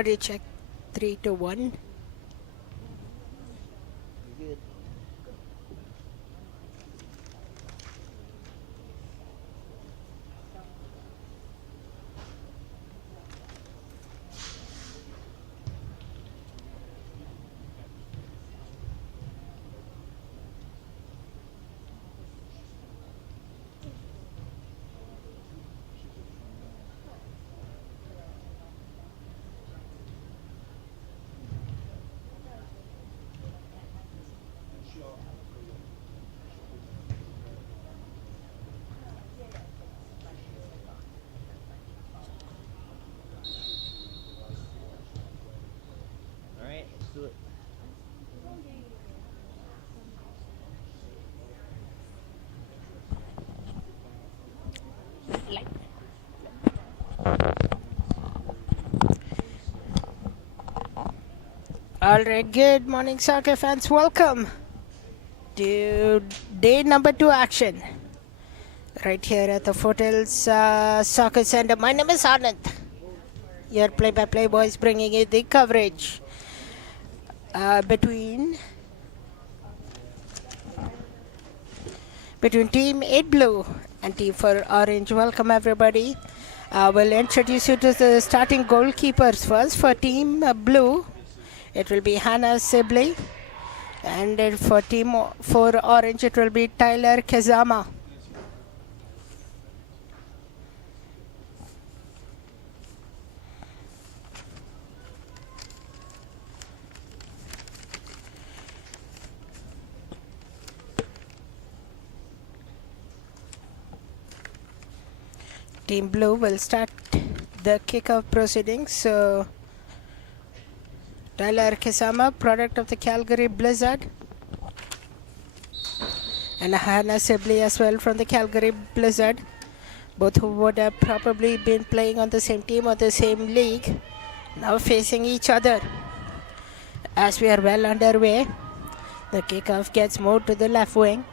Audio check 3 to 1. Good. All right, let's do it. Alright, good morning, soccer fans. Welcome to day number 2 action. Right here at the Fort Hills Soccer Center. My name is Anand. Your play-by-play boys bringing you the coverage between Team 8 Blue and Team 4 Orange. Welcome, everybody. We'll introduce you to the starting goalkeepers first. For Team Blue, it will be Hannah Sibley. And for Team 4 Orange, it will be Tyler Kazama. Team Blue will start the kickoff proceedings. So, Tyler Kisama, product of the Calgary Blizzard, and Hannah Sibley as well from the Calgary Blizzard, both who would have probably been playing on the same team or the same league, now facing each other. As we are well underway, the kickoff gets moved to the left wing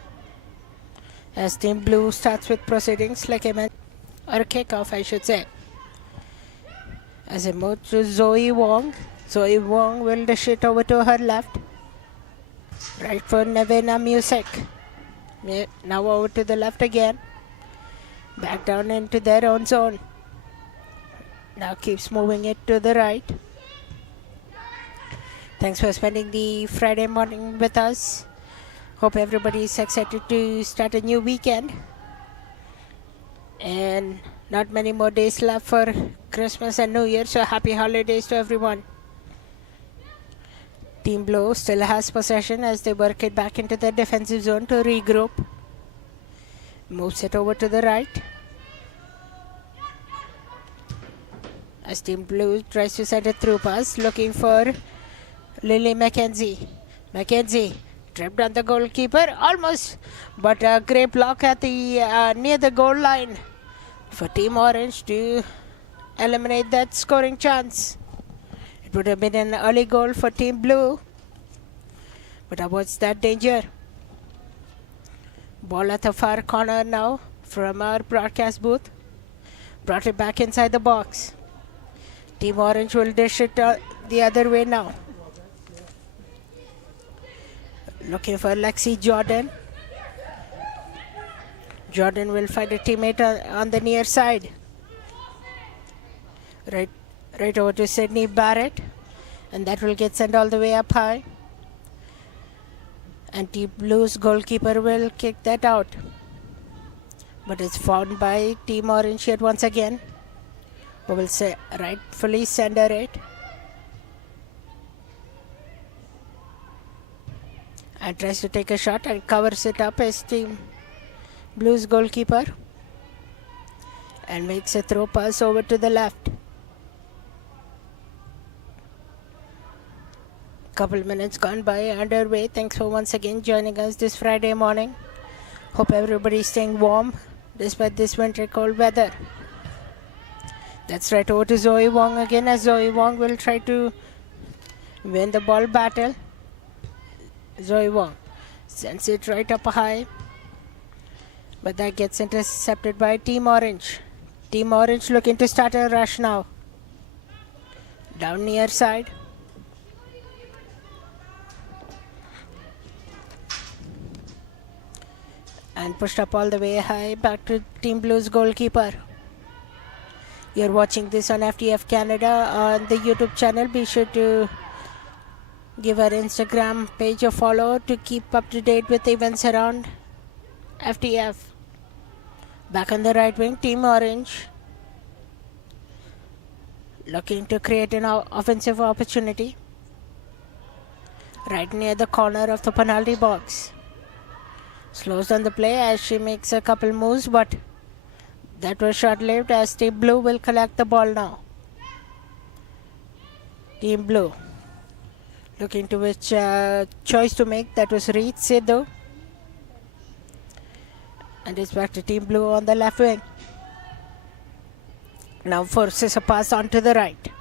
as Team Blue starts with proceedings, like I mentioned, or kickoff I should say. As I move to Zoe Wong. Zoe Wong will dish it over to her left. Right for Nevena Music. Now over to the left again. Back down into their own zone. Now keeps moving it to the right. Thanks for spending the Friday morning with us. Hope everybody is excited to start a new weekend. And not many more days left for Christmas and New Year, so happy holidays to everyone. Team Blue still has possession as they work it back into the defensive zone to regroup. Moves it over to the right. As Team Blue tries to send a through pass, looking for Lily McKenzie. McKenzie tripped on the goalkeeper, almost, but a great block at the near the goal line for Team Orange to eliminate that scoring chance. It would have been an early goal for Team Blue, but avoids that danger. Ball at the far corner now from our broadcast booth. Brought it back inside the box. Team Orange will dish it the other way now. Looking for Lexi Jordan. Jordan will find a teammate on the near side. Right over to Sydney Barrett. And that will get sent all the way up high. And Team Blue's goalkeeper will kick that out. But it's found by Team Orange yet once again, who will rightfully center it. And tries to take a shot and covers it up as Team Blue's goalkeeper. And makes a throw pass over to the left. Couple minutes gone by underway. Thanks for once again joining us this Friday morning. Hope everybody is staying warm despite this winter cold weather. That's right, over to Zoe Wong again, as Zoe Wong will try to win the ball battle. Zoe Wong sends it right up high, but that gets intercepted by Team Orange. Team Orange looking to start a rush now. Down near side. And pushed up all the way high back to Team Blue's goalkeeper. You're watching this on FTF Canada on the YouTube channel. Be sure to give our Instagram page a follow to keep up to date with events around FTF. Back on the right wing, Team Orange looking to create an offensive opportunity right near the corner of the penalty box. Slows down the play as she makes a couple moves, but that was short-lived as Team Blue will collect the ball now. Team Blue looking to which choice to make. That was Reed Sidhu. And it's back to Team Blue on the left wing. Now forces a pass on to the right.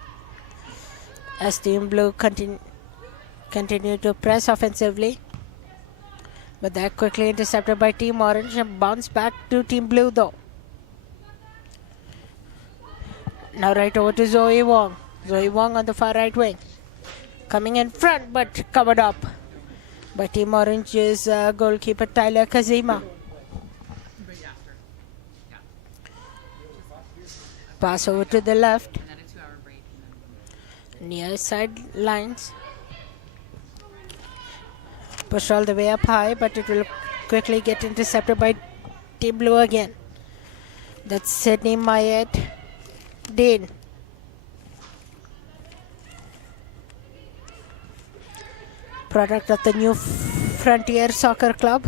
As Team Blue continue to press offensively. But that quickly intercepted by Team Orange and bounce back to Team Blue though. Now right over to Zoe Wong. Zoe Wong on the far right wing. Coming in front but covered up by Team Orange's goalkeeper Tyler Kazima. Pass over to the left. Near side lines. Push all the way up high, but it will quickly get intercepted by Team Blue again. That's Sydney Mayet Dean. Product of the New Frontier Soccer Club.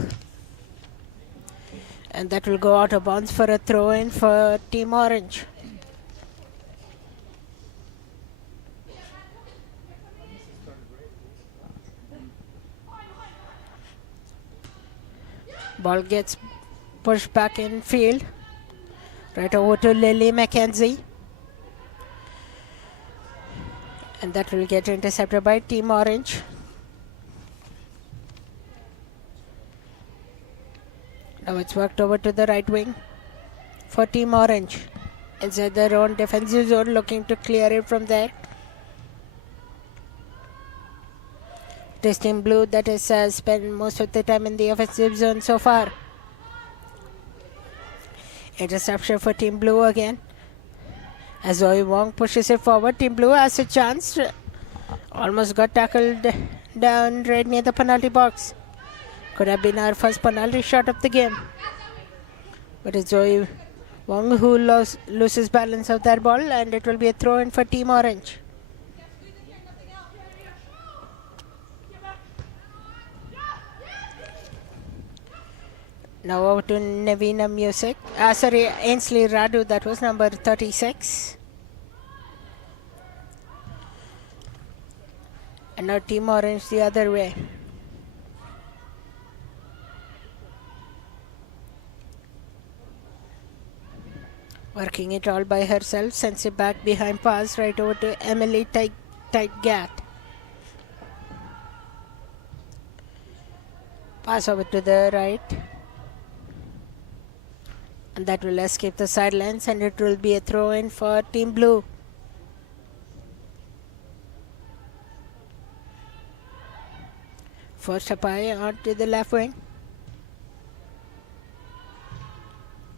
And that will go out of bounds for a throw-in for Team Orange. Ball gets pushed back in field. Right over to Lily McKenzie. And that will get intercepted by Team Orange. Now it's worked over to the right wing for Team Orange. Inside their own defensive zone, looking to clear it from there. It is Team Blue that has spent most of the time in the offensive zone so far. Interception for Team Blue again. As Zoe Wong pushes it forward, Team Blue has a chance. Almost got tackled down right near the penalty box. Could have been our first penalty shot of the game. But it's Zoe Wong who loses balance of that ball, and it will be a throw-in for Team Orange. Now over to Nevina Ainsley Radu, that was number 36. And now Team Orange the other way. Working it all by herself, sends it back behind pass right over to Emily Gat. Pass over to the right. And that will escape the sidelines, and it will be a throw-in for Team Blue. First up high onto the left wing.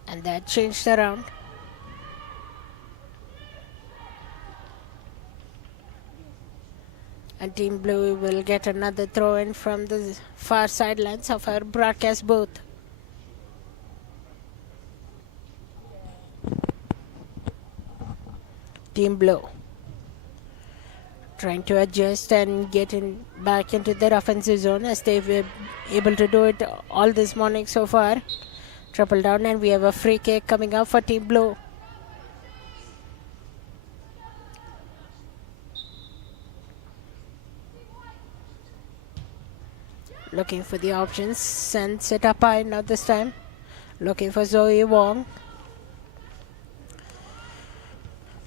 And that changed around. And Team Blue will get another throw-in from the far sidelines of our broadcast booth. Team Blue trying to adjust and get back into their offensive zone, as they've been able to do it all this morning so far. Triple down, and we have a free kick coming up for Team Blue. Looking for the options, sends it up high now this time. Looking for Zoe Wong.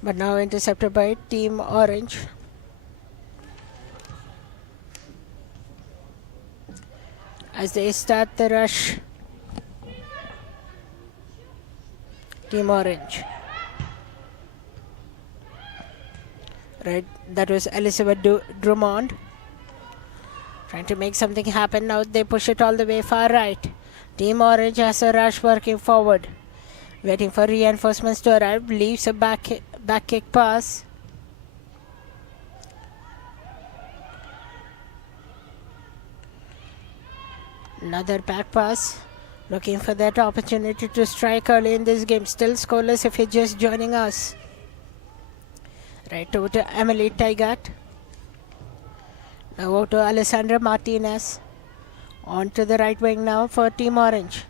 But now intercepted by Team Orange. As they start the rush. Team Orange. Right, that was Elizabeth Drummond trying to make something happen. Now they push it all the way far right. Team Orange has a rush working forward, waiting for reinforcements to arrive. Leaves a back kick pass. Another back pass. Looking for that opportunity to strike early in this game. Still scoreless if you're just joining us. Right over to Emily Taigat. Now over to Alessandra Martinez. On to the right wing now for Team Orange.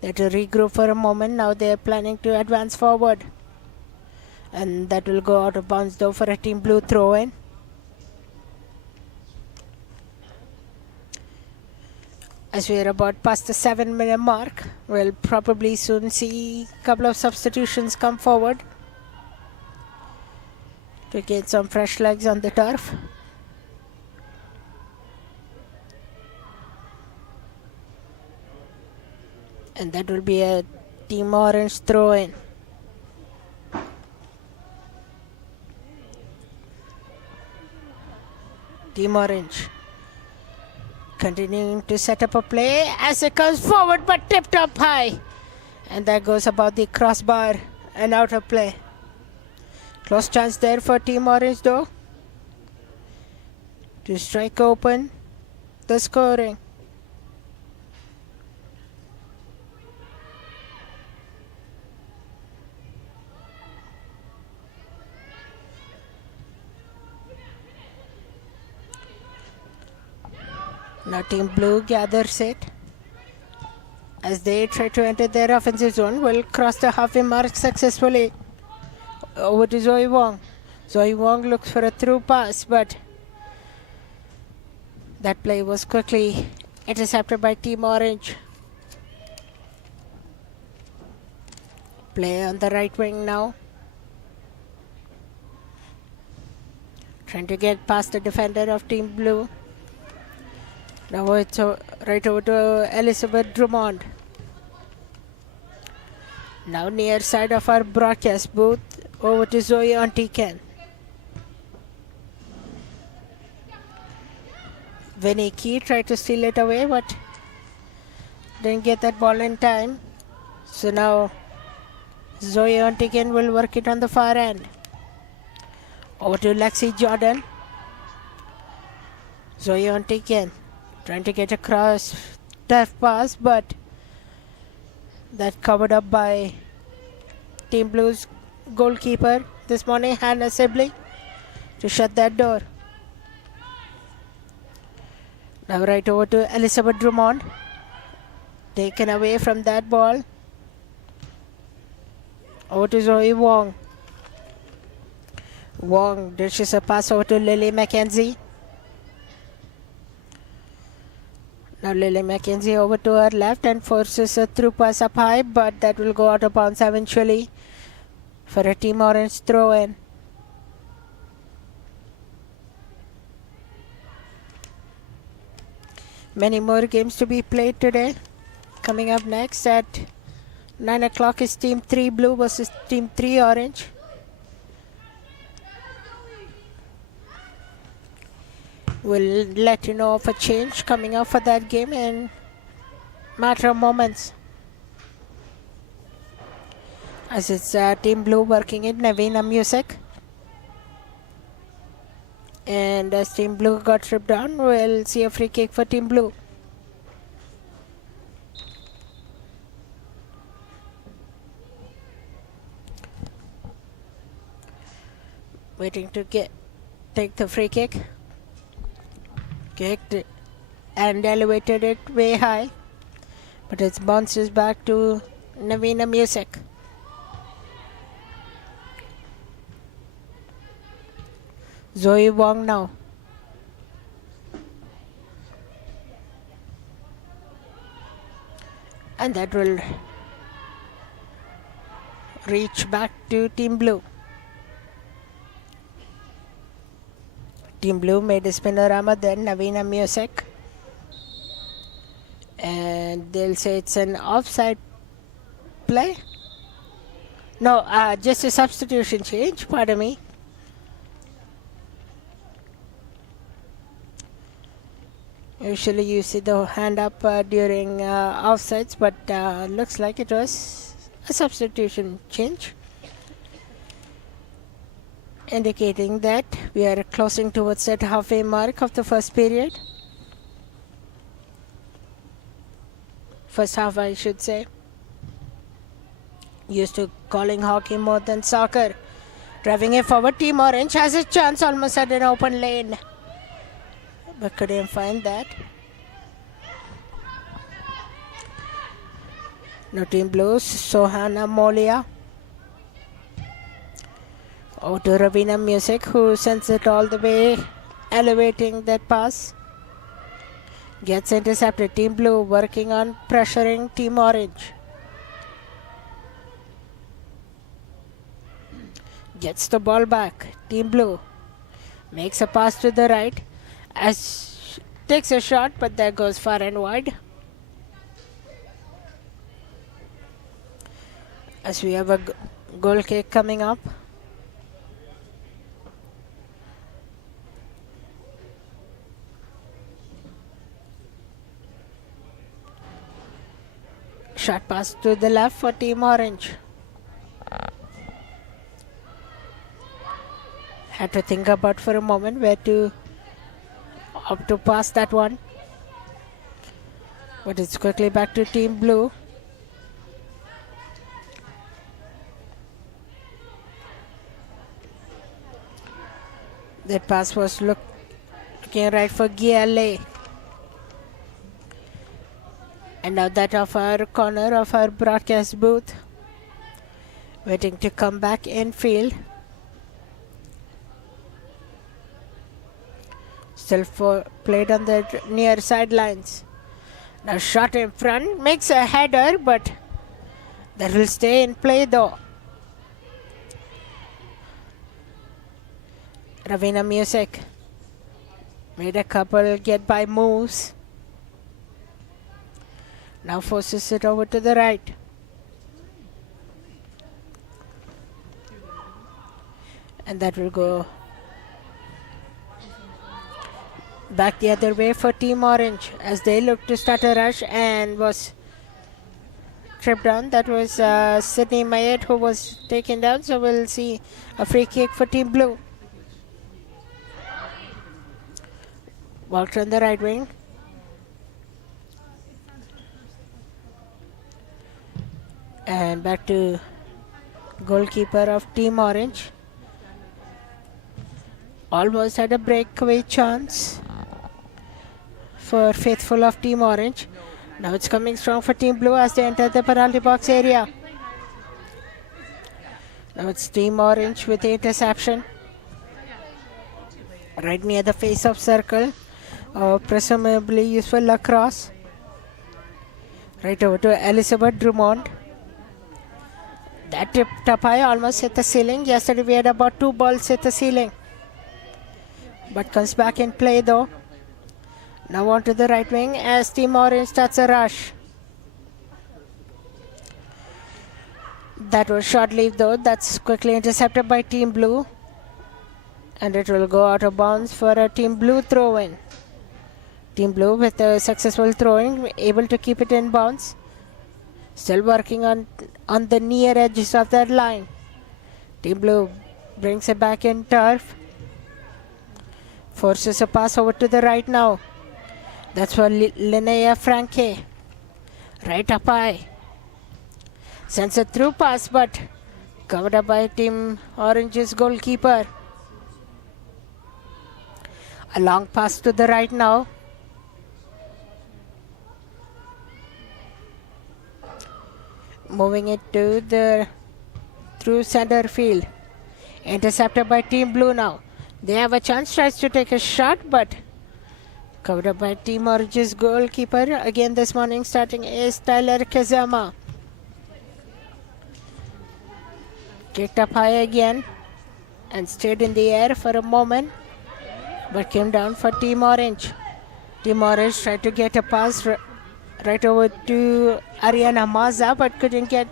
They had to regroup for a moment. Now they're planning to advance forward. And that will go out of bounds though for a Team Blue throw-in. As we are about past the 7-minute mark, we'll probably soon see a couple of substitutions come forward to get some fresh legs on the turf. And that will be a Team Orange throw-in. Team Orange continuing to set up a play as it comes forward but tipped up high. And that goes about the crossbar and out of play. Close chance there for Team Orange though to strike open the scoring. Now Team Blue gathers it as they try to enter their offensive zone. Will cross the halfway mark successfully. Over to Zoe Wong. Zoe Wong looks for a through pass, but that play was quickly intercepted by Team Orange. Play on the right wing now. Trying to get past the defender of Team Blue. Now it's right over to Elizabeth Drummond. Now near side of our broadcast booth, over to Zoe Ontiken. Vinny Key tried to steal it away, but didn't get that ball in time. So now Zoe Ontiken will work it on the far end. Over to Lexi Jordan. Zoe Ontiken trying to get across tough pass, but that covered up by Team Blue's goalkeeper this morning, Hannah Sibley, to shut that door. Now right over to Elizabeth Drummond. Taken away from that ball. Over to Zoe Wong. Wong dishes a pass over to Lily McKenzie. Now Lily McKenzie over to her left and forces a through pass up high, but that will go out of bounds eventually for a Team Orange throw-in. Many more games to be played today. Coming up next at 9 o'clock is Team 3 Blue versus Team 3 Orange. We'll let you know of a change coming up for that game in a matter of moments. As it's Team Blue working in Navina Music. And as Team Blue got stripped down, we'll see a free kick for Team Blue. Waiting to take the free kick. Kicked it and elevated it way high, but it bounces back to Navina Music. Zoe Wong now. And that will reach back to Team Blue. Team Blue made a spinorama, then Navina Music. And they'll say it's an offside play. No, just a substitution change, pardon me. Usually you see the hand up during offsides, but looks like it was a substitution change, indicating that we are closing towards that halfway mark of the first period. First half, I should say. Used to calling hockey more than soccer. Driving it forward, Team Orange has a chance almost at an open lane, but couldn't find that. No, Team Blues, Sohana Molia. Oh, to Ravina Music, who sends it all the way, elevating that pass. Gets intercepted. Team Blue working on pressuring Team Orange. Gets the ball back. Team Blue makes a pass to the right. As takes a shot, but that goes far and wide. As we have a goal kick coming up. Shot pass to the left for Team Orange. Had to think about for a moment where to opt to pass that one. But it's quickly back to Team Blue. That pass was looking right for Giale. And now that of our corner of our broadcast booth. Waiting to come back in field. Still played on the near sidelines. Now shot in front. Makes a header, but that will stay in play though. Ravina Music made a couple get by moves. Now forces it over to the right. And that will go back the other way for Team Orange as they look to start a rush and was tripped down. That was Sydney Mayet who was taken down. So we'll see a free kick for Team Blue. Walked on the right wing. And back to goalkeeper of Team Orange. Almost had a breakaway chance for faithful of Team Orange. Now it's coming strong for Team Blue as they enter the penalty box area. Now it's Team Orange with the interception. Right near the face-off circle. Presumably used for lacrosse. Right over to Elizabeth Drummond. That tipped up high, almost hit the ceiling. Yesterday we had about 2 balls hit the ceiling. But comes back in play though. Now on to the right wing as Team Orange starts a rush. That was short-lived though. That's quickly intercepted by Team Blue. And it will go out of bounds for a Team Blue throw-in. Team Blue with a successful throwing, able to keep it in bounds. Still working on the near edges of that line. Team Blue brings it back in turf. Forces a pass over to the right now. That's for Linnea Franke. Right up high. Sends a through pass, but covered up by Team Orange's goalkeeper. A long pass to the right now. Moving it to the through center field. Intercepted by Team Blue now. They have a chance, tries to take a shot, but covered up by Team Orange's goalkeeper. Again this morning starting is Tyler Kazama. Kicked up high again and stayed in the air for a moment, but came down for Team Orange. Team Orange tried to get a pass right over to Ariana Maza, but couldn't get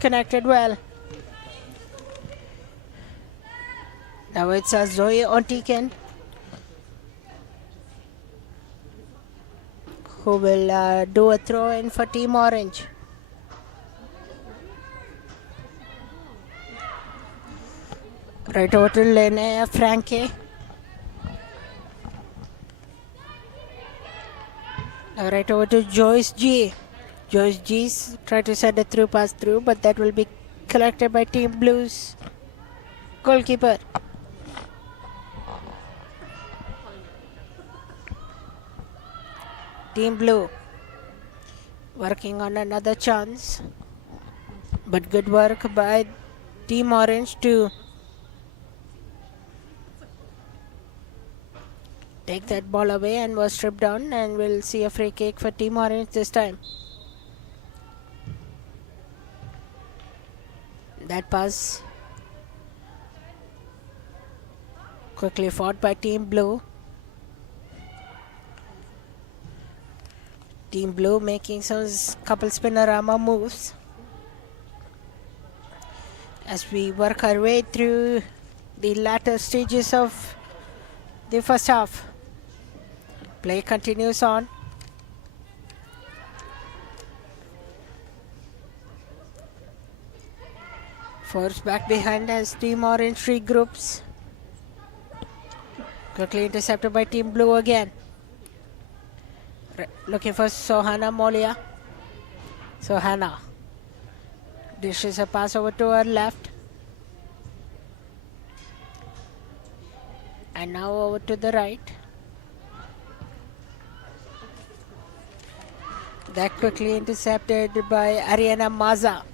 connected well. Now it's Zoe Ontiken who will do a throw in for Team Orange. Right over to Linnea Franke. Now right over to Joyce G. Joyce G's try to send a through pass through, but that will be collected by Team Blue's goalkeeper. Team Blue working on another chance, but good work by Team Orange to take that ball away and was stripped down, and we'll see a free kick for Team Orange this time. That pass quickly fought by Team Blue. Team Blue making some couple spinorama moves as we work our way through the latter stages of the first half. Play continues on. Force back behind as Team Orange regroups. Quickly intercepted by Team Blue again. Looking for Sohana Molia. Sohana dishes a pass over to her left. And now over to the right. That quickly intercepted by Ariana Maza.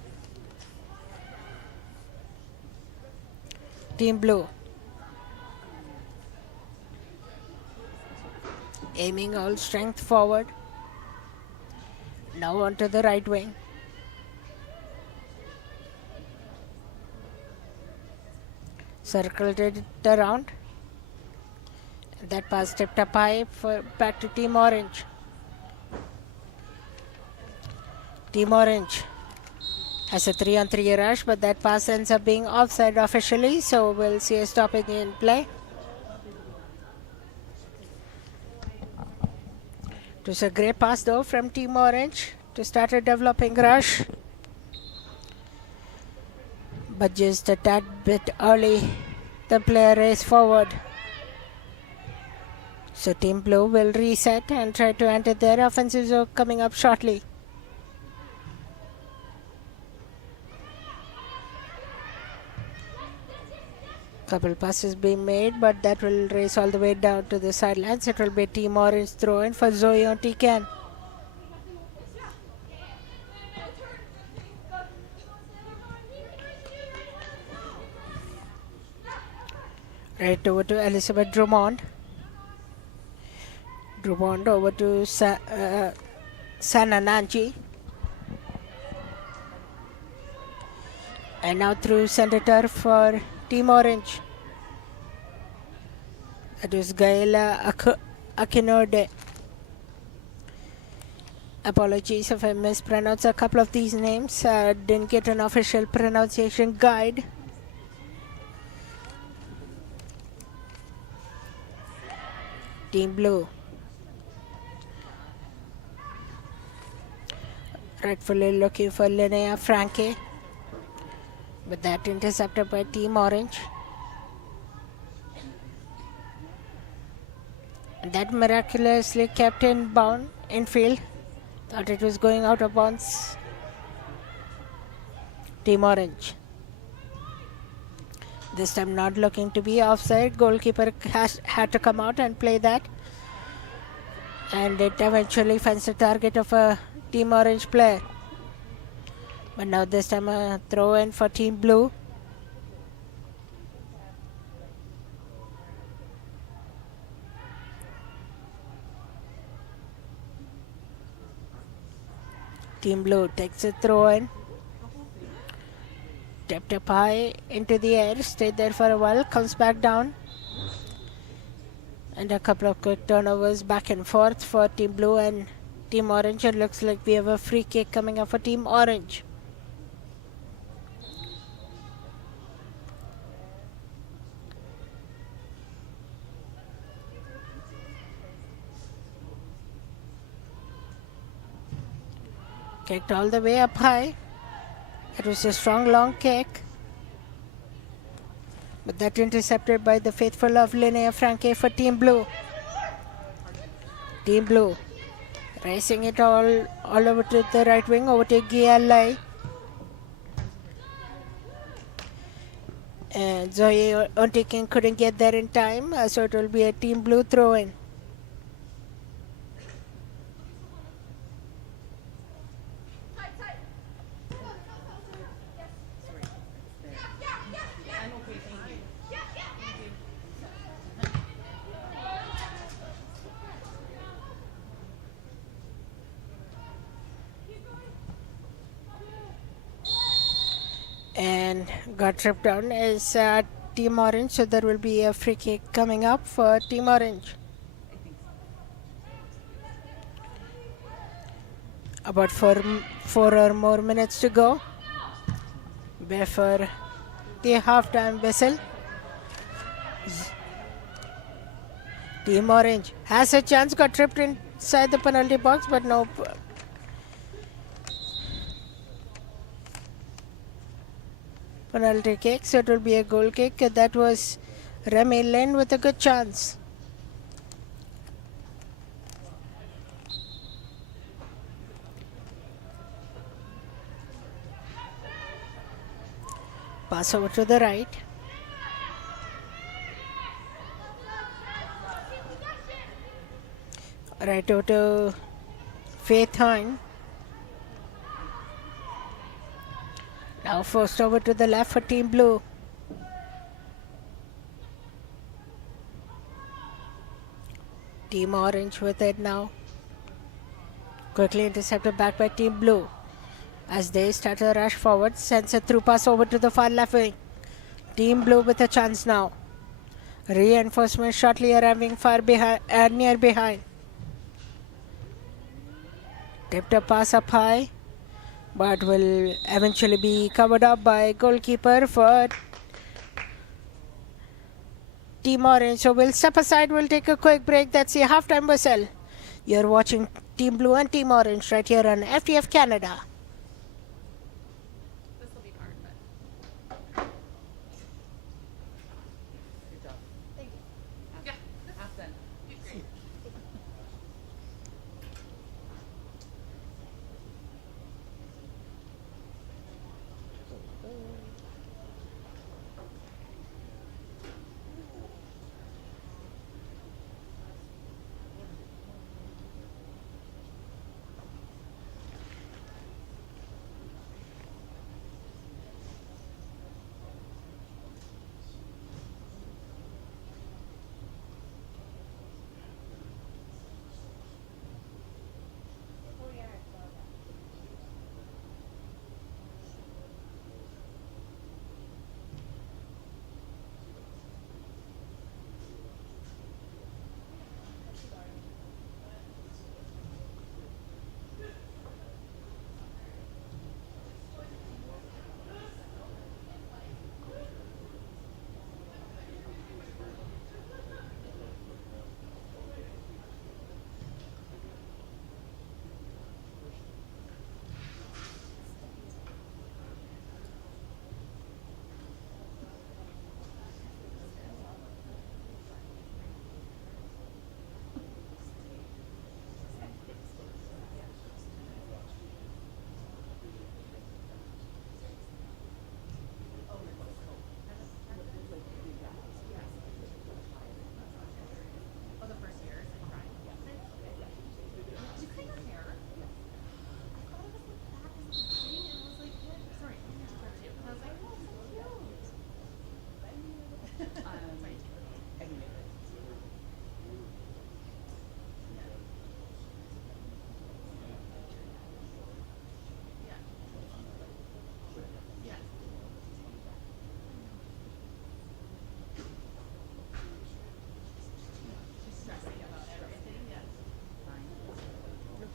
Team Blue aiming all strength forward. Now onto the right wing. Circled it around. That pass tipped up high for back to Team Orange. Team Orange has a 3-on-3 rush, but that pass ends up being offside officially, so we'll see a stopping in play. It was a great pass though from Team Orange to start a developing rush, but just a tad bit early the player raced forward. So Team Blue will reset and try to enter their offensive zone coming up shortly. Couple passes being made, but that will race all the way down to the sidelines. It will be Team Orange throw in for Zoe Ontiken. Right over to Elizabeth Drummond. Drummond over to Sana Nanji. And now through center turf for Team Orange. It was Gaila Akinode. Apologies if I mispronounced a couple of these names. Didn't get an official pronunciation guide. Team Blue rightfully looking for Linnea Franke, but that intercepted by Team Orange. That miraculously kept in bound infield. Thought it was going out of bounds. Team Orange. This time not looking to be offside. Goalkeeper had to come out and play that. And it eventually finds the target of a Team Orange player. But now this time a throw in for Team Blue. Team Blue takes a throw in. Tipped up high into the air, stayed there for a while, comes back down. And a couple of quick turnovers back and forth for Team Blue and Team Orange. It looks like we have a free kick coming up for Team Orange. Kicked all the way up high. It was a strong long kick. But that intercepted by the faithful of Linnea Franke for Team Blue. Team Blue racing it all over to the right wing, over to Gialai. And Zoe Ontikin couldn't get there in time, so it will be a Team Blue throw-in. And got tripped down is Team Orange, so there will be a free kick coming up for Team Orange. About four or more minutes to go before the halftime whistle. Team Orange has a chance, got tripped inside the penalty box, but no. Penalty kick, so it will be a goal kick. That was Remy Lynn with a good chance. Pass over to the right. Right over to Faith Hine. Now forced over to the left for Team Blue. Team Orange with it now. Quickly intercepted back by Team Blue. As they start to rush forward, sends a through pass over to the far left wing. Team Blue with a chance now. Reinforcement shortly arriving far behind, near behind. Tipped a pass up high, but will eventually be covered up by goalkeeper for Team Orange. So we'll step aside, we'll take a quick break. That's the halftime whistle. You're watching Team Blue and Team Orange right here on FTF Canada.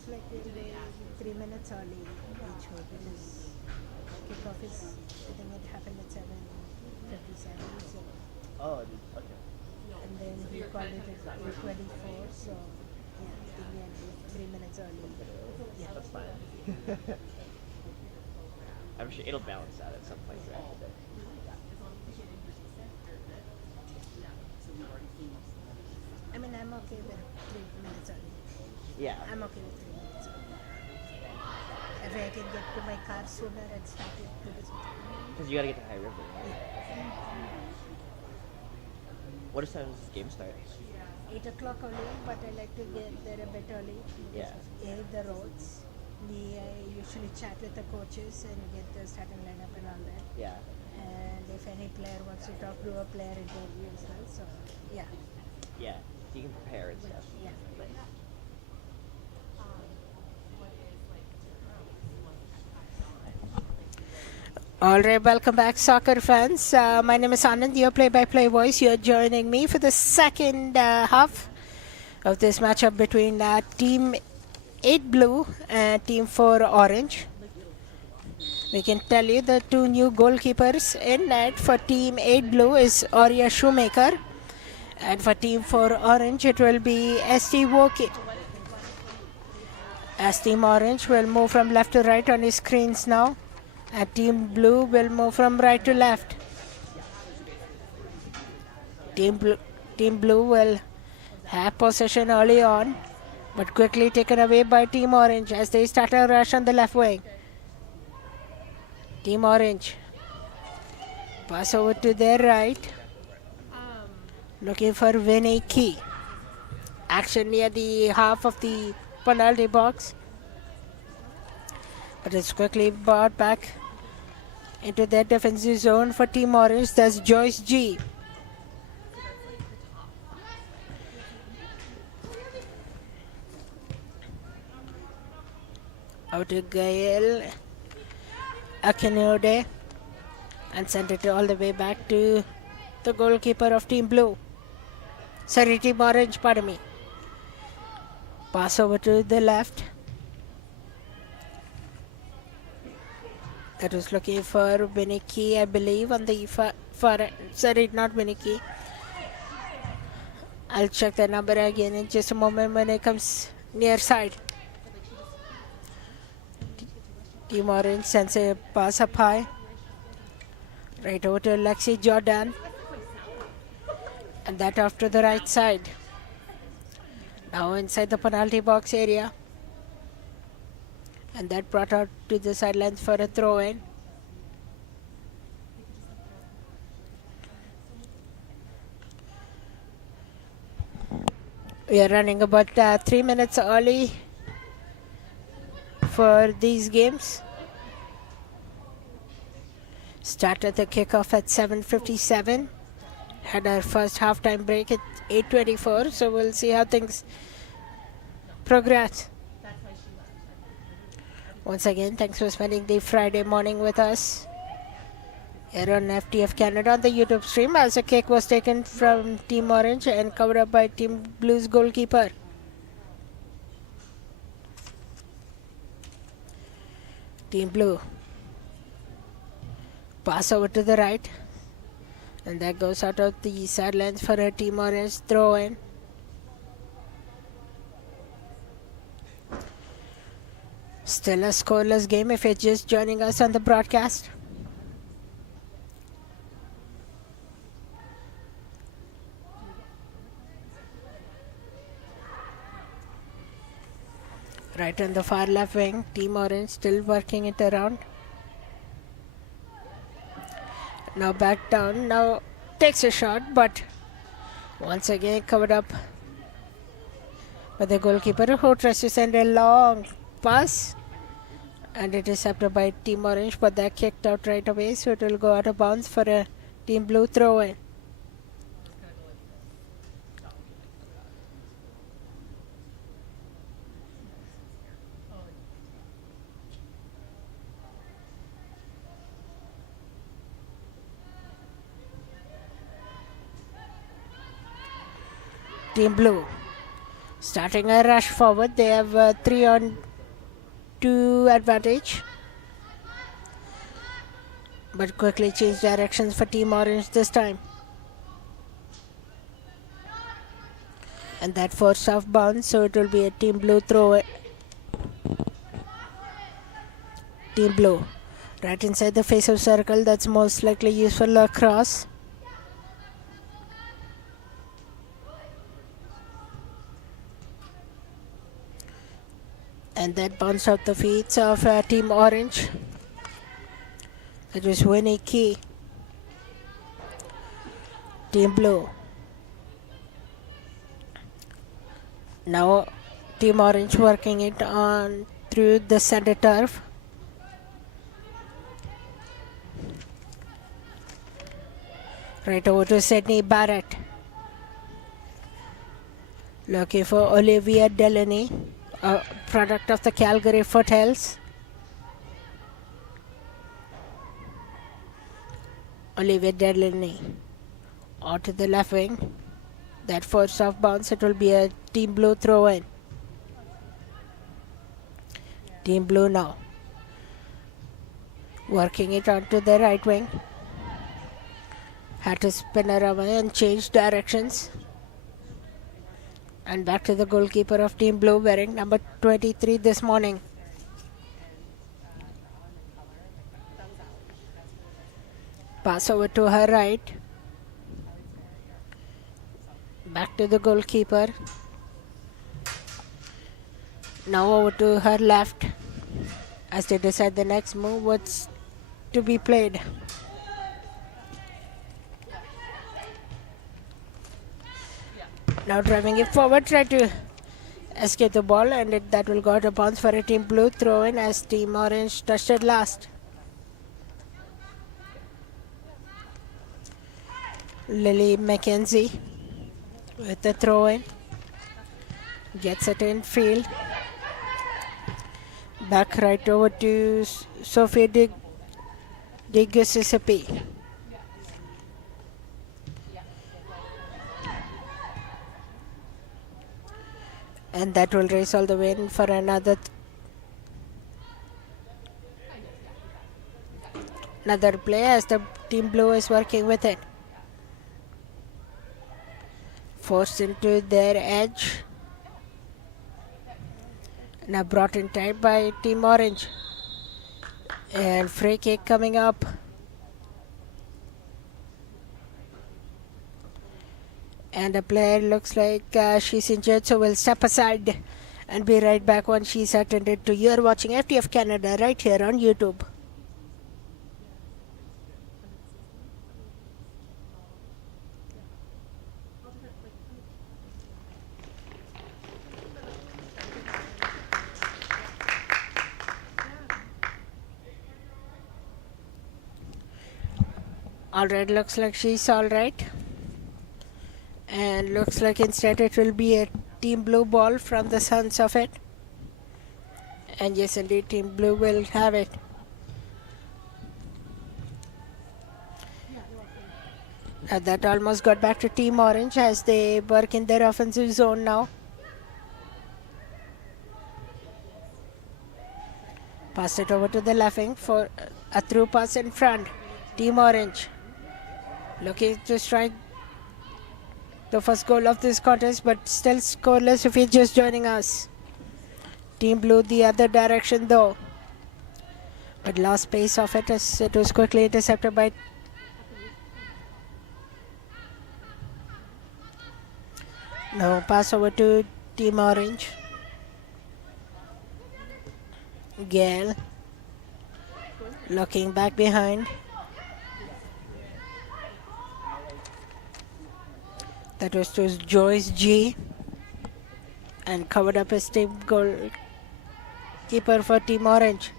Like 3 minutes early each show because kickoff is, I think it happened at 7:57. So. Oh, okay. And then we called it at 8:24. So yeah. think we ended 3 minutes early. Yeah. That's fine. I'm sure it'll balance out at some point throughout the day. I mean, I'm okay with 3 minutes early. Yeah. I'm okay with 3 minutes early. If I can get to my car sooner and start it 2 minutes. Because you gotta get to High River, right? What time does this game start? 8 o'clock only, but I like to get there a bit early. Yeah. Air the roads. I usually chat with the coaches and get the starting lineup and all that. Yeah. And if any player wants to talk to a player interview as well, so yeah. Yeah. You can prepare and stuff. Yeah. All right, welcome back, soccer fans. My name is Anand, your play-by-play voice. You're joining me for the second half of this matchup between Team 8 Blue and Team 4 Orange. We can tell you the two new goalkeepers in net for Team 8 Blue is Aurea Shoemaker, and for Team 4 Orange it will be ST Woki. As Team Orange will move from left to right on his screens now. And Team Blue will move from right to left. Team Blue will have possession early on, but quickly taken away by Team Orange as they start a rush on the left wing. Team Orange pass over to their right, looking for Vinny Key. Action near the half of the penalty box, but it's quickly brought back into their defensive zone for Team Orange. That's Joyce G. Out to Gael Akinode and sent it all the way back to the goalkeeper of Team Blue. Sorry, Team Orange, pardon me. Pass over to the left. That was looking for Biniki, I believe, on the far end. Sorry, not Biniki. I'll check the number again in just a moment when it comes near side. Team Orange sends a pass up high. Right over to Lexi Jordan. And that off to the right side. Now inside the penalty box area. And that brought out to the sidelines for a throw in. We are running about 3 minutes early for these games. Started the kickoff at 7:57. Had our first halftime break at 8:24. So we'll see how things progress. Once again, thanks for spending the Friday morning with us here on FTF Canada on the YouTube stream, as a kick was taken from Team Orange and covered up by Team Blue's goalkeeper. Team Blue pass over to the right, and that goes out of the sidelines for a Team Orange throw in. Still a scoreless game if you're just joining us on the broadcast. Right on the far left wing, Team Orange still working it around. Now back down, now takes a shot, but once again covered up by the goalkeeper, who tries to send a long pass, and it is intercepted by Team Orange, but they're kicked out right away, so it will go out of bounds for a Team Blue throw in. Team Blue starting a rush forward. They have 3-on-2 advantage, but quickly change directions for Team Orange this time. And that force off bounce, so it will be a team blue throw. Team blue. Right inside the face of circle, that's most likely used for lacrosse. And that bounce off the feet of Team Orange. It was Winnie Key. Team Blue. Now Team Orange working it on through the center turf. Right over to Sydney Barrett. Looking for Olivia Delaney, a product of the Calgary Foothills. Olivia Delaney out to the left wing. That force off bounce, it will be a Team Blue throw in. Team Blue now working it onto the right wing. Had to spin her away and change directions. And back to the goalkeeper of Team Blue, wearing number 23 this morning. Pass over to her right. Back to the goalkeeper. Now over to her left as they decide the next move what's to be played. Now driving it forward, try to escape the ball, and that will go out of bounds for a Team Blue throw in as Team Orange touched it last. Lily McKenzie with the throw in. Gets it in field. Back right over to Sophie de Giuseppe. And that will race all the way in for another play as the Team Blue is working with it. Forced into their edge. Now brought in tight by Team Orange. And free kick coming up. And the player looks like she's injured, so we'll step aside and be right back once she's attended to. You're watching FTF Canada right here on YouTube. Alright, looks like she's alright. And looks like instead it will be a Team Blue ball from the sons of it. And yes, indeed, Team Blue will have it. That almost got back to Team Orange as they work in their offensive zone now. Pass it over to the left wing for a through pass in front. Team Orange looking to strike the first goal of this contest, but still scoreless if you're just joining us. Team Blue the other direction though, but lost pace of it as it was quickly intercepted by now pass over to Team Orange. Gail looking back behind. That was to Joyce G. And covered up his team goalkeeper for Team Orange.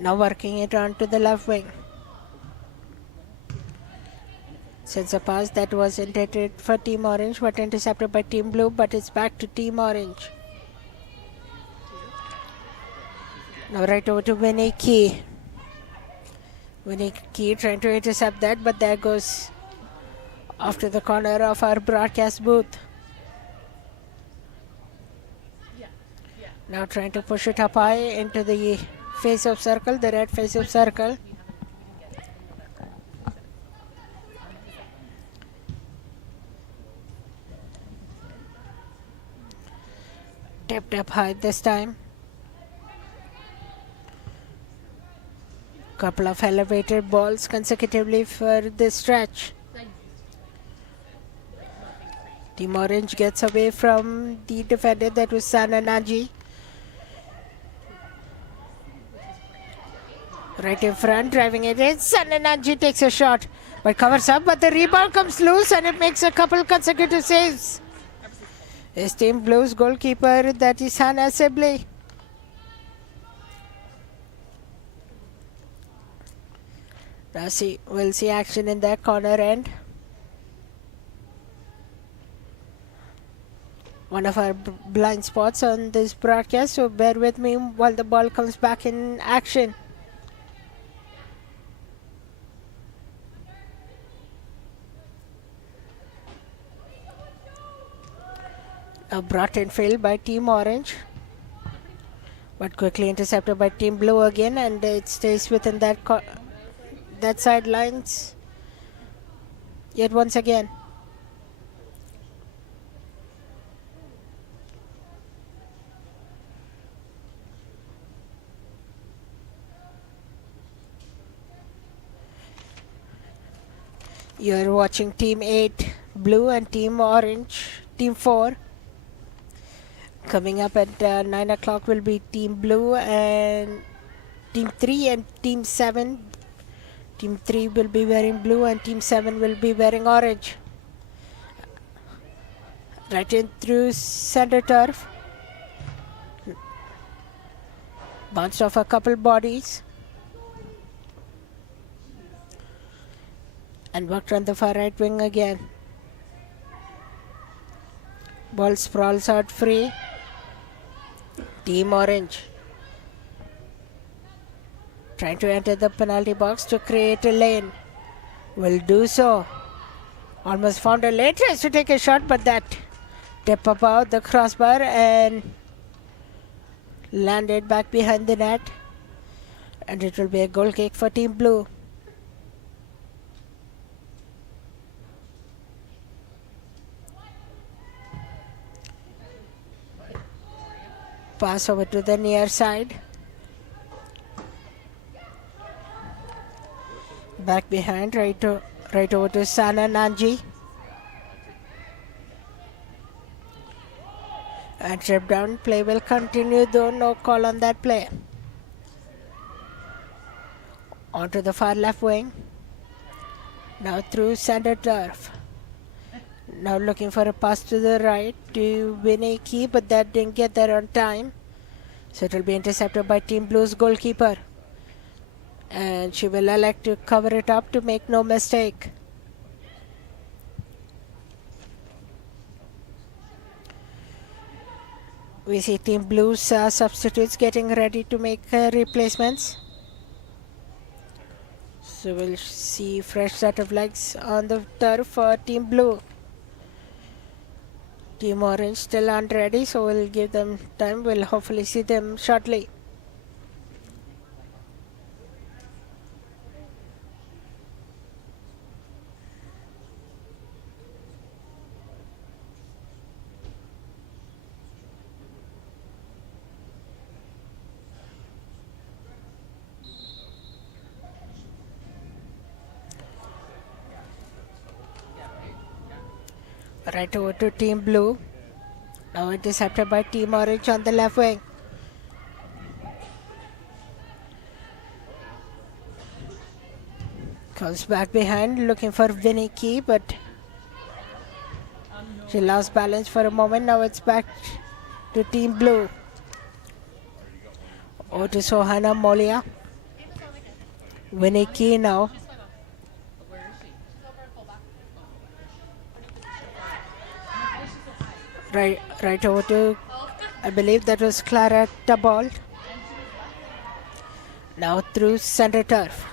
Now working it on to the left wing. Since a pass that was intended for Team Orange but intercepted by Team Blue, but it's back to Team Orange. Now right over to Winnie Key. Winnie Key trying to intercept that, but there goes off to the corner of our broadcast booth. Now trying to push it up high into the face of circle, the red face of circle. Tipped up high this time. Couple of elevated balls consecutively for this stretch. Team Orange gets away from the defender, that was Sana Naji. Right in front, driving it in. Sana Naji takes a shot, but covers up, but the rebound comes loose and it makes a couple consecutive saves. His team Blues goalkeeper, that is Hannah Sibley. Now we'll see action in that corner end. One of our blind spots on this broadcast, so bear with me while the ball comes back in action. Now brought in field by Team Orange, but quickly intercepted by Team Blue again, and it stays within that sidelines yet once again. You're watching Team 8 Blue and Team Orange, Team 4. Coming up at 9 o'clock will be Team Blue and Team 3 and Team 7. Team 3 will be wearing blue and Team 7 will be wearing orange. Right in through center turf. Bounced off a couple bodies. And worked on the far right wing again. Ball sprawls out free. Team Orange trying to enter the penalty box to create a lane. Will do so. Almost found a lane. Tries to take a shot, but that tip about the crossbar and landed back behind the net. And it will be a goal kick for Team Blue. Pass over to the near side. Back behind, right over to Sana Nanji. And trip down, play will continue though, no call on that play. Onto the far left wing. Now through center turf. Now looking for a pass to the right to Winnie Key, but that didn't get there on time. So it will be intercepted by Team Blue's goalkeeper. And she will elect to cover it up to make no mistake. We see Team Blue's substitutes getting ready to make replacements. So we'll see fresh set of legs on the turf for Team Blue. Team Orange still aren't ready, so we'll give them time. We'll hopefully see them shortly. Right over to Team Blue. Now intercepted by Team Orange on the left wing. Comes back behind looking for Winnie Key, but she lost balance for a moment. Now it's back to Team Blue. Over to Sohana Molia. Winnie Key now. Right over to, I believe that was Clara Tabald. Now through center turf.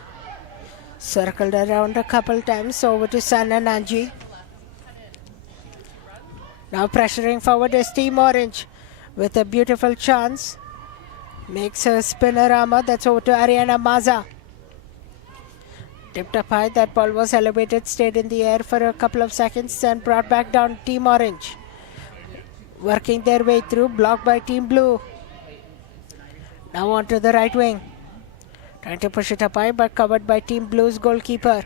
Circled around a couple times over to Sana Nanji. Now pressuring forward is Team Orange with a beautiful chance. Makes a spinorama. That's over to Ariana Maza. Tipped up high. That ball was elevated, stayed in the air for a couple of seconds, and brought back down Team Orange. working their way through, blocked by Team Blue. Now onto the right wing. Trying to push it up high, but covered by Team Blue's goalkeeper.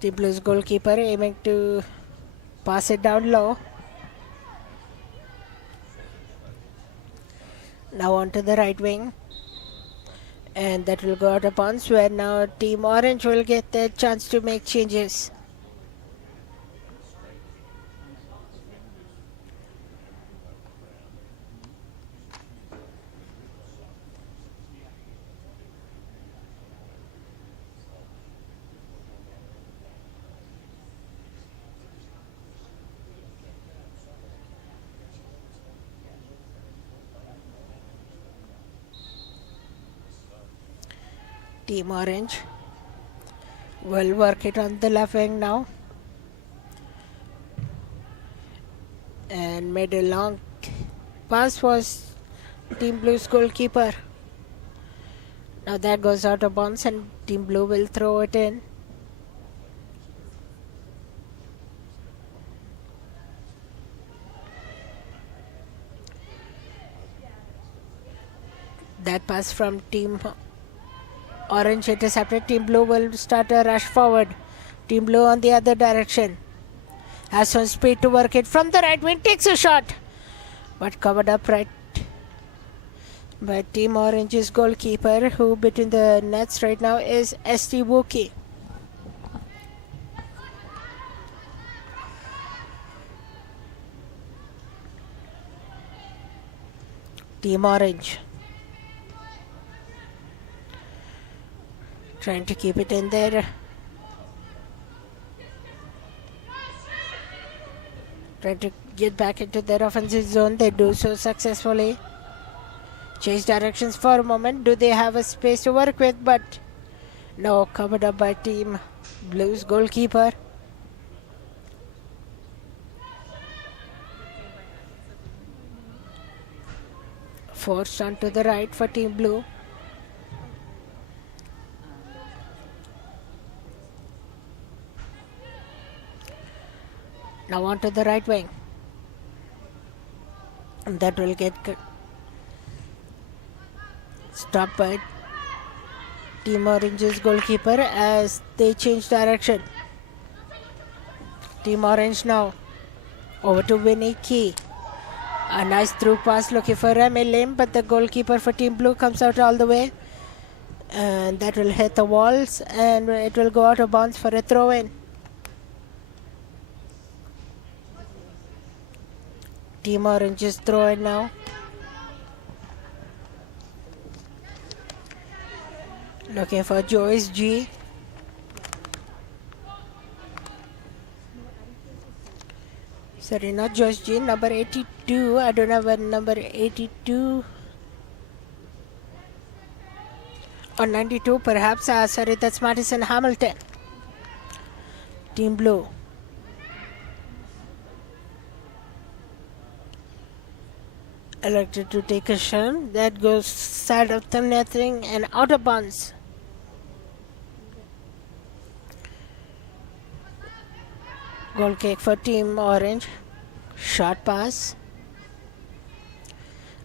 Team Blue's goalkeeper aiming to pass it down low. Now onto the right wing. And that will go out of bounds, where now Team Orange will get their chance to make changes. Team Orange will work it on the left wing now. And made a long pass was Team Blue's goalkeeper. Now that goes out of bounds and Team Blue will throw it in. That pass from Team Orange intercepted. Team Blue will start a rush forward. Team Blue on the other direction. Has some speed to work it from the right wing. Takes a shot. But covered up right by Team Orange's goalkeeper, who between the nets right now is ST Wookie. Team Orange trying to keep it in there. Trying to get back into their offensive zone. They do so successfully. Change directions for a moment. Do they have a space to work with? But no, covered up by Team Blue's goalkeeper. Forced onto the right for Team Blue. Now onto the right wing. And that will get stopped by Team Orange's goalkeeper as they change direction. Team Orange now over to Winnie Key. A nice through pass looking for Remy Lim, but the goalkeeper for Team Blue comes out all the way. And that will hit the walls and it will go out of bounds for a throw in. Team Orange is throwing now. Looking for Joyce G. Sorry, not Joyce G, number 82. I don't have a number 82. Or 92 perhaps. Sorry, that's Madison Hamilton. Team Blue. Elected to take a shot. That goes side of the netting and out of bounds. Goal kick for Team Orange. Short pass.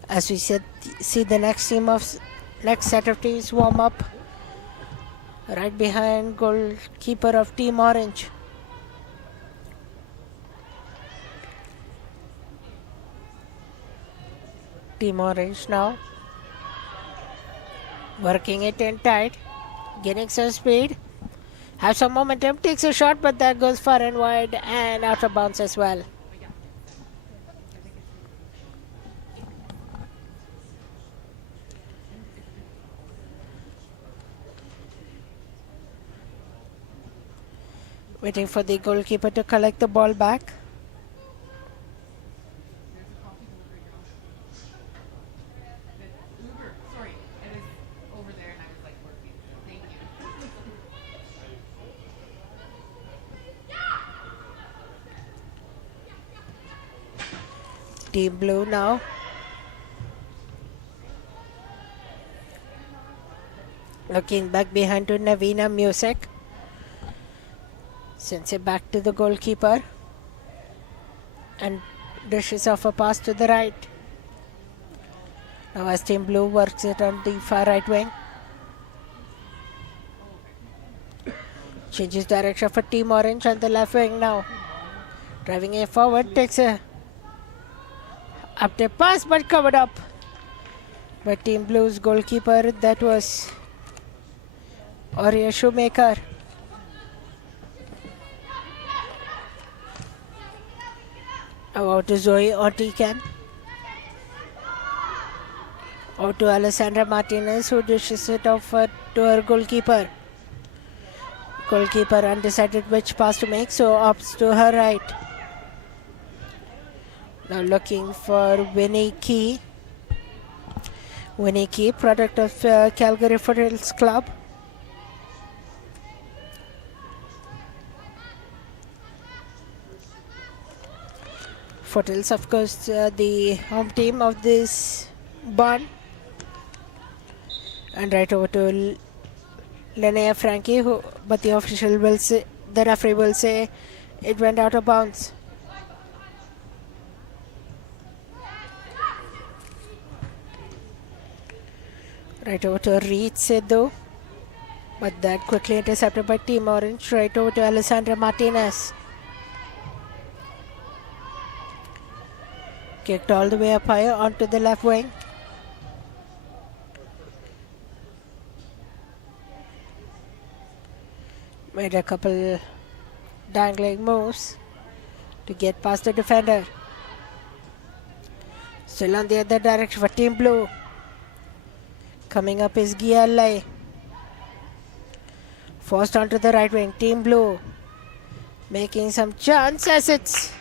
As we said, see the next set of teams warm up. Right behind goalkeeper of Team Orange. Team Orange now working it in tight, getting some speed, have some momentum, takes a shot, but that goes far and wide and out of bounds as well. Waiting for the goalkeeper to collect the ball back. Team Blue now Looking back behind to Navina Music. Sends it back to the goalkeeper. And dishes off a pass to the right. Now as Team Blue works it on the far right wing. Changes direction for Team Orange on the left wing now. Driving it forward, takes a up the pass but covered up by Team Blue's goalkeeper. That was Aurea Shoemaker. Out to Zoe Ortican. Out to Alessandra Martinez, who dishes it off to her goalkeeper. Goalkeeper undecided which pass to make, so opts to her right. Now looking for Winnie Key. Winnie Key, product of Calgary Foothills Club. Foothills, of course, the home team of this bond. And right over to Linnea Frankie, but the official will say, the referee will say it went out of bounds. Right over to Reed Sidhu, but that quickly intercepted by Team Orange. Right over to Alessandra Martinez. Kicked all the way up higher onto the left wing. Made a couple dangling moves to get past the defender. Still on the other direction for Team Blue. Coming up is Gialai. Forced onto the right wing. Team Blue making some chances. It's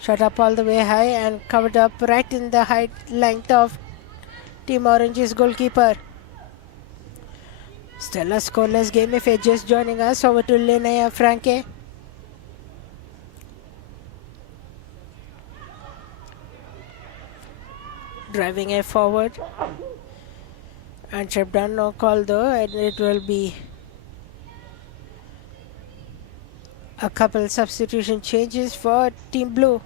shot up all the way high and covered up right in the height length of Team Orange's goalkeeper. Still a scoreless game if you're just joining us. Over to Linnea Franke. Driving it forward. And trip down, no call though, and it will be a couple substitution changes for Team Blue.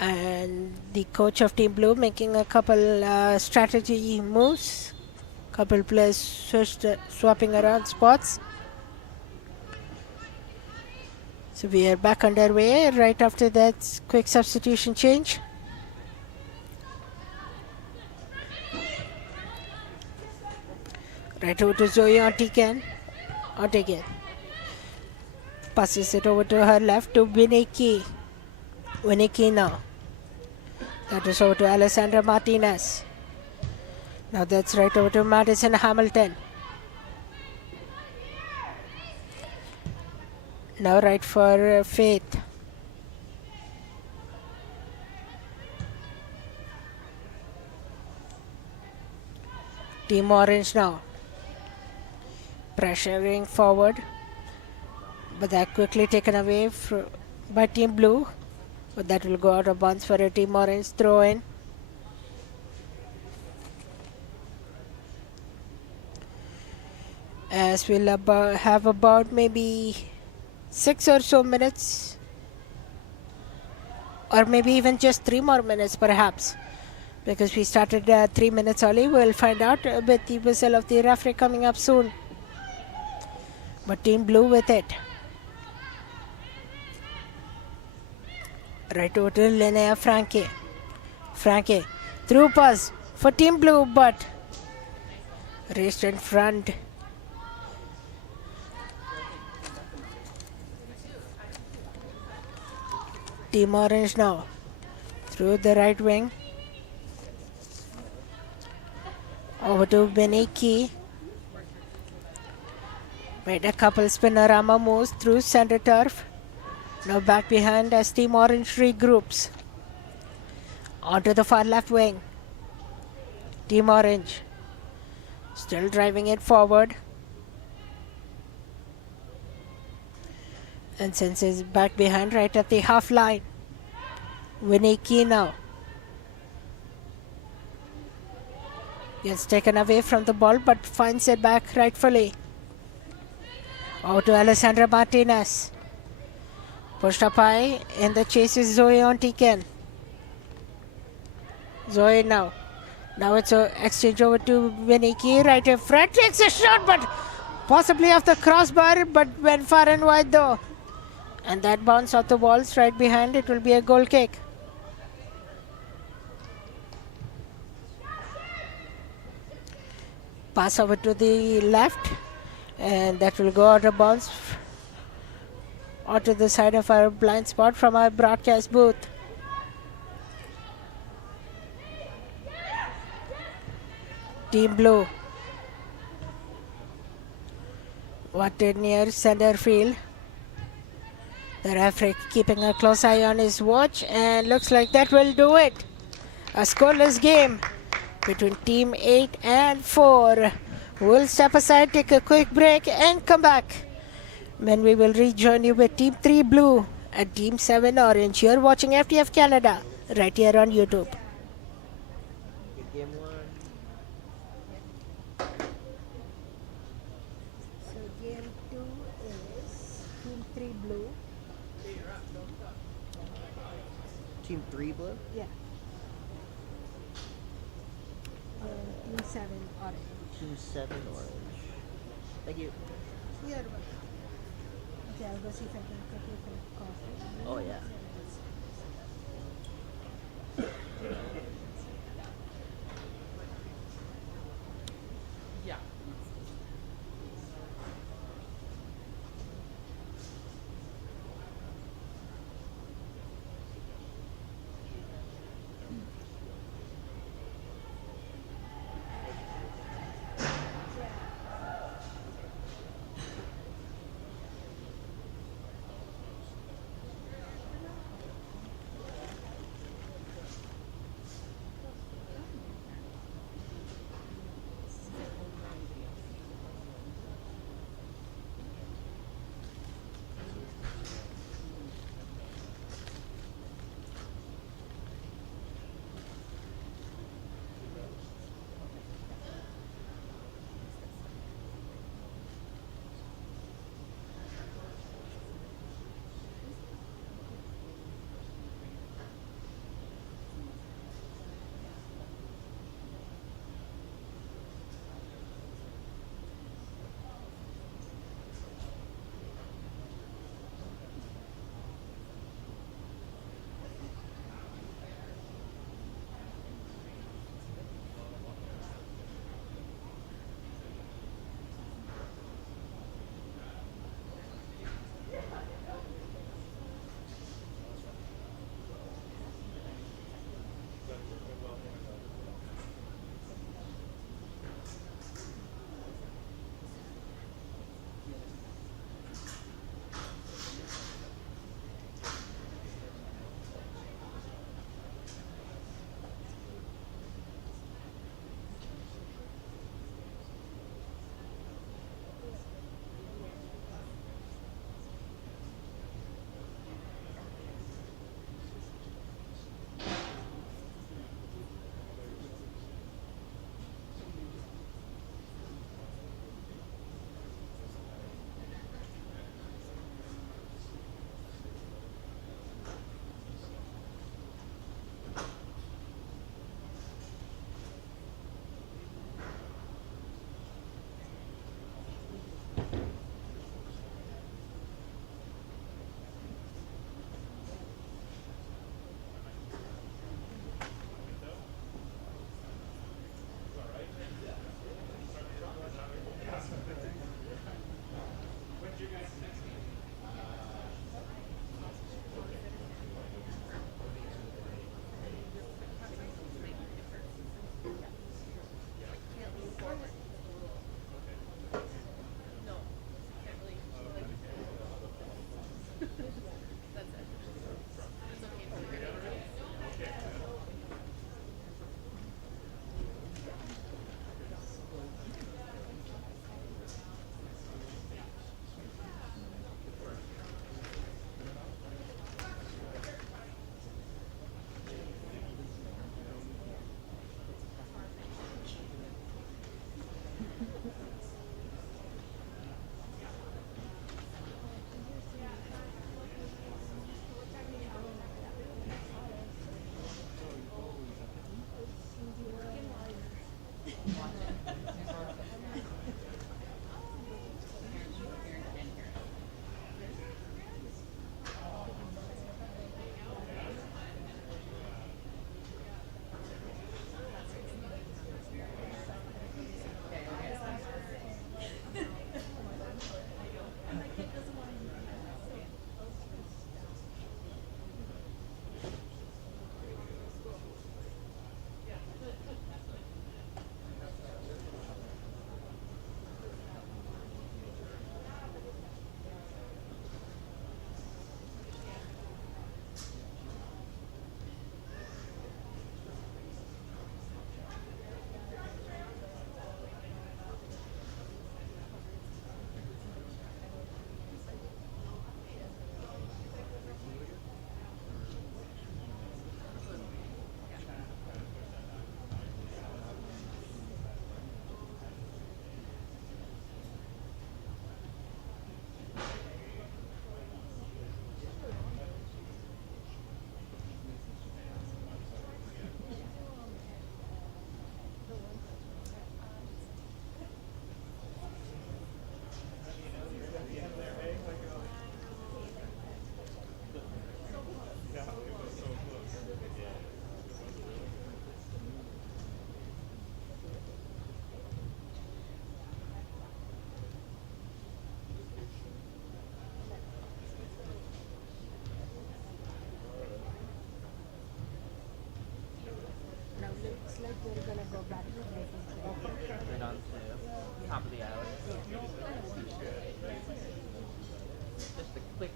And the coach of Team Blue making a couple strategy moves. Couple players swapping around spots. So we are back underway right after that quick substitution change. Right over to Zoe Ontigan. Passes it over to her left to Winnie now. That is over to Alessandra Martinez. Now that's right over to Madison Hamilton. Now right for Faith. Team Orange now. Pressuring forward. But that quickly taken away by Team Blue. But that will go out of bounds for a Team Orange throw in. As we'll have about maybe 6 or so minutes, or maybe even just 3 more minutes perhaps, because we started 3 minutes early. We'll find out with the whistle of the referee coming up soon. But Team Blue with it. Right over to Linnea Franke. Through pass for Team Blue, but raced in front. Team Orange now through the right wing. Over to Winnie Key. Made a couple spinorama moves through center turf. Now back behind as Team Orange regroups. Onto the far left wing. Team Orange still driving it forward. And sends it back behind right at the half line. Winnicky now. Gets taken away from the ball but finds it back rightfully. Out to Alessandra Martinez. Pushed up high, and the chase is Zoe on Tiken. Zoe now. Now it's an exchange over to Winnicky. Right in front. Takes a shot, but possibly off the crossbar, but went far and wide though. And that bounce off the walls right behind. It will be a goal kick. Pass over to the left, and that will go out of bounds onto the side of our blind spot from our broadcast booth. Team Blue. Wanted near center field. The referee keeping a close eye on his watch, and looks like that will do it. A scoreless game between Team 8 and 4. We'll step aside, take a quick break, and come back when we will rejoin you with Team 3 Blue and Team 7 Orange. You're watching FTF Canada right here on YouTube. Good game one. So game 2 is Team 3 Blue. Team 3 blue? Yeah. And Team 7 Orange. Team 7 orange. Thank you. You're welcome. Okay, I'll go see if I can get you some coffee. Oh, yeah. Right on to top of the alley. Just a quick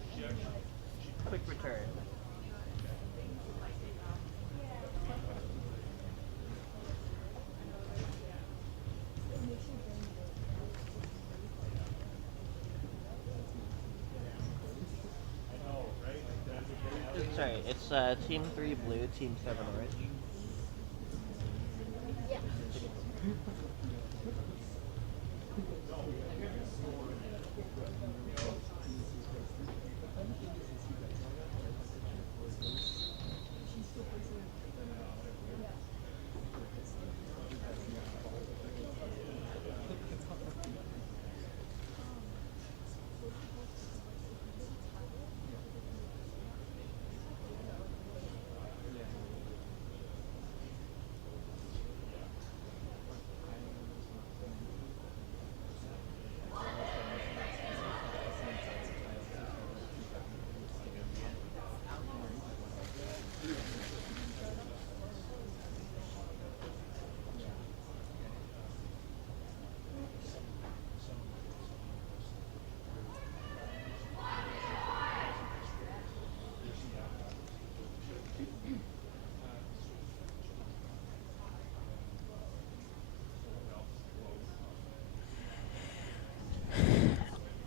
return. Sorry, it's Team 3 blue, Team 7 orange.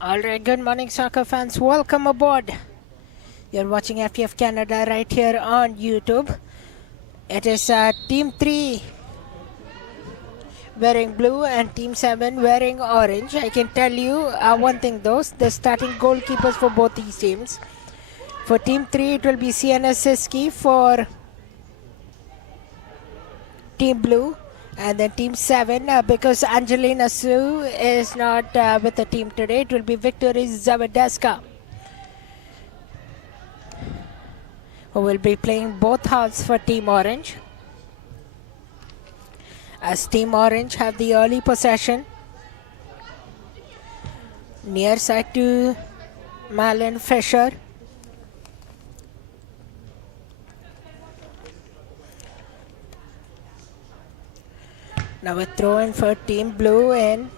All right, good morning, soccer fans. Welcome aboard. You're watching FTF Canada right here on YouTube. It is Team 3 wearing blue and Team 7 wearing orange. I can tell you one thing though, the starting goalkeepers for both these teams. For Team 3, it will be Sienna Siski. For Team Blue. And then Team 7, because Angelina Sue is not with the team today, it will be Victory Zawadeska, who will be playing both halves for Team Orange. As Team Orange have the early possession. Near side to Malin Fisher. Now a throw in for Team Blue in.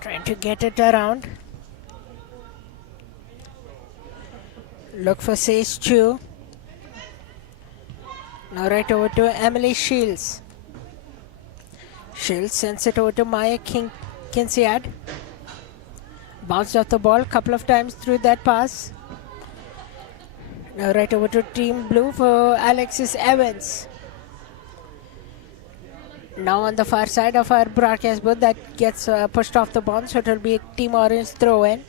Trying to get it around. Look for Sage Chu. Now right over to Emily Shields. Shields sends it over to Maya Kinsiad. Bounced off the ball a couple of times through that pass. Now right over to Team Blue for Alexis Evans. Now on the far side of our broadcast booth, that gets pushed off the ball, so it will be Team Orange throw in.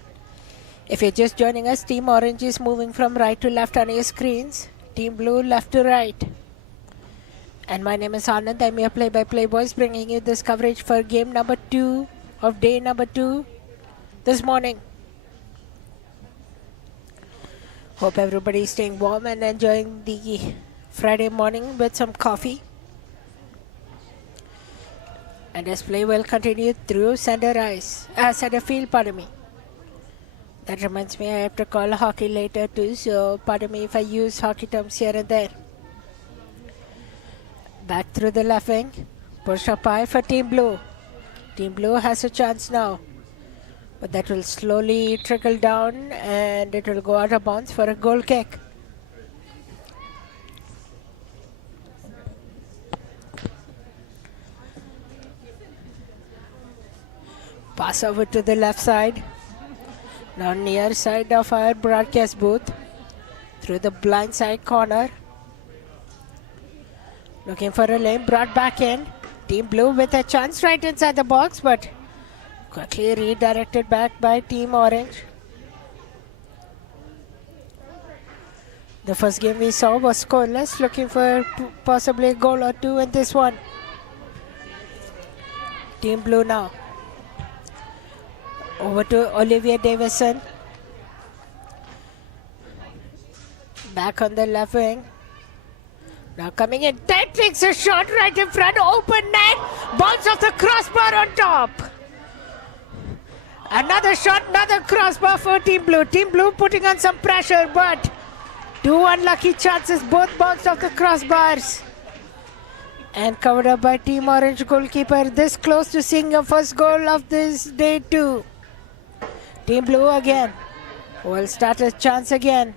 If you're just joining us, Team Orange is moving from right to left on your screens. Team Blue left to right. And my name is Anand. I'm your play-by-play boys, bringing you this coverage for game number 2 of day number 2 this morning. Hope everybody is staying warm and enjoying the Friday morning with some coffee. And this play will continue through center field, pardon me. That reminds me, I have to call hockey later too, so pardon me if I use hockey terms here and there. Back through the left wing. Push up high for Team Blue. Team Blue has a chance now. But that will slowly trickle down and it will go out of bounds for a goal kick. Pass over to the left side. Now near side of our broadcast booth. Through the blind side corner. Looking for a lane, brought back in. Team Blue with a chance right inside the box, but quickly redirected back by Team Orange. The first game we saw was scoreless, looking for possibly a goal or two in this one. Team Blue now. Over to Olivia Davison. Back on the left wing. Now coming in, that takes a shot right in front, open net, bounce off the crossbar on top. Another shot, another crossbar for Team Blue. Team Blue putting on some pressure, but two unlucky chances, both bounced off the crossbars. And covered up by Team Orange goalkeeper. This close to seeing a first goal of this day too. Team Blue again will start a chance again.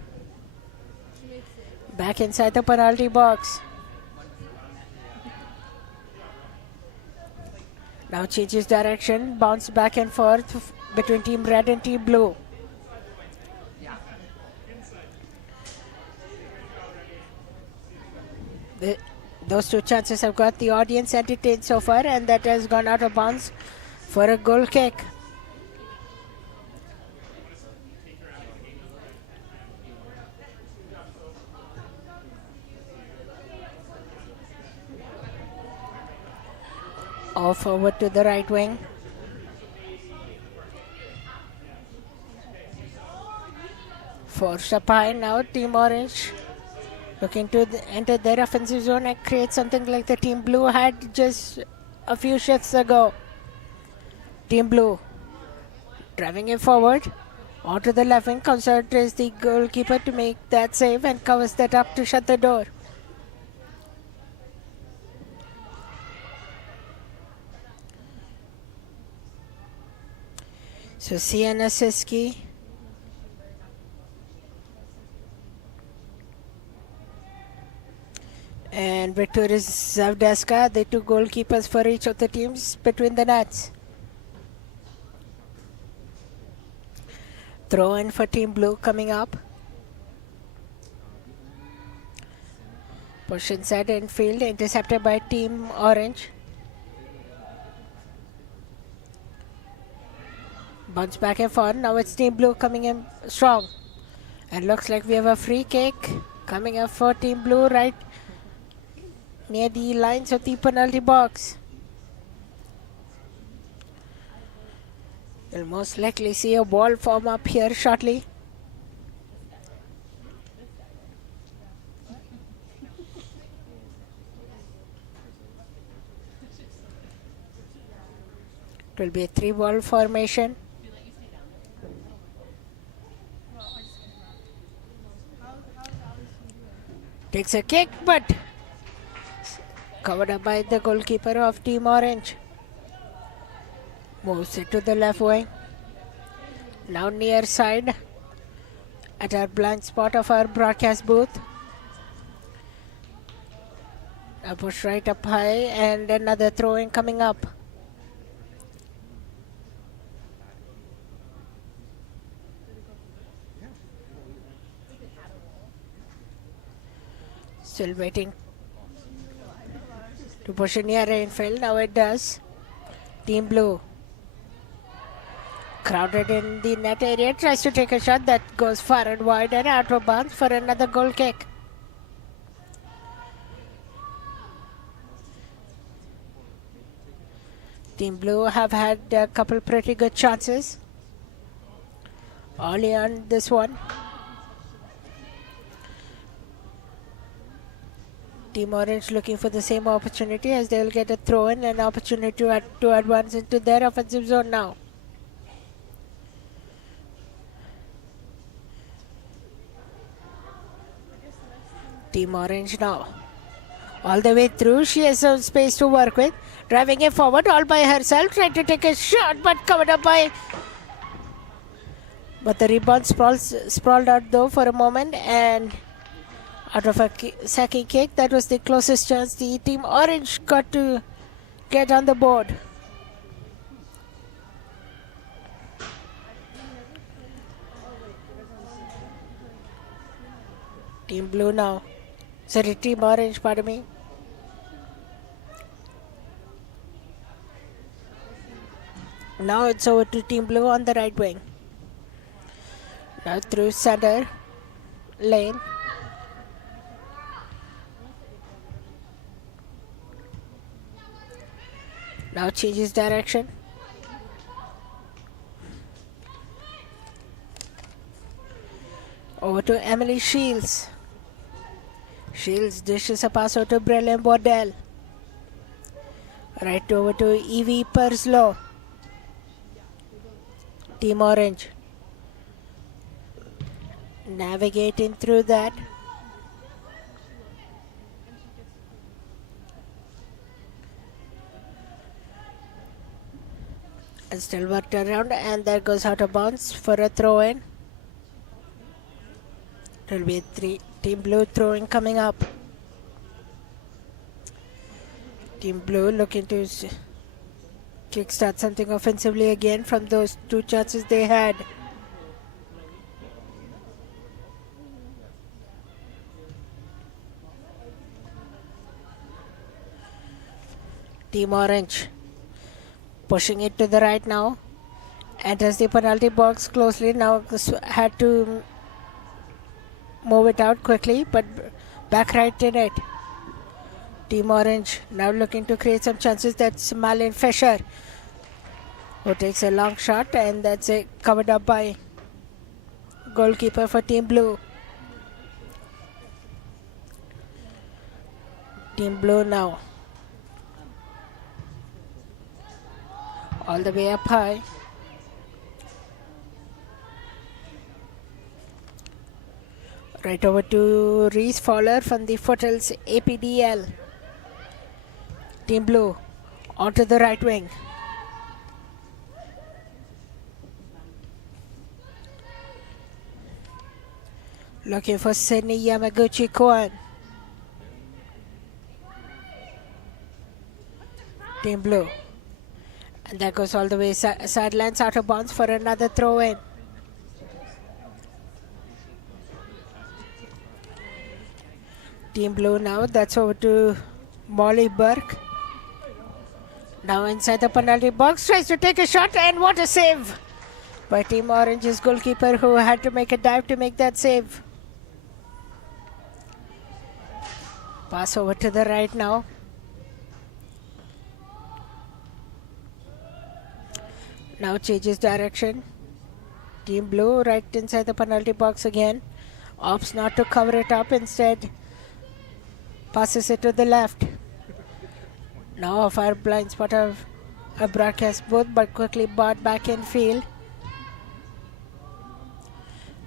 Back inside the penalty box. Now changes direction, bounce back and forth between Team Red and Team Blue. Those two chances have got the audience entertained so far, and that has gone out of bounds for a goal kick. Off over to the right wing. Forced up high now, Team Orange looking to enter their offensive zone and create something like the Team Blue had just a few shifts ago. Team Blue driving it forward. Onto the left wing, comes out is the goalkeeper to make that save and covers that up to shut the door. So Sienna Siski and Victorious Zavdeska, the two goalkeepers for each of the teams between the nets. Throw in for Team Blue coming up. Push inside infield, intercepted by Team Orange. Bounce back and forth. Now it's Team Blue coming in strong. And looks like we have a free kick coming up for Team Blue right near the lines of the penalty box. You'll most likely see a ball form up here shortly. It will be a 3-ball formation. Takes a kick, but covered up by the goalkeeper of Team Orange. Moves it to the left wing. Now near side at our blind spot of our broadcast booth. A push right up high and another throw in coming up. Still waiting to push in near infield. Now it does. Team Blue crowded in the net area, tries to take a shot that goes far and wide and out of bounds for another goal kick. Team Blue have had a couple pretty good chances early on this one. Team Orange looking for the same opportunity as they will get a throw in, an opportunity to advance into their offensive zone now. Team Orange now all the way through. She has some space to work with, driving it forward all by herself, trying to take a shot but covered up by, but the rebound sprawled out though for a moment, and out of a second kick, that was the closest chance the Team Orange got to get on the board. Team Blue now. Sorry, Team Orange, pardon me. Now it's over to Team Blue on the right wing. Now through center lane. Now changes direction. Over to Emily Shields. Shields dishes a pass out to Brilliant Bordell. Right over to Evie Perslow. Team Orange navigating through that. And still worked around, and there goes out of bounds for a throw in. It will be Team Blue throwing coming up. Team Blue looking to kickstart something offensively again from those two chances they had. Team Orange pushing it to the right now. Enters the penalty box closely. Now had to move it out quickly, but back right in it. Team Orange now looking to create some chances. That's Malin Fisher who takes a long shot, and that's covered up by goalkeeper for Team Blue. Team Blue now all the way up high. Right over to Reese Fowler from the Foothills APDL. Team Blue onto the right wing. Looking for Sydney Yamaguchi-Kwan. Team Blue. And that goes all the way sidelines, out of bounds for another throw in. Team Blue now, that's over to Molly Burke. Now inside the penalty box, tries to take a shot, and what a save by Team Orange's goalkeeper, who had to make a dive to make that save. Pass over to the right now. Now changes direction. Team Blue right inside the penalty box again. Opts not to cover it up, instead passes it to the left. Now a fire blind spot of a broadcast booth, but quickly bought back in field.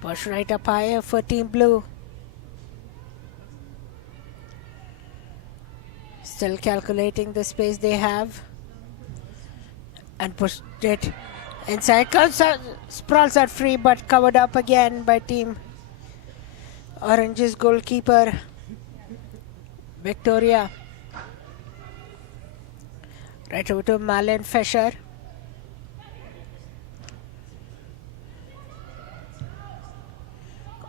Push right up high for Team Blue. Still calculating the space they have. And pushed it inside. Sprawls out free, but covered up again by Team Orange's goalkeeper, Victoria. Right over to Malin Fisher.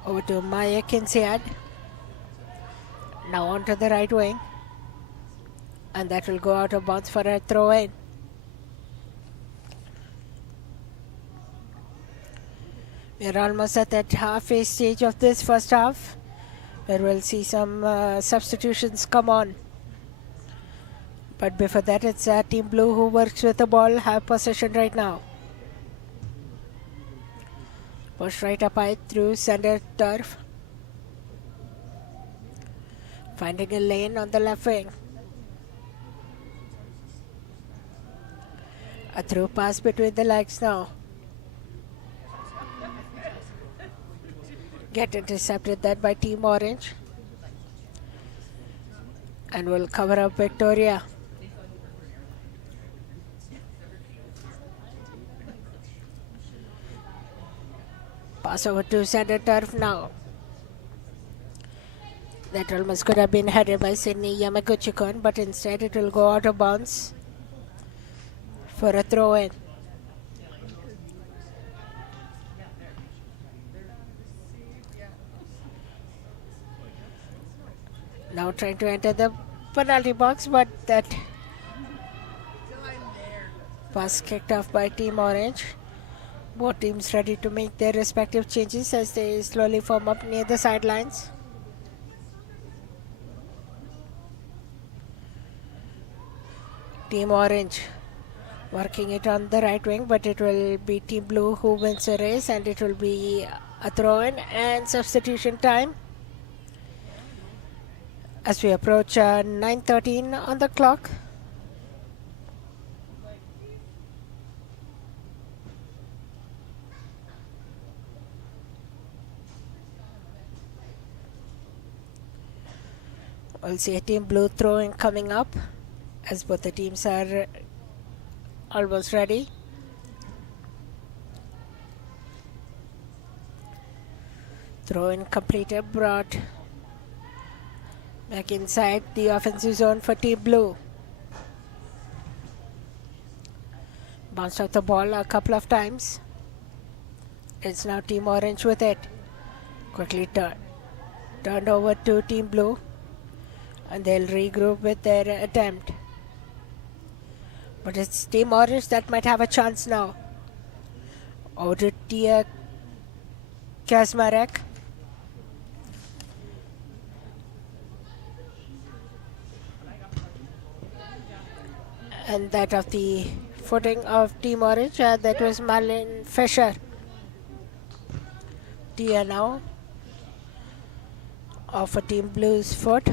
Over to Maya Kinsiad. Now onto the right wing. And that will go out of bounds for a throw in. We're almost at that halfway stage of this first half, where we'll see some substitutions come on. But before that, it's Team Blue who works with the ball, have possession right now. Push right up high through center turf. Finding a lane on the left wing. A through pass between the legs now. Get intercepted that by Team Orange. And will cover up Victoria. Pass over to center turf now. That almost could have been headed by Sydney Yamaguchi-Kun, but instead it will go out of bounds for a throw in. Now trying to enter the penalty box, but that pass kicked off by Team Orange. Both teams ready to make their respective changes as they slowly form up near the sidelines. Team Orange working it on the right wing, but it will be Team Blue who wins the race, and it will be a throw in and substitution time as we approach 9:13 on the clock. We'll see a team blue throwing coming up as both the teams are almost ready. Throw in completed, brought back inside the offensive zone for team blue. Bounced off the ball a couple of times. It's now team orange with it. Quickly turned over to team blue, and they'll regroup with their attempt. But it's team orange that might have a chance now. Over to Tia Kazmarek. And that of the footing of team orange, that was Marlene Fisher. Tia now off a team blue's foot.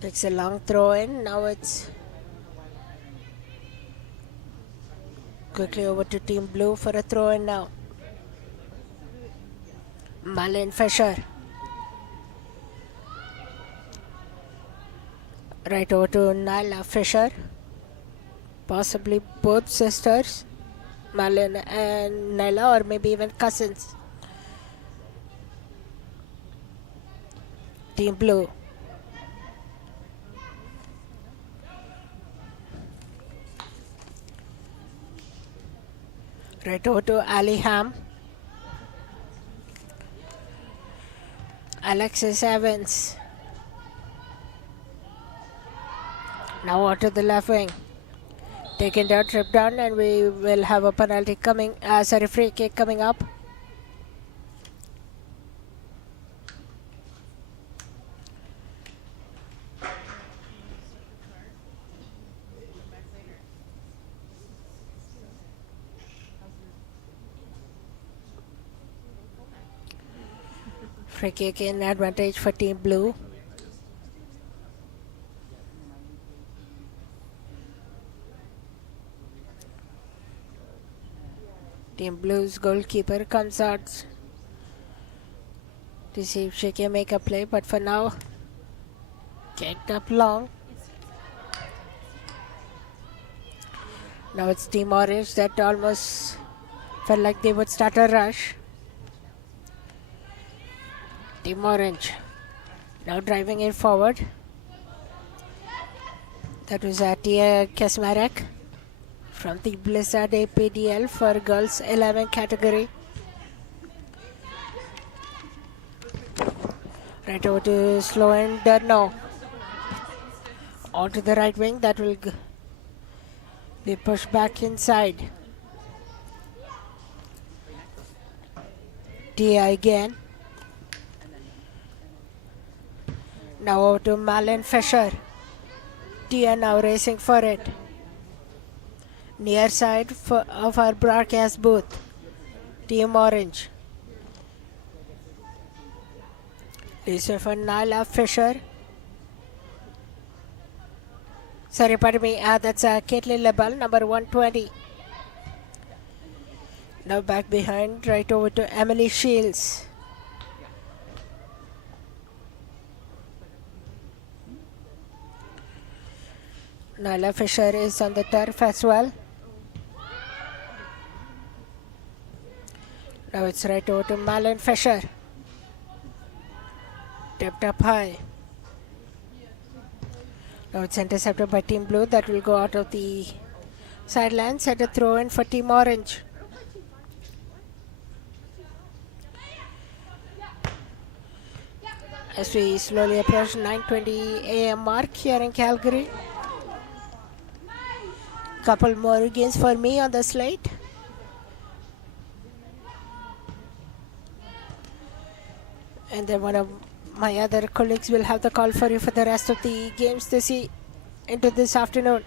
Takes a long throw in. Now it's quickly over to team blue for a throw in now. Marlene Fisher. Right over to Nyla Fisher. Possibly both sisters, Marlene and Nyla, or maybe even cousins. Team blue. Right over to Ali Ham. Alexis Evans. Now onto the left wing. Taken down, tripped down, and we will have a penalty coming, free kick coming up. Free kick in advantage for team blue. Team blue's goalkeeper comes out to see if she can make a play, but for now, kicked up long. Now it's team orange that almost felt like they would start a rush. Team orange now driving it forward. That was Tia Kasmarek from the Blizzard APDL for girls 11 category. Right over to Sloan Durno. On to the right wing, that will be pushed back inside. Tia again. Now over to Marlene Fisher. Tia now racing for it. Near side of our broadcast booth. Team orange. Lisa for Nyla Fisher. Sorry, pardon me. That's Caitlin Lebel, number 120. Now back behind, right over to Emily Shields. Nyla Fisher is on the turf as well. Now it's right over to Marlene Fisher. Tipped up high. Now it's intercepted by Team Blue. That will go out of the sidelines at a throw in for Team Orange. As we slowly approach 9:20 a.m. mark here in Calgary. Couple more games for me on the slate. And then one of my other colleagues will have the call for you for the rest of the games to see into this afternoon.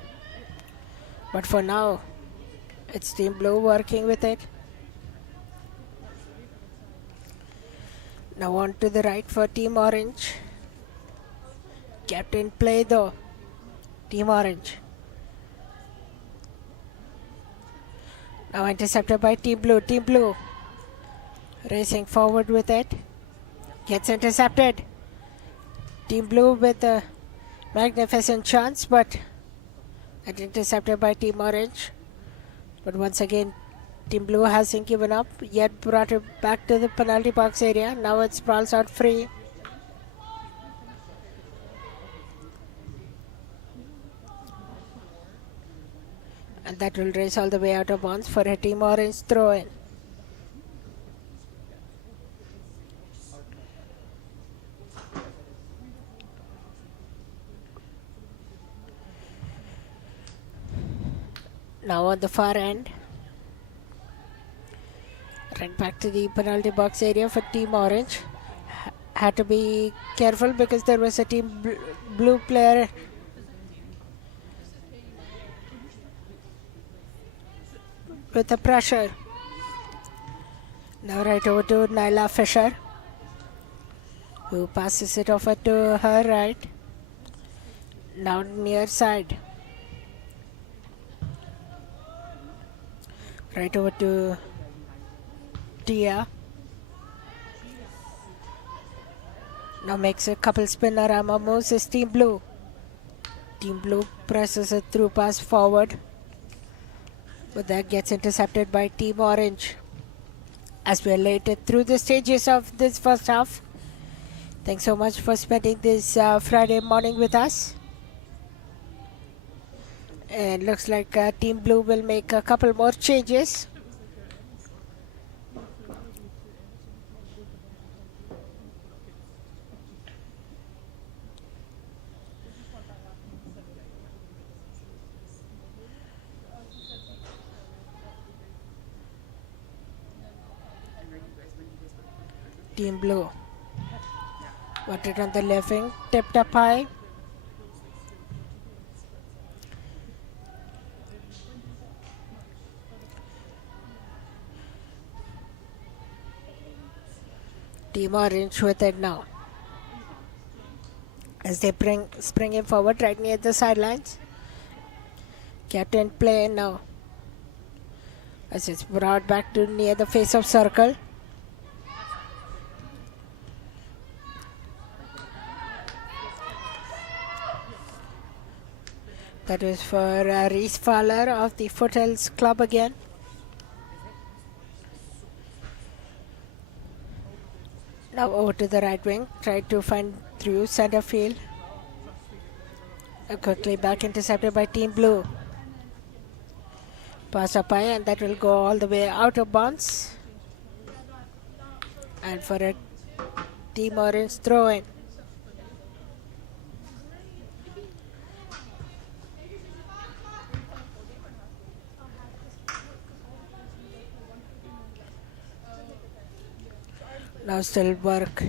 But for now, it's Team Blue working with it. Now on to the right for Team Orange. Captain play though. Team Orange. Now intercepted by Team Blue. Team Blue Racing forward with it. Gets intercepted. Team Blue with a magnificent chance, but intercepted by Team Orange. But once again, Team Blue hasn't given up, yet brought it back to the penalty box area. Now it sprawls out free. And that will race all the way out of bounds for a Team Orange throw-in. Now on the far end. Right back to the penalty box area for Team Orange. Had to be careful because there was a Team Blue player with the pressure. Now right over to Nyla Fisher, who passes it over to her right. Now near side. Right over to Tia. Now makes a couple spinorama moves is Team Blue. Team Blue presses a through pass forward, but that gets intercepted by Team Orange. As we are late through the stages of this first half. Thanks so much for spending this Friday morning with us. And looks like Team Blue will make a couple more changes. Team Blue. Wanted on the left wing, tipped up high. Team Orange with it now. As they spring him forward right near the sidelines. Captain play now. As it's brought back to near the face of circle. That is for Reese Fowler of the Foothills Club again. Now over to the right wing, tried to find through center field. Quickly back intercepted by Team Blue. Pass up high, and that will go all the way out of bounds. And for a Team Orange throw in. Now still work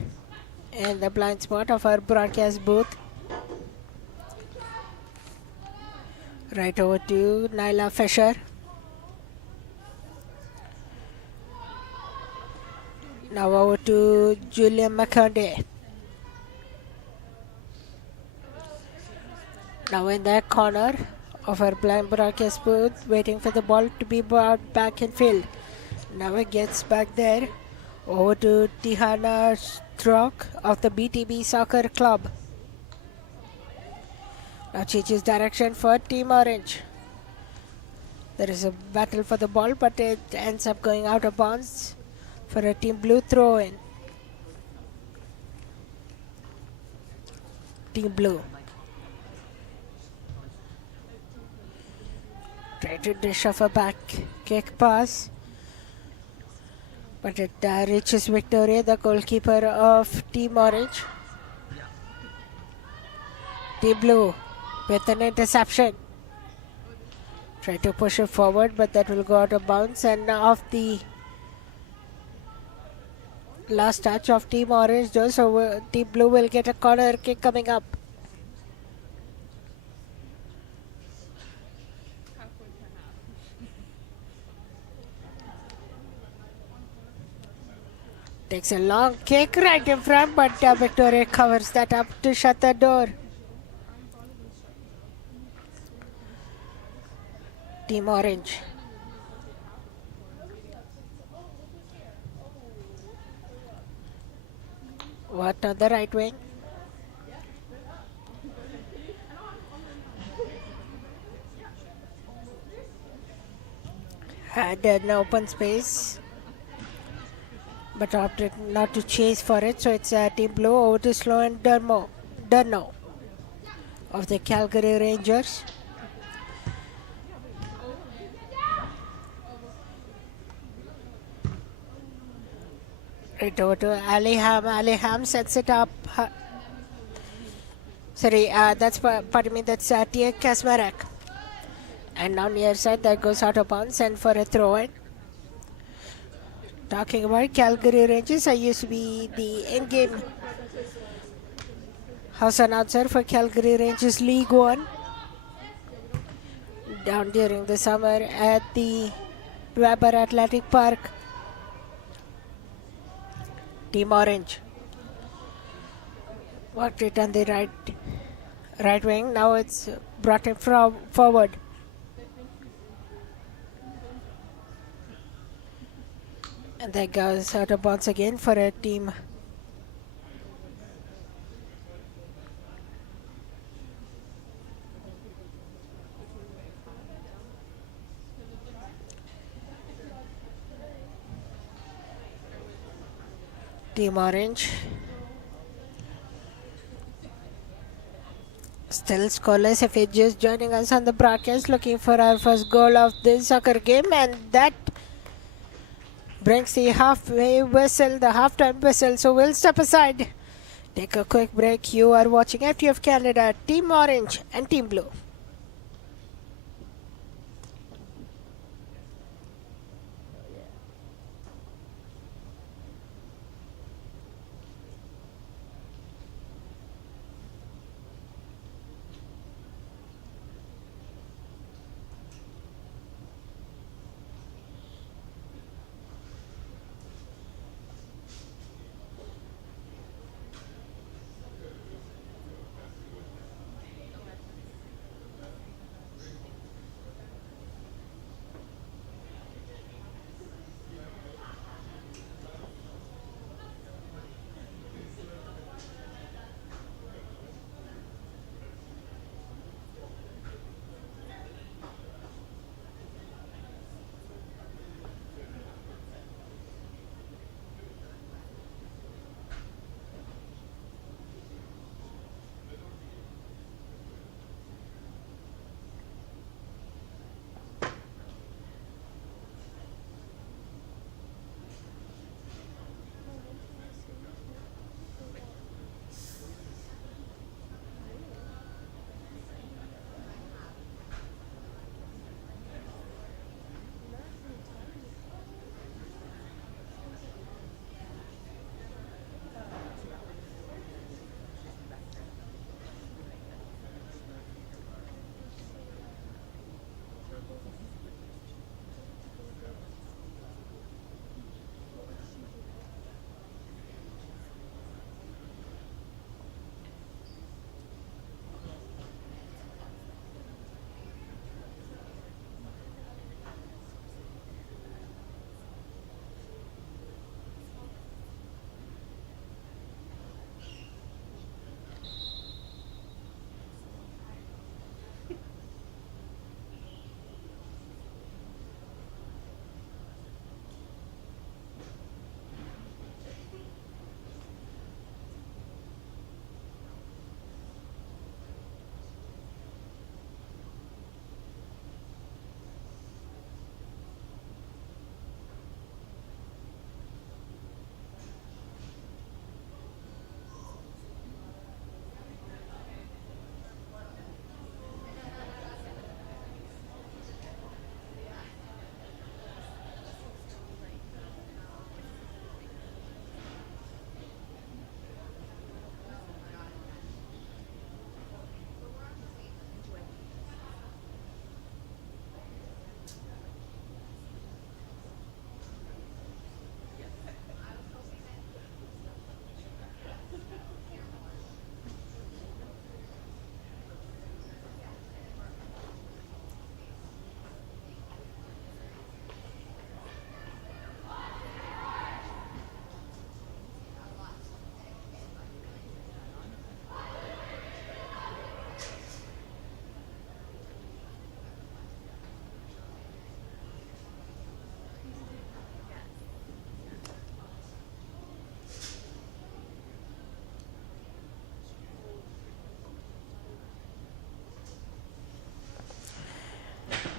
in the blind spot of our broadcast booth. Right over to Nyla Fisher. Now over to Julian McConaughey. Now in the corner of our blind broadcast booth, waiting for the ball to be brought back in field. Now it gets back there. Over to Tihana Stroke of the BTB Soccer Club. Now changes direction for Team Orange. There is a battle for the ball, but it ends up going out of bounds for a Team Blue throw-in. Team Blue. Try to dish off a back kick pass. But it reaches Victoria, the goalkeeper of Team Orange. Team Blue with an interception. Try to push it forward, but that will go out of bounds. And off the last touch of Team Orange, though, so Team Blue will get a corner kick coming up. Takes a long kick right in front, but Victoria covers that up to shut the door. Team Orange. Shot on the right wing. Had an open space, but opted not to chase for it. So it's Team Blue over to Slow and Durno of the Calgary Rangers. Right over to Aliham. Aliham sets it up. Sorry, pardon me, that's Tia Kasmarek. And now near side, that goes out of bounds and for a throw in. Talking about Calgary Rangers, I used to be the in-game house announcer for Calgary Rangers League One. Down during the summer at the Weber Athletic Park. Team Orange worked it on the right wing. Now it's brought it forward. And that goes out of bounds again for a team. Team Orange. Still scoreless. If you're just joining us on the broadcast, looking for our first goal of this soccer game, and that brings the halfway whistle, the halftime whistle. So we'll step aside, take a quick break. You are watching FTF Canada, Team Orange and Team Blue.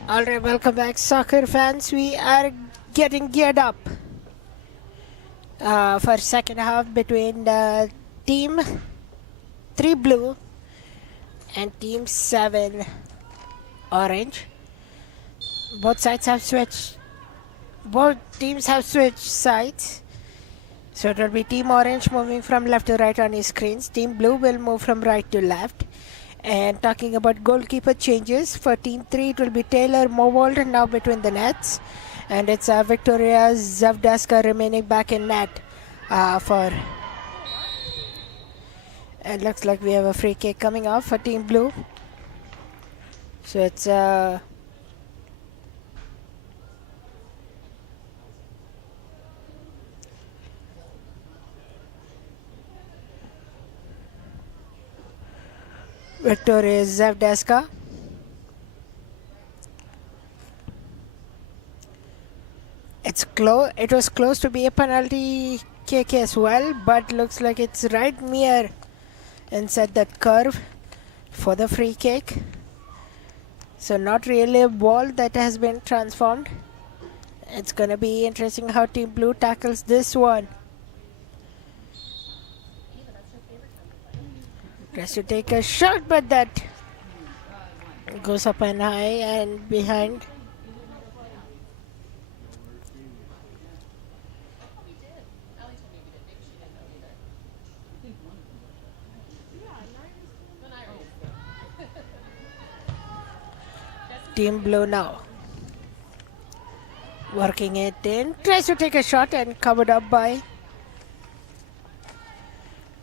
All right, welcome back, soccer fans. We are getting geared up for second half between team 3 blue and team 7 orange. Both teams have switched sides. So it will be team orange moving from left to right on his screens. Team blue will move from right to left. And talking about goalkeeper changes, for Team 3 it will be Taylor Mowold now between the nets. And it's Victoria Zavdaska remaining back in net for... It looks like we have a free kick coming off for Team Blue. So it's... Victoria Zavdaska. It was close to be a penalty kick as well, but looks like it's right near inside that curve for the free kick. So not really a ball that has been transformed. It's gonna be interesting how Team Blue tackles this one. Tries to take a shot, but that goes up and high and behind. Team Blue now working it in, tries to take a shot and covered up by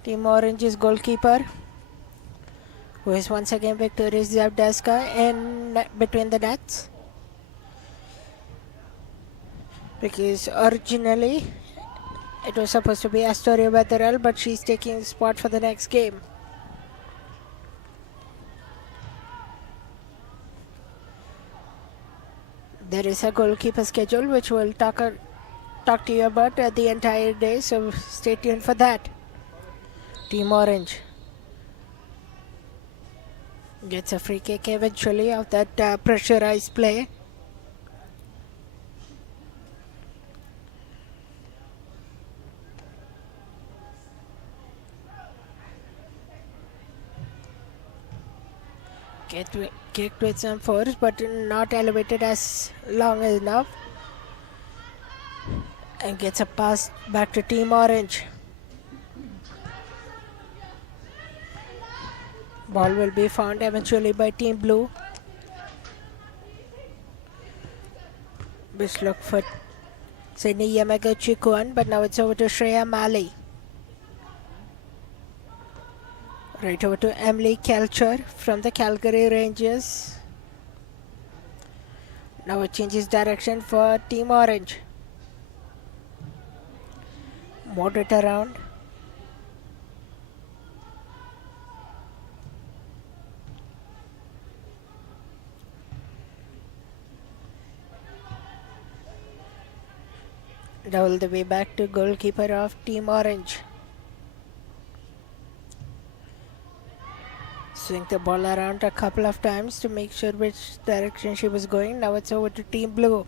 Team Orange's goalkeeper, who is once again Victoria Zavdaska in between the nets. Because originally it was supposed to be Astoria Betherell, but she's taking the spot for the next game. There is a goalkeeper schedule which we'll talk to you about the entire day, so stay tuned for that. Team Orange gets a free kick eventually of that pressurized play. Kicked with some force, but not elevated as long enough. And gets a pass back to Team Orange. Ball will be found eventually by Team Blue, which look for Sydney Yamaguchi-Kwan, but now it's over to Shreya Mali. Right over to Emily Kelcher from the Calgary Rangers. Now it changes direction for Team Orange. Mode it around. Double the way back to goalkeeper of Team Orange. Swing the ball around a couple of times to make sure which direction she was going. Now it's over to Team Blue.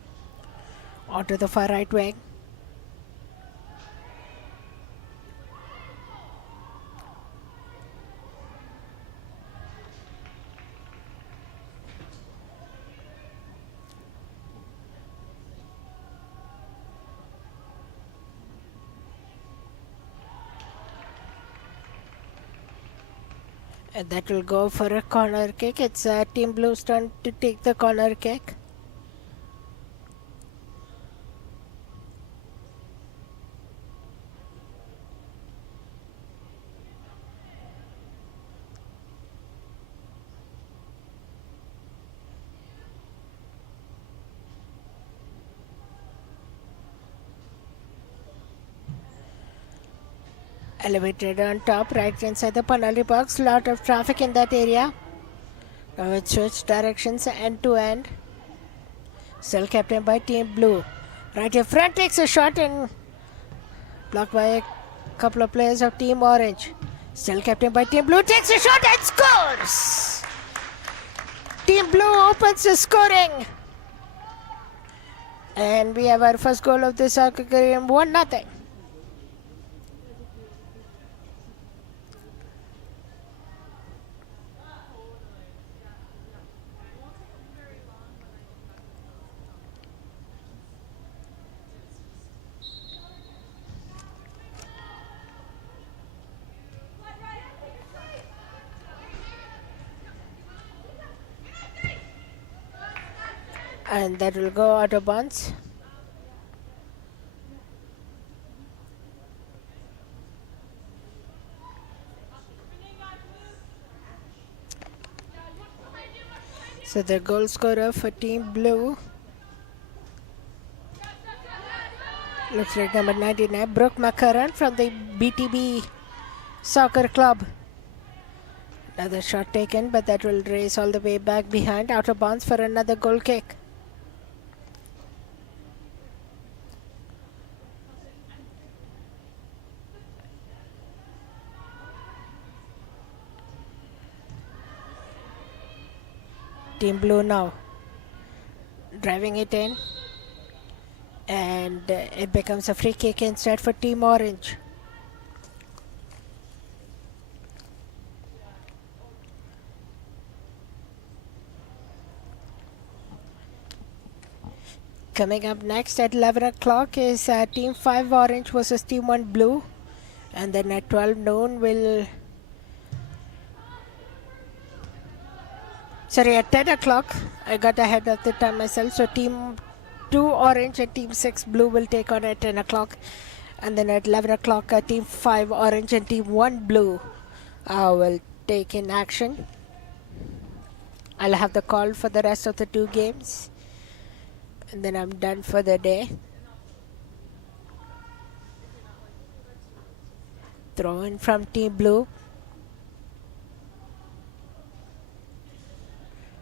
Onto the far right wing. And that will go for a corner kick. It's Team Blue's turn to take the corner kick. Elevated on top, right inside the penalty box. Lot of traffic in that area. Now it switched directions end to end. Still captained by Team Blue. Right in front takes a shot and blocked by a couple of players of Team Orange. Still captained by Team Blue, takes a shot and scores! Team Blue opens the scoring And we have our first goal of the soccer game, 1-0. And that will go out of bounds. So the goal scorer for Team Blue looks like number 99, Brooke McCarran from the BTB Soccer Club. Another shot taken, but that will race all the way back behind, out of bounds for another goal kick. Team Blue now driving it in, and it becomes a free kick instead for Team Orange. Coming up next at 11 o'clock is Team 5 Orange versus Team 1 Blue, and then at 12 noon will at 10 o'clock, I got ahead of the time myself. So Team 2 Orange and Team 6 Blue will take on at 10 o'clock. And then at 11 o'clock, Team 5 Orange and Team 1 Blue will take in action. I'll have the call for the rest of the two games. And then I'm done for the day. Throw in from Team Blue.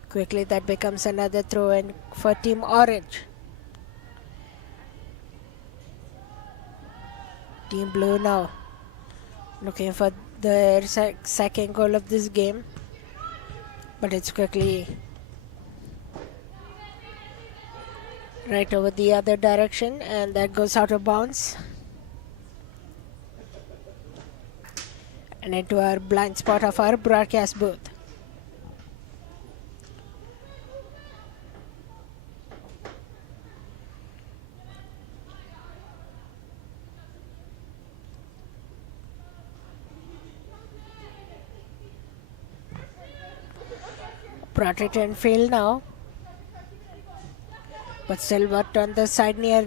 Quickly that becomes another throw in for Team Orange. Team Blue now looking for their second goal of this game, but it's quickly right over the other direction, and that goes out of bounds and into our blind spot of our broadcast booth. Brought it in field now, but still worked on the side near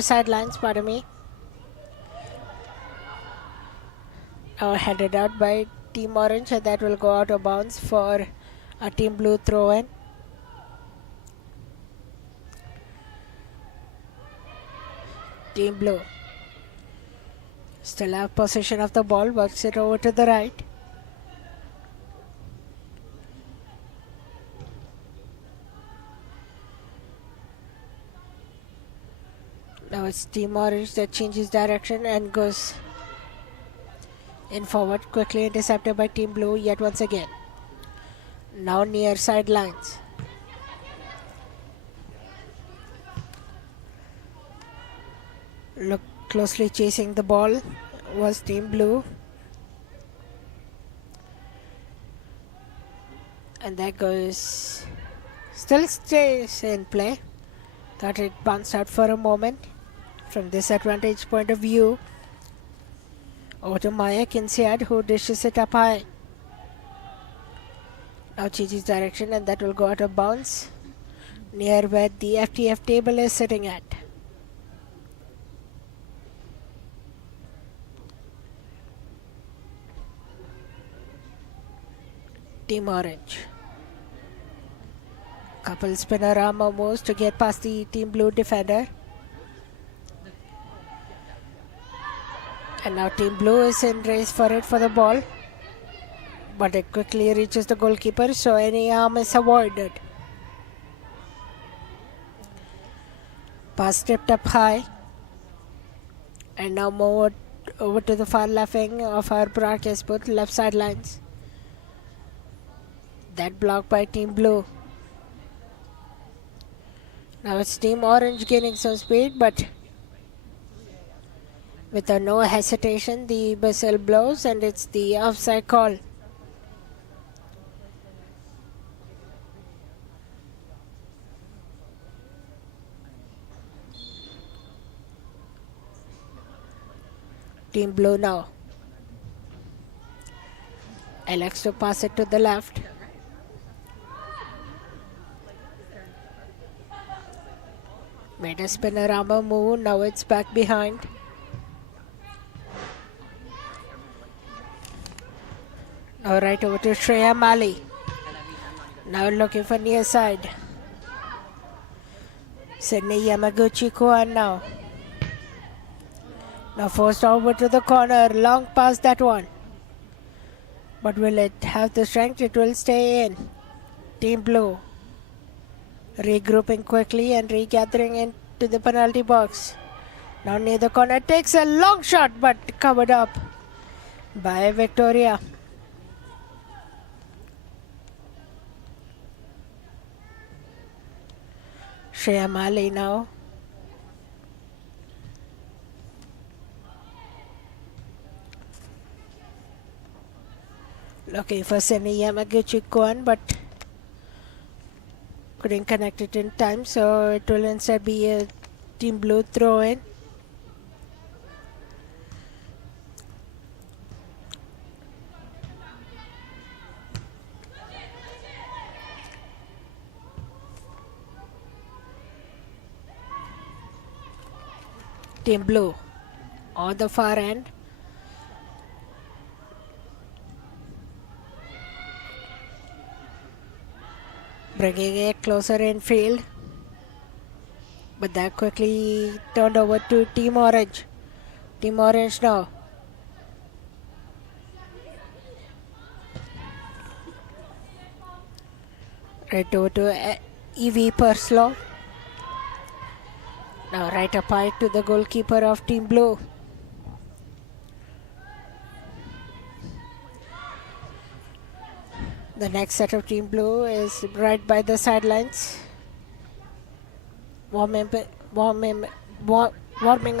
sidelines, pardon me. Now headed out by Team Orange, and that will go out of bounds for a Team Blue throw in. Team Blue still have possession of the ball, works it over to the right. Now it's Team Orange that changes direction and goes in forward, quickly intercepted by Team Blue yet once again. Now near sidelines. Look closely chasing the ball was Team Blue. And that goes, still stays in play. Thought it bounced out for a moment. From this advantage point of view, over to Maya Kinsiad, who dishes it up high. Now changes direction, and that will go out of bounds near where the FTF table is sitting at. Team Orange. Couple spinorama moves to get past the Team Blue defender. And now Team Blue is in race for it for the ball, but it quickly reaches the goalkeeper, so any harm is avoided. Pass stripped up high, and now move over to the far left wing of our broadcast booth, left sidelines. That blocked by Team Blue. Now it's Team Orange gaining some speed, but with a no hesitation, the whistle blows and it's the offside call. Team Blue now. Elects to pass it to the left. Made a spinorama move, now it's back behind. Now right over to Shreya Mali. Now looking for near side. Sydney Yamaguchi Kuan now. Now forced over to the corner, long past that one. But will it have the strength? It will stay in. Team Blue regrouping quickly and regathering into the penalty box. Now near the corner, takes a long shot but covered up by Victoria. Shreya Mali now. Looking for Sydney Yamaguchi Kwan, but couldn't connect it in time, so it will instead be a Team Blue throw in. Team Blue on the far end. Bringing it closer in field. But that quickly turned over to Team Orange. Team Orange now. Right over to Evie Perslow. Now right up high to the goalkeeper of Team Blue. The next set of Team Blue is right by the sidelines. Warming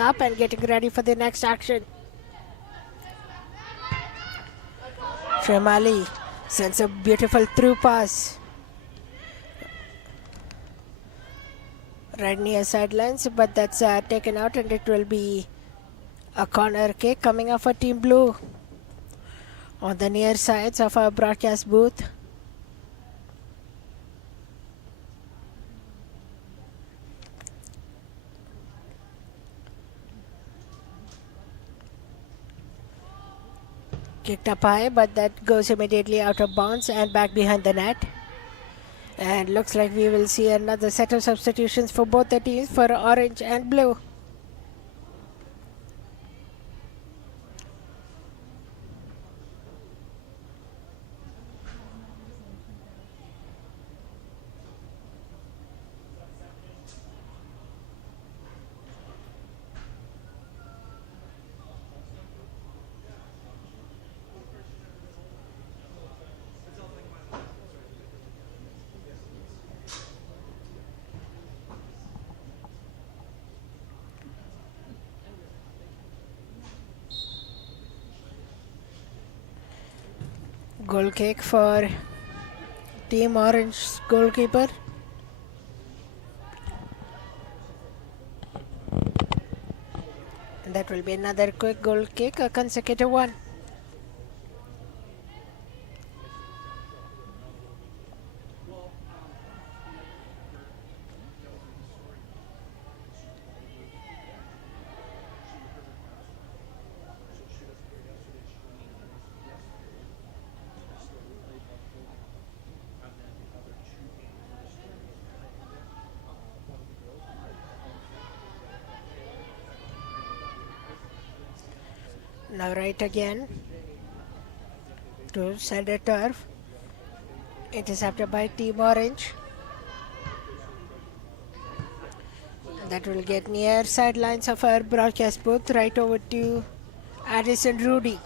up and getting ready for the next action. Shreya sends a beautiful through pass. Right near sidelines, but that's taken out and it will be a corner kick coming up for Team Blue on the near sides of our broadcast booth. Kicked up high, but that goes immediately out of bounds and back behind the net. And looks like we will see another set of substitutions for both the teams, for Orange and Blue. Goal kick for Team Orange goalkeeper. And that will be another quick goal kick, a consecutive one. Now right again to center turf. Intercepted by Team Orange. That will get near sidelines of our broadcast booth, right over to Addison Rudy.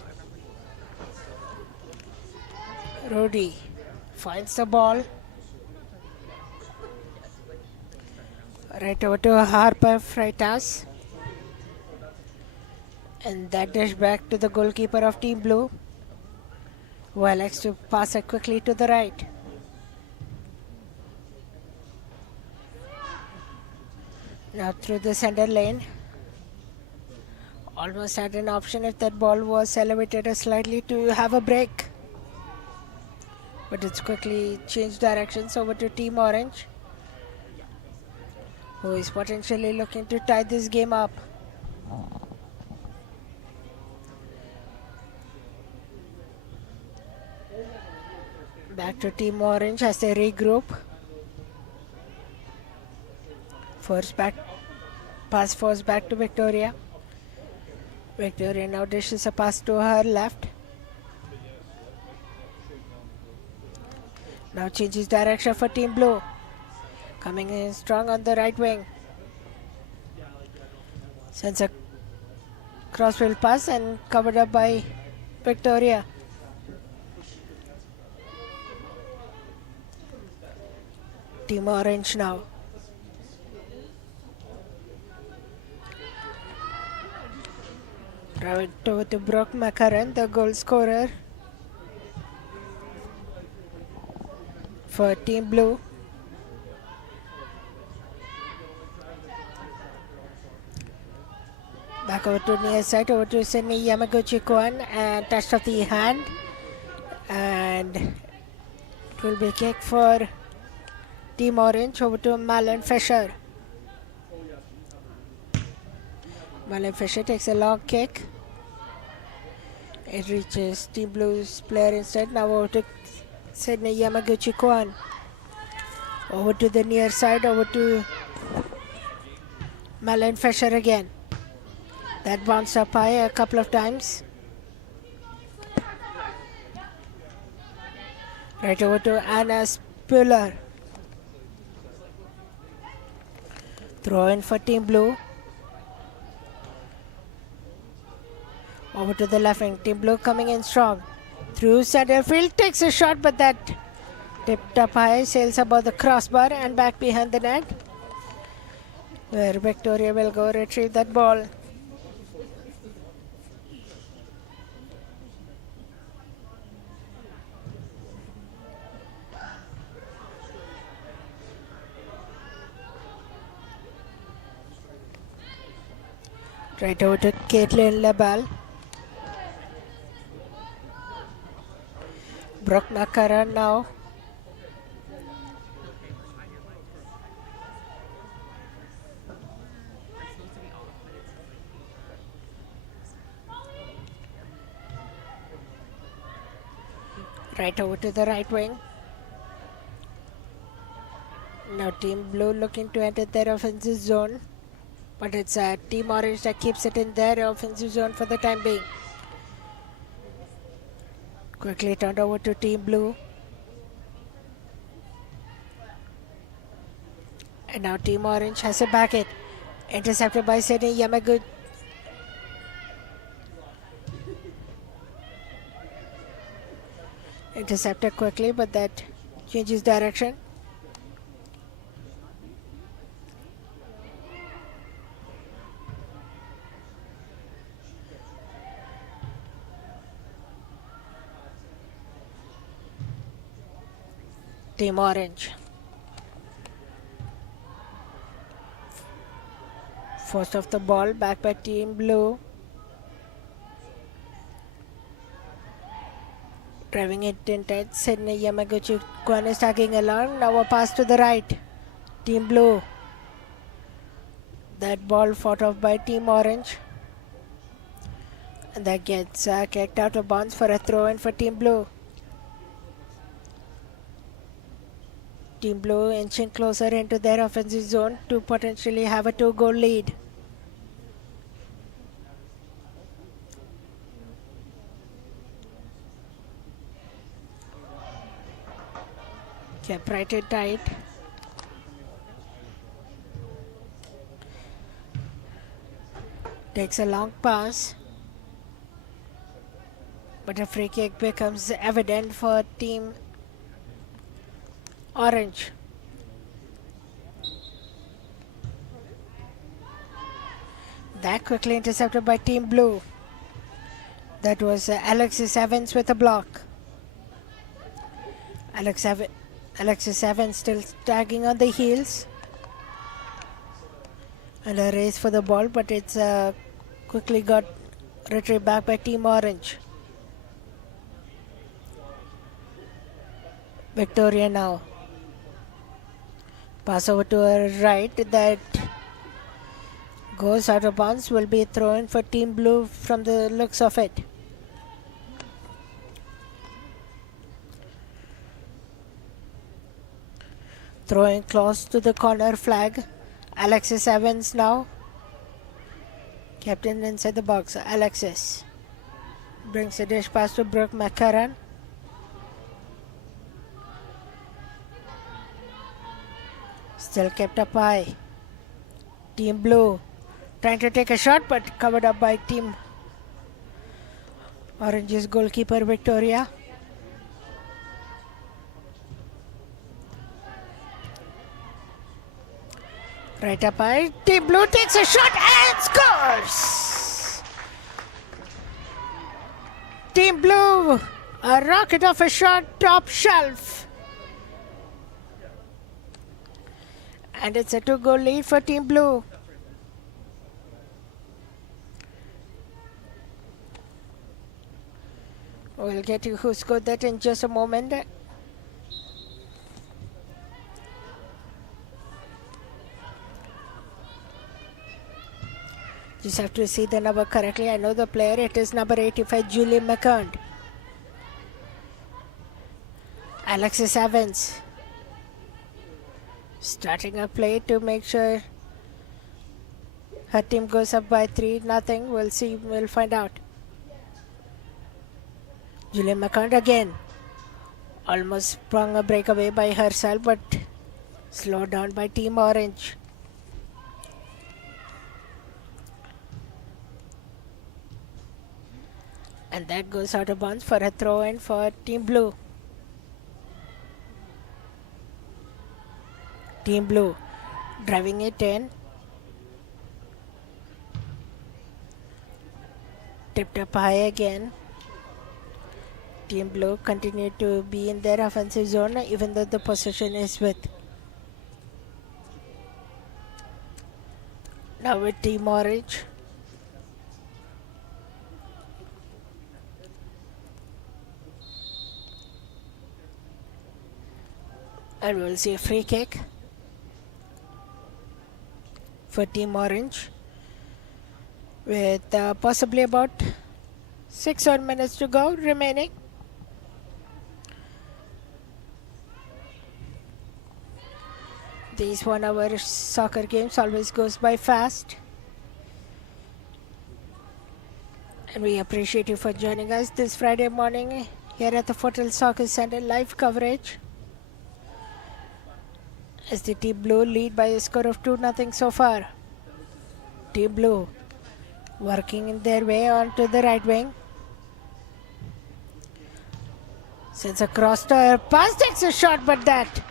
Rudy finds the ball. Right over to Harper Freitas. And that dish back to the goalkeeper of Team Blue, who likes to pass it quickly to the right. Now through the center lane. Almost had an option if that ball was elevated slightly to have a break. But it's quickly changed directions over to Team Orange, who is potentially looking to tie this game up. Back to Team Orange as they regroup. Pass force back to Victoria. Victoria now dishes a pass to her left. Now changes direction for Team Blue. Coming in strong on the right wing. Sends a crossfield pass and covered up by Victoria. Team Orange now. Right over to Brock McCarran, the goal scorer for Team Blue. Back over to near side, over to Sydney Yamaguchi-Kwan, and touch of the hand. And it will be kick for Team Orange over to Marlon Fisher. Marlon Fisher takes a long kick. It reaches Team Blue's player instead. Now over to Sydney Yamaguchi-Kwan. Over to the near side, over to Marlon Fisher again. That bounced up high a couple of times. Right over to Anna Spuller. Throw in for Team Blue. Over to the left wing. Team Blue coming in strong. Through center field. Takes a shot, but that tipped up high. Sails above the crossbar and back behind the net, where Victoria will go retrieve that ball. Right over to Caitlin LaBalle. Brock McCarran now. Right over to the right wing. Now Team Blue looking to enter their offensive zone, but it's Team Orange that keeps it in their offensive zone for the time being. Quickly turned over to Team Blue. And now Team Orange has a back it. Intercepted by Sydney Yamaguchi. Intercepted quickly, but that changes direction. Team Orange. First off the ball, back by Team Blue. Driving it in tight. Sydney Yamaguchi-Kwan is tagging along. Now a pass to the right. Team Blue. That ball fought off by Team Orange. And that gets kicked out of bounds for a throw in for Team Blue. Team Blue inching closer into their offensive zone to potentially have a 2-goal lead. Kept right and tight. Takes a long pass, but a free kick becomes evident for Team Orange. That quickly intercepted by Team Blue. That was Alexis Evans with a block. Alexis Evans still tagging on the heels. And a race for the ball, but it's quickly got retrieved back by Team Orange. Victoria now. Pass over to her right. That goes out of bounds. Will be thrown for Team Blue from the looks of it. Throwing close to the corner flag. Alexis Evans now. Captain inside the box. Alexis brings a dish pass to Brooke McCarran. Still kept up high. Team Blue trying to take a shot, but covered up by Team Orange's goalkeeper Victoria. Right up high. Team Blue takes a shot and scores! Team Blue, a rocket of a shot, top shelf. And it's a 2-goal lead for Team Blue. We'll get to who scored that in just a moment. Just have to see the number correctly. I know the player. It is number 85, Julie McCund. Alexis Evans starting a play to make sure her team goes up by 3-0. We'll see. We'll find out. Julie McCund again. Almost sprung a breakaway by herself, but slowed down by Team Orange. And that goes out of bounds for a throw-in for Team Blue. Team Blue driving it in. Tipped up high again. Team Blue continue to be in their offensive zone even though the possession is with. Now with Team Orange. And we'll see a free kick for Team Orange with possibly about 6 odd minutes to go remaining. These 1-hour soccer games always goes by fast. And we appreciate you for joining us this Friday morning here at the Fortel Soccer Center live coverage. As the Team Blue lead by a score of 2-0 so far. Team Blue working in their way onto the right wing. Sends across the pass, takes a shot, but that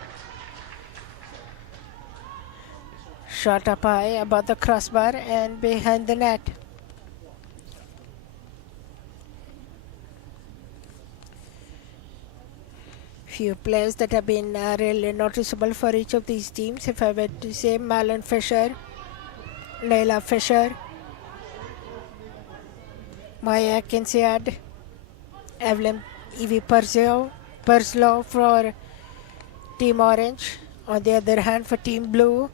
shot up high above the crossbar and behind the net. Few players that have been really noticeable for each of these teams. If I were to say Malin Fisher, Leila Fisher, Maya Kinsiad, Evelyn Evie Perslow for Team Orange. On the other hand, for Team Blue,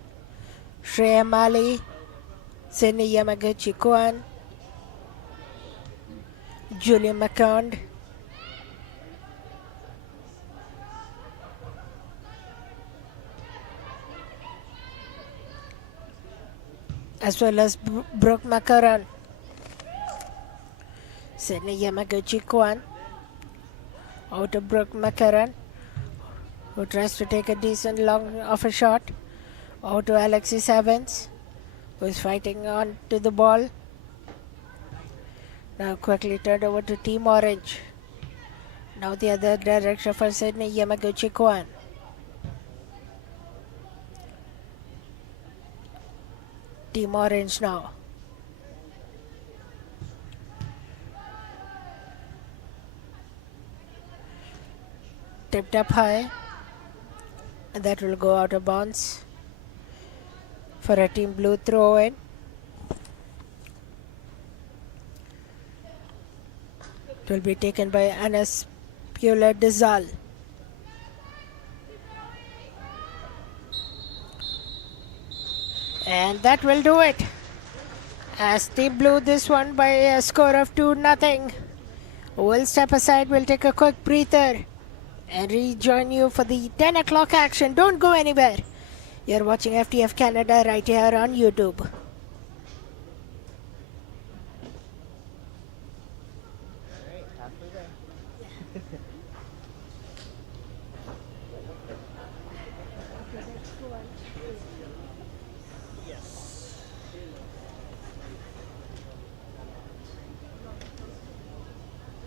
Shreya Mali, Sydney Yamaguchi Kwan, Julia McCond, as well as Brooke McCarran. Sydney Yamaguchi Kwan out to Brooke McCarran, who tries to take a decent long off a shot. Out to Alexis Evans, who is fighting on to the ball. Now quickly turned over to Team Orange. Now the other direction for Sydney Yamaguchi Kwan. Team Orange now. tipped up high. And that will go out of bounds for a Team Blue throw in. It will be taken by Anas Pula Dizal. And that will do it. As Team Blue this one by a score of 2-0. We'll step aside, we'll take a quick breather and rejoin you for the 10 o'clock action. Don't go anywhere. You're watching FTF Canada right here on YouTube. Alright, halfway there. Yes.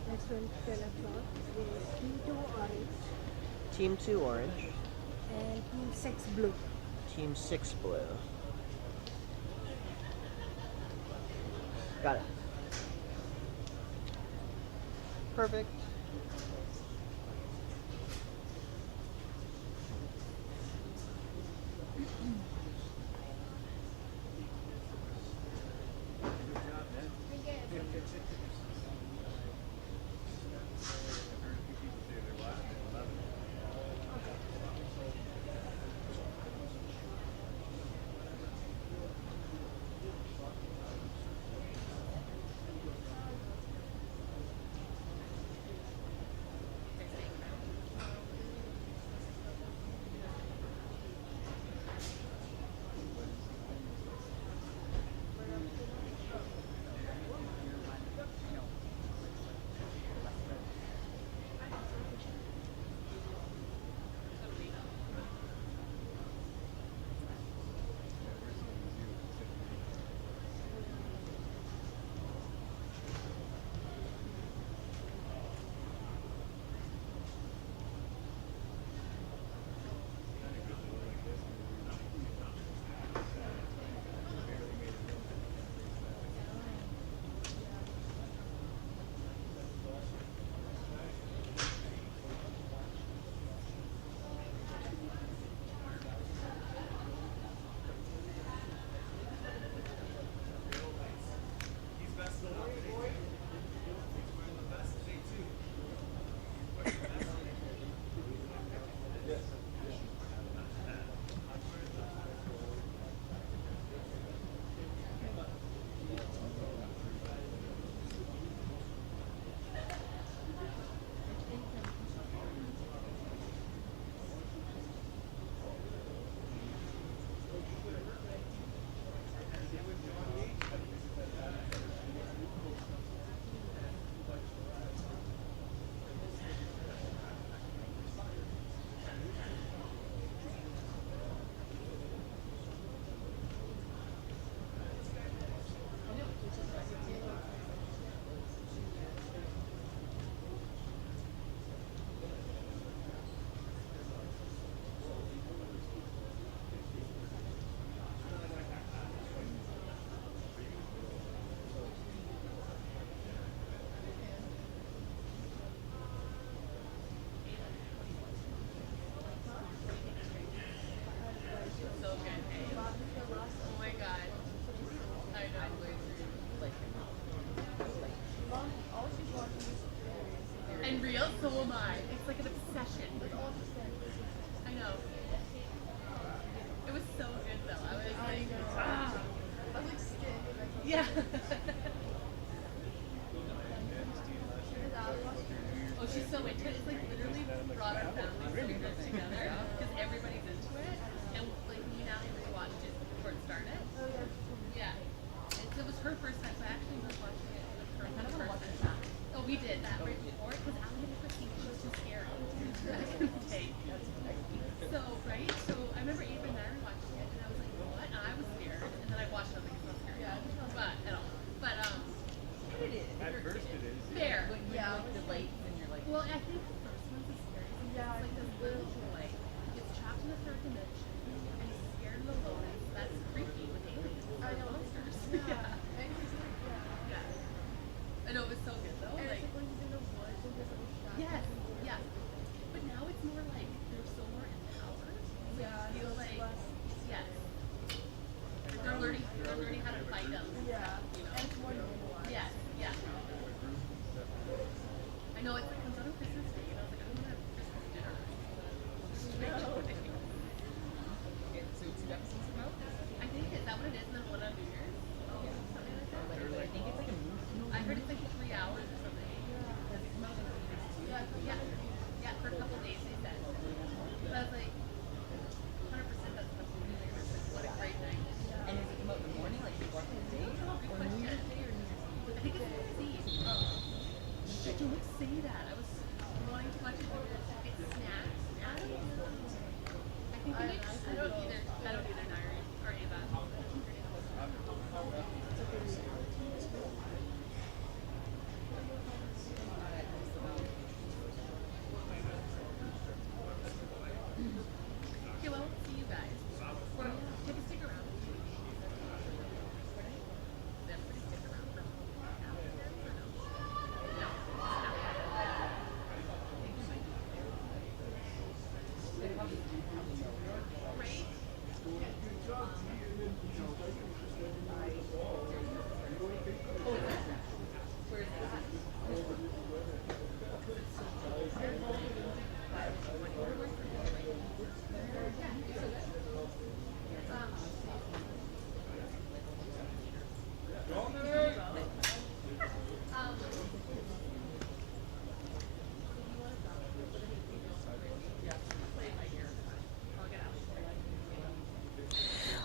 Next one, 10 o'clock, is Team 2 Orange Team 2 orange. and Team 6 Blue. Team 6 blue. Got it. Perfect.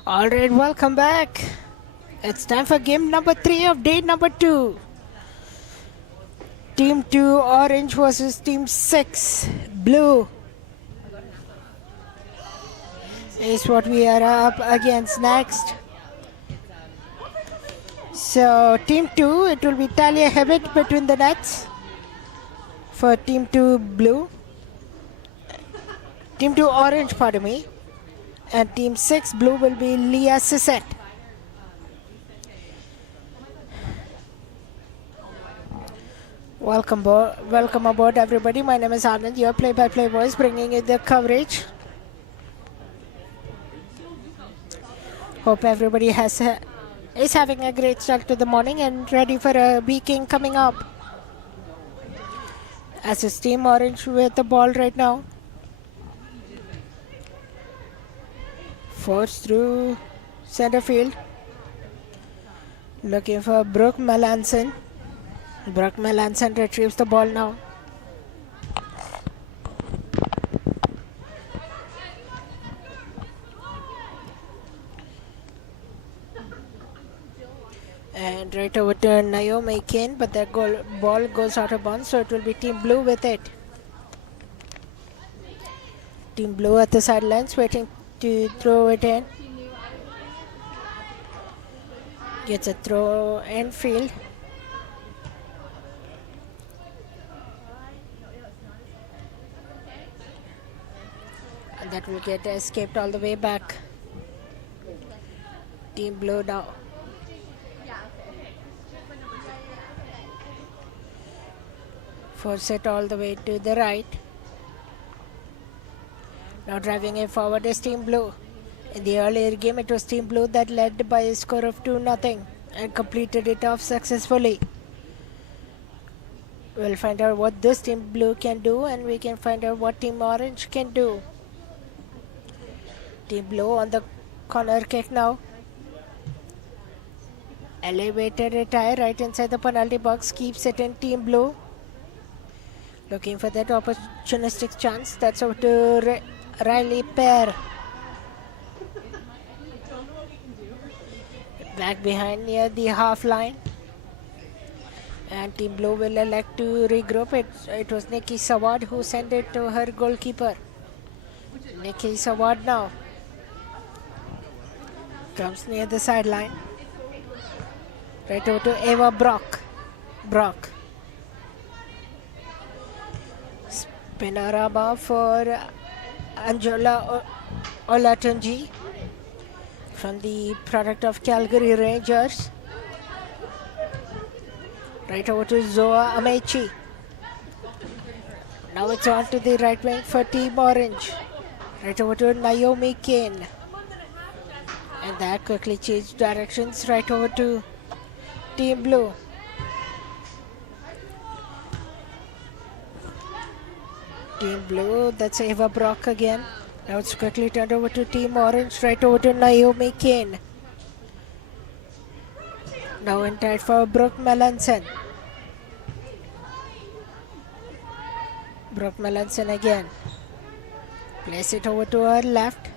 All right, welcome back. It's time for game number 3 of day number 2. Team 2 orange versus team 6 blue is what we are up against next. So team 2, it will be Talia Hebbett between the nets for team 2 blue. Team 2 orange, pardon me. And team 6 blue will be Leah Sissette. Welcome aboard everybody. My name is Anand, your play-by-play voice, bringing you the coverage. Hope everybody is having a great start to the morning and ready for a weekend coming up. As it's team orange with the ball right now. Force through center field. Looking for Brooke Melanson. Brooke Melanson retrieves the ball now. And right over to Naomi Kane, but the ball goes out of bounds, so it will be team blue with it. Team blue at the sidelines waiting to throw it in. Gets a throw and field. And that will get escaped all the way back. Team blue now. Force it all the way to the right. Now driving it forward is team blue. In the earlier game, it was team blue that led by a score of 2-0 and completed it off successfully. We'll find out what this team blue can do, and we can find out what team orange can do. Team blue on the corner kick now. Elevated it high right inside the penalty box, keeps it in team blue. Looking for that opportunistic chance. That's over to Riley Pear. Back behind near the half line. And team blue will elect to regroup. It was Nikki Sawad who sent it to her goalkeeper. Nikki Sawad now. Comes near the sideline. Right over to Eva Brock. Spinaraba for Angela Olatunji from the product of Calgary Rangers. Right over to Zoa Amechi. Now it's on to the right wing for Team Orange. Right over to Naomi Kane. And that quickly changed directions right over to Team Blue. Team Blue, that's Eva Brock again. Now it's quickly turned over to Team Orange, right over to Naomi Kane. Now in tight for Brooke Melanson. Brooke Melanson again. Place it over to her left.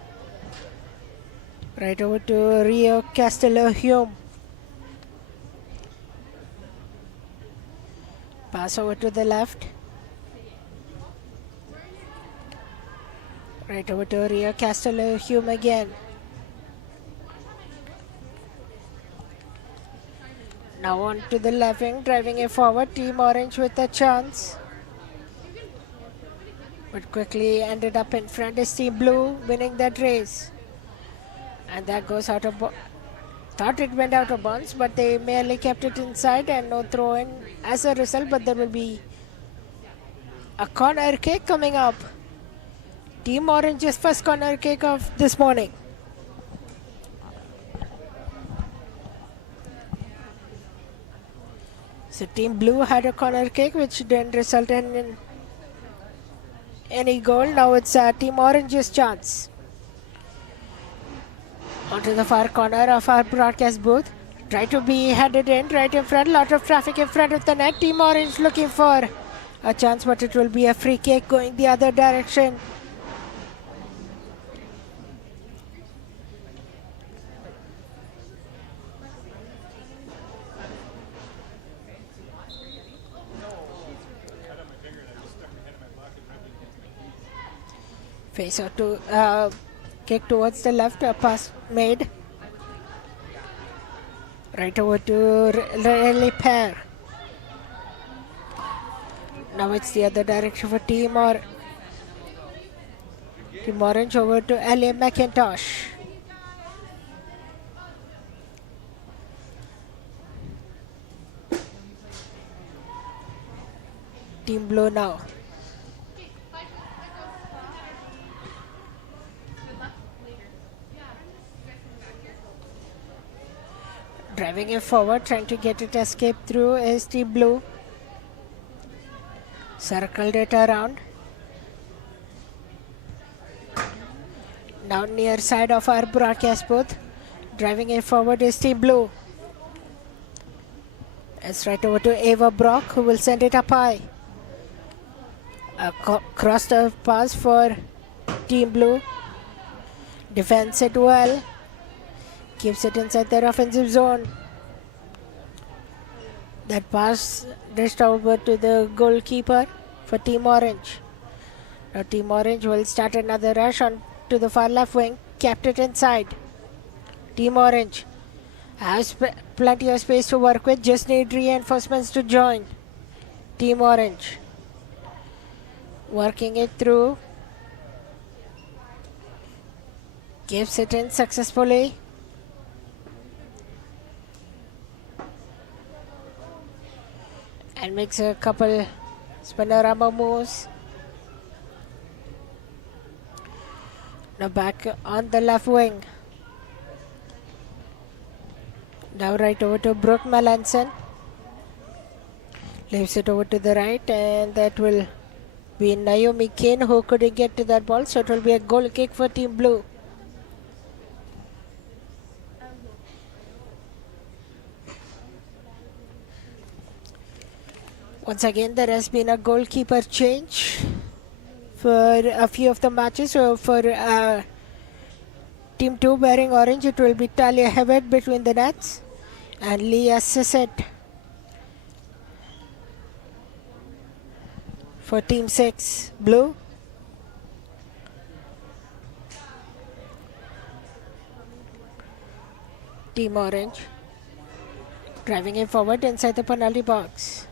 Right over to Rio Castello-Hume. Pass over to the left. Right over to Rio Castello-Hume again. Now on to the left wing, driving it forward. Team Orange with a chance. But quickly ended up in front is Team Blue, winning that race. And that goes out of thought it went out of bounds, but they merely kept it inside and no throw in as a result. But there will be a corner kick coming up. Team Orange's first corner kick of this morning. So Team Blue had a corner kick which didn't result in any goal. Now it's Team Orange's chance. Onto the far corner of our broadcast booth. Try to be headed in right in front. Lot of traffic in front of the net. Team Orange looking for a chance, but it will be a free kick going the other direction. Face out to kick towards the left, a pass made. Right over to Rally Pair. Now it's the other direction for Team Orange over to Ellie McIntosh. Team Blue now. Driving it forward, trying to get it escape through is Team Blue. Circled it around. Now near side of our broadcast booth. Driving it forward is Team Blue. It's right over to Ava Brock, who will send it up high. A cross the pass for Team Blue. Defends it well. Keeps it inside their offensive zone. That pass dished over to the goalkeeper for Team Orange. Now Team Orange will start another rush on to the far left wing. Kept it inside. Team Orange has plenty of space to work with. Just need reinforcements to join. Team Orange working it through. Gives it in successfully. And makes a couple spinorama moves. Now back on the left wing. Now right over to Brooke Melanson. Leaves it over to the right, and that will be Naomi Kane who couldn't get to that ball. So it will be a goal kick for Team Blue. Once again, there has been a goalkeeper change for a few of the matches. So for Team 2 wearing orange, it will be Talia Hewitt between the nets and Leah Sissett for Team 6 blue. Team Orange driving it forward inside the penalty box.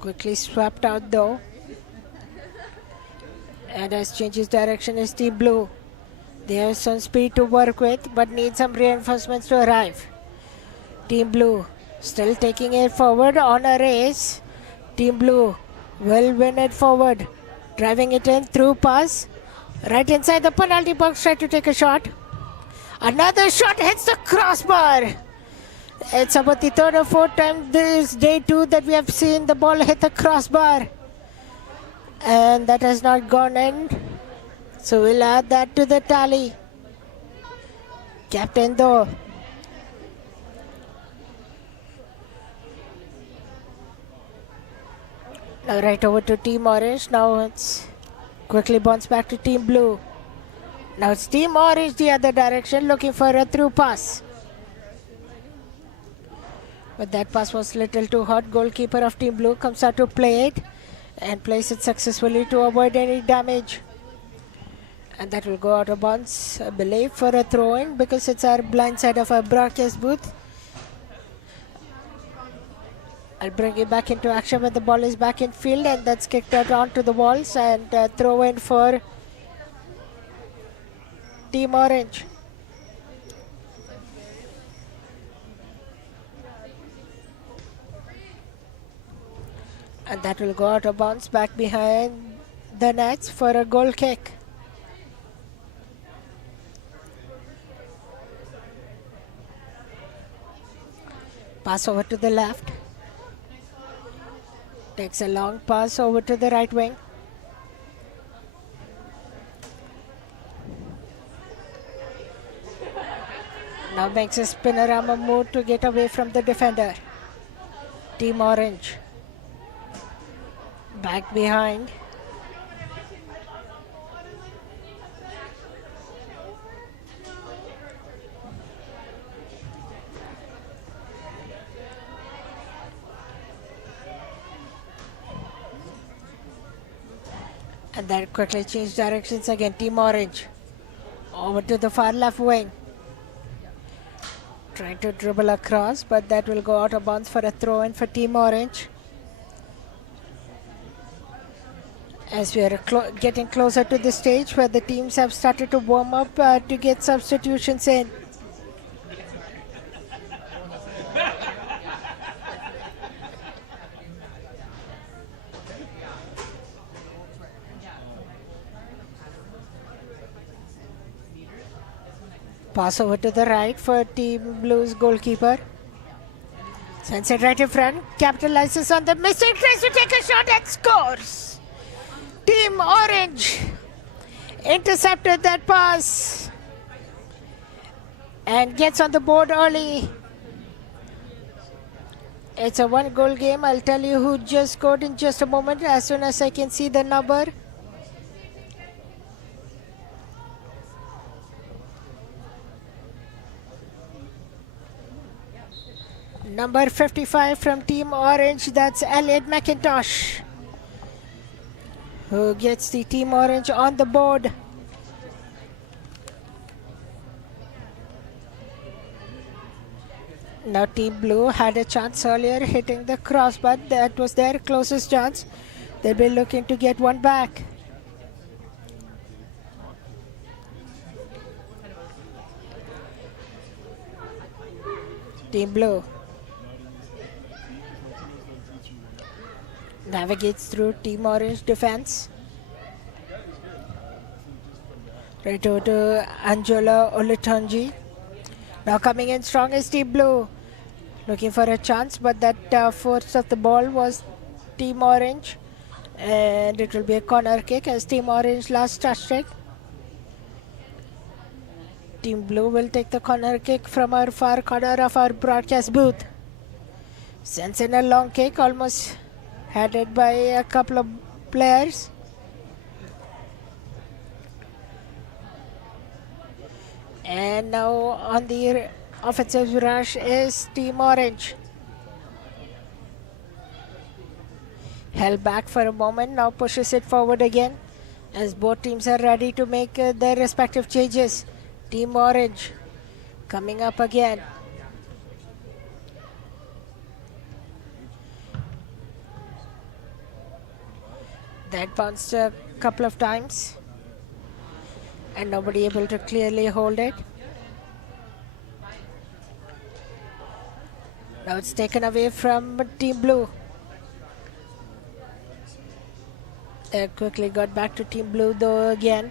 Quickly swept out though. And as changes direction is Team Blue. They have some speed to work with, but need some reinforcements to arrive. Team Blue still taking it forward on a race. Team Blue will win it forward. Driving it in through pass. Right inside the penalty box, try to take a shot. Another shot hits the crossbar. It's about the third or fourth time this day 2 that we have seen the ball hit the crossbar. And that has not gone in. So we'll add that to the tally. Captain though. Now right over to Team Orange. Now it's quickly bounced back to Team Blue. Now it's Team Orange the other direction looking for a through pass. But that pass was little too hot. Goalkeeper of Team Blue comes out to play it and plays it successfully to avoid any damage. And that will go out of bounds, I believe, for a throw-in because it's our blind side of our broadcast booth. I'll bring it back into action when the ball is back in field, and that's kicked out onto the walls and throw-in for Team Orange. And that will go out of bounds back behind the nets for a goal kick. Pass over to the left. Takes a long pass over to the right wing. Now makes a spinorama move to get away from the defender. Team Orange. Back behind. And then quickly change directions again. Team Orange over to the far left wing. Trying to dribble across, but that will go out of bounds for a throw in for Team Orange. As we are getting closer to the stage where the teams have started to warm up to get substitutions in. Pass over to the right for Team Blue's goalkeeper. Sends it right in front. Capitalizes on the mistake. Tries to take a shot and scores. Team Orange intercepted that pass and gets on the board early. It's a one-goal game. I'll tell you who just scored in just a moment as soon as I can see the number. Number 55 from Team Orange, that's Elliot McIntosh, who gets the Team Orange on the board. Now Team Blue had a chance earlier hitting the crossbar. That was their closest chance. They'll be looking to get one back. Team Blue navigates through Team Orange defense. Right over to Angela Olutunji. Now coming in strong is Team Blue. Looking for a chance, but that force of the ball was Team Orange. And it will be a corner kick as Team Orange last touched it. Team Blue will take the corner kick from our far corner of our broadcast booth. Sends in a long kick, almost headed by a couple of players. And now on the offensive rush is Team Orange. Held back for a moment, now pushes it forward again as both teams are ready to make their respective changes. Team Orange coming up again. That bounced a couple of times and nobody able to clearly hold it. Now it's taken away from Team Blue. They quickly got back to Team Blue though again,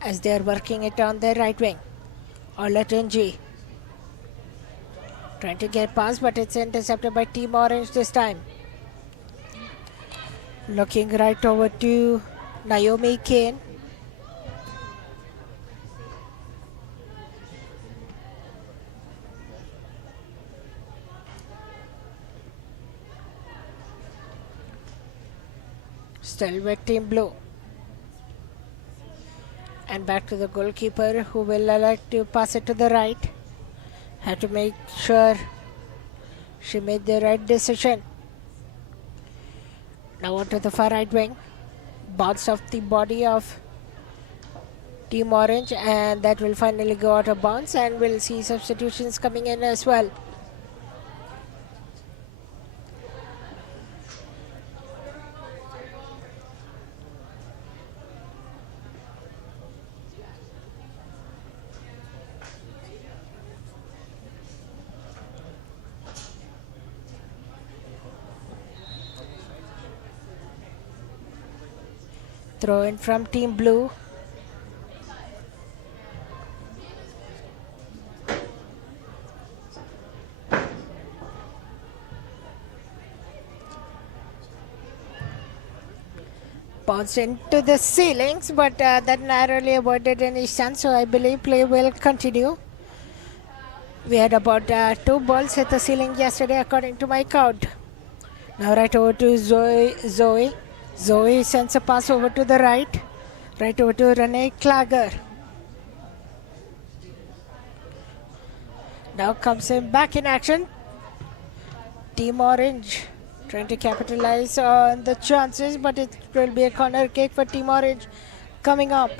as they are working it on their right wing. Olatunji trying to get past, but it's intercepted by Team Orange this time. Looking right over to Naomi Kane. Still with Team Blue. And back to the goalkeeper, who will elect to pass it to the right. Had to make sure she made the right decision. Now on to the far right wing. Bounce off the body of Team Orange, and that will finally go out of bounds, and we'll see substitutions coming in as well. Throw in from Team Blue. Bounced into the ceilings, but that narrowly avoided any chance, so I believe play will continue. We had about 2 balls hit the ceiling yesterday according to my count. Now right over to Zoe. Zoe sends a pass over to the right. Right over to Renee Klager. Now comes in back in action. Team Orange Trying to capitalize on the chances, but it will be a corner kick for Team Orange coming up.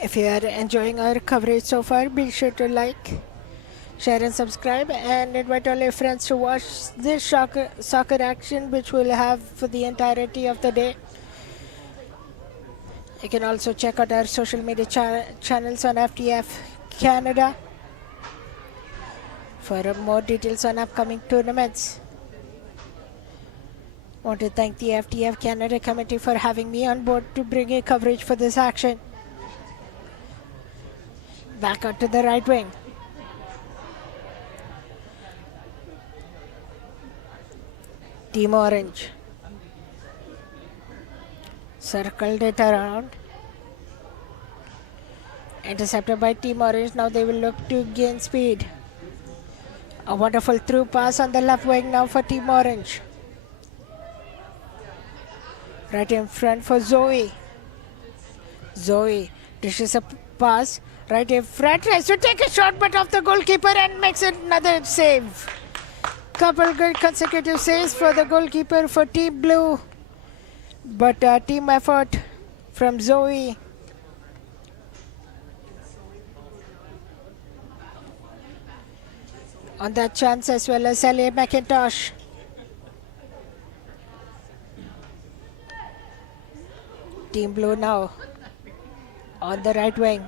If you are enjoying our coverage so far, be sure to like, share and subscribe, and invite all your friends to watch this soccer action, which we'll have for the entirety of the day. You can also check out our social media channels on FTF Canada for more details on upcoming tournaments. I want to thank the FTF Canada committee for having me on board to bring you coverage for this action. Back out to the right wing. Team Orange circled it around. Intercepted by Team Orange. Now they will look to gain speed. A wonderful through pass on the left wing now for Team Orange. Right in front for Zoe. Zoe dishes a pass. Right in front, tries to take a shot, but off the goalkeeper and makes another save. Couple good consecutive saves for the goalkeeper for Team Blue. But team effort from Zoe. On that chance as well as Elliot McIntosh. Team Blue now on the right wing.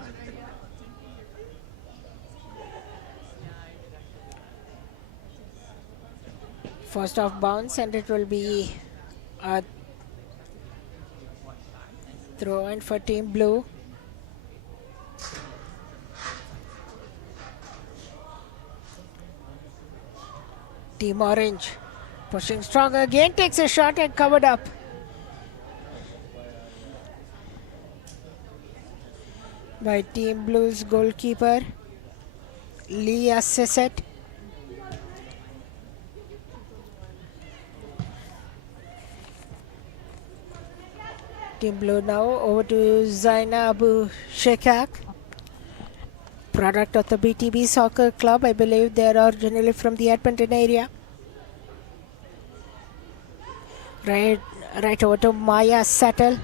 First off bounce, and it will be a throw in for Team Blue. Team Orange pushing strong again, takes a shot and covered up. By Team Blue's goalkeeper, Leah Sisset. Team Blue now over to Zaina Abu Shekak, product of the BTB Soccer Club. I believe they are originally from the Edmonton area. Right over to Maya Settle.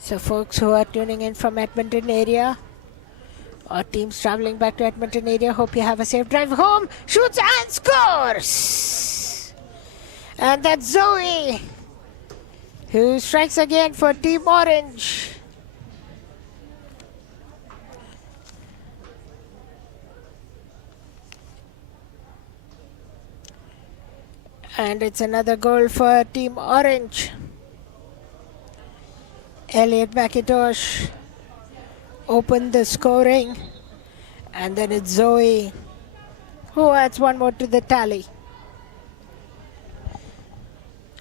So folks who are tuning in from Edmonton area, or teams traveling back to Edmonton area, hope you have a safe drive home. Shoots and scores! And that's Zoe, who strikes again for Team Orange. And it's another goal for Team Orange. Elliot McIntosh opened the scoring. And then it's Zoe who adds one more to the tally.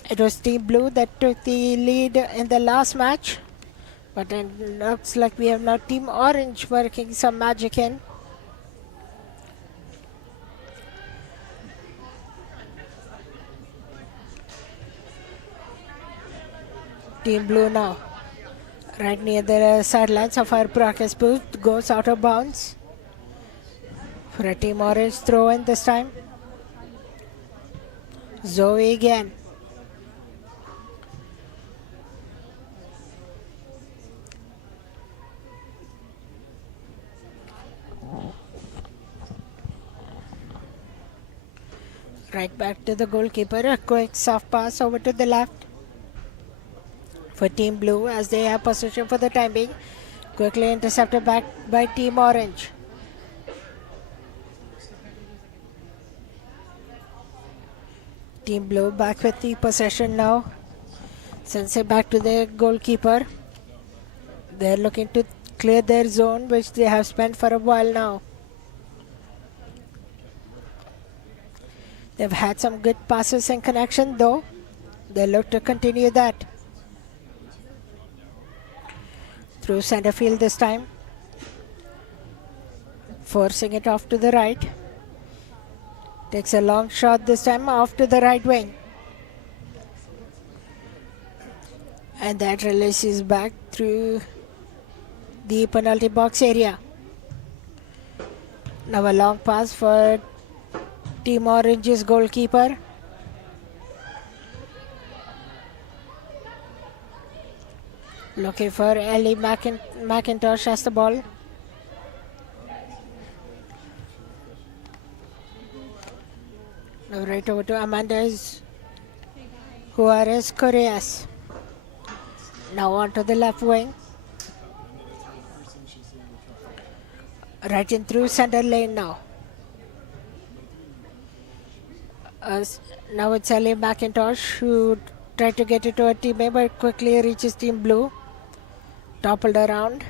It was Team Blue that took the lead in the last match, but it looks like we have now Team Orange working some magic in. Team Blue now, right near the sidelines of our broadcast booth, goes out of bounds for a Team Orange throw in this time. Zoe again. Right back to the goalkeeper, a quick soft pass over to the left for Team Blue as they have possession for the time being. Quickly intercepted back by Team Orange. Team Blue back with the possession now. Sends it back to the goalkeeper. They're looking to clear their zone, which they have spent for a while now. They've had some good passes and connection though. They look to continue that. Through center field this time. forcing it off to the right. Takes a long shot this time off to the right wing. And that releases back through the penalty box area. Now a long pass for Team Orange's goalkeeper. Looking for Ellie McIntosh as the ball. Now right over to Amanda Juarez Correas. Now on to the left wing. Right in through center lane now. Now it's Ellie McIntosh who tried to get it to her teammate but quickly reaches Team Blue. Toppled around.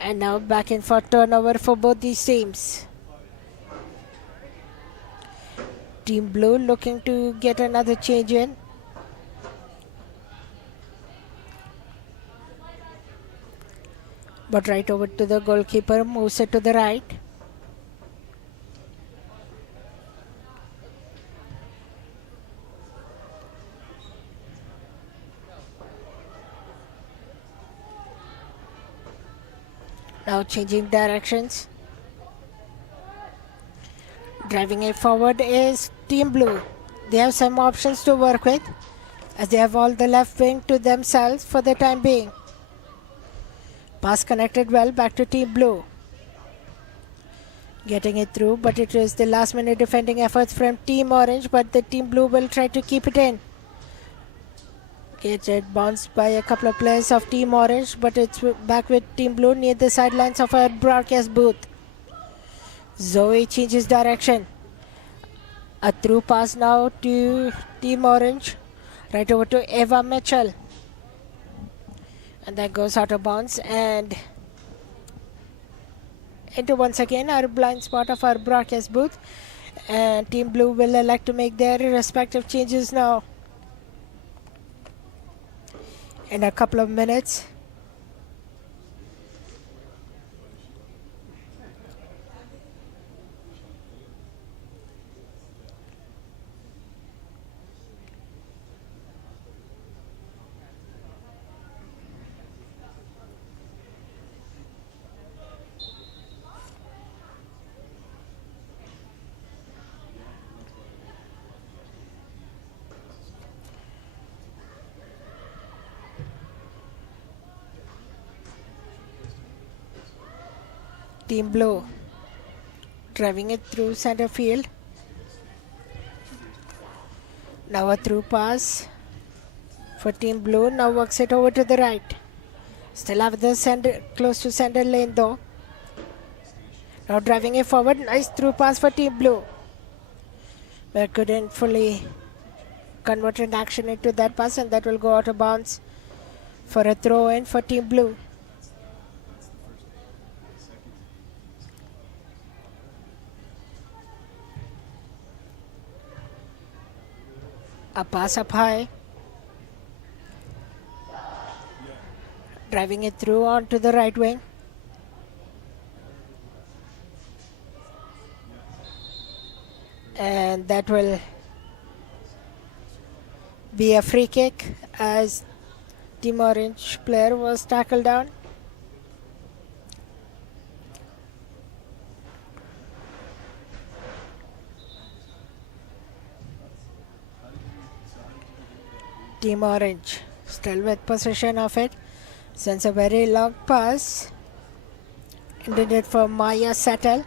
And now back in for turnover for both these teams. Team Blue looking to get another change in. But right over to the goalkeeper, moves it to the right. Now changing directions. Driving it forward is Team Blue. They have some options to work with as they have all the left wing to themselves for the time being. Pass connected well back to Team Blue. Getting it through, but it is the last minute defending efforts from Team Orange, but the Team Blue will try to keep it in. Gets it bounced by a couple of players of Team Orange, but it's back with Team Blue near the sidelines of our broadcast booth. Zoe changes direction. A through pass now to Team Orange. Right over to Eva Mitchell. And that goes out of bounds and into once again our blind spot of our broadcast booth. And Team Blue will elect to make their respective changes now. In a couple of minutes. Team Blue driving it through center field. Now a through pass for Team Blue. Now works it over to the right. Still have the center, close to center lane though. Now driving it forward. Nice through pass for Team Blue. But couldn't fully convert an action into that pass, and that will go out of bounds for a throw in for Team Blue. A pass up high. Driving it through onto the right wing. And that will be a free kick as Team Orange player was tackled down. Team Orange still with possession of it. Sends a very long pass. Intended for Maya Settle.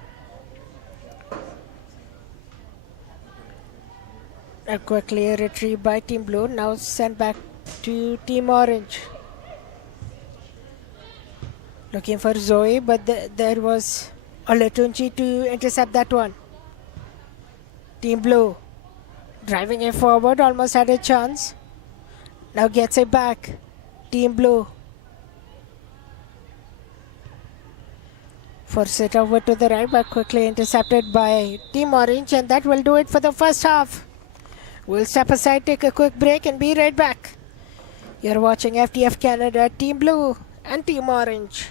A quickly retrieved by Team Blue. Now sent back to Team Orange. Looking for Zoe, but there was Oletunji to intercept that one. Team Blue driving it forward, almost had a chance. Now gets it back. Team Blue. Force it over to the right, but quickly intercepted by Team Orange, and that will do it for the first half. We'll step aside, take a quick break, and be right back. You're watching FTF Canada, Team Blue and Team Orange.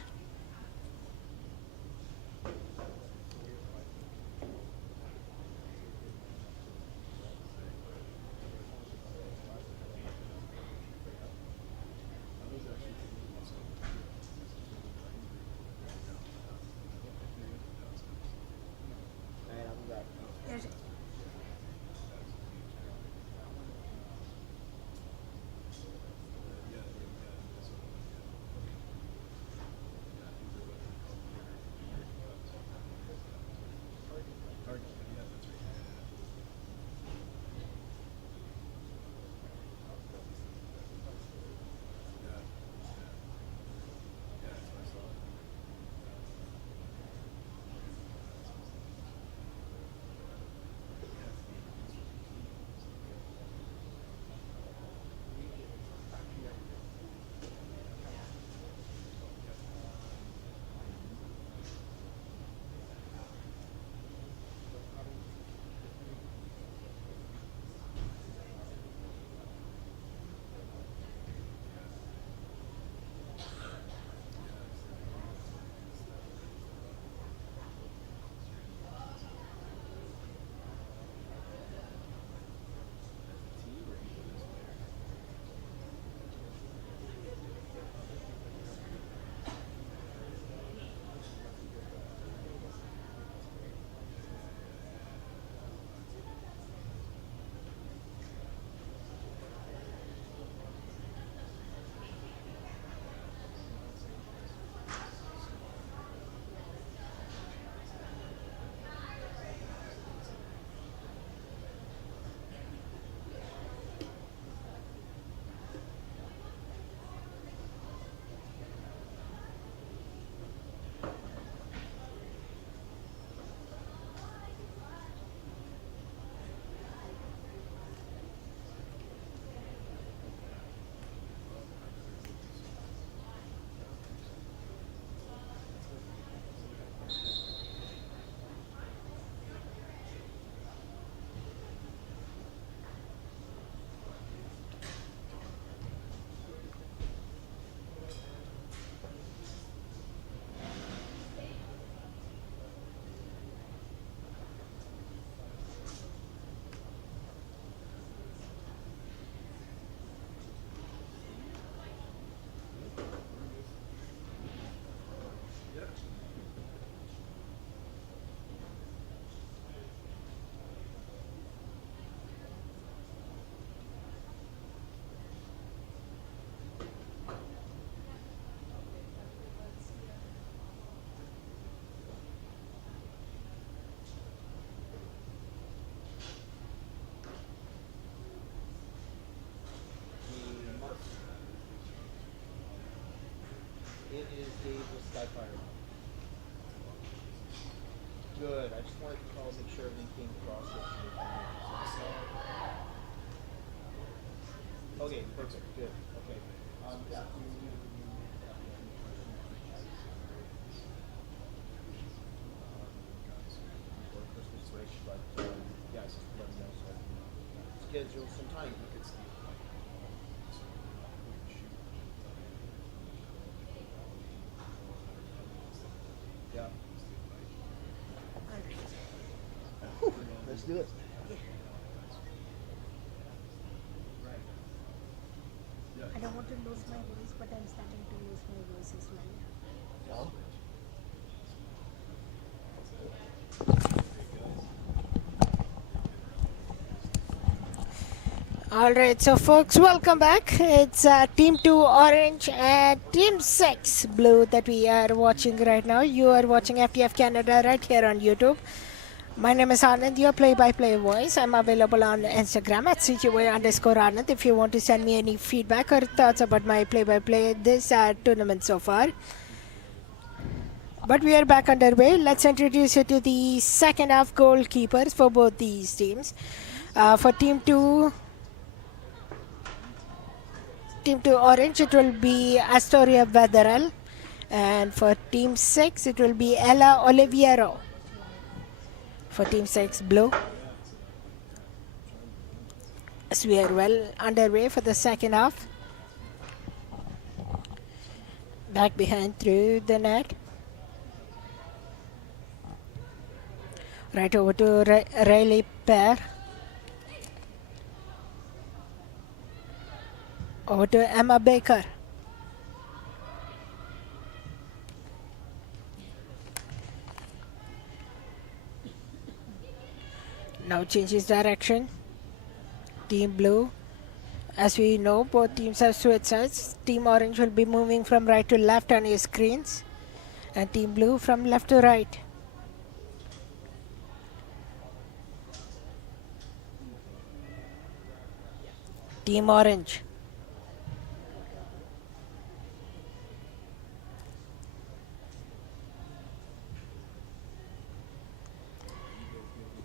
good. I just wanted to call, make sure everything came across yesterday. Okay, perfect, good. Okay. Yeah. For Christmas break, but yeah, just let me know so I can schedule some time. Yeah. Let's do it. I don't want to lose my voice, but I'm starting to lose my voice as well. No? All right, so folks, welcome back. It's Team 2 Orange and Team 6 Blue that we are watching right now. You are watching FTF Canada right here on YouTube. My name is Anand, your play-by-play voice. I'm available on Instagram at CGY_Anand if you want to send me any feedback or thoughts about my play-by-play this tournament so far. But we are back underway. Let's introduce you to the second half goalkeepers for both these teams. For Team 2 Orange, it will be Astoria Vederal. And for Team 6, it will be Ella Oliviero. For Team 6 Blue. So we are well underway for the second half. Back behind through the net. Right over to Riley Pear. Over to Emma Baker. Now changes direction. Team Blue. As we know, both teams have switch sides. Team Orange will be moving from right to left on your screens. And Team Blue from left to right. Team Orange.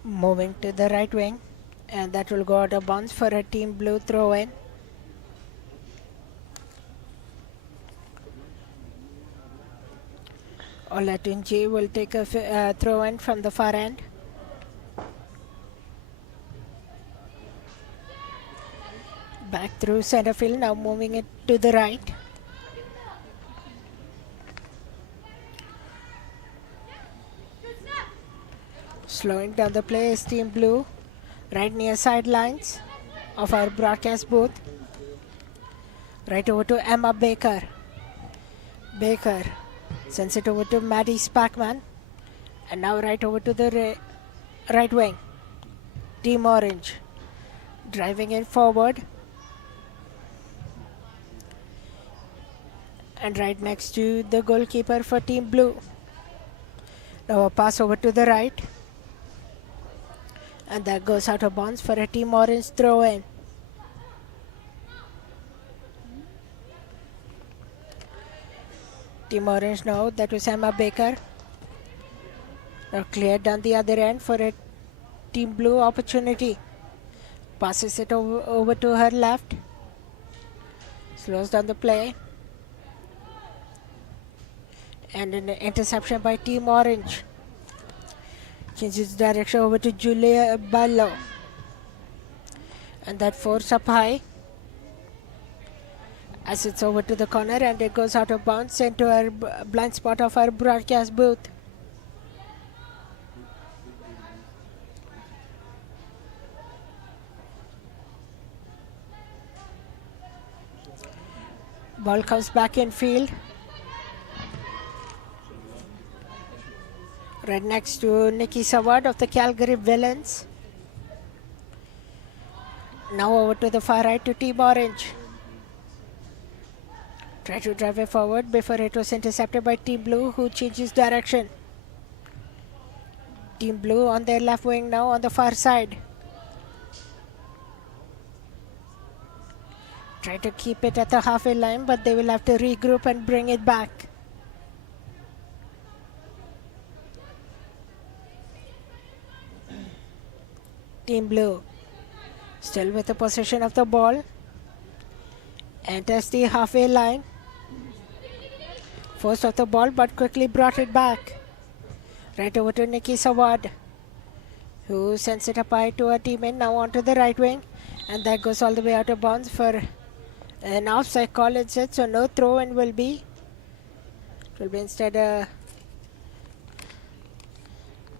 Moving to the right wing, and that will go out of bounds for a Team Blue throw in. Olatunji will take a throw in from the far end. Back through center field, now moving it to the right. Slowing down the play is Team Blue, right near sidelines of our broadcast booth. Right over to Emma Baker. Baker sends it over to Maddie Spackman. And now right over to the right wing. Team Orange driving it forward. And right next to the goalkeeper for Team Blue. Now a pass over to the right. And that goes out of bounds for a Team Orange throw in. Team Orange now, that was Emma Baker. Now cleared down the other end for a Team Blue opportunity. Passes it over to her left. Slows down the play. And an interception by Team Orange. Changes direction over to Julia Ballo. And that force up high. As it's over to the corner and it goes out of bounds into our blind spot of our broadcast booth. Ball comes back in field. Right next to Nikki Savard of the Calgary Villains. Now over to the far right to Team Orange. Try to drive it forward before it was intercepted by Team Blue, who changes direction. Team Blue on their left wing now on the far side. Try to keep it at the halfway line, but they will have to regroup and bring it back. Team Blue still with the possession of the ball. Enters the halfway line. First of the ball, but quickly brought it back. Right over to Nikki Sawad, who sends it up high to her teammate. Now onto the right wing. And that goes all the way out of bounds for an offside call instead. So no throw in will be. It will be instead a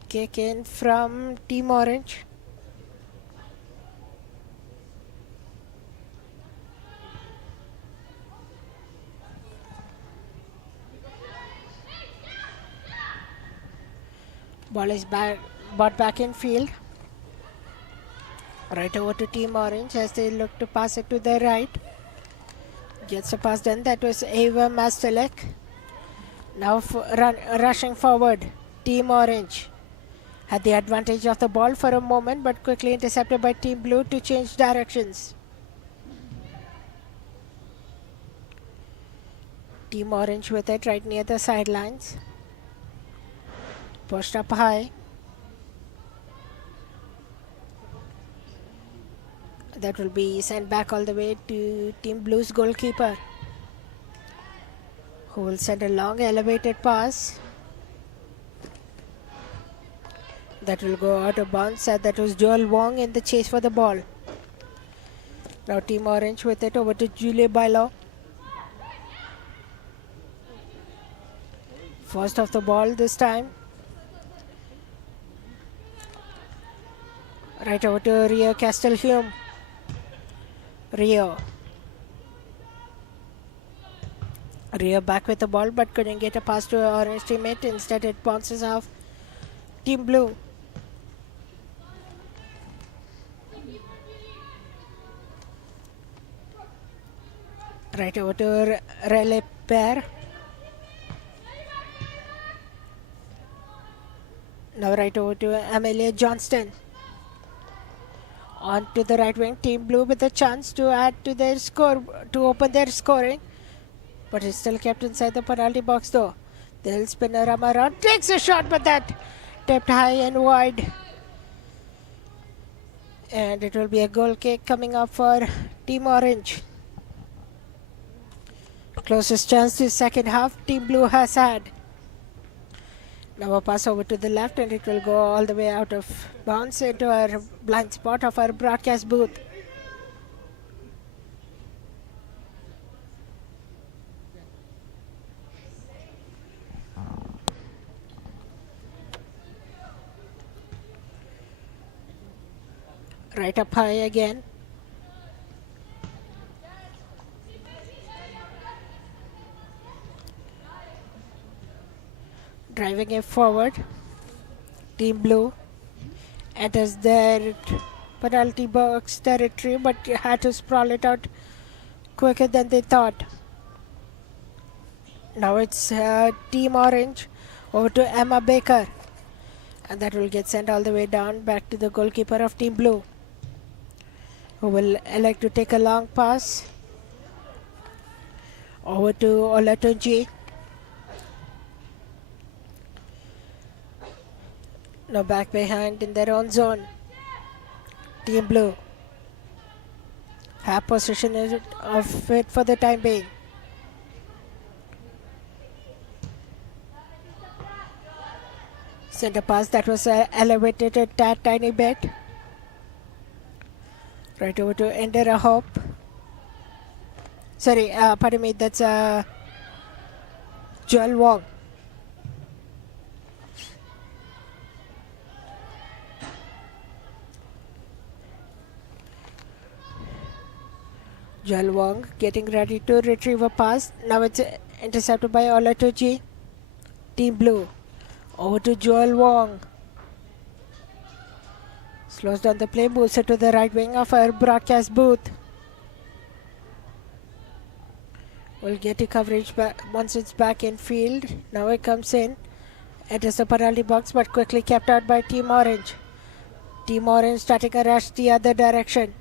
kick in from Team Orange. Ball is brought back in field. Right over to Team Orange as they look to pass it to the right. Gets the pass done. That was Ava Mastelek. Now rushing forward. Team Orange had the advantage of the ball for a moment, but quickly intercepted by Team Blue to change directions. Team Orange with it right near the sidelines. Pushed up high. That will be sent back all the way to Team Blue's goalkeeper, who will send a long elevated pass. That will go out of bounds. That was Joel Wong in the chase for the ball. Now Team Orange with it over to Julia Bailo. First of the ball this time. Right over to Rio Castelhume. Rio back with the ball, but couldn't get a pass to her orange teammate. Instead it bounces off Team Blue. Right over to Relay Pair. Now right over to Amelia Johnston. On to the right wing. Team Blue with a chance to add to their score, to open their scoring. But it's still kept inside the penalty box though. They'll spin her arm around. Takes a shot, but that tipped high and wide. And it will be a goal kick coming up for Team Orange. Closest chance to second half Team Blue has had. Now a pass over to the left, and it will go all the way out of bounds into our blind spot of our broadcast booth. Right up high again. Driving it forward. Team Blue enters their penalty box territory, but had to sprawl it out quicker than they thought. Now it's Team Orange over to Emma Baker, and that will get sent all the way down back to the goalkeeper of Team Blue, who will elect to take a long pass over to Olatunji. Now back behind in their own zone. Team Blue have possession of it for the time being. Center pass that was elevated a tad tiny bit. Right over to Endera Hope. Sorry, pardon me, that's Joel Wong. Joel Wong getting ready to retrieve a pass. Now it's intercepted by Olatuji. Team Blue over to Joel Wong. Slows down the play, moves it to the right wing of our broadcast booth. We'll get the coverage back once it's back in field. Now it comes in. Enters the penalty box, but quickly kept out by Team Orange. Team Orange starting a rush the other direction.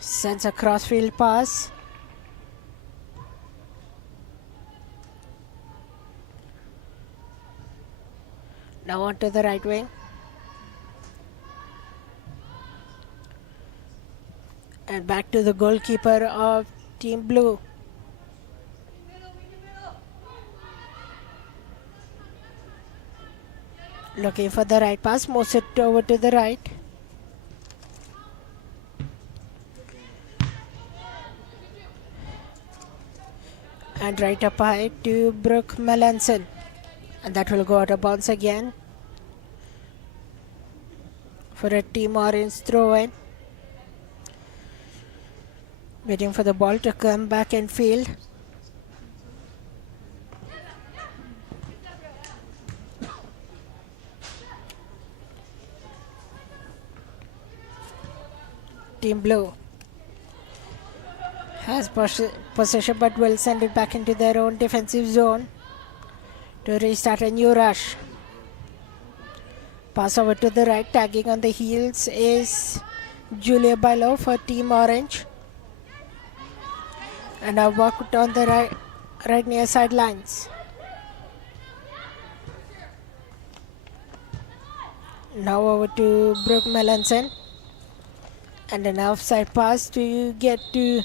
Sends a crossfield pass. Now on to the right wing. And back to the goalkeeper of Team Blue. Looking for the right pass, moves it over to the right. And right up high to Brooke Melanson. And that will go out of bounds again for a Team Orange throw-in. Waiting for the ball to come back in field. Team Blue has possession but will send it back into their own defensive zone to restart a new rush. Pass over to the right, tagging on the heels is Julia Bailo for Team Orange. And now walked on the right near sidelines. Now over to Brooke Melanson. And an offside pass to get to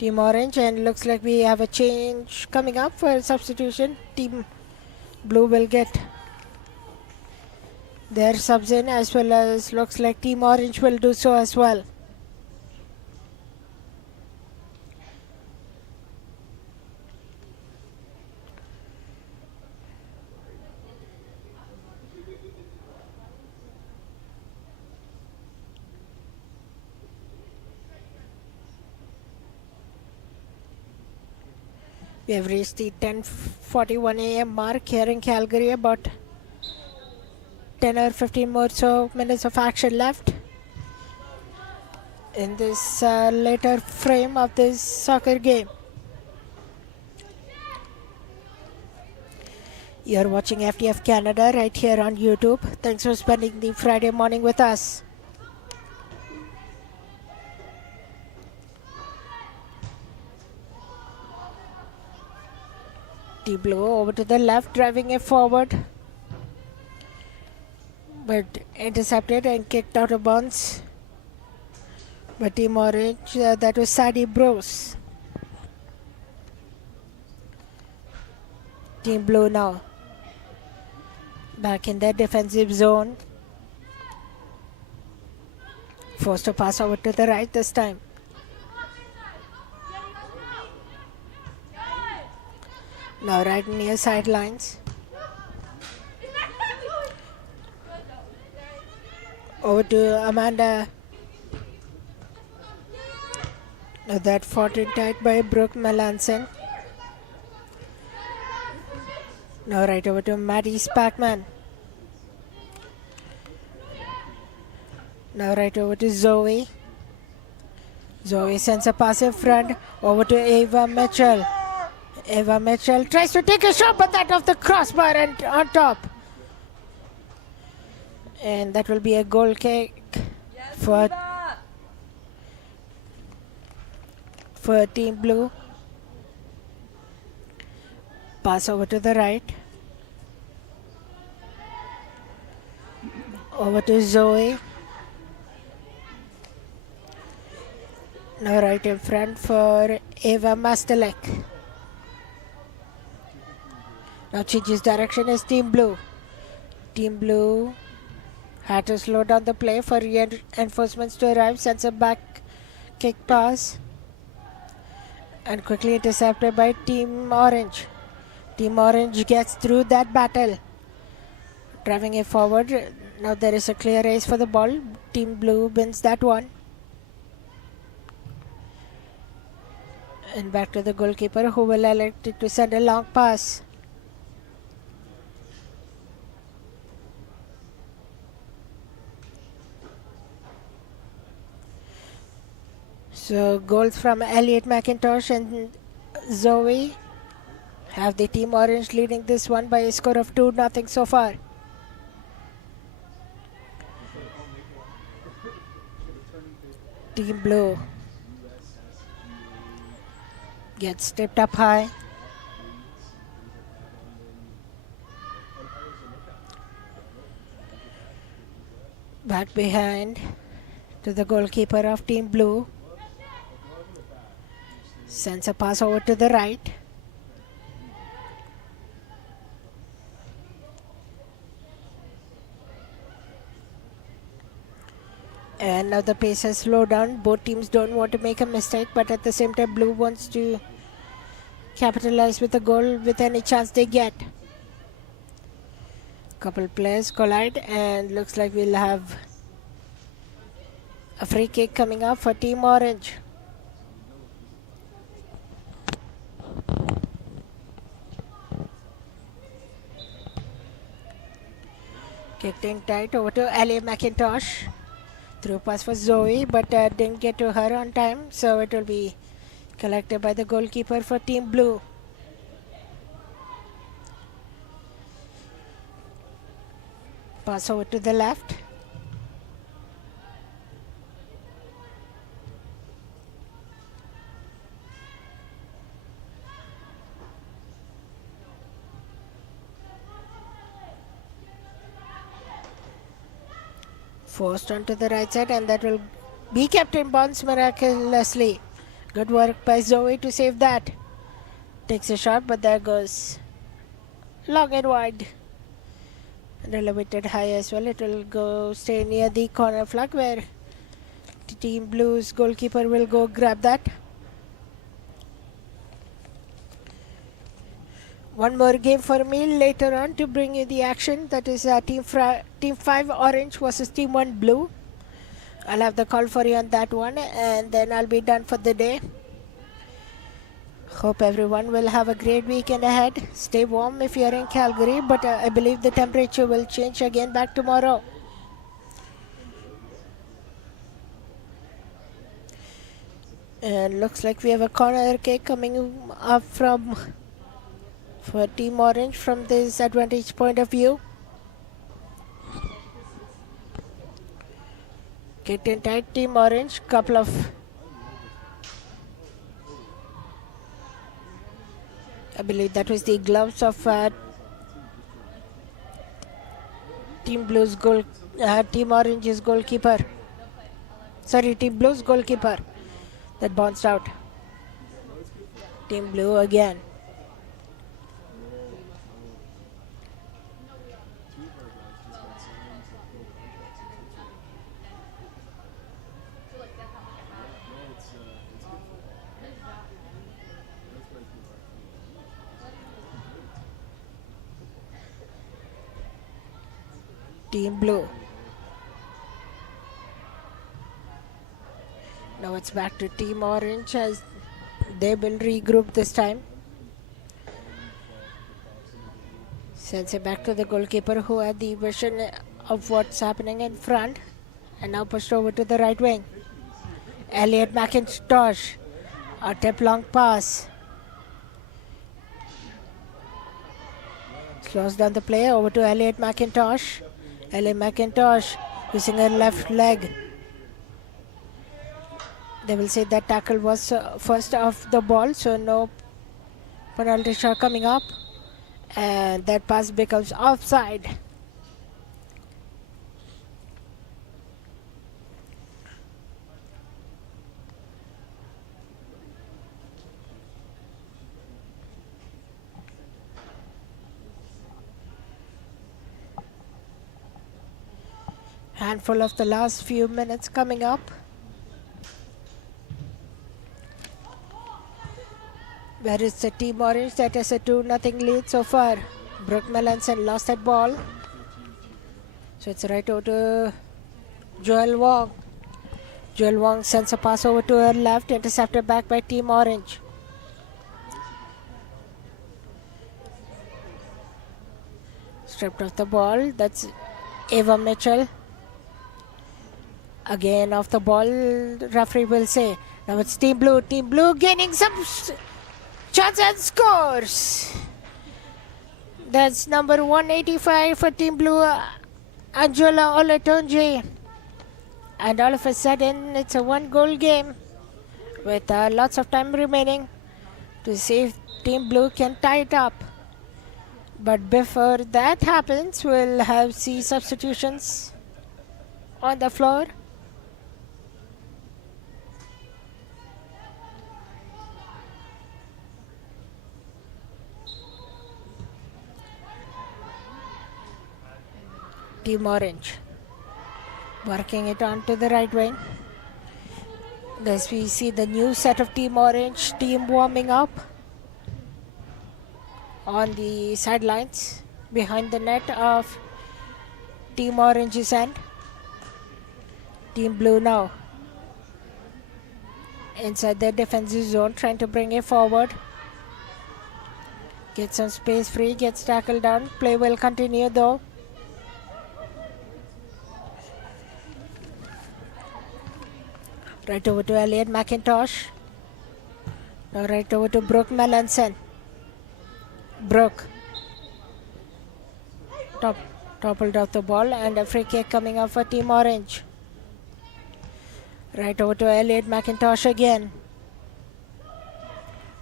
Team Orange, and looks like we have a change coming up for substitution. Team Blue will get their subs in, as well as looks like Team Orange will do so as well. We have reached the 10:41 a.m. mark here in Calgary. About 10 or 15 more so minutes of action left in this later frame of this soccer game. You're watching FTF Canada right here on YouTube. Thanks for spending the Friday morning with us. Team Blue over to the left, driving it forward, but intercepted and kicked out of bounds by Team Orange. That was Sadie Bros. Team Blue now back in their defensive zone, forced to pass over to the right this time. Now right near sidelines. Over to Amanda. Now that fought in tight by Brooke Melanson. Now right over to Maddie Spackman. Now right over to Zoe. Zoe sends a pass in front over to Ava Mitchell. Ava Mitchell tries to take a shot, but that off the crossbar and on top. And that will be a goal kick for Team Blue. Pass over to the right. Over to Zoe. Now right in front for Ava Mastelek. Now changes direction is Team Blue. Team Blue had to slow down the play for reinforcements to arrive, sends a back kick pass and quickly intercepted by Team Orange. Team Orange gets through that battle, driving it forward. Now there is a clear race for the ball. Team Blue wins that one. And back to the goalkeeper, who will elect to send a long pass. So goals from Elliot McIntosh and Zoe have the Team Orange leading this one by a score of 2-0 so far. Team Blue gets tipped up high. Back behind to the goalkeeper of Team Blue. Sends a pass over to the right. And now the pace has slowed down. Both teams don't want to make a mistake, but at the same time, Blue wants to capitalize with a goal with any chance they get. Couple players collide, and looks like we'll have a free kick coming up for Team Orange. Kicked in tight over to Ali McIntosh. Through pass for Zoe, but didn't get to her on time, so it will be collected by the goalkeeper for Team Blue. Pass over to the left. Forced onto the right side, and that will be kept in bounds miraculously. Good work by Zoe to save that. Takes a shot, but there goes long and wide. And elevated high as well. It will go stay near the corner flag where Team Blue's goalkeeper will go grab that. One more game for me later on to bring you the action. That is Team 5 Orange versus Team 1 Blue. I'll have the call for you on that one, and then I'll be done for the day. Hope everyone will have a great weekend ahead. Stay warm if you're in Calgary, but I believe the temperature will change again back tomorrow. And looks like we have a corner kick coming up for Team Orange from this advantage point of view. Kicked in tight, Team Orange. Couple of, I believe that was the gloves of Team Blue's Team Orange's goalkeeper. Sorry, Team Blue's goalkeeper that bounced out. Team Blue again. Team Blue. Now it's back to Team Orange as they will regroup this time. Sends it back to the goalkeeper who had the vision of what's happening in front, and now pushed over to the right wing. Elliot McIntosh, a tip long pass. Slows down the play over to Elliot McIntosh. Elliot McIntosh using her left leg. They will say that tackle was first off the ball, so no penalty shot coming up. And that pass becomes offside. Handful of the last few minutes coming up. Where is the Team Orange that has a 2-0 lead so far? Brooke Melanson lost that ball. So it's right over to Joel Wong. Joel Wong sends a pass over to her left, intercepted back by Team Orange. Stripped off the ball. That's Ava Mitchell. Again off the ball, referee will say. Now it's Team Blue. Team Blue gaining some shots and scores. That's number 185 for Team Blue, Angela Olatunji. And all of a sudden, it's a 1-goal game with lots of time remaining to see if Team Blue can tie it up. But before that happens, we'll have substitutions on the floor. Team Orange working it onto the right wing. Thus we see the new set of Team Orange team warming up on the sidelines behind the net of Team Orange's end. Team Blue now inside their defensive zone, trying to bring it forward. Get some space free, gets tackled down. Play will continue though. Right over to Elliot McIntosh. Now right over to Brooke Melanson. Brooke. Toppled off the ball, and a free kick coming up for Team Orange. Right over to Elliot McIntosh again.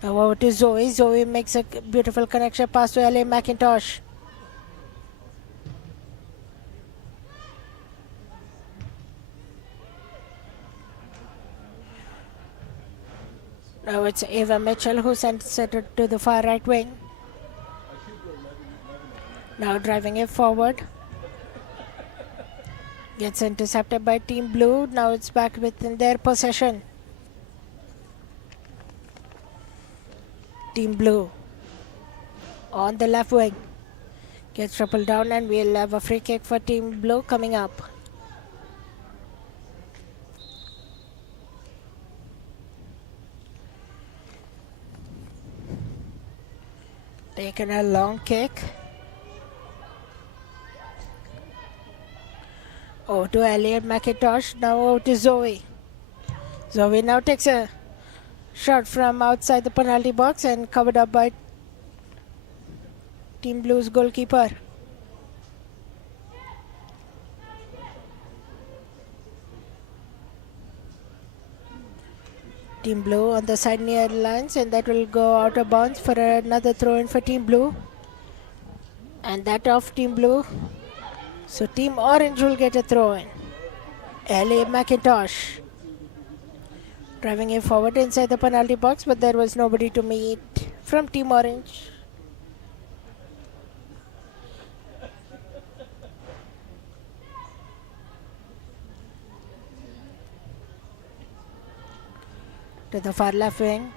Now over to Zoe. Zoe makes a beautiful connection pass to Elliot McIntosh. Now it's Ava Mitchell who sends it to the far right wing. Now driving it forward. Gets intercepted by Team Blue. Now it's back within their possession. Team Blue on the left wing. Gets tripled down, and we'll have a free kick for Team Blue coming up. Taken a long kick. Over to Elliot McIntosh. Now over to Zoe. Zoe now takes a shot from outside the penalty box and covered up by Team Blue's goalkeeper. Team Blue on the side near lines, and that will go out of bounds for another throw in for Team Blue. And that off Team Blue. So Team Orange will get a throw in. Elliot McIntosh driving it forward inside the penalty box, but there was nobody to meet from Team Orange. To the far left wing.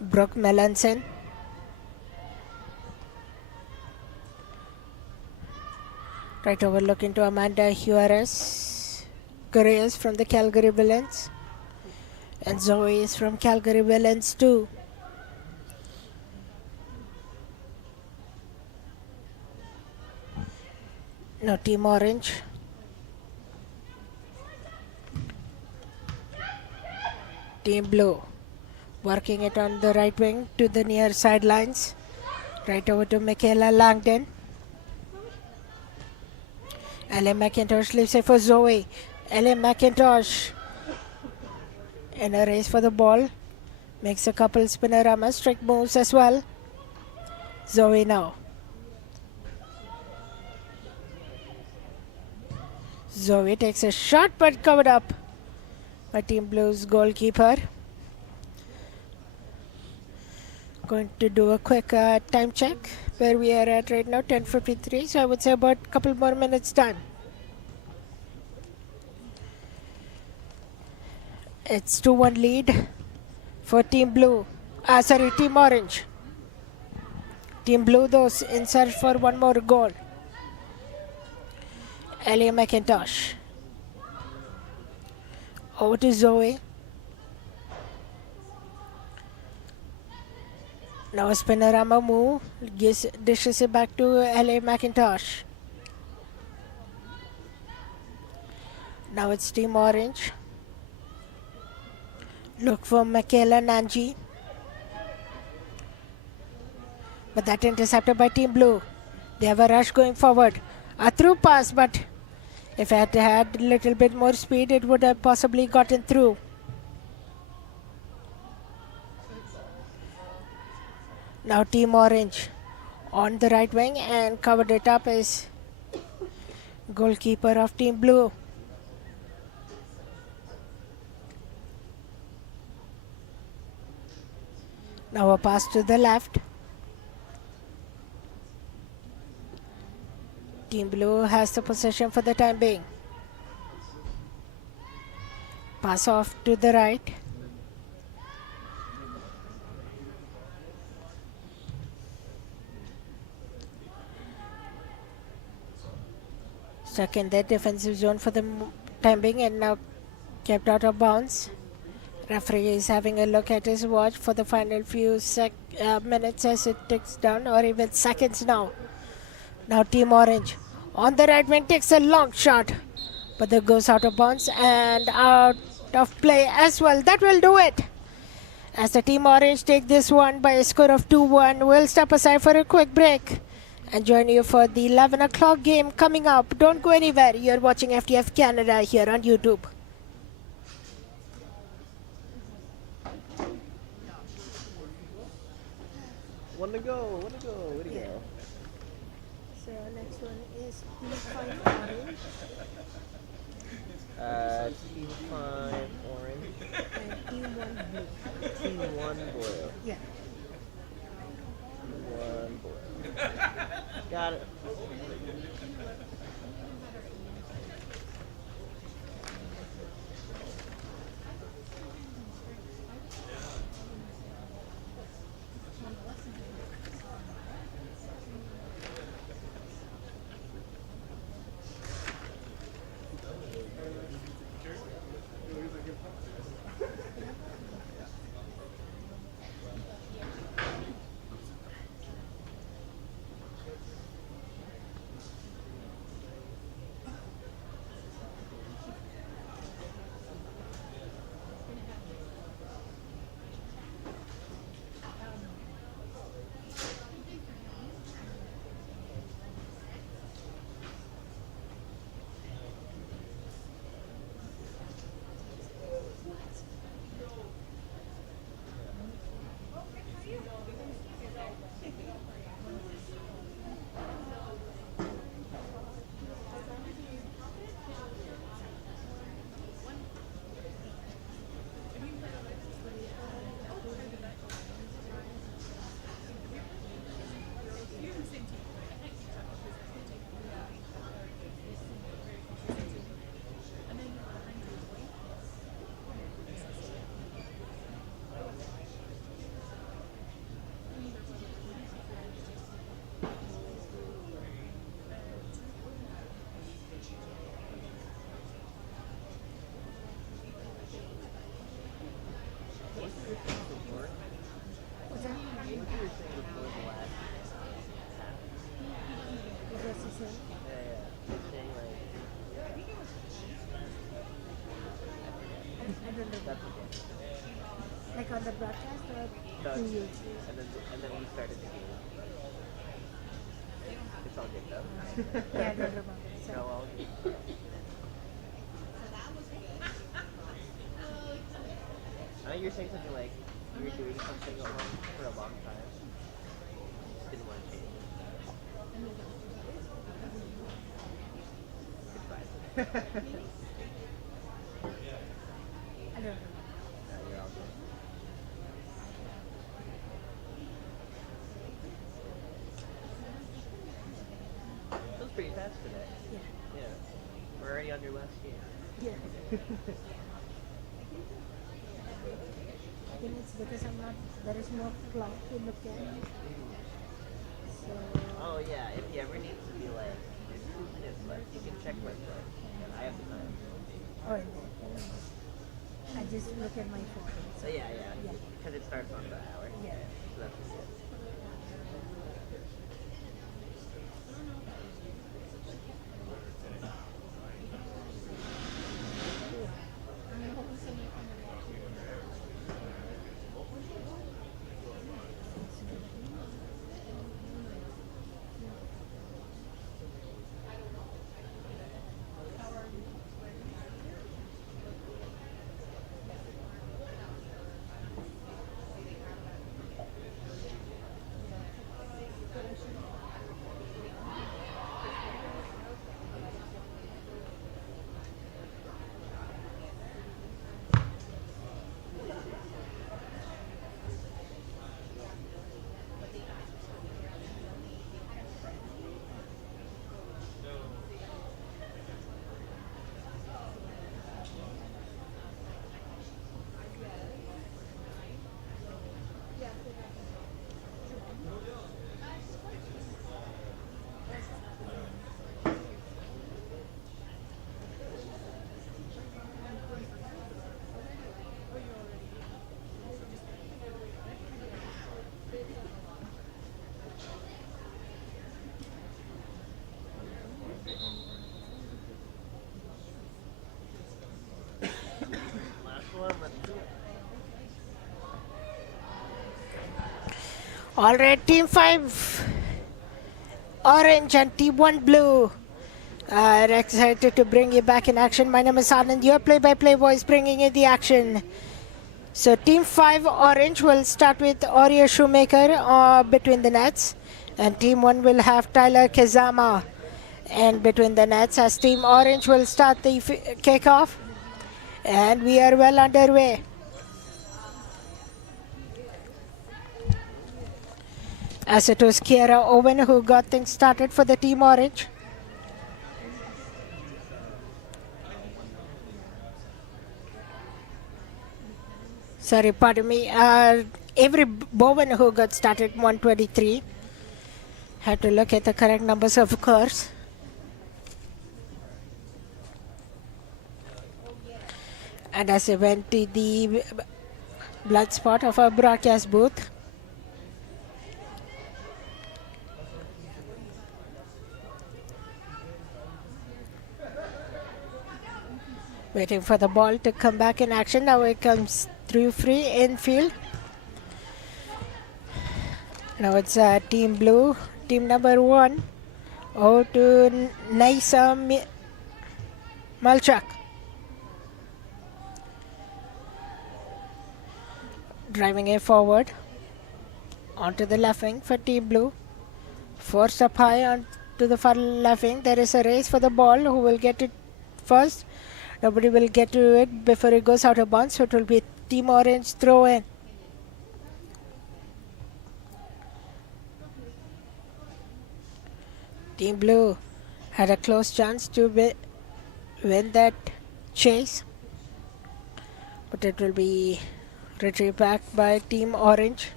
Brooke Melanson. Right over looking to Amanda Juarez from the Calgary Villains. And Zoe is from Calgary Villains too. Now Team Orange. Team Blue working it on the right wing to the near sidelines. Right over to Michaela Langdon. Ellen McIntosh leaves it for Zoe. Ellen McIntosh in a race for the ball. Makes a couple spinorama trick moves as well. Zoe now. Zoe takes a shot but covered up by Team Blue's goalkeeper. Going to do a quick time check where we are at right now, 10:53. So I would say about a couple more minutes time. It's 2-1 lead for Team Blue. Team Orange. Team Blue though in search for one more goal. Ellie McIntosh. Over to Zoe. Now a spinorama move. Dishes it back to Ellie McIntosh. Now it's Team Orange. Look for Michaela Nanji. But that intercepted by Team Blue. They have a rush going forward. A through pass, but if it had a little bit more speed, it would have possibly gotten through. Now Team Orange on the right wing, and covered it up is goalkeeper of Team Blue. Now a pass to the left. Team Blue has the possession for the time being. Pass off to the right. Stuck in their defensive zone for the time being and now kept out of bounds. Referee is having a look at his watch for the final few minutes as it ticks down, or even seconds now. Now Team Orange on the right wing takes a long shot, but that goes out of bounds and out of play as well. That will do it. As the Team Orange take this one by a score of 2-1, we'll step aside for a quick break and join you for the 11 o'clock game coming up. Don't go anywhere. You're watching FTF Canada here on YouTube. One to go. Way to go. So next one is Team 5 Orange. Team 5 orange. And Team 1 blue. Team 1 blue. Yeah. 1 blue. Got it. Like on the broadcast or to you? And then we started the game. It's all good though. Yeah, I don't remember. So. No, all good. I think you're saying something like you were doing something at home for a long time. Just didn't want to change it. It's fine. I don't know. No, you're all good. That was pretty fast today. Yeah. Yeah. We're already on your last game. Yeah. I think it's because there is no clock to look at. So. Oh yeah, if you ever need to be like, there's 2 minutes left, you can check my phone. I have the time. Oh, in there. I just look at my phone. So yeah. Yeah. Because it starts on the hour. Yeah. So that's good. All right, Team 5 Orange and Team 1 Blue are excited to bring you back in action. My name is Anand, your play-by-play voice bringing in the action. So Team 5 Orange will start with Aurea Shoemaker between the nets, and Team 1 will have Tyler Kazama and between the nets, as Team Orange will start the kickoff, and we are well underway. As it was Kiera Owen who got things started for the Team Orange. Sorry, pardon me. Avery Bowen who got started 123. Had to look at the correct numbers, of course. And as I went to the blood spot of our broadcast booth, waiting for the ball to come back in action. Now it comes through free infield. Now it's Team Blue, team number 1. Oh, to Naisa Malchak. Driving it forward onto the left wing for Team Blue. Forced up high onto the far left wing. There is a race for the ball. Who will get it first? Nobody will get to it before it goes out of bounds, so it will be Team Orange throw in. Team Blue had a close chance to win that chase, but it will be retrieved back by Team Orange.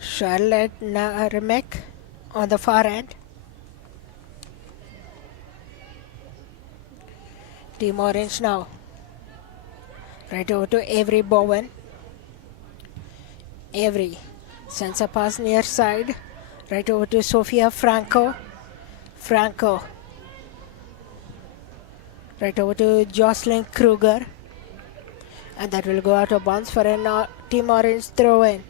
Charlotte Naramek on the far end. Team Orange now. Right over to Avery Bowen. Avery sends a pass near side. Right over to Sofia Franco. Franco. Right over to Jocelyn Kruger. And that will go out of bounds for a Team Orange throw in.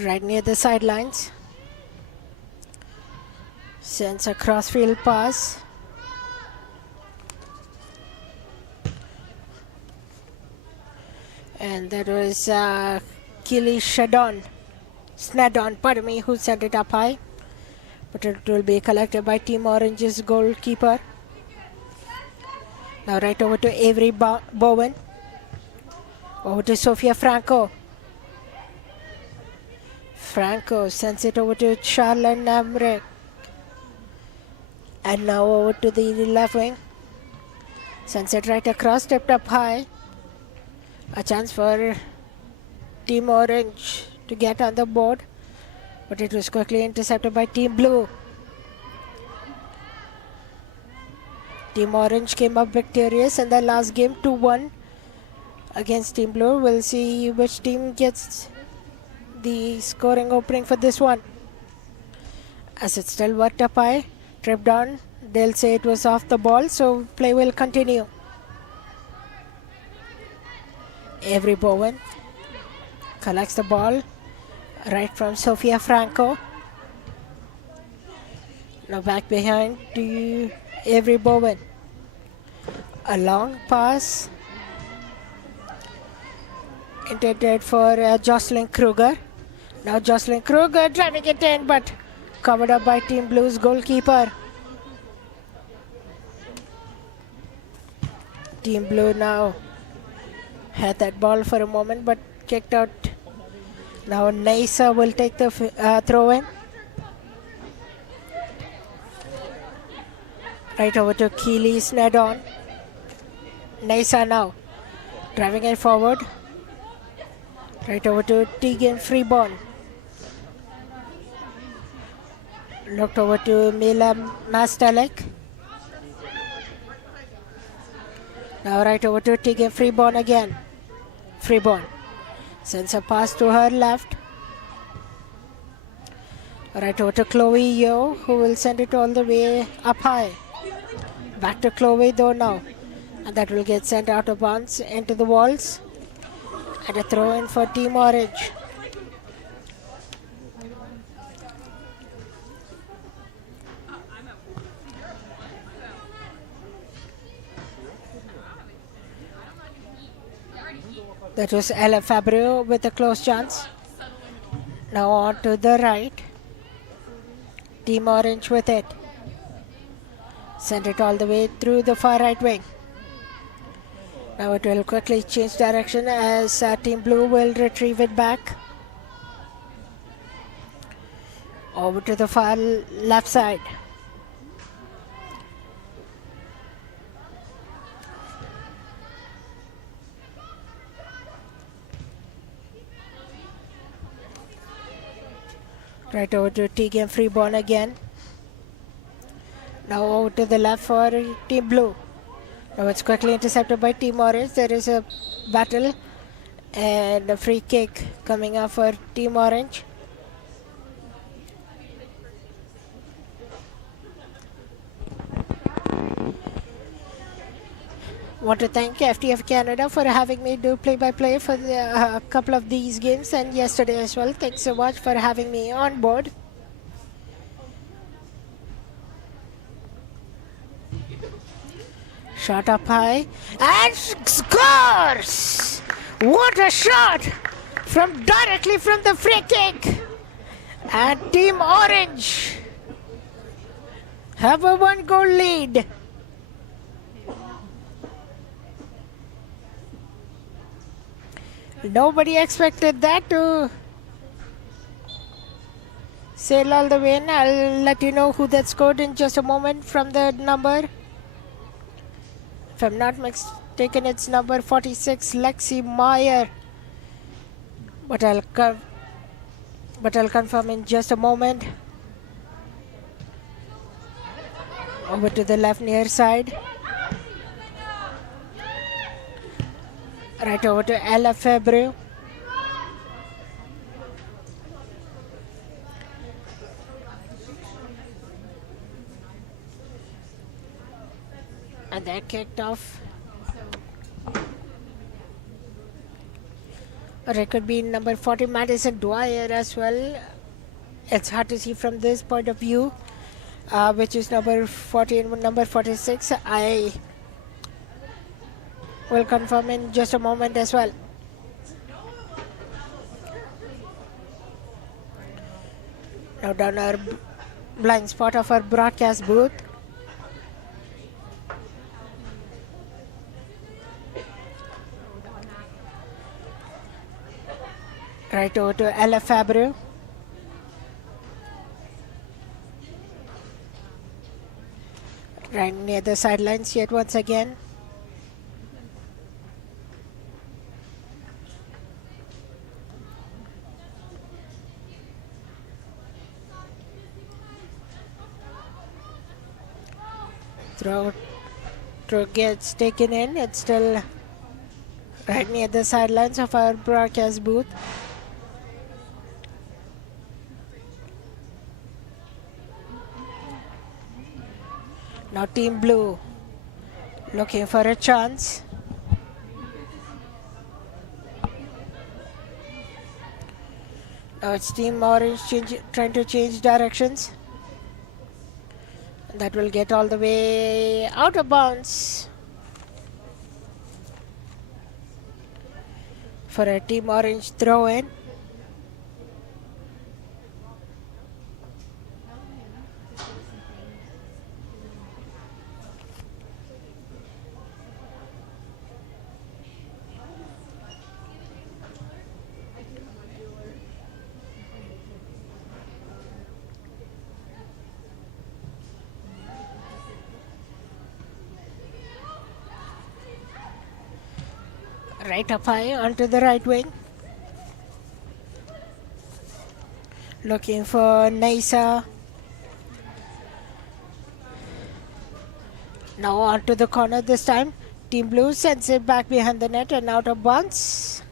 Right near the sidelines. Sends a crossfield pass. And that was Keely Snadon, pardon me, who sent it up high. But it will be collected by Team Orange's goalkeeper. Now right over to Avery Bowen. Over to Sofia Franco. Franco sends it over to Charlotte Namrek. And now over to the left wing. Sends it right across, stepped up high. A chance for Team Orange to get on the board, but it was quickly intercepted by Team Blue. Team Orange came up victorious in the last game 2-1 against Team Blue. We'll see which team gets the scoring opening for this one. As it's still worked up high, tripped on. They'll say it was off the ball, so play will continue. Avery Bowen collects the ball right from Sofia Franco. Now back behind to Avery Bowen. A long pass intended for Jocelyn Kruger. Now Jocelyn Kruger driving it in, but covered up by Team Blue's goalkeeper. Team Blue now had that ball for a moment, but kicked out. Now Naisa will take the throw in. Right over to Keely Snedon. Naisa now driving it forward. Right over to Tegan Freeborn. Looked over to Mila Mastalek. Now right over to Tegan Freeborn again. Freeborn sends a pass to her left. Right over to Chloe Yo, who will send it all the way up high. Back to Chloe though now. And that will get sent out of bounds into the walls. And a throw in for Team Orange. That was Ella Fabio with a close chance. Now on to the right. Team Orange with it. Send it all the way through the far right wing. Now it will quickly change direction as Team Blue will retrieve it back. Over to the far left side. Right over to Tegan Freeborn again. Now over to the left for Team Blue. Now it's quickly intercepted by Team Orange. There is a battle and a free kick coming up for Team Orange. Want to thank FTF Canada for having me do play-by-play for a couple of these games and yesterday as well. Thanks so much for having me on board. Shot up high and scores! What a shot from directly from the free kick. And Team Orange have a 1-goal lead. Nobody expected that to sail all the way in. I'll let you know who that scored in just a moment from the number. If I'm not mistaken, it's number 46, Lexi Meyer. But I'll confirm in just a moment. Over to the left near side. Right over to Ella Fabio. And that kicked off. Or it could be number 40, Madison Dwyer as well. It's hard to see from this point of view, which is number 40 and number 46. I will confirm in just a moment as well. Now down our blind spot of our broadcast booth. Right over to Ella Fabio. Right near the sidelines yet once again. Throw gets taken in. It's still right near the sidelines of our broadcast booth. Now Team Blue looking for a chance. Now it's Team Orange trying to change directions. That will get all the way out of bounds for a Team Orange throw in. Right up high onto the right wing. Looking for Naisa. Now onto the corner this time. Team Blue sends it back behind the net and out of bounds.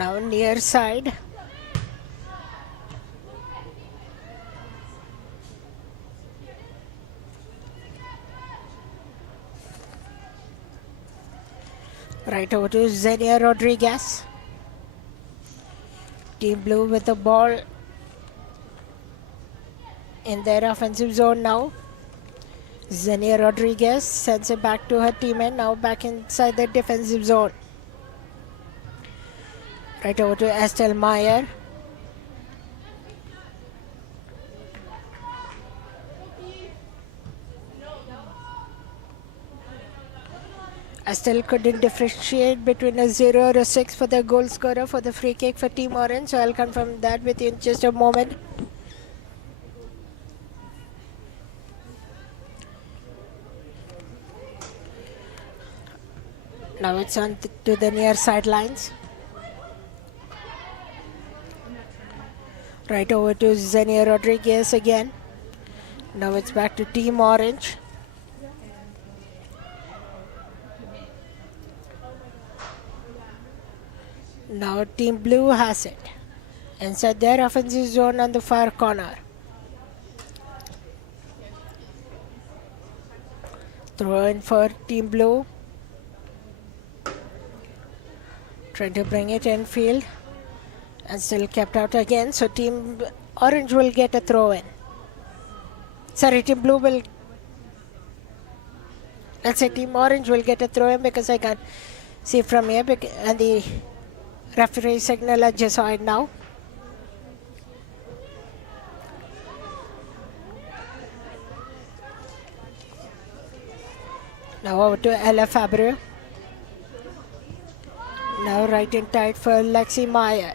Now near side. Right over to Xenia Rodriguez. Team Blue with the ball in their offensive zone now. Xenia Rodriguez sends it back to her teammate, now back inside the defensive zone. Right over to Estelle Meyer. Estelle couldn't differentiate between a 0 or a 6 for the goal scorer for the free kick for Team Orange, so I'll confirm that with you in just a moment. Now it's on to the near sidelines. Right over to Xenia Rodriguez again. Now it's back to Team Orange. Now Team Blue has it inside their offensive zone on the far corner. Throw in for Team Blue. Trying to bring it in field and still kept out again. So Team Orange will get a throw in. Sorry, Team Blue will. Let's say Team Orange will get a throw in because I can't see from here and the referee signal I just saw it now. Now over to Ella Fabre. Now right in tight for Lexi Meyer.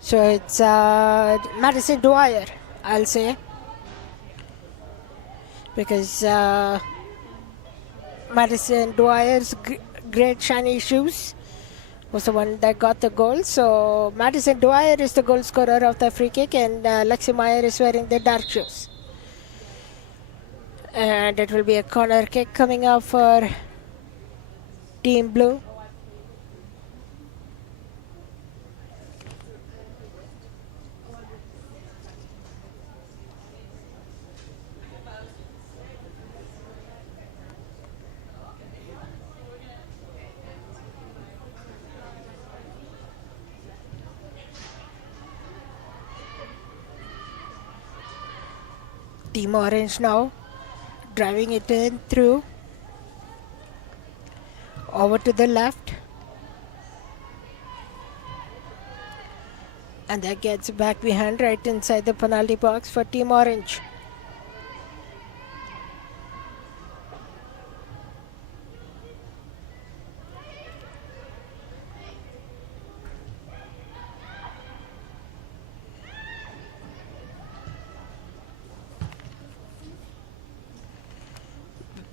So it's Madison Dwyer, I'll say. Because Madison Dwyer's great shiny shoes was the one that got the goal. So Madison Dwyer is the goal scorer of the free kick, and Lexi Meyer is wearing the dark shoes. And it will be a corner kick coming up for Team Blue. Team Orange now driving it in through over to the left, and that gets back behind right inside the penalty box for Team Orange.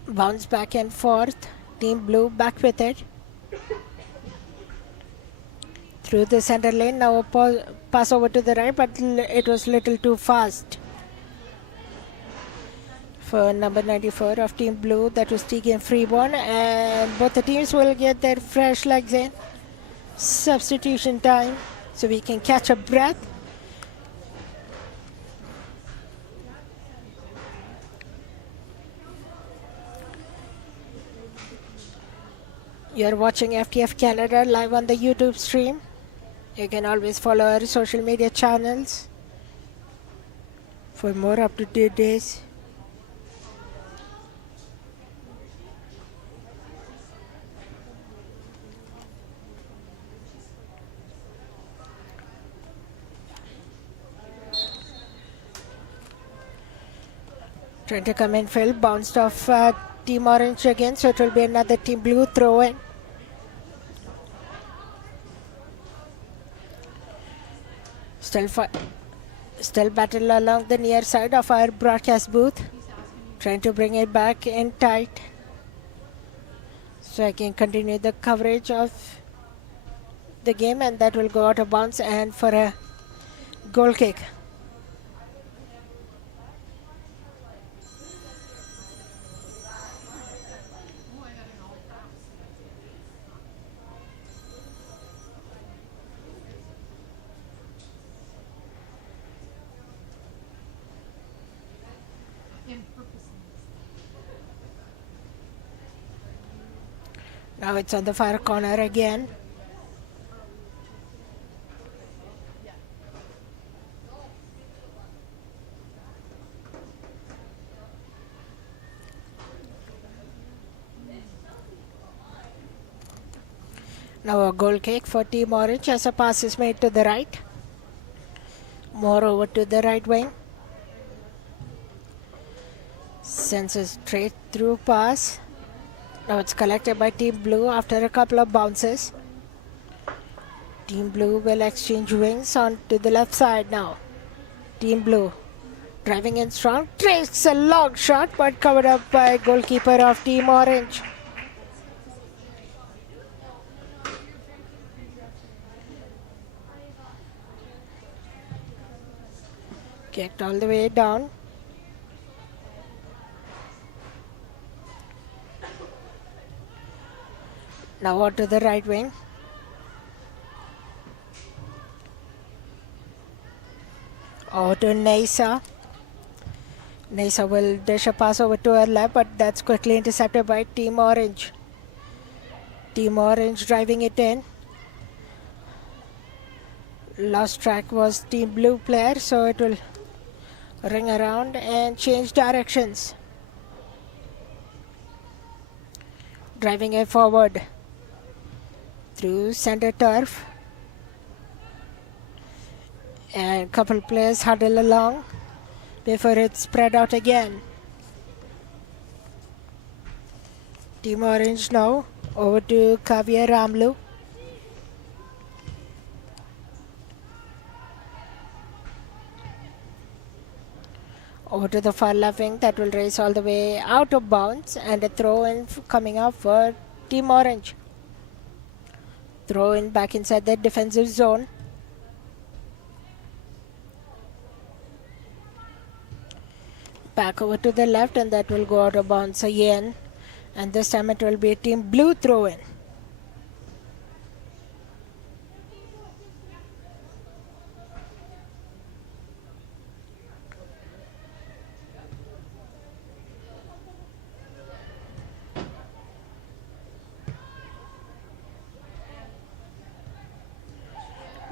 Bounce back and forth. Team Blue back with it. Through the center lane. Now a pass over to the right, but it was little too fast for number 94 of Team Blue. That was Tegan Freeborn. And both the teams will get their fresh legs in. Substitution time, so we can catch a breath. You're watching FTF Canada live on the YouTube stream. You can always follow our social media channels for more up-to-date days. Trying to come in field, bounced off Team Orange again, so it will be another Team Blue throw in. Still battle along the near side of our broadcast booth. Trying to bring it back in tight so I can continue the coverage of the game, and that will go out of bounds and for a goal kick. Now it's on the far corner again. Now a goal kick for Team Orange as a pass is made to the right. More over to the right wing. Sends a straight through pass. Now it's collected by Team Blue after a couple of bounces. Team Blue will exchange wings on to the left side now. Team Blue driving in strong. Takes a long shot but covered up by goalkeeper of Team Orange. Kicked all the way down. Now on to the right wing. Over to Neisa. Neisa will dish a pass over to her left, but that's quickly intercepted by Team Orange. Team Orange driving it in. Lost track was Team Blue player, so it will ring around and change directions. Driving it forward through center turf. And a couple players huddle along before it's spread out again. Team Orange now over to Kavya Ramlu. Over to the far left wing, that will race all the way out of bounds, and a throw in coming up for Team Orange. Throw in back inside the defensive zone. Back over to the left, and that will go out of bounds again. And this time it will be a Team Blue throw in.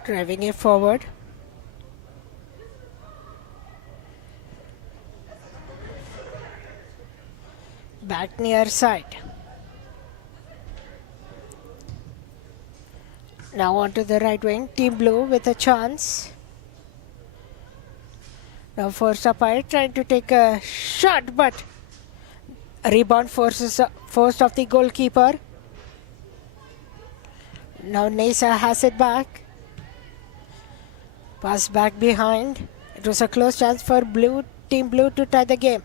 Driving it forward. Back near side. Now on to the right wing. Team Blue with a chance. Now forced up high, trying to take a shot, but a rebound forced off the goalkeeper. Now Nesa has it back. Pass back behind. It was a close chance for Team Blue to tie the game.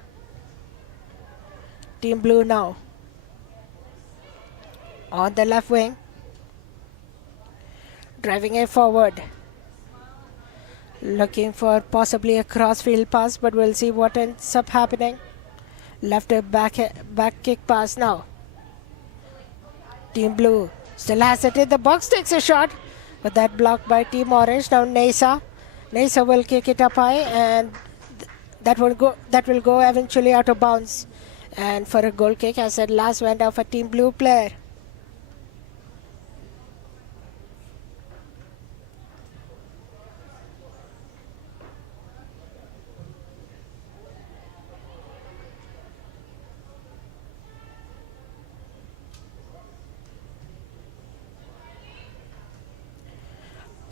Team Blue now on the left wing, driving it forward, looking for possibly a crossfield pass, but we'll see what ends up happening. Left a back kick pass now. Team Blue still has it in the box, takes a shot, but that blocked by Team Orange. Now Nesa will kick it up high, and that will go eventually out of bounds. And for a goal kick, as said, last went off a Team Blue player.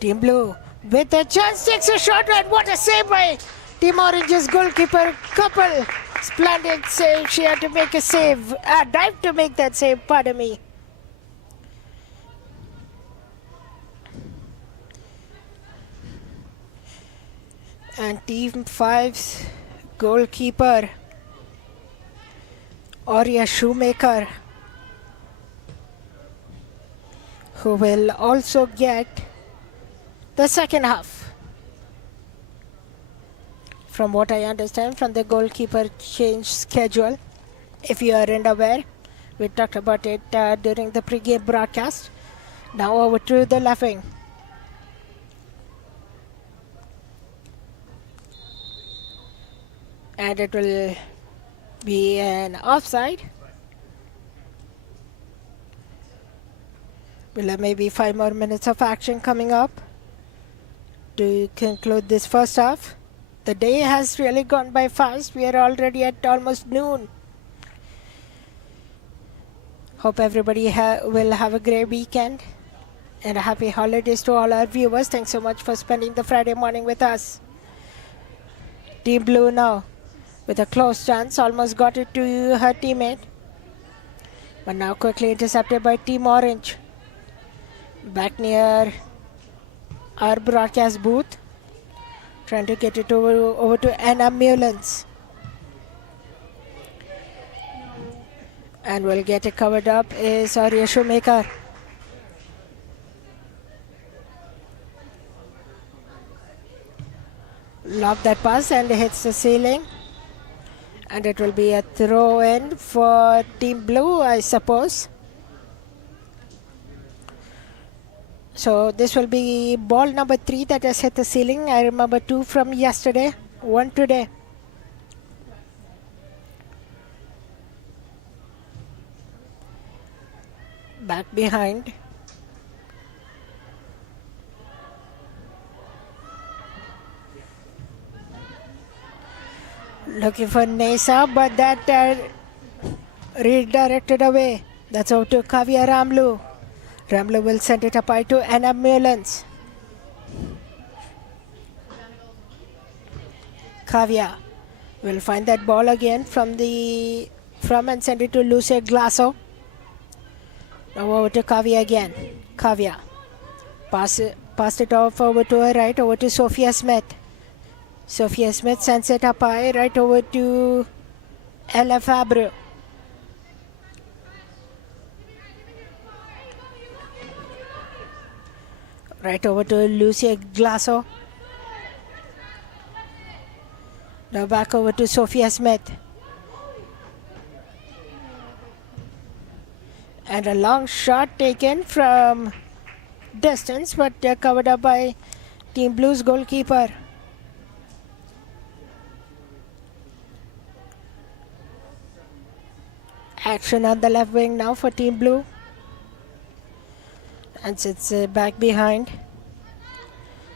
Team Blue with a chance takes a shot, and what a save by Team Orange's goalkeeper. Couple splendid save. She had to make a save, dive to make that save, pardon me. And Team 5's goalkeeper, Aurea Shoemaker, who will also get the second half. From what I understand from the goalkeeper change schedule, if you aren't aware, we talked about it during the pre-game broadcast. Now over to the left wing. And it will be an offside. We'll have maybe 5 more minutes of action coming up to conclude this first half. The day has really gone by fast. We are already at almost noon. Hope everybody will have a great weekend and happy holidays to all our viewers. Thanks so much for spending the Friday morning with us. Team Blue now with a close chance, almost got it to her teammate, but now quickly intercepted by Team Orange. Back near our broadcast booth, trying to get it over to Anna Mullins. And will get it covered up is Arya Shoemaker. Lob that pass and hits the ceiling. And it will be a throw in for Team Blue, I suppose. So this will be ball number 3 that has hit the ceiling. I remember 2 from yesterday, 1 today. Back behind. Looking for Nesa, but that redirected away. That's out to Kavya Ramlu. Ramlu will send it up high to Anna Mullins. Kavya will find that ball again from and send it to Lucia Glasso. Now over to Kavya again. Kavya passed it off over to her right, over to Sophia Smith. Sophia Smith sends it up high, right over to Ella Fabre. Right over to Lucia Glasso. Now back over to Sophia Smith. And a long shot taken from distance, but covered up by Team Blue's goalkeeper. Action on the left wing now for Team Blue. And sits back behind.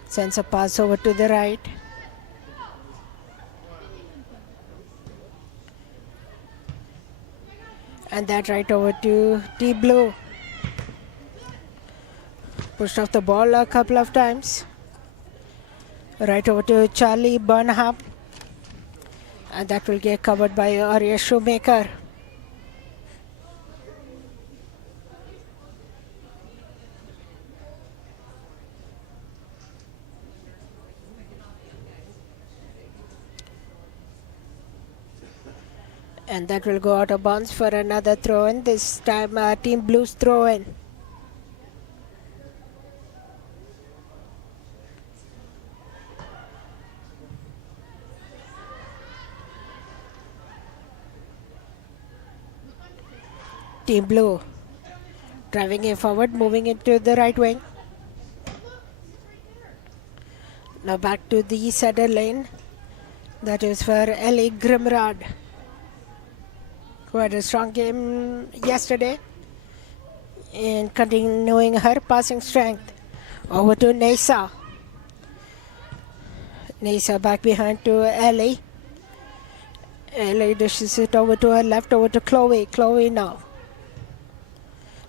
Sends a pass over to the right. And that right over to Team Blue. Pushed off the ball a couple of times. Right over to Charlie Burnham. And that will get covered by Arya Shoemaker. And that will go out of bounds for another throw-in. This time Team Blues throw-in. Team Blue driving it forward, moving into the right wing. Now back to the center lane. That is for Ellie Grimrod, who had a strong game yesterday in continuing her passing strength. Over to Nesa. Nesa back behind to Ellie. Ellie dishes it over to her left, over to Chloe. Chloe now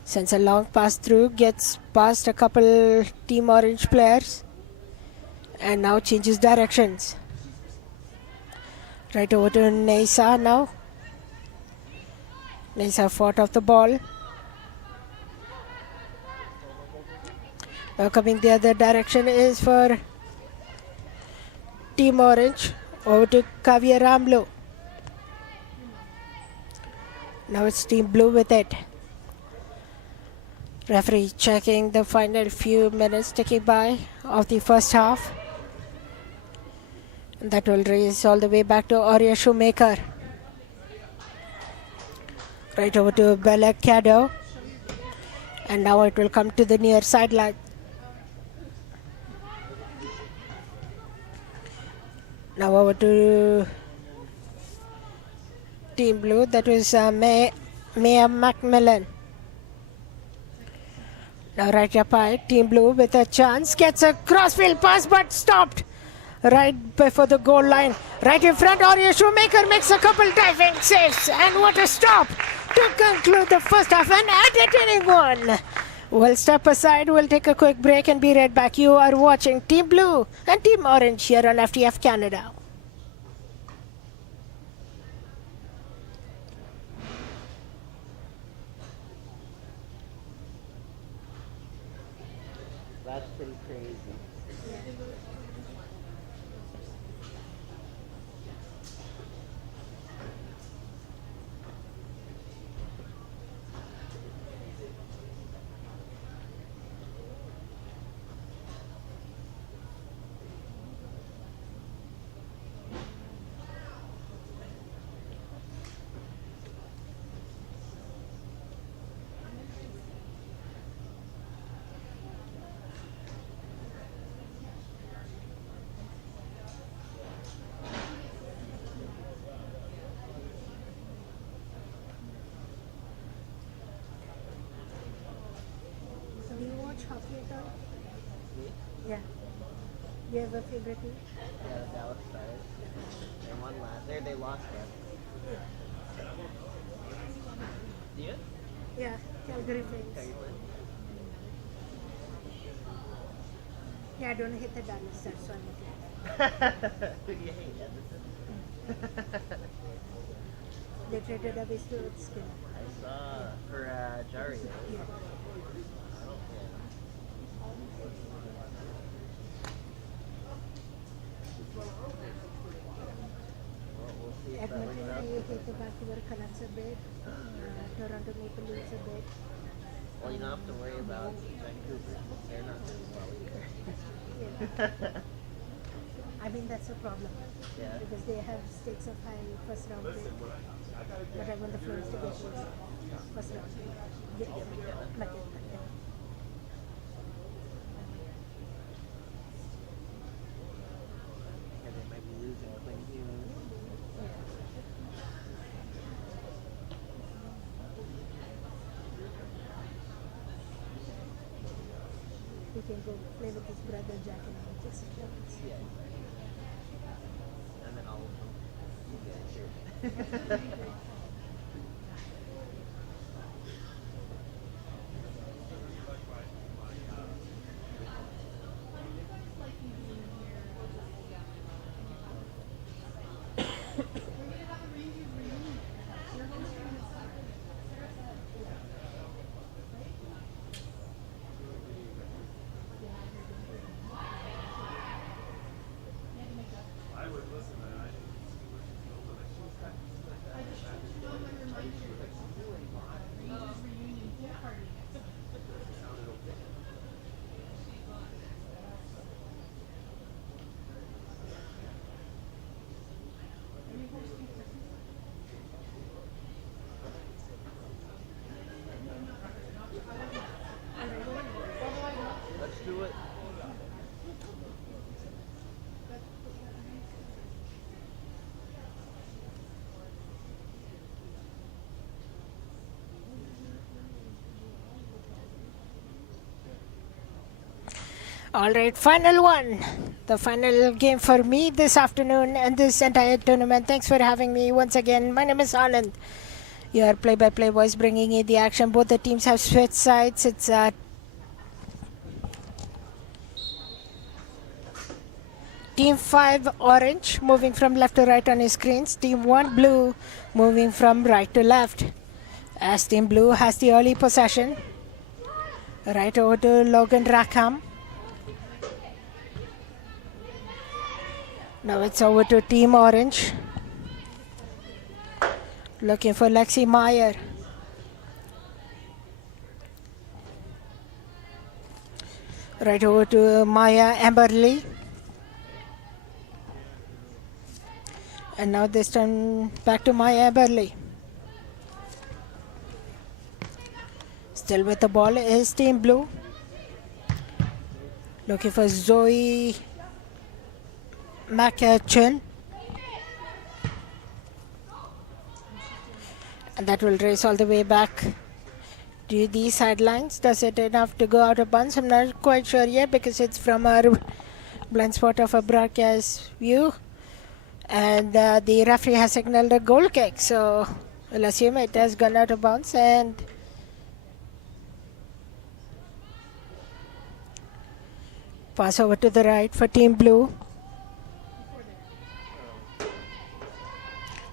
sends a long pass through, gets past a couple Team Orange players, and now changes directions. Right over to Nesa now. Nesa fought off the ball. Now coming the other direction is for Team Orange. Over to Kavya Ramlu. Now it's Team Blue with it. Referee checking the final few minutes ticking by of the first half. And that will raise all the way back to Arya Shoemaker. Right over to Bella Caddo. And now it will come to the near sideline. Now over to Team Blue. That was Maya Macmillan. Now right up high, Team Blue with a chance, gets a crossfield pass but stopped right before the goal line. Right in front, Oreo Shoemaker makes a couple diving saves, and what a stop to conclude the first half, an entertaining one. We'll step aside, we'll take a quick break and be right back. You are watching Team Blue and Team Orange here on FTF Canada. That's pretty crazy. Do you watch hockey at all? Yeah. Do you have a favorite team? Yeah, the Dallas Stars. They won last year. They lost yet. Do you? Yeah, Calgary Flames. Cleveland? Yeah, I don't hate the Dallas Stars, so I'm okay. You hate Edmonton? They traded away Stuart Skinner. I saw for Jari. Yeah. We'll see if that Edmonton, works I out. hate the Vancouver Canucks a bit. Toronto Maple Leafs a bit. Well, you don't have to worry about Vancouver. They're not doing well either. I mean, that's a problem. Yeah. Because they have stakes of high first round pick. But I want the Flames to get first round pick. Yeah, not yet. And they might be losing Quinn Hughes. He can go play with his brother Jack and just Yeah, exactly. And then all of them will get injured. Let's do it. All right, final one. The final game for me this afternoon and this entire tournament. Thanks for having me once again. My name is Anand, your play-by-play voice, bringing in the action. Both the teams have switched sides. It's Team 5 Orange moving from left to right on your screens. Team 1 Blue moving from right to left. As Team Blue has the early possession. Right over to Logan Rackham. Now it's over to Team Orange. Looking for Lexi Meyer. Right over to Maya Amberley. And now this time back to Maya Amberley. Still with the ball is Team Blue. Looking for Zoe McCutcheon. And that will race all the way back to the sidelines. Does it enough to go out of bounds? I'm not quite sure yet because it's from our blind spot of a broadcast view. And the referee has signaled a goal kick, so we'll assume it has gone out of bounds. And pass over to the right for Team Blue.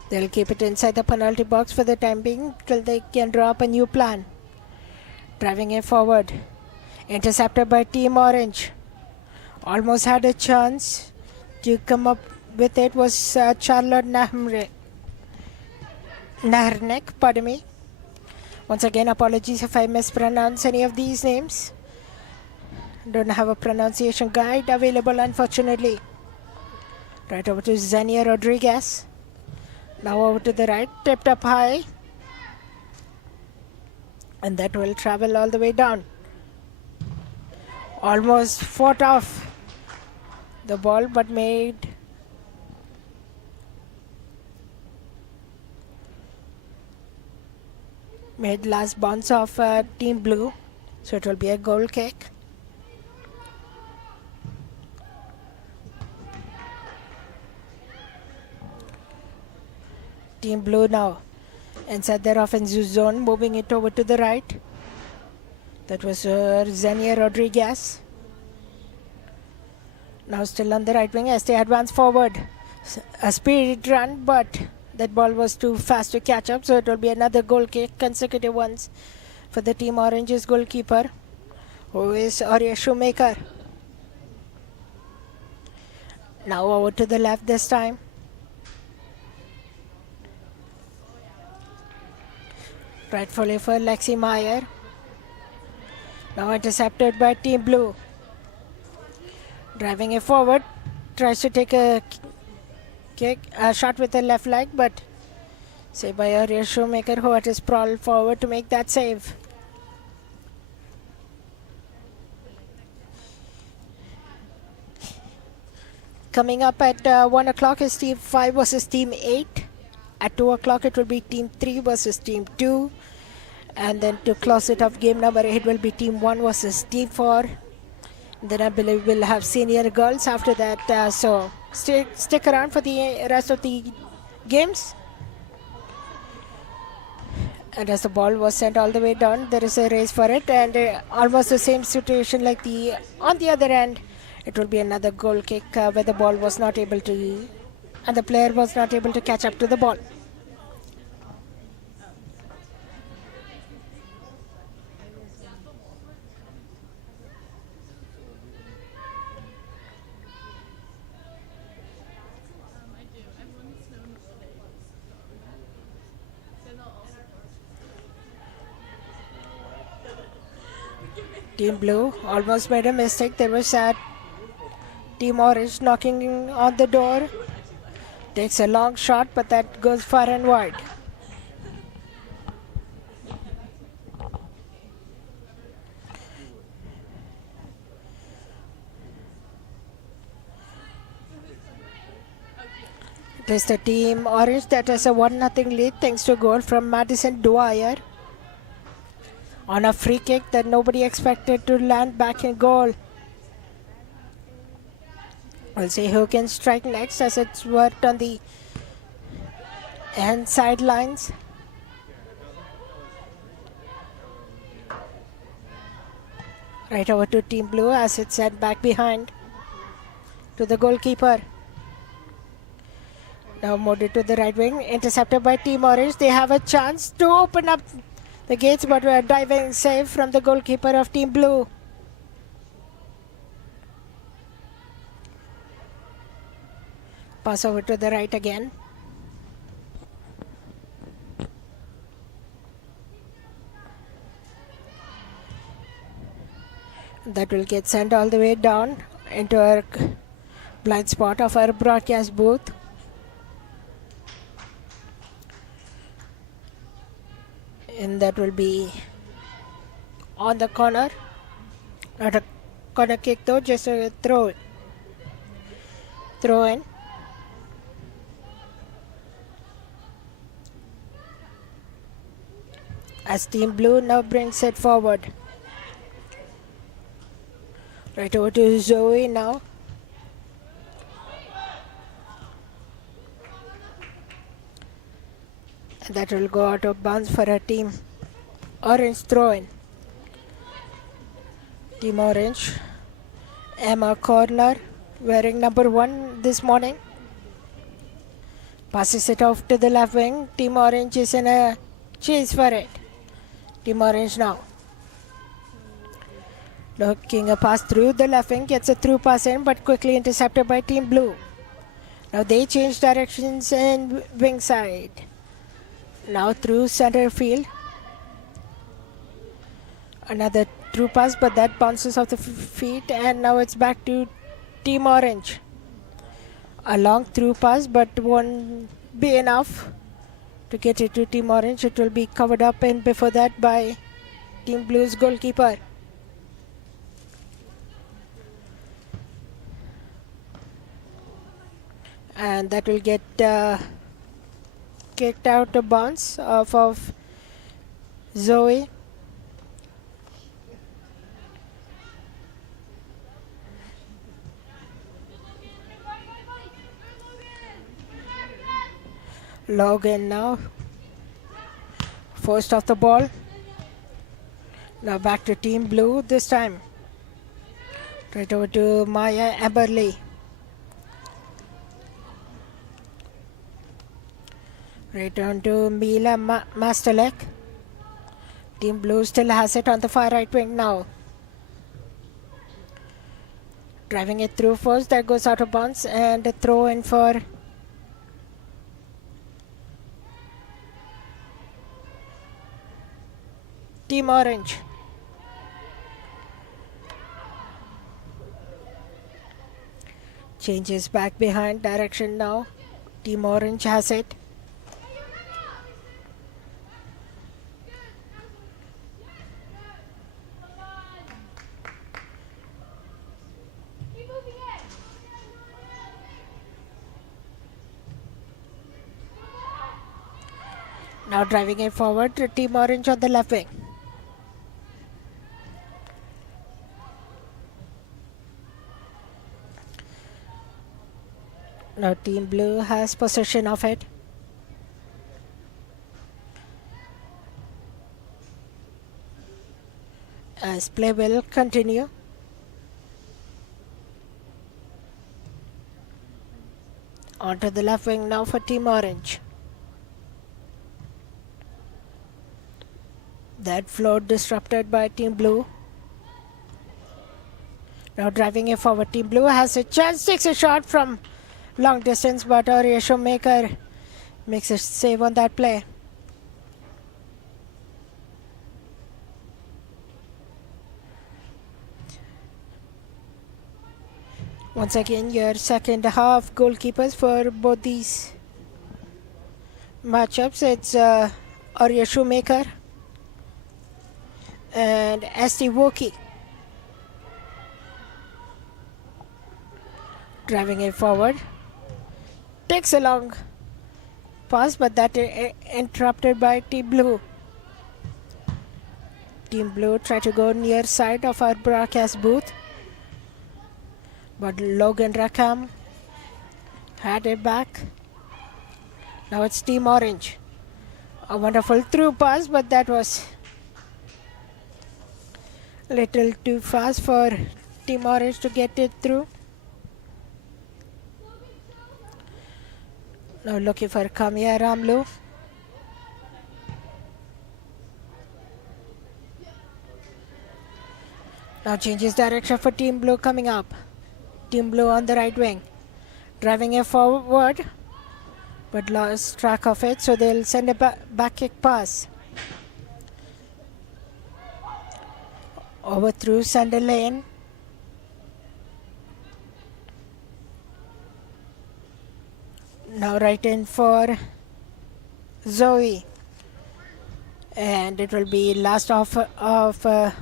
They'll keep it inside the penalty box for the time being till they can draw up a new plan. Driving it forward. Intercepted by Team Orange. Almost had a chance to come up with it was Charlotte Nahrnek, pardon me. Once again, apologies if I mispronounce any of these names. Don't have a pronunciation guide available, unfortunately. Right over to Xenia Rodriguez. Now over to the right, tipped up high. And that will travel all the way down. Almost fought off the ball, but made last bounce of Team Blue. So it will be a goal kick. Team Blue now inside their offensive zone, moving it over to the right. That was Xenia Rodriguez. Now still on the right wing as they advance forward. A speed run, but that ball was too fast to catch up, so it will be another goal kick, consecutive ones for the Team Orange's goalkeeper, who is Arya Shoemaker. Now over to the left this time. Rightfully for Lexi Meyer. Now intercepted by Team Blue. Driving it forward. Tries to take a shot with the left leg, but saved by Arya Shoemaker, who had to sprawl forward to make that save. Coming up at 1 o'clock is Team 5 versus Team 8. At 2 o'clock it will be Team 3 versus Team 2. And then to close it off, game number 8 will be Team 1 versus Team 4. Then I believe we'll have senior girls after that. So stick around for the rest of the games. And as the ball was sent all the way down, there is a race for it. And almost the same situation like on the other end. It will be another goal kick where the ball was not able to, and the player was not able to catch up to the ball. Team Blue almost made a mistake. There was Team Orange knocking on the door. Takes a long shot, but that goes far and wide. It is the Team Orange that has a 1-0 lead thanks to a goal from Madison Dwyer on a free kick that nobody expected to land back in goal. We'll see who can strike next as it's worked on the end sidelines. Right over to Team Blue as it's sent back behind to the goalkeeper. Now moved to the right wing, intercepted by Team Orange. They have a chance to open up the gates, but we're diving save from the goalkeeper of Team Blue. Pass over to the right again. That will get sent all the way down into our blind spot of our broadcast booth. And that will be on the corner. Not a corner kick though, just a throw in. as Team Blue now brings it forward. Right over to Zoe now. And that will go out of bounds for a Team Orange throw-in. Team Orange, Emma Corner, wearing number 1 this morning. Passes it off to the left wing. Team Orange is in a chase for it. Team Orange now. Looking a pass through the left wing, gets a through pass in, but quickly intercepted by Team Blue. Now they change directions in wing side. Now through center field. Another through pass, but that bounces off the feet, and now it's back to Team Orange. A long through pass, but won't be enough to get it to Team Orange. It will be covered up in before that by Team Blue's goalkeeper. And that will get kicked out of bounds off of Zoe. Logan now forced off the ball. Now back to Team Blue this time. Right over to Maya Eberly. Return to Mila Mastelek. Team Blue still has it on the far right wing now. Driving it through first, that goes out of bounds, and a throw in for Team Orange. Changes back behind direction now. Team Orange has it. Now driving it forward to Team Orange on the left wing. Now Team Blue has possession of it. As play will continue. Onto the left wing now for Team Orange. That flow disrupted by Team Blue. Now driving it forward. Team Blue has a chance, takes a shot from long distance, but Aurea Shoemaker makes a save on that play. Once again, your second half goalkeepers for both these matchups. It's Aurea Shoemaker and Esti Woki. Driving it forward. Takes a long pass, but that interrupted by Team Blue. Team Blue try to go near side of our broadcast booth, but Logan Rakam had it back. Now it's Team Orange. A wonderful through pass, but that was a little too fast for Team Orange to get it through. Now looking for Kamia Ramlu. Now changes direction for Team Blue coming up. Team Blue on the right wing. Driving it forward, but lost track of it, so they'll send a back kick pass. Over through center lane. Now right in for Zoe. And it will be last off of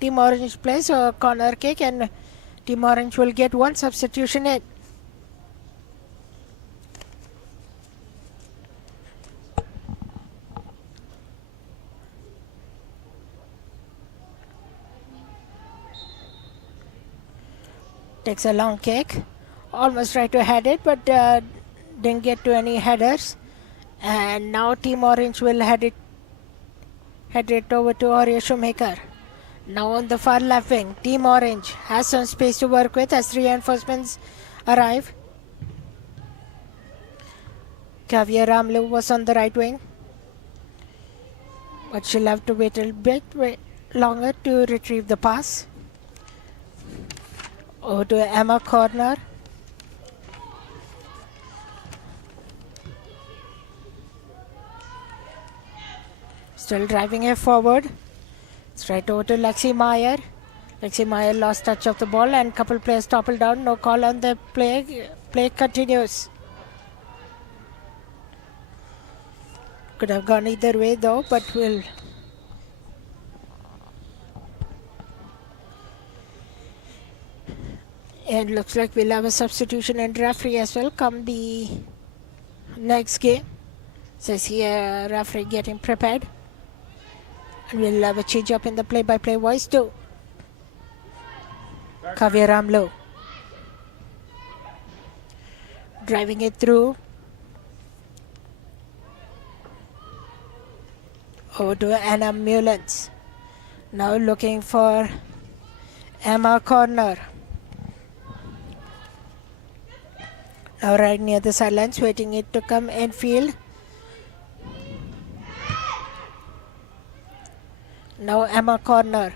Team Orange play, so a corner kick, and Team Orange will get one substitution in. Takes a long kick. Almost tried to head it, but didn't get to any headers. And now Team Orange will head it over to Aurea Shoemaker. Now on the far left wing, Team Orange has some space to work with as reinforcements arrive. Kavya Ramlu was on the right wing, but she'll have to wait a bit longer to retrieve the pass. Over to Emma Corner. Still driving it forward. Straight over to Lexi Meyer. Lexi Meyer lost touch of the ball and couple players toppled down. No call on the play. Play continues. Could have gone either way though, but will. And looks like we'll have a substitution and referee as well come the next game. Says here referee getting prepared. And we'll have a change up in the play-by-play voice too. Kavya Ramlo driving it through. Over to Anna Mullins. Now looking for Emma Corner. Now right near the sidelines, waiting it to come infield. Now Emma Corner.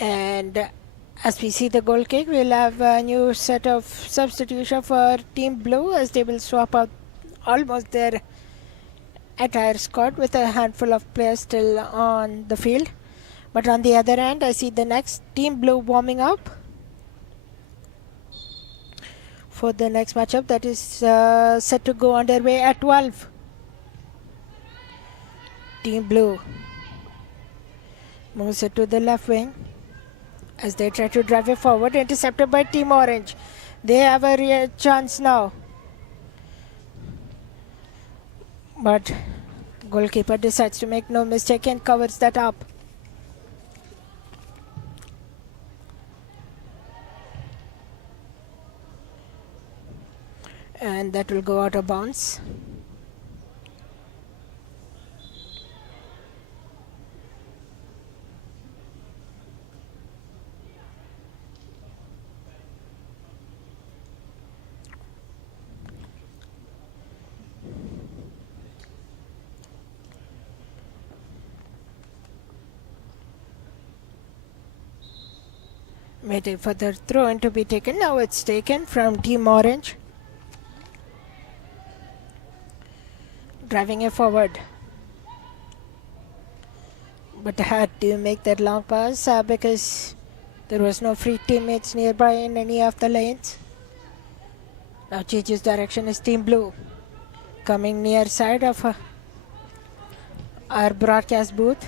And as we see the goal kick, we'll have a new set of substitution for Team Blue as they will swap out almost their entire squad with a handful of players still on the field. But on the other hand, I see the next Team Blue warming up for the next matchup that is set to go underway at 12. Team Blue moves it to the left wing as they try to drive it forward, intercepted by Team Orange. They have a real chance now. But goalkeeper decides to make no mistake and covers that up. And that will go out of bounds. Waiting for the throw in to be taken. Now it's taken from Team Orange. Driving it forward. But had to make that long pass because there was no free teammates nearby in any of the lanes. Now changes direction is Team Blue. Coming near side of our broadcast booth.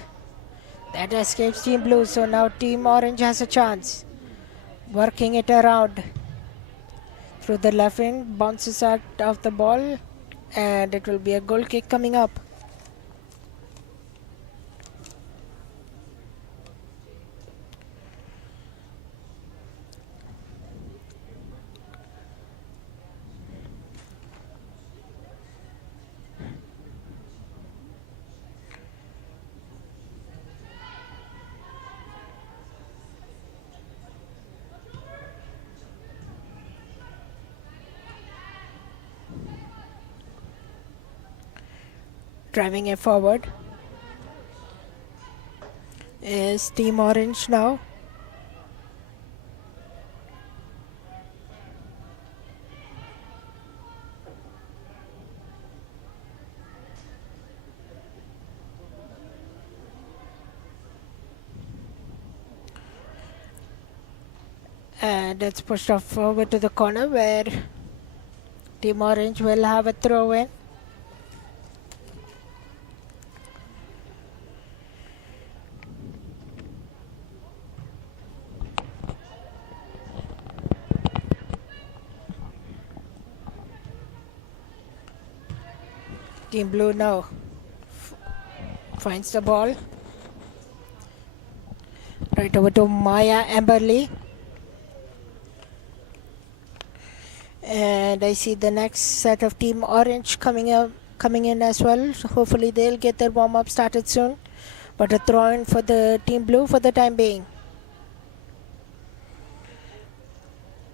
That escapes Team Blue. So now Team Orange has a chance. Working it around through the left wing, bounces out of the ball, and it will be a goal kick coming up. Driving it forward is Team Orange now. And it's pushed off forward to the corner where Team Orange will have a throw in. Team Blue now finds the ball. Right over to Maya Amberley. And I see the next set of Team Orange coming in as well. So hopefully they'll get their warm-up started soon. But a throw-in for the Team Blue for the time being.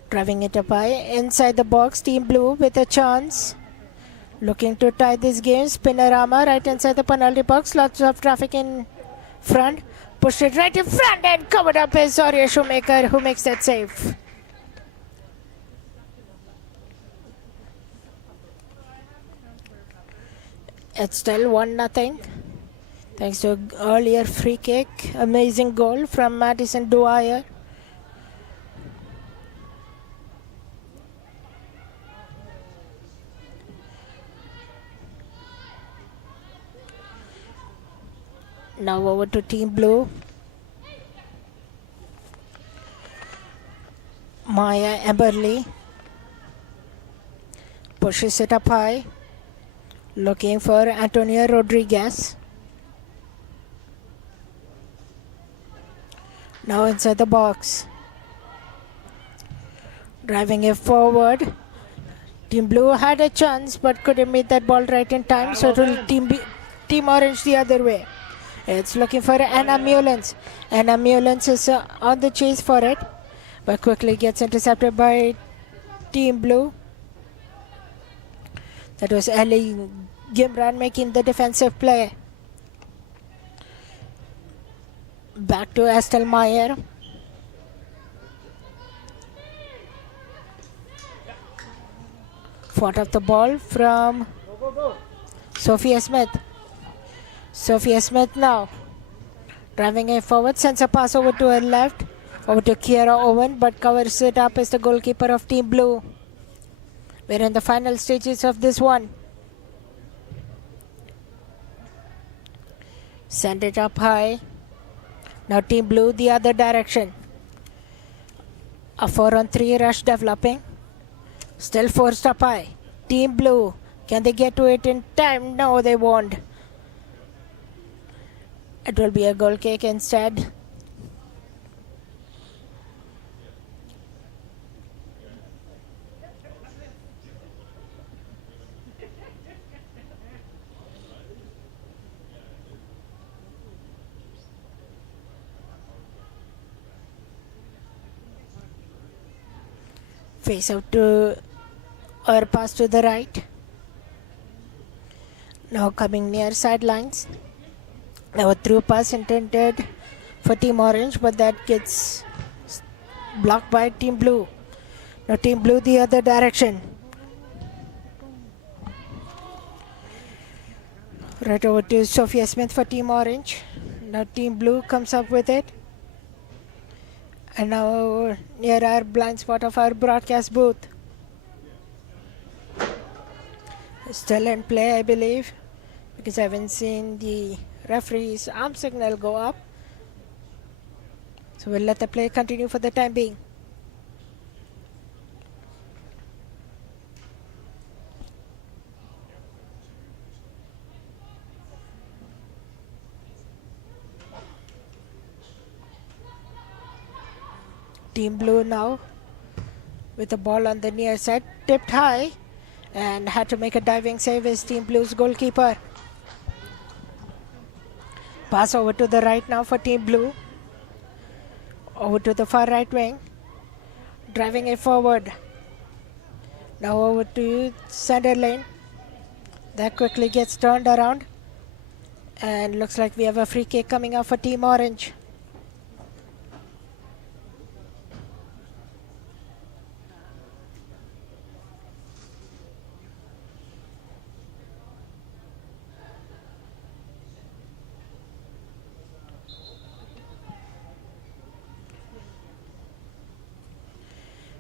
Driving it up high. Inside the box, Team Blue with a chance. Looking to tie this game. Spinorama right inside the penalty box. Lots of traffic in front. Pushed it right in front and covered up is Arya Shoemaker who makes that save. It's still 1-0. Thanks to an earlier free kick. Amazing goal from Madison Dwyer. Now over to Team Blue. Maya Amberley pushes it up high. Looking for Antonio Rodriguez. Now inside the box. Driving it forward. Team Blue had a chance but couldn't meet that ball right in time. So it will Team Orange the other way. It's looking for Anna Mullins. Anna Mullins is on the chase for it, but quickly gets intercepted by Team Blue. That was Ellie Gimran making the defensive play. Back to Estelle Meyer. Fought off the ball from Sophia Smith. Sophia Smith now driving it forward, sends a pass over to her left, over to Kiera Owen, but covers it up as the goalkeeper of Team Blue. We're in the final stages of this one. Send it up high. Now Team Blue the other direction. A 4-on-3 rush developing. Still forced up high. Team Blue, can they get to it in time? No, they won't. It will be a goal kick instead. Face out to or pass to the right. Now coming near sidelines. Now a through pass intended for Team Orange, but that gets blocked by Team Blue. Now Team Blue the other direction. Right over to Sophia Smith for Team Orange. Now Team Blue comes up with it. And now near our blind spot of our broadcast booth. Still in play, I believe, because I haven't seen the referee's arm signal go up. So we'll let the play continue for the time being. Team Blue now with the ball on the near side, tipped high and had to make a diving save as Team Blue's goalkeeper. Pass over to the right now for Team Blue. Over to the far right wing. Driving it forward. Now over to center lane. That quickly gets turned around. And looks like we have a free kick coming up for Team Orange.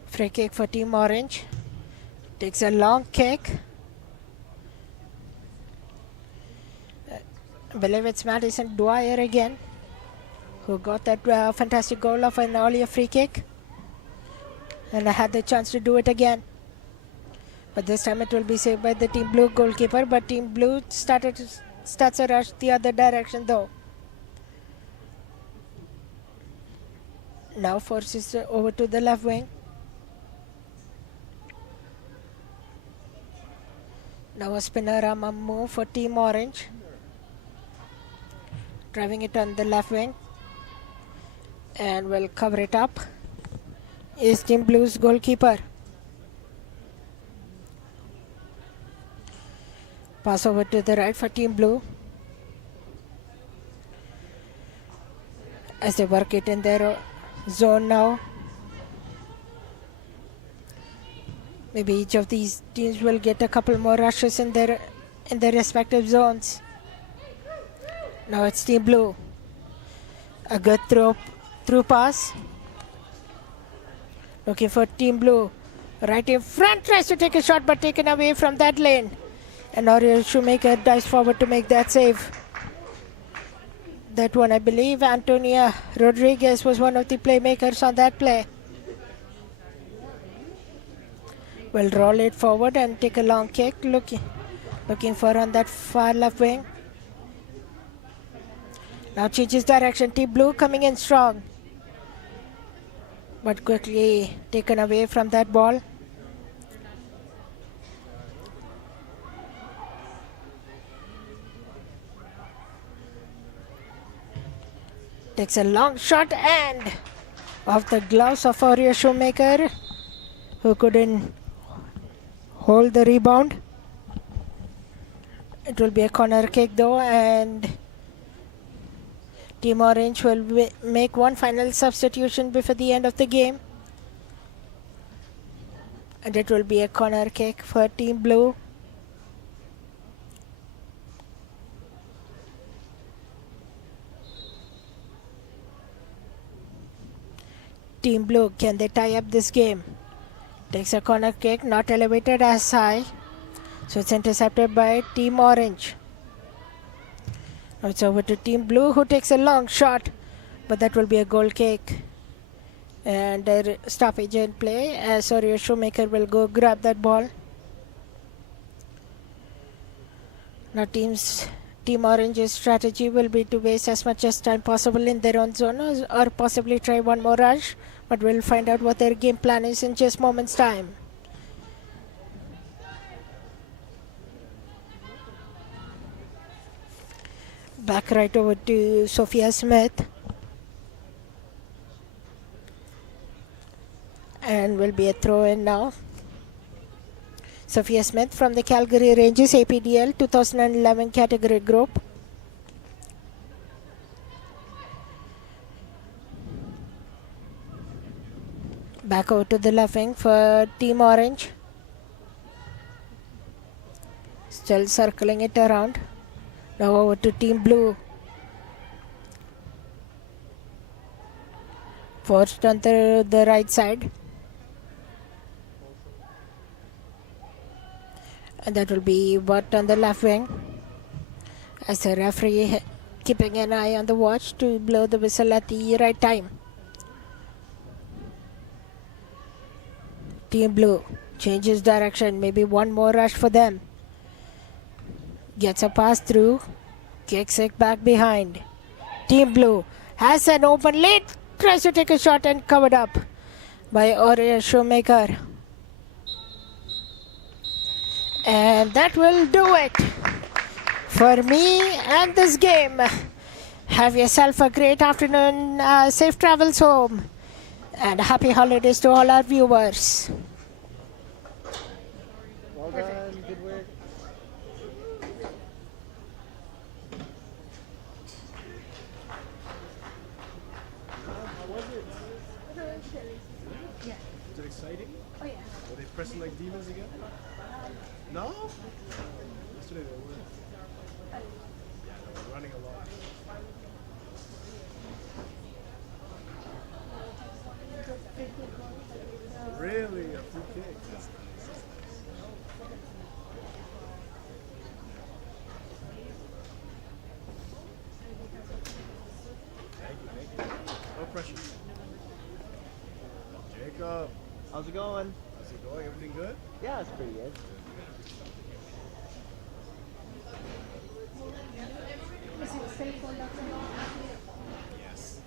Free kick for Team Orange. Takes a long kick. I believe it's Madison Dwyer again, who got that fantastic goal of an earlier free kick. And I had the chance to do it again. But this time it will be saved by the Team Blue goalkeeper. But Team Blue starts a rush the other direction though. Now forces it over to the left wing. Now a spinorama move for Team Orange. Driving it on the left wing. And will cover it up. Is Team Blue's goalkeeper. Pass over to the right for Team Blue. As they work it in their zone now. Maybe each of these teams will get a couple more rushes in their respective zones. Now it's Team Blue. A good through pass. Looking for Team Blue. Right in front, tries to take a shot but taken away from that lane. And Oriel Shoemaker dives forward to make that save. That one, I believe, Antonia Rodriguez was one of the playmakers on that play. Will roll it forward and take a long kick. Looking for on that far left wing. Now changes direction. Team Blue coming in strong. But quickly taken away from that ball. Takes a long shot and off the gloves of Oriel Shoemaker, who couldn't hold the rebound. It will be a corner kick though, and Team Orange will make one final substitution before the end of the game. And it will be a corner kick for Team Blue. Team Blue, can they tie up this game? Takes a corner kick, not elevated as high. So it's intercepted by Team Orange. Now it's over to Team Blue, who takes a long shot. But that will be a goal kick. And a stoppage in play as Oriel Shoemaker will go grab that ball. Now Team Orange's strategy will be to waste as much as time possible in their own zone or possibly try one more rush. But we'll find out what their game plan is in just moments' time. Back right over to Sophia Smith. And will be a throw in now. Sophia Smith from the Calgary Rangers APDL 2011 category group. Back over to the left wing for Team Orange. Still circling it around. Now over to Team Blue. Forced on the right side. And that will be what on the left wing. As the referee keeping an eye on the watch to blow the whistle at the right time. Team Blue changes direction. Maybe one more rush for them. Gets a pass through. Kicks it back behind. Team Blue has an open lane. Tries to take a shot and covered up by Oriel Shoemaker. And that will do it for me and this game. Have yourself a great afternoon. Safe travels home. And happy holidays to all our viewers. Well done. Good work. How was it? Was it exciting? Oh yeah. Were they pressing like demons again? No? Yesterday they were. Yeah, they were running a lot. Really? A free kick? That's nice. That's nice. Thank you. No pressure. Jacob, How's it going? how's it going? Everything good? Yeah, it's pretty good. Yes.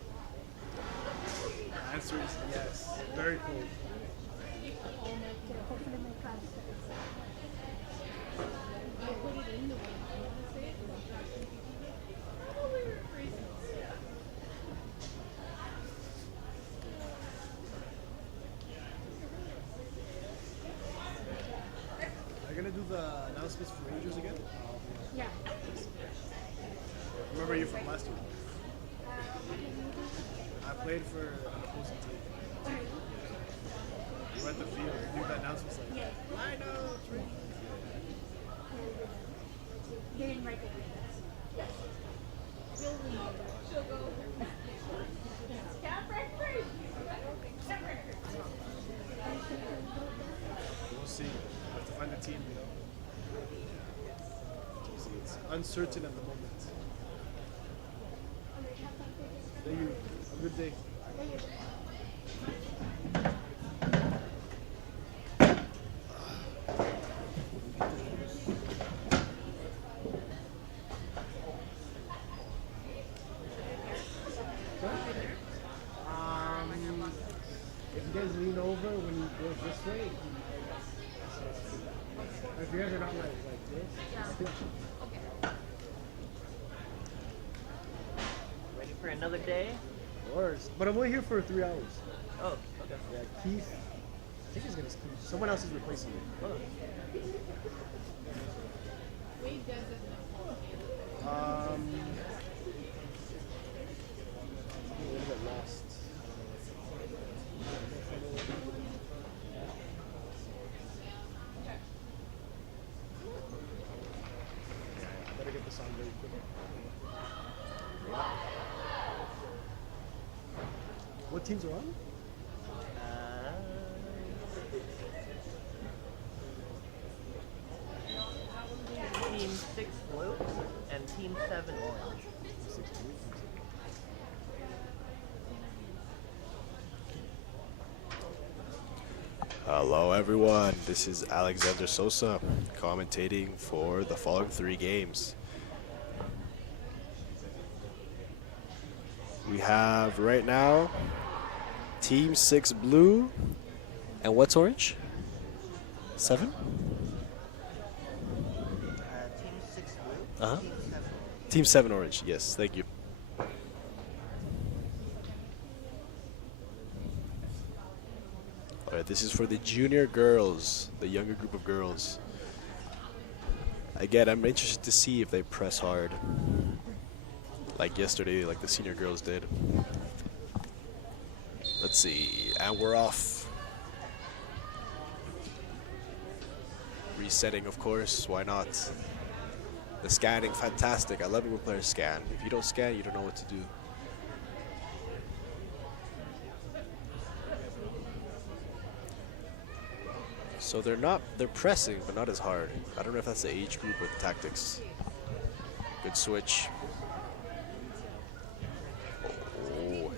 The answer is yes. Very cold. Are you gonna do the announcements for Rangers again? Yeah. Remember you from last year? I played for an opposing team. You were at the field. You do the announcements like, I know, it's Rangers. They didn't recognize us. We'll see. We have to find the team, you know. We'll see. It's uncertain at the moment. Thank you. Have a good day. If you guys lean over when you go this way, if you guys are not like this, Ready for another day? of course. But I'm only here for 3 hours. Oh, okay. Yeah, Keith. I think he's gonna. Someone else is replacing me. Oh. I'm a little bit lost. I better get this on very quick. What teams are on? Team 6 blue and Team 7 orange. Hello everyone, this is Alexander Sosa commentating for the following 3 games. We have right now Team 6 blue and what's orange? 7? Team 6 blue. Uh-huh. Team 7 orange. Team 7 orange, yes, thank you. Alright, this is for the junior girls, the younger group of girls. Again, I'm interested to see if they press hard. Like yesterday, like the senior girls did. Let's see, and we're off. Resetting, of course, why not? The scanning, fantastic. I love it when players scan. If you don't scan, you don't know what to do. So they're pressing, but not as hard. I don't know if that's the age group or the tactics. Good switch. Oh.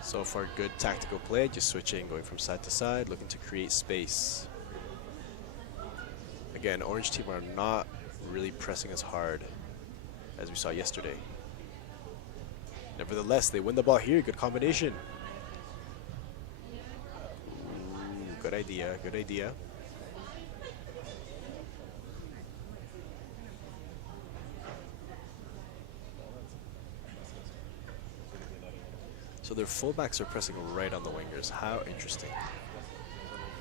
So far, good tactical play, just switching, going from side to side, looking to create space. Again, orange team are not really pressing as hard as we saw yesterday. Nevertheless, they win the ball here. Good combination. Ooh, good idea. Good idea. So their fullbacks are pressing right on the wingers. How interesting.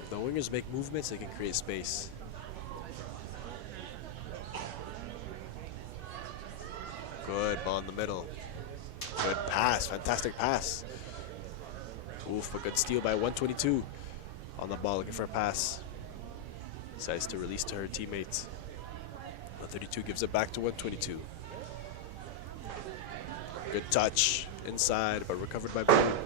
If the wingers make movements, they can create space. Good ball in the middle. Good pass, fantastic pass. Oof, a good steal by 122. On the ball, looking for a pass. Decides to release to her teammates. 132 gives it back to 122. Good touch inside, but recovered by Blue.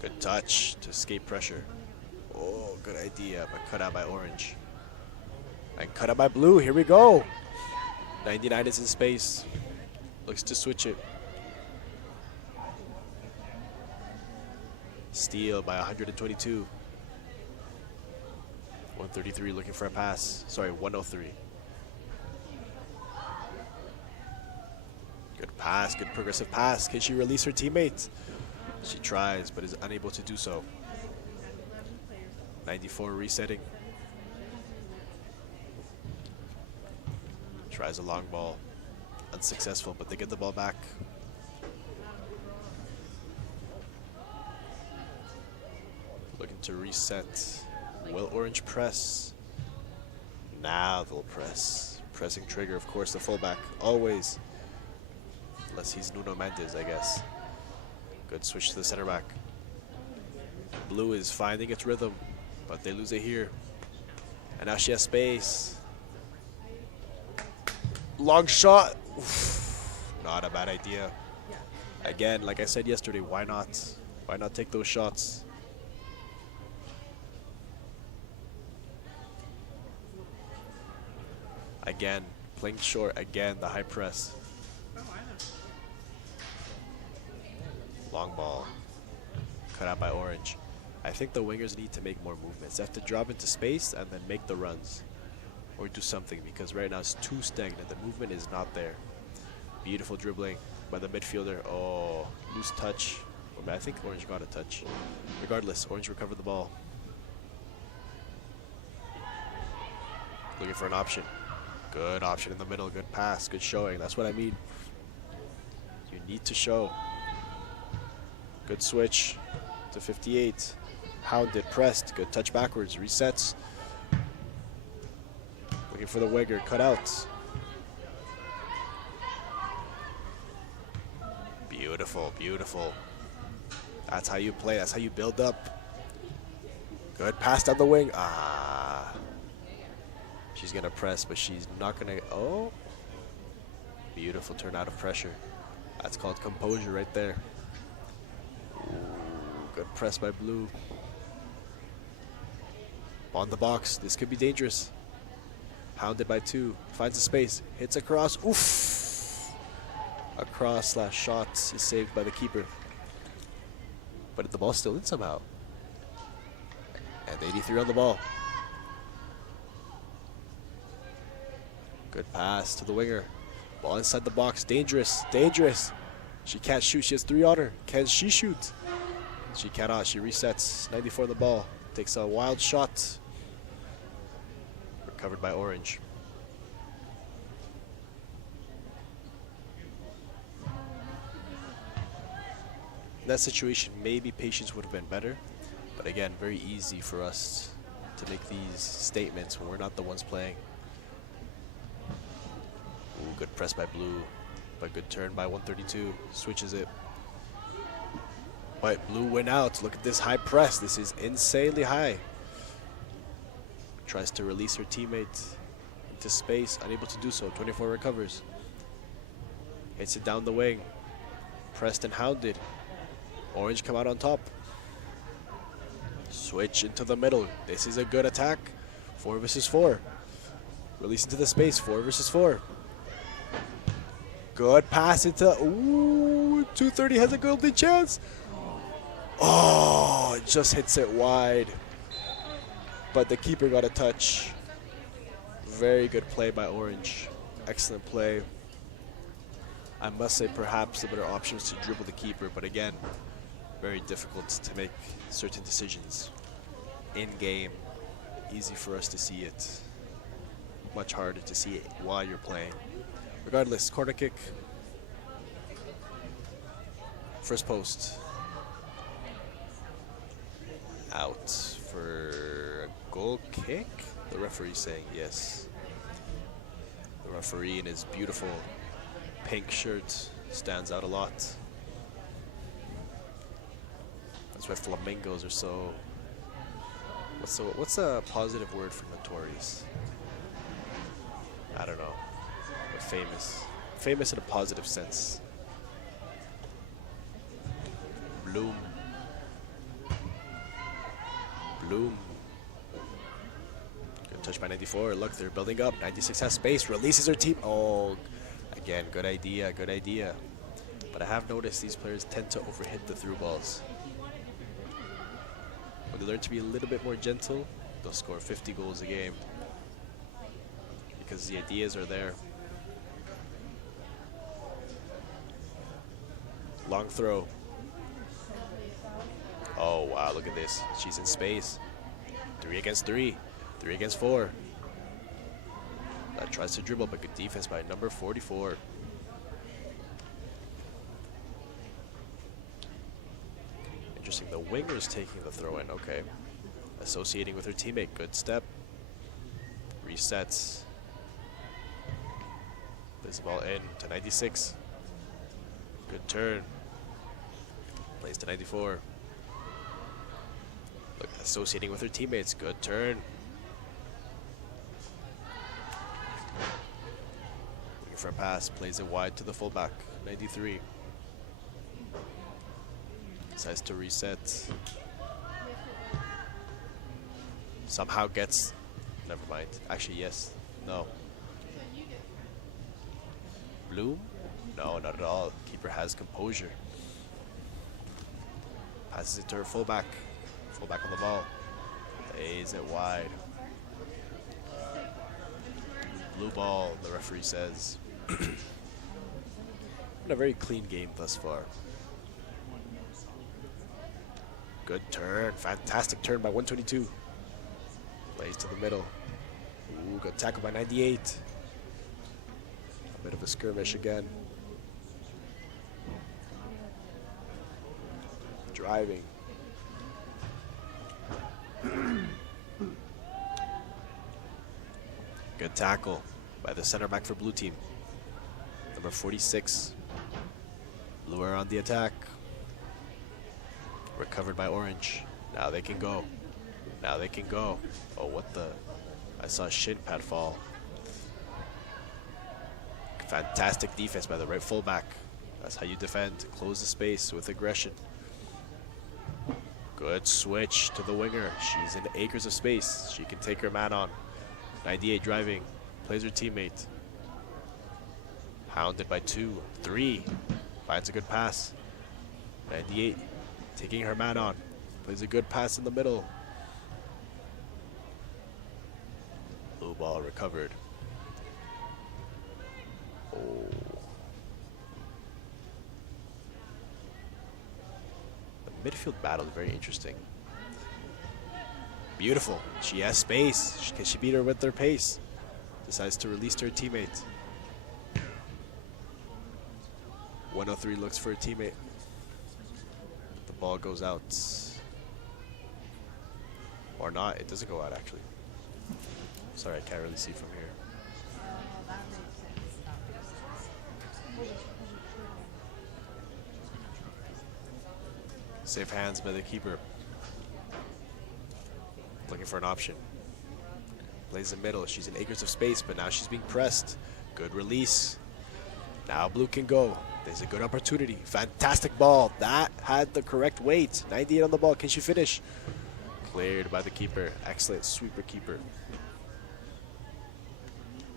Good touch to escape pressure. Oh, good idea, but cut out by Orange. And cut out by Blue, here we go. 99 is in space. Looks to switch it. Steal by 122. 133 looking for a pass. Sorry, 103. Good pass, good progressive pass. Can she release her teammate? She tries, but is unable to do so. 94 resetting. Tries a long ball. Unsuccessful, but they get the ball back. Looking to reset. Will Orange press? Now they'll press. Pressing trigger, of course, the fullback. Always. Unless he's Nuno Mendes, I guess. Good switch to the center back. Blue is finding its rhythm, but they lose it here. And now she has space. Long shot. Oof. Not a bad idea. Again, like I said yesterday, why not? Why not take those shots? Again, playing short. Again, the high press. Long ball. Cut out by Orange. I think the wingers need to make more movements. They have to drop into space and then make the runs. Or do something, because right now it's too stagnant. The movement is not there. Beautiful dribbling by the midfielder. Oh, loose touch. I think Orange got a touch. Regardless, Orange recovered the ball. Looking for an option. Good option in the middle. Good pass. Good showing. That's what I mean. You need to show. Good switch to 58. Hounded, pressed. Good touch backwards. Resets. Looking for the winger. Cut out. Beautiful, beautiful. That's how you play. That's how you build up. Good pass down the wing. Ah. She's going to press, but she's not going to. Oh. Beautiful turn out of pressure. That's called composure right there. Ooh, good press by Blue. On the box. This could be dangerous. Hounded by 2. Finds a space. Hits across. Oof. A cross / shot is saved by the keeper. But the ball's still in somehow. And 83 on the ball. Good pass to the winger. Ball inside the box. Dangerous. Dangerous. She can't shoot. She has 3 on her. Can she shoot? She cannot. She resets. 94 on the ball. Takes a wild shot. Recovered by Orange. In that situation, maybe patience would have been better. But again, very easy for us to make these statements when we're not the ones playing. Ooh, good press by Blue. But good turn by 132. Switches it. But Blue went out. Look at this high press. This is insanely high. Tries to release her teammate into space. Unable to do so. 24 recovers. Hits it down the wing. Pressed and hounded. Orange come out on top. Switch into the middle. This is a good attack. 4 versus 4. Release into the space. 4 versus 4. Good pass into. Ooh, 230 has a golden chance. Oh, it just hits it wide. But the keeper got a touch. Very good play by Orange. Excellent play. I must say perhaps the better option was to dribble the keeper, but again, very difficult to make certain decisions. In game, easy for us to see it. Much harder to see it while you're playing. Regardless, corner kick. First post. Out for a goal kick? The referee's saying yes. The referee in his beautiful pink shirt stands out a lot. That's why flamingos are so. What's a positive word for notorious? I don't know. But famous. Famous in a positive sense. Bloom. Bloom. Good touch by 94. Look, they're building up. 96 has space. Releases her team. Oh, again, good idea. Good idea. But I have noticed these players tend to overhit the through balls. When they learn to be a little bit more gentle, they'll score 50 goals a game. Because the ideas are there. Long throw. Oh, wow, look at this. She's in space. 3 against 3. 3 against 4. That tries to dribble, but good defense by number 44. Interesting, the winger's taking the throw in, okay. Associating with her teammate, good step. Resets. Plays the ball in to 96. Good turn. Plays to 94. Look, associating with her teammates, good turn. Looking for a pass, plays it wide to the fullback, 93. Decides to reset. Somehow gets, never mind. Actually, yes, no. Bloom? No, not at all. Keeper has composure. Passes it to her fullback. Fullback on the ball. Plays it wide. Blue ball, the referee says. Been a very clean game thus far. Good turn. Fantastic turn by 122. Plays to the middle. Ooh, good tackle by 98. A bit of a skirmish again. Driving. Good tackle by the center back for blue team. Number 46. Blue are on the attack. Recovered by orange. Now they can go. Now they can go. Oh, what the? I saw a shin pad fall. Fantastic defense by the right fullback. That's how you defend. Close the space with aggression. Good switch to the winger. She's in acres of space. She can take her man on. 98 driving. Plays her teammate. Hounded by 2. 3. Finds a good pass. 98 taking her man on. Plays a good pass in the middle. Blue ball recovered. Oh. The midfield battle is very interesting. Beautiful. She has space. Can she beat her with their pace? Decides to release to her teammate. 103 looks for a teammate. The ball goes out. Or not. It doesn't go out, actually. Sorry, I can't really see from here. Safe hands by the keeper. Looking for an option. Plays the middle. She's in acres of space, but now she's being pressed. Good release. Now blue can go. There's a good opportunity. Fantastic ball. That had the correct weight. 98 on the ball. Can she finish? Cleared by the keeper. Excellent sweeper keeper.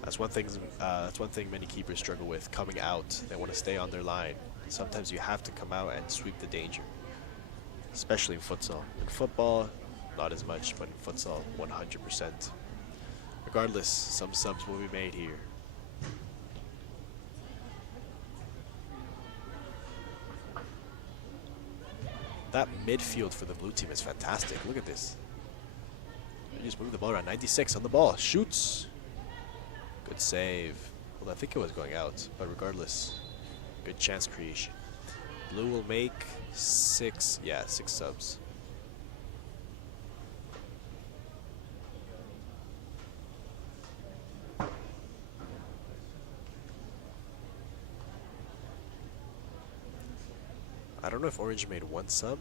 That's one thing many keepers struggle with, coming out. They want to stay on their line. Sometimes you have to come out and sweep the danger, especially in futsal. In football, not as much, but in futsal, 100%. Regardless, some subs will be made here. That midfield for the blue team is fantastic. Look at this. They just moved the ball around. 96 on the ball. Shoots. Good save. Well, I think it was going out, but regardless, good chance creation. Blue will make 6 subs. I don't know if Orange made 1 sub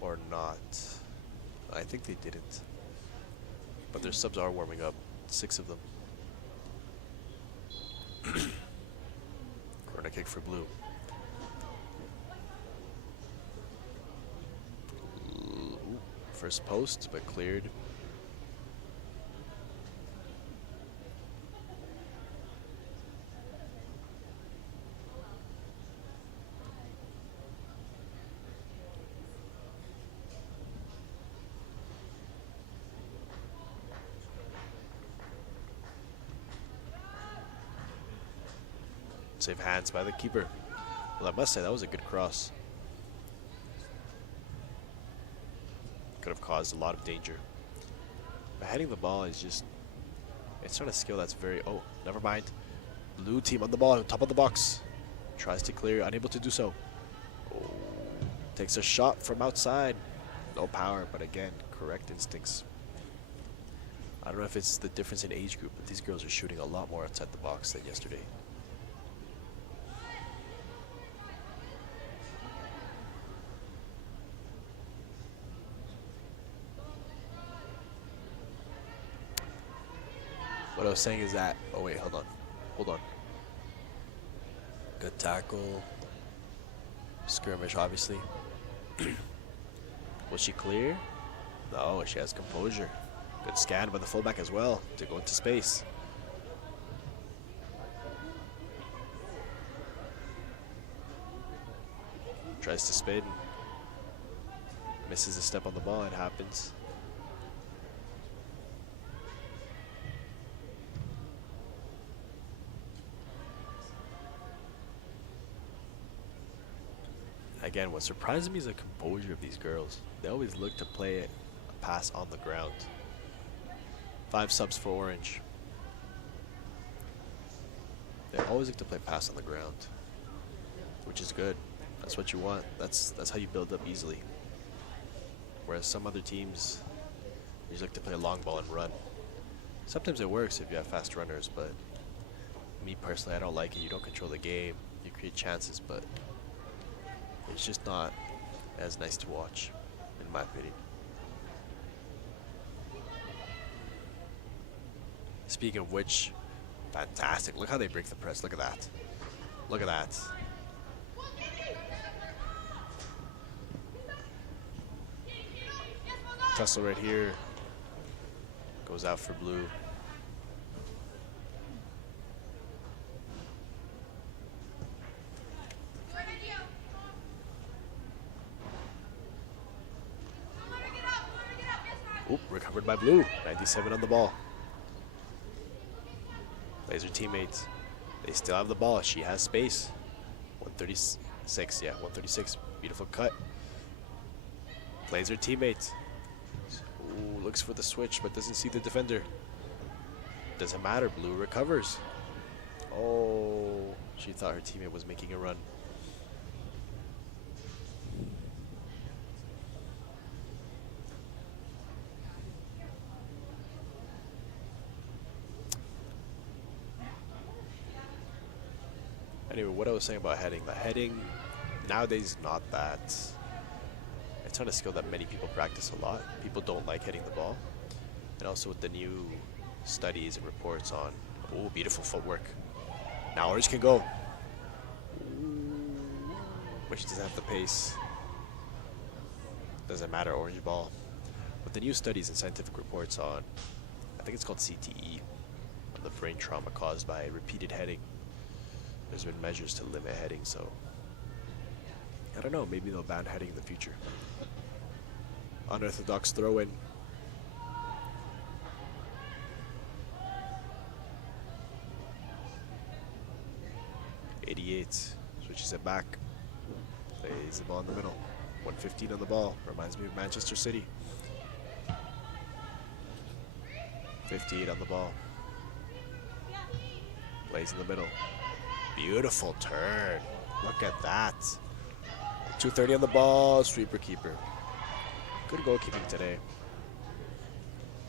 or not. I think they didn't. But their subs are warming up. 6 of them. Corner kick for blue. Ooh, first post, but cleared. Safe hands by the keeper. Well, I must say, that was a good cross. Could have caused a lot of danger. But heading the ball is just, it's not a skill that's very, oh, never mind. Blue team on the ball, top of the box. Tries to clear, unable to do so. Oh, takes a shot from outside. No power, but again, correct instincts. I don't know if it's the difference in age group, but these girls are shooting a lot more outside the box than yesterday. What I was saying is that, oh wait, hold on. Good tackle. Skirmish, obviously. Will she clear? No, she has composure. Good scan by the fullback as well to go into space. Tries to spin. Misses a step on the ball, it happens. Again, what surprises me is the composure of these girls. They always look to play a pass on the ground. 5 subs for Orange. They always look to play pass on the ground, which is good. That's what you want. That's how you build up easily. Whereas some other teams, you just look to play a long ball and run. Sometimes it works if you have fast runners, but me personally, I don't like it. You don't control the game. You create chances, but it's just not as nice to watch, in my opinion. Speaking of which, fantastic. Look how they break the press. Look at that. Look at that. Tussle right here. Goes out for blue. Oop, recovered by blue. 97 on the ball. Plays her teammates. They still have the ball. She has space. 136, yeah, 136. Beautiful cut. Plays her teammates. Ooh, looks for the switch, but doesn't see the defender. Doesn't matter. Blue recovers. Oh, she thought her teammate was making a run. Anyway, what I was saying about heading. The heading nowadays is not that. It's not a skill that many people practice a lot. People don't like hitting the ball. And also with the new studies and reports on, oh, beautiful footwork. Now Orange can go. But she doesn't have the pace. Doesn't matter, Orange ball. With the new studies and scientific reports on, I think it's called CTE, the brain trauma caused by repeated heading. There's been measures to limit heading, so I don't know, maybe they'll ban heading in the future. Unorthodox throw-in. Switches it back. Plays the ball in the middle. 115 on the ball. Reminds me of Manchester City. 58 on the ball. Plays in the middle. Beautiful turn. Look at that. 230 on the ball. Sweeper keeper. Good goalkeeping today.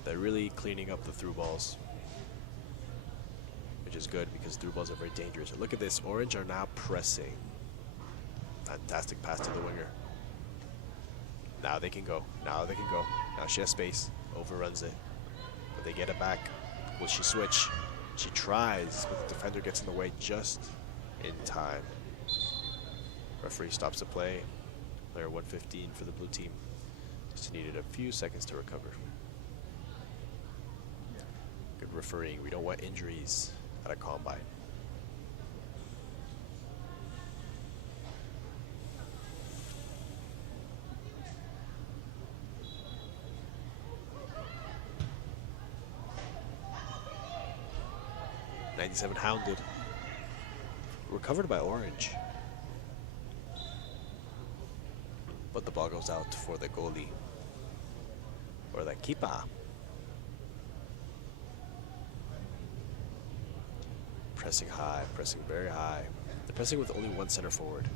They're really cleaning up the through balls, which is good because through balls are very dangerous. And look at this. Orange are now pressing. Fantastic pass to the winger. Now they can go. Now they can go. Now she has space. Overruns it. But they get it back. Will she switch? She tries, but the defender gets in the way just in time. Referee stops the play. Player 115 for the blue team. Just needed a few seconds to recover. Good refereeing. We don't want injuries at a combine. '97 hounded. recovered by Orange. But the ball goes out for the goalie. Or the keeper. Pressing high, pressing very high. They're pressing with only one center forward.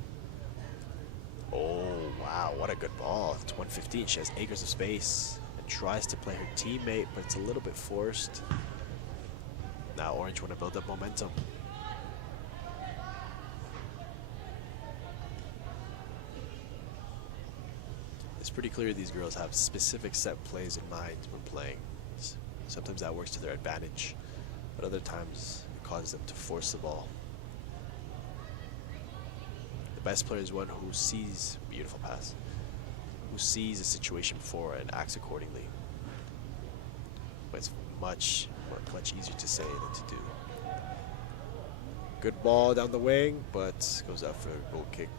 Oh, wow, what a good ball. It's 115. She has acres of space and tries to play her teammate, but it's a little bit forced. Now Orange want to build up momentum. It's pretty clear these girls have specific set plays in mind when playing. Sometimes that works to their advantage, but other times it causes them to force the ball. The best player is one who sees, beautiful pass, who sees a situation before and acts accordingly. But it's much easier to say than to do. Good ball down the wing, but goes out for a goal kick.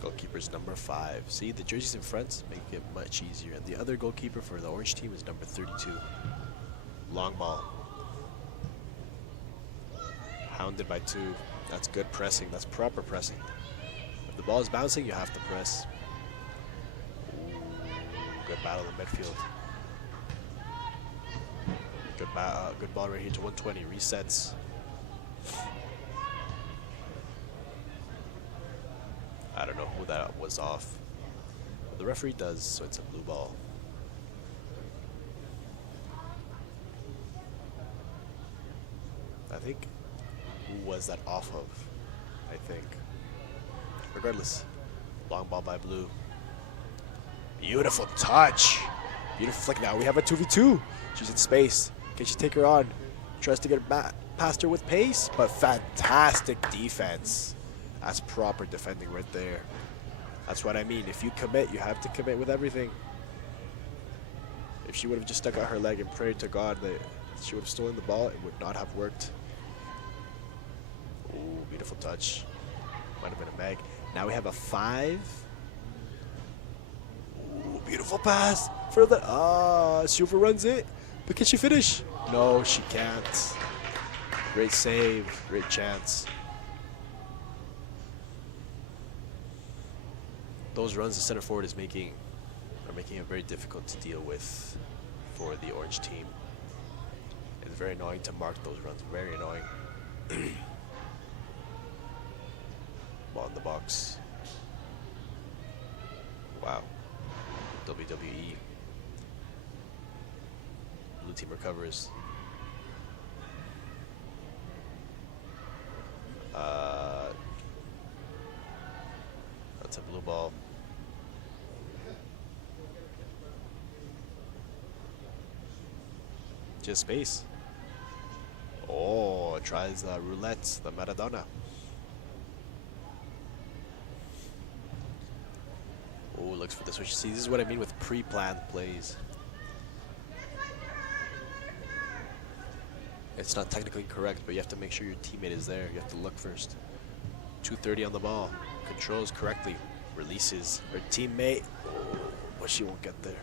Goalkeeper's number 5. See, the jerseys in front make it much easier. And the other goalkeeper for the Orange team is number 32. Long ball. Hounded by 2. That's good pressing. That's proper pressing. If the ball is bouncing, you have to press. Ooh, good battle in midfield. Good ball right here to 120. Resets. I don't know who that was off. But the referee does, so it's a blue ball. I think, who was that off of? I think. Regardless, long ball by blue. Beautiful touch. Beautiful flick. Now we have a 2v2. She's in space. Can she take her on? Tries to get past her with pace, but fantastic defense. That's proper defending right there. That's what I mean. If you commit, you have to commit with everything. If she would have just stuck out her leg and prayed to God that she would have stolen the ball, it would not have worked. Ooh, beautiful touch. Might have been a mag. Now we have a 5. Ooh, beautiful pass for the... she overruns it. But can she finish? No, she can't. Great save. Great chance. Those runs the center forward is making are making it very difficult to deal with for the Orange team. It's very annoying to mark those runs. Very annoying. Ball in the box. Wow. WWE. Blue team recovers. That's a blue ball. Just space. Oh, tries roulette, the Maradona. Oh, looks for the switch. See, this is what I mean with pre-planned plays. It's not technically correct, but you have to make sure your teammate is there. You have to look first. 230 on the ball. Controls correctly. Releases her teammate. Oh, but she won't get there.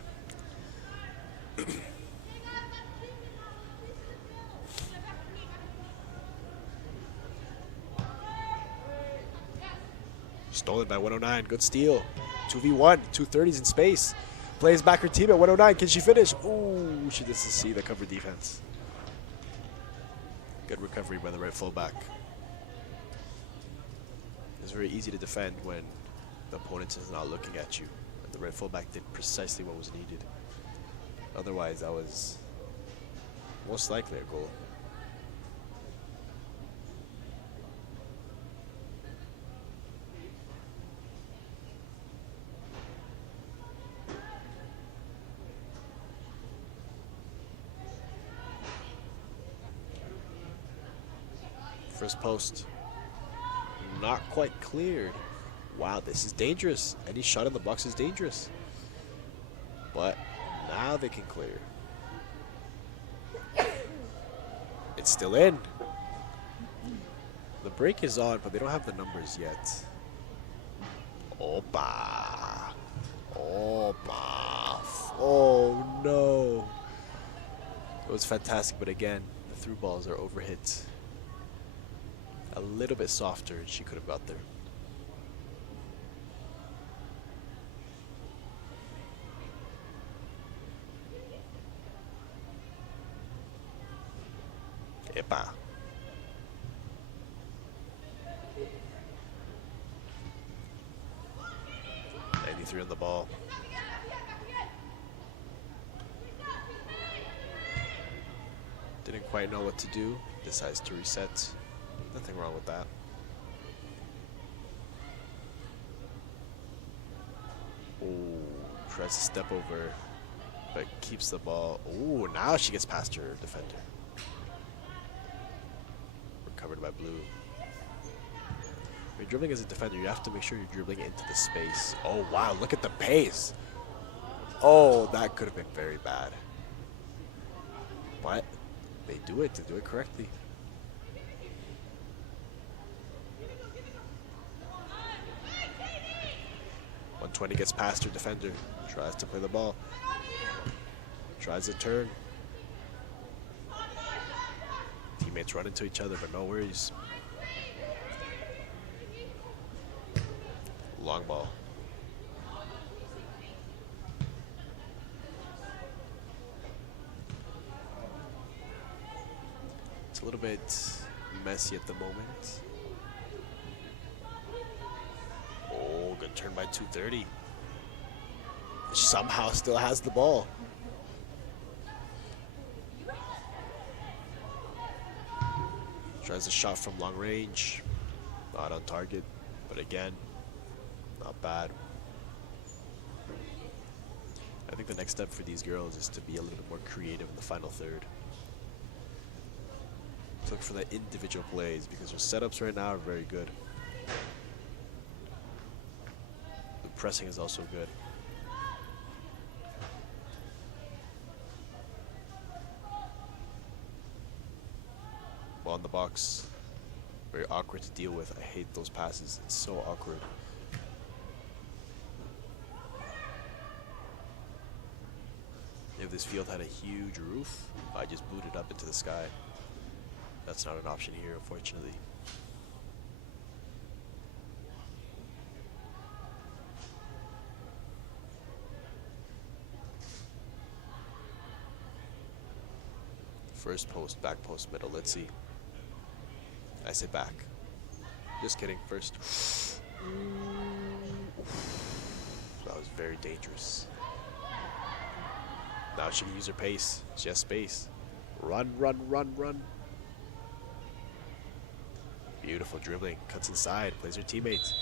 Stolen by 109. Good steal. 2v1. 230s in space. Plays back her team at 109. Can she finish? Ooh, she doesn't see the cover defense. Good recovery by the right fullback. It's very easy to defend when the opponent is not looking at you. And the right fullback did precisely what was needed. Otherwise, that was most likely a goal. First post, not quite cleared. Wow, this is dangerous. Any shot in the box is dangerous. But now they can clear. It's still in. The break is on, but they don't have the numbers yet. Opa. Opa. Oh no. It was fantastic, but again, the through balls are overhit. A little bit softer, and she could have got there. Epa. 93 on the ball. Didn't quite know what to do. Decides to reset. Nothing wrong with that. Oh, tries to step over, but keeps the ball. Oh, now she gets past her defender. Recovered by Blue. When you're dribbling as a defender, you have to make sure you're dribbling into the space. Oh, wow, look at the pace. Oh, that could have been very bad. But they do it correctly. .120 gets past her defender, tries to play the ball, tries a turn. Teammates run into each other, but no worries. Long ball. It's a little bit messy at the moment. Oh, good turn by 230. Somehow still has the ball. Tries a shot from long range. Not on target, but again, not bad. I think the next step for these girls is to be a little bit more creative in the final third. To look for the individual plays because their setups right now are very good. The pressing is also good. Ball in the box. Very awkward to deal with. I hate those passes. It's so awkward. If this field had a huge roof, I just booted it up into the sky. That's not an option here, unfortunately. First post, back post, middle. Let's see. I say back. Just kidding. First. That was very dangerous. Now she can use her pace. She has space. Run, run, run, run. Beautiful dribbling. Cuts inside. Plays her teammates.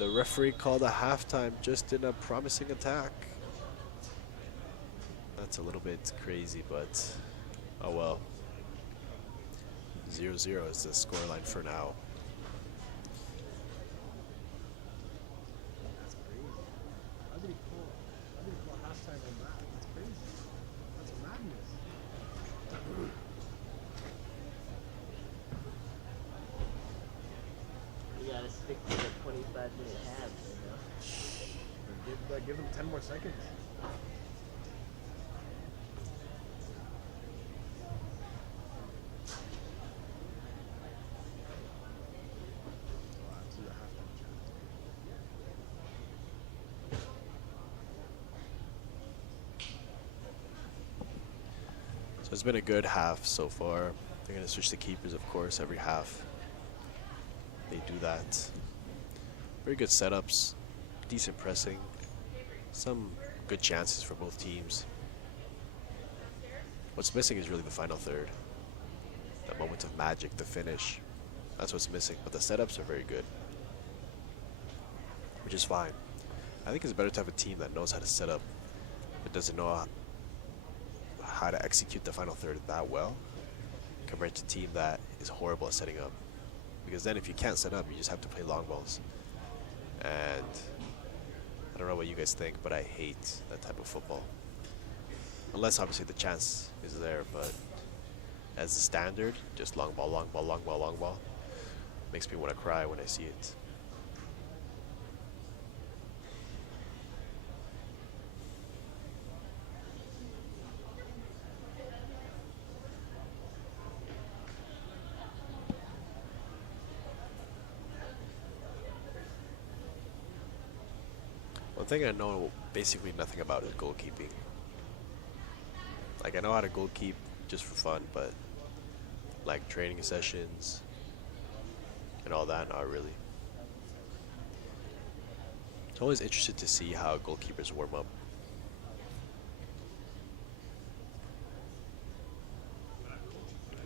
The referee called a halftime just in a promising attack. That's a little bit crazy, but oh well. 0-0 is the scoreline for now. That's crazy. How did he call halftime on that? That's crazy. That's madness. You gotta stick to the 25-minute halves, you know? Give them 10 more seconds. So it's been a good half so far. They're going to switch the keepers, of course, every half. They do that. Very good setups, decent pressing, some good chances for both teams. What's missing is really the final third. That moment of magic, the finish. That's what's missing, but the setups are very good, which is fine. I think it's better to have a team that knows how to set up, but doesn't know how to execute the final third that well, compared to a team that is horrible at setting up. Because then if you can't set up, you just have to play long balls. And I don't know what you guys think, but I hate that type of football. Unless obviously the chance is there, but as a standard, just long ball, long ball, long ball, long ball. Makes me want to cry when I see it. One thing I know basically nothing about is goalkeeping. Like, I know how to goalkeep just for fun, but like training sessions and all that, not really. I'm always interested to see how goalkeepers warm up.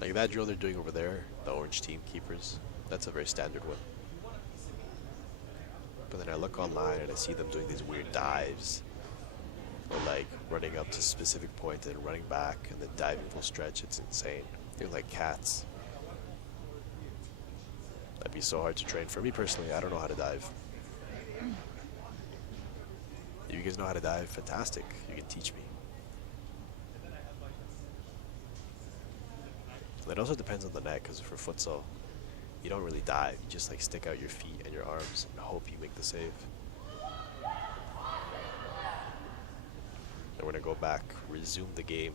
Like that drill they're doing over there, the orange team keepers, that's a very standard one. But then I look online and I see them doing these weird dives. Or like running up to a specific point and running back and then diving full stretch. It's insane. They're like cats. That'd be so hard to train. For me personally, I don't know how to dive. If you guys know how to dive, fantastic. You can teach me. It also depends on the net, because for futsal, you don't really dive. You just like stick out your feet and your arms and hope you make the save. And we're gonna go back, resume the game.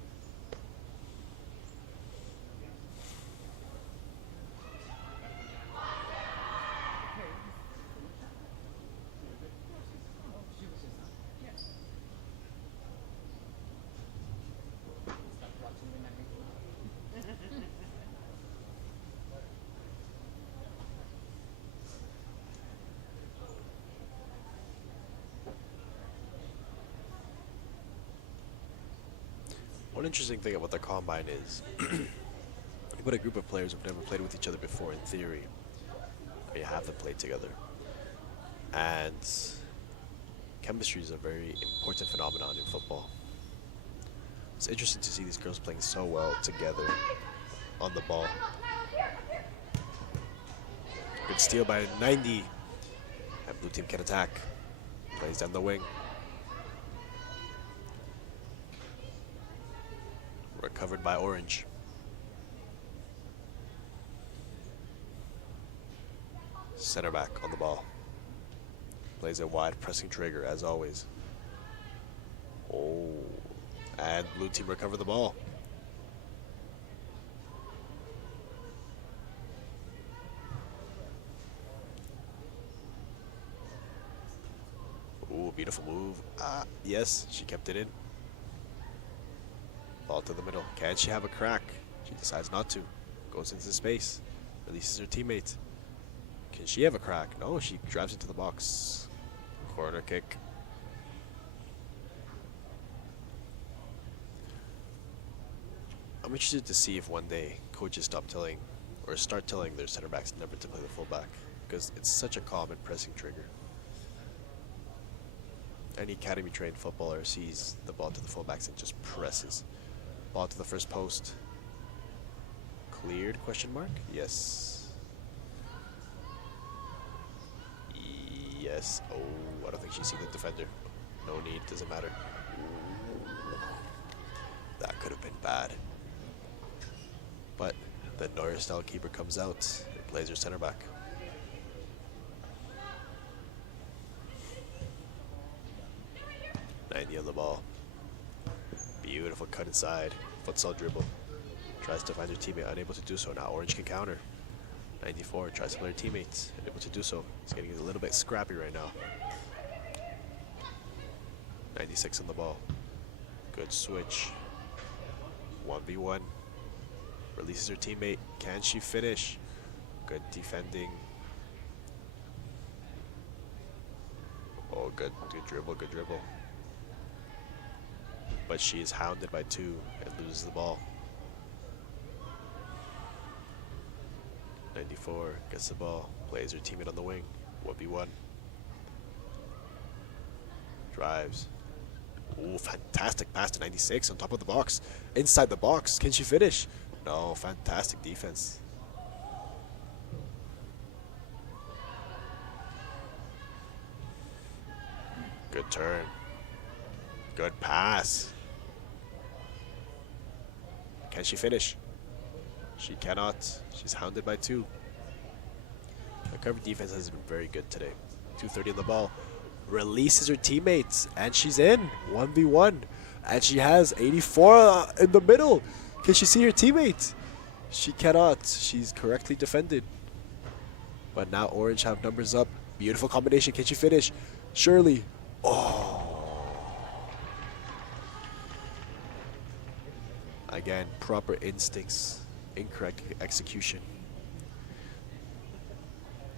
One interesting thing about the Combine is you put a group of players who've never played with each other before in theory, or you have them play together. And chemistry is a very important phenomenon in football. It's interesting to see these girls playing so well together on the ball. Good steal by 90. And blue team can attack. Plays down the wing. Recovered by orange. Center back on the ball. Plays a wide pressing trigger as always. Oh, and blue team recover the ball. Ooh, beautiful move. Yes, she kept it in. Ball to the middle. Can she have a crack? She decides not to. Goes into space. Releases her teammate. Can she have a crack? No, she drives into the box. Corner kick. I'm interested to see if one day coaches stop telling or start telling their center backs never to play the fullback, because it's such a common pressing trigger. Any academy trained footballer sees the ball to the fullbacks and just presses. Ball to the first post. Cleared, question mark? Yes. Yes. Oh, I don't think she's seen the defender. No need, doesn't matter. Ooh. That could have been bad. But the Neuer style keeper comes out and plays her center back. On the ball. Beautiful cut inside. Futsal dribble. Tries to find her teammate, unable to do so. Now orange can counter. 94 tries to play her teammates, unable to do so. It's getting a little bit scrappy right now. 96 on the ball. Good switch. 1v1. Releases her teammate. Can she finish? Good defending. Oh, good dribble, good dribble. But she is hounded by 2 and loses the ball. 94 gets the ball, plays her teammate on the wing. 1v1. Drives. Ooh, fantastic pass to 96 on top of the box. Inside the box. Can she finish? No, fantastic defense. Good turn. Good pass. Can she finish? She cannot. She's hounded by 2. The cover defense has been very good today. 2:30 on the ball. Releases her teammates. And she's in. 1v1. And she has 84 in the middle. Can she see her teammate? She cannot. She's correctly defended. But now orange have numbers up. Beautiful combination. Can she finish? Surely. Again, proper instincts, incorrect execution.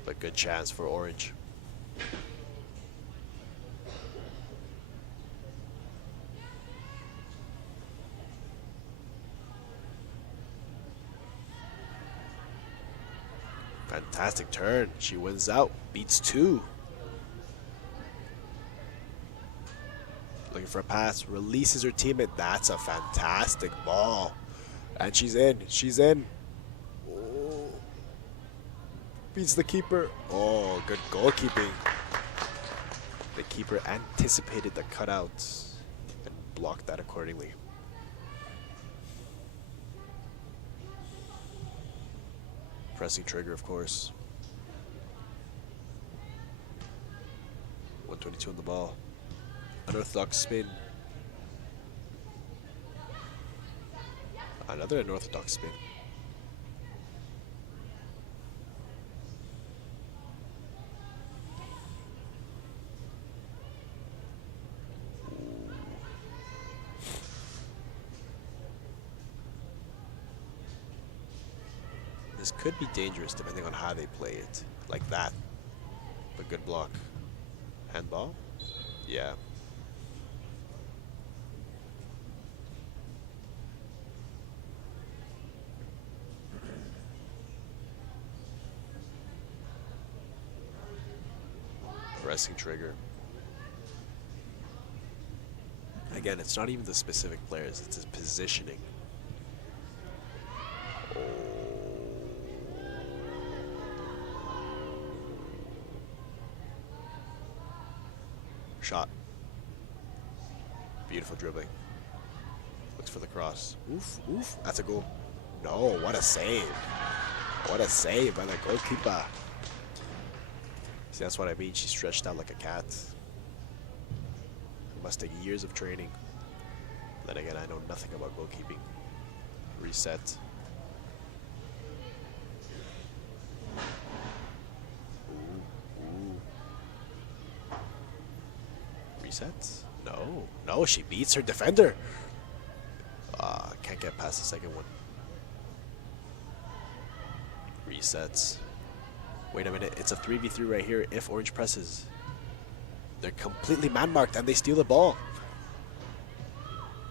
But good chance for Orange. Fantastic turn. She wins out. Beats 2. Looking for a pass. Releases her teammate. That's a fantastic ball. And she's in. She's in. Oh. Beats the keeper. Oh, good goalkeeping. The keeper anticipated the cutouts and blocked that accordingly. Pressing trigger, of course. 122 on the ball. Unorthodox spin. Another unorthodox spin. This could be dangerous depending on how they play it. Like that. But good block. Handball? Yeah. Pressing trigger. Again, it's not even the specific players, it's his positioning. Shot. Beautiful dribbling. Looks for the cross. Oof, oof. That's a goal. No, what a save. What a save by the goalkeeper. See, that's what I mean. She stretched out like a cat. It must take years of training. Then again, I know nothing about goalkeeping. Reset. Reset? No. No, she beats her defender. Can't get past the second one. Resets. Wait a minute. It's a 3v3 right here if Orange presses. They're completely man-marked and they steal the ball.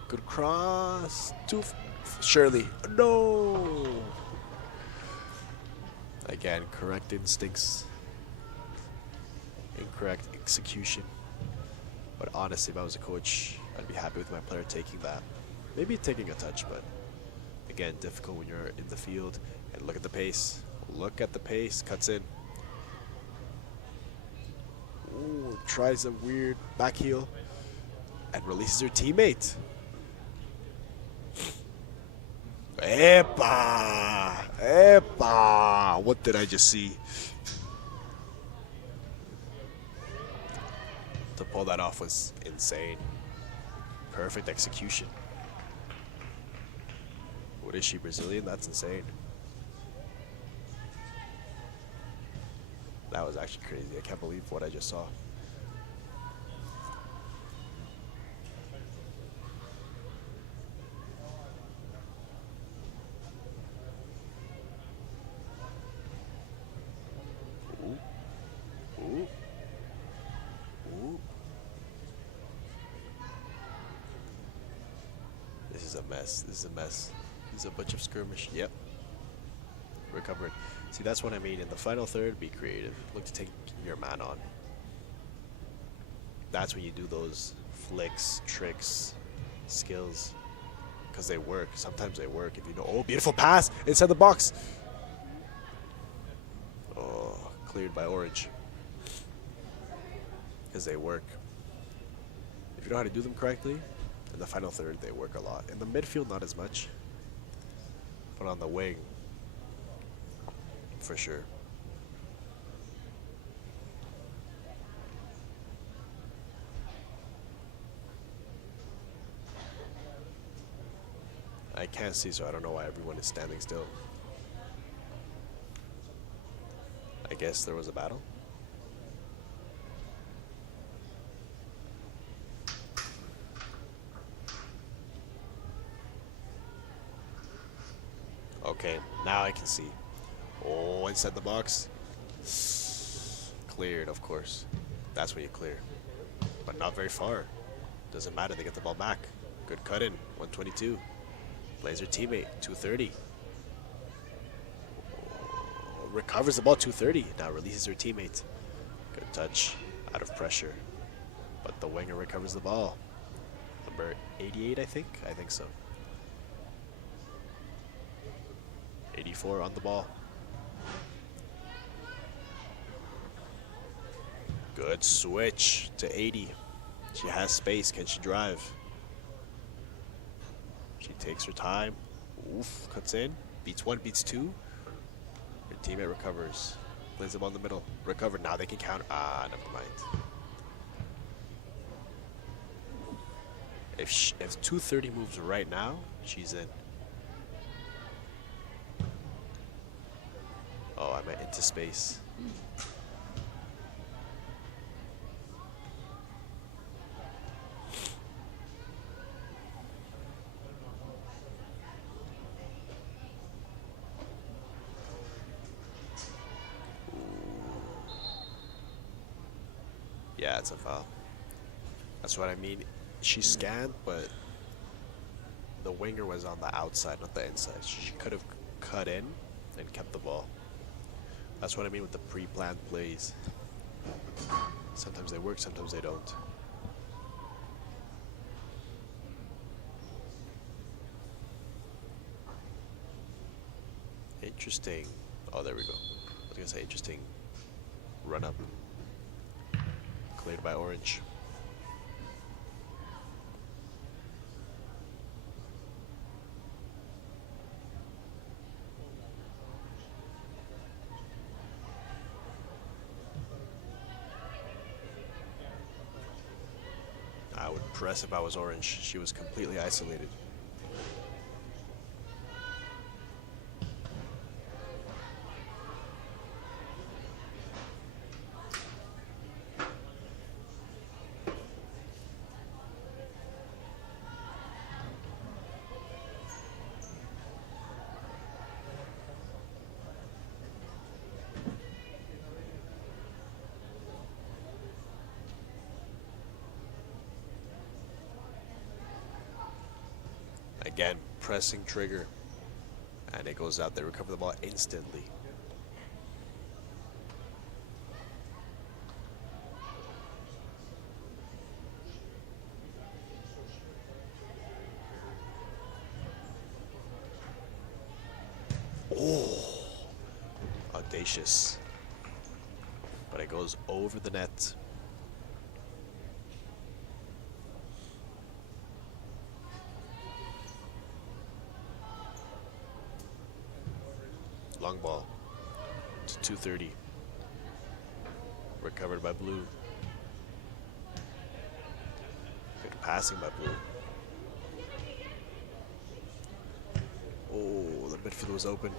Good cross. To Shirley. No. Again, correct instincts. Incorrect execution. But honestly, if I was a coach, I'd be happy with my player taking that. Maybe taking a touch, but again, difficult when you're in the field. And look at the pace. Look at the pace. Cuts in. Ooh, tries a weird back heel and releases her teammate. Epa! Epa! What did I just see? To pull that off was insane. Perfect execution. What is she, Brazilian? That's insane. That was actually crazy. I can't believe what I just saw. Ooh. Ooh. Ooh. This is a mess. This is a mess. This is a bunch of skirmish. Yep. Recovered. See, that's what I mean. In the final third, be creative. Look to take your man on. That's when you do those flicks, tricks, skills. Because they work. Sometimes they work. If you know, oh, beautiful pass inside the box. Oh, cleared by Orange. Because they work. If you know how to do them correctly, in the final third, they work a lot. In the midfield, not as much. But on the wing, for sure. I can't see, so I don't know why everyone is standing still. I guess there was a battle. Okay, now I can see. Oh, inside the box. Cleared, of course. That's when you clear. But not very far. Doesn't matter, they get the ball back. Good cut in, 122. Plays her teammate, 230. Recovers the ball, 230. Now releases her teammate. Good touch, out of pressure. But the winger recovers the ball. Number 88, I think? I think so. 84 on the ball. Good switch to 80. She has space. Can she drive? She takes her time. Oof, cuts in. Beats one, beats two. Her teammate recovers. Plays the ball in the middle. Recovered. Now they can counter. Ah, never mind. If 230 moves right now, she's in. Oh, I meant into space. Yeah, it's a foul. That's what I mean. She scanned, but the winger was on the outside, not the inside. She could have cut in and kept the ball. That's what I mean with the pre-planned plays. Sometimes they work, sometimes they don't. Interesting. Oh, there we go. I was gonna say interesting run up. Cleared by Orange. I would press if I was Orange. She was completely isolated. Again, pressing trigger. And it goes out. They recover the ball instantly. Oh, audacious. But it goes over the net. Long ball to 230. Recovered by Blue. Good passing by Blue. Oh, the midfield was open.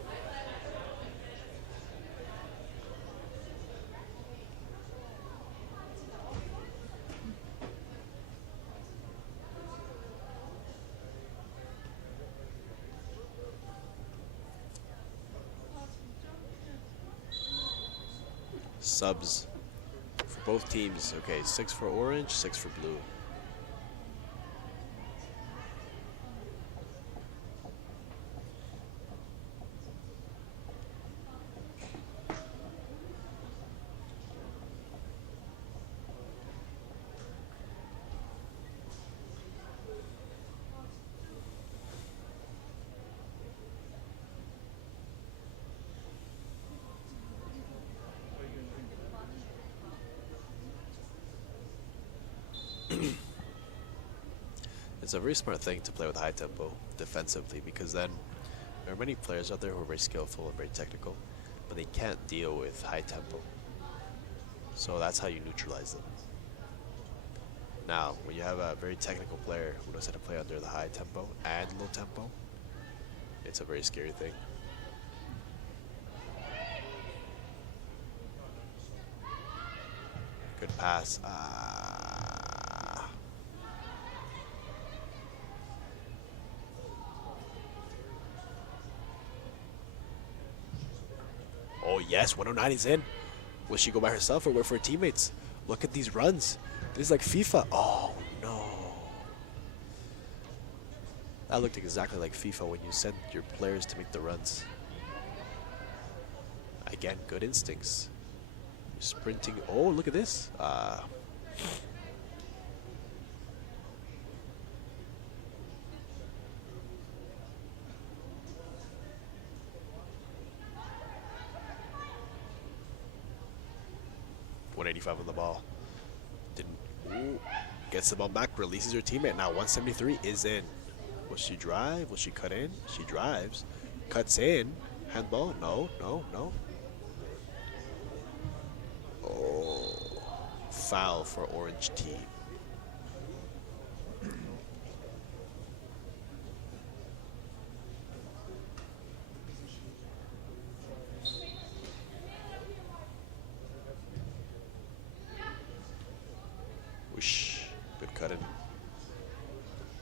Subs for both teams. Okay, 6 for Orange, 6 for Blue. It's a very smart thing to play with high tempo defensively, because then there are many players out there who are very skillful and very technical, but they can't deal with high tempo. So that's how you neutralize them. Now, when you have a very technical player who knows how to play under the high tempo and low tempo, it's a very scary thing. Good pass. Yes, 109 is in. Will she go by herself or wait for her teammates? Look at these runs. This is like FIFA. Oh, no. That looked exactly like FIFA when you send your players to make the runs. Again, good instincts. Sprinting. Oh, look at this. 185 on the ball. Didn't. Ooh, gets the ball back, releases her teammate. Now 173 is in. Will she drive? Will she cut in? She drives. Cuts in. Handball? No, no, no. Oh. Foul for orange team. Whoosh. Good cut in.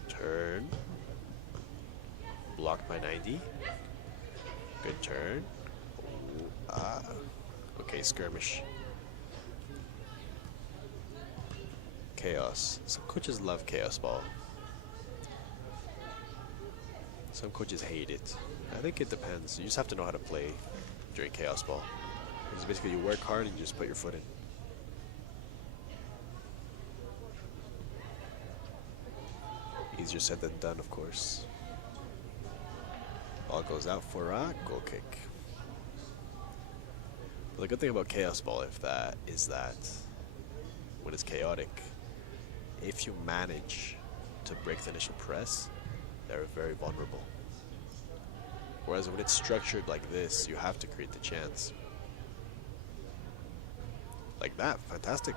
Turn. Blocked by 90. Good turn. Ooh, okay, skirmish. Chaos. Some coaches love chaos ball. Some coaches hate it. I think it depends. You just have to know how to play during chaos ball. It's basically you work hard and you just put your foot in. Easier said than done, of course. Ball goes out for a goal kick. But the good thing about chaos ball is that when it's chaotic, if you manage to break the initial press, they're very vulnerable. Whereas when it's structured like this, you have to create the chance. Like that, fantastic.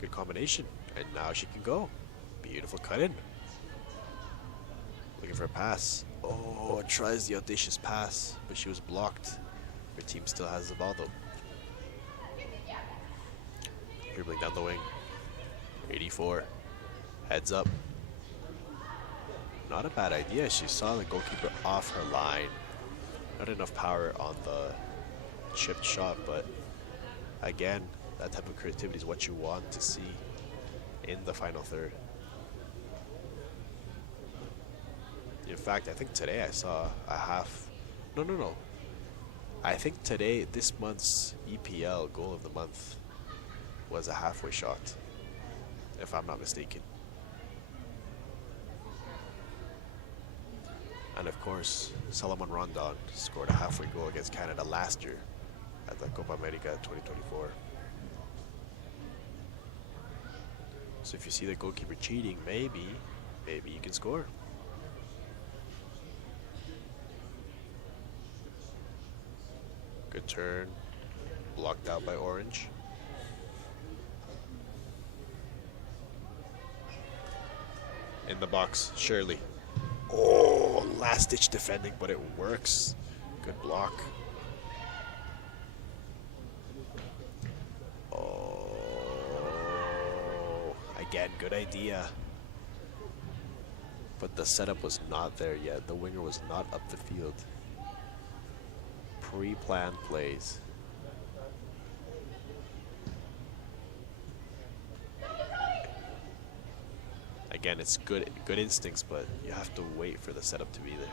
Good combination, and now she can go. Beautiful cut in. Looking for a pass. Oh, tries the audacious pass, but she was blocked. Her team still has the ball though. Dribbling down the wing. 84. Heads up. Not a bad idea. She saw the goalkeeper off her line. Not enough power on the chipped shot, but again, that type of creativity is what you want to see in the final third. In fact, I think today I saw a half. No. I think today, this month's EPL goal of the month was a halfway shot, if I'm not mistaken. And of course, Salomon Rondon scored a halfway goal against Canada last year at the Copa America 2024. So if you see the goalkeeper cheating, maybe you can score. Good turn, blocked out by orange. In the box, Shirley. Oh, last ditch defending, but it works. Good block. Oh, again, good idea. But the setup was not there yet. The winger was not up the field. Pre-planned plays. Again, it's good instincts, but you have to wait for the setup to be there.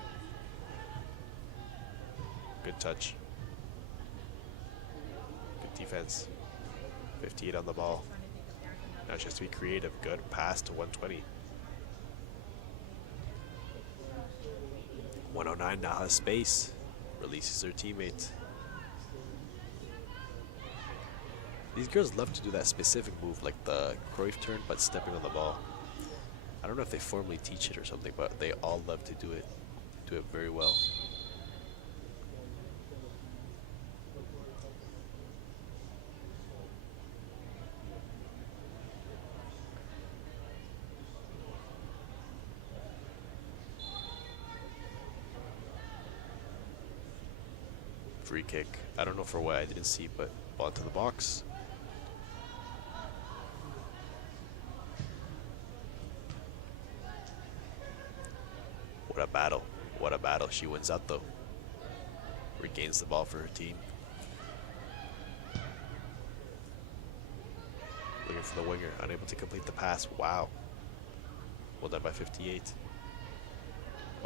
Good touch. Good defense. 58 on the ball. Now she has to be creative. Good pass to 120. 109 now has space. Releases her teammate. These girls love to do that specific move, like the Cruyff turn, but stepping on the ball. I don't know if they formally teach it or something, but they all love to do it very well. Free kick. I don't know for what, I didn't see, but ball into the box. What a battle. What a battle. She wins out though. Regains the ball for her team. Looking for the winger, unable to complete the pass. Wow. Well done by 58.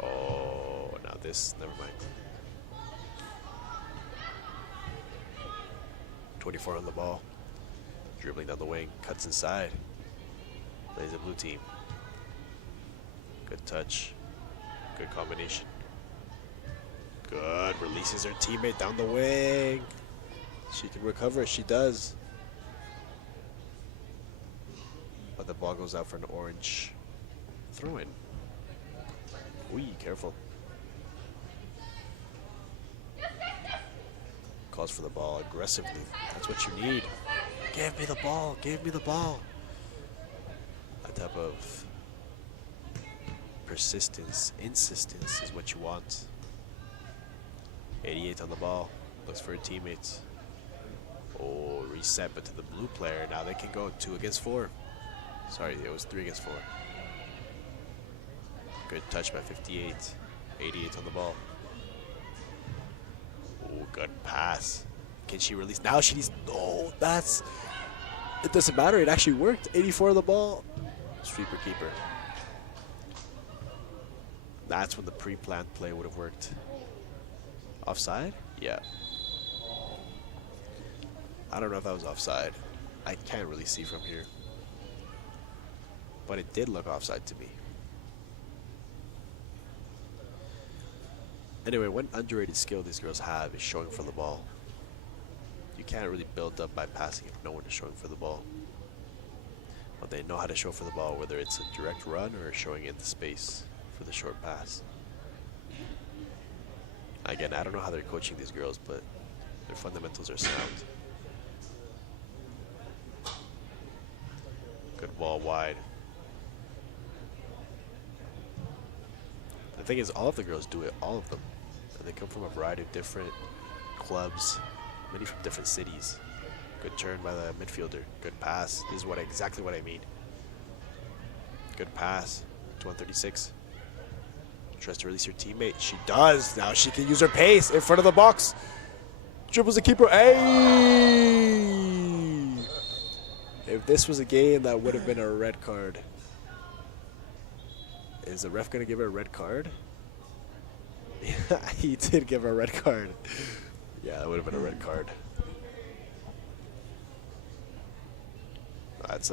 Oh, now this, never mind. 24 on the ball. Dribbling down the wing, cuts inside. Plays the blue team. Good touch. Good combination. Good. Releases her teammate down the wing. She can recover. She does. But the ball goes out for an orange throw-in. Wee, careful. Calls for the ball aggressively. That's what you need. Give me the ball. Give me the ball. That type of persistence, insistence is what you want. 88 on the ball. Looks for her teammates. Oh, reset, but to the blue player. Now they can go 2 against 4. Sorry, it was 3 against 4. Good touch by 58. 88 on the ball. Oh, good pass. Can she release? Now she needs. Oh, that's. It doesn't matter. It actually worked. 84 on the ball. Sweeper keeper. That's when the pre-planned play would have worked. Offside? Yeah. I don't know if that was offside. I can't really see from here. But it did look offside to me. Anyway, one underrated skill these girls have is showing for the ball. You can't really build up by passing if no one is showing for the ball. But they know how to show for the ball, whether it's a direct run or showing in the space for the short pass. Again, I don't know how they're coaching these girls, but their fundamentals are sound. Good ball wide. The thing is, all of the girls do it, all of them. And they come from a variety of different clubs, many from different cities. Good turn by the midfielder. Good pass. This is exactly what I mean. Good pass to 136. Tries to release her teammate. She does. Now she can use her pace in front of the box. Dribbles the keeper. Hey! If this was a game, that would have been a red card. Is the ref going to give her a red card? Yeah, he did give her a red card. Yeah, that would have been a red card. That's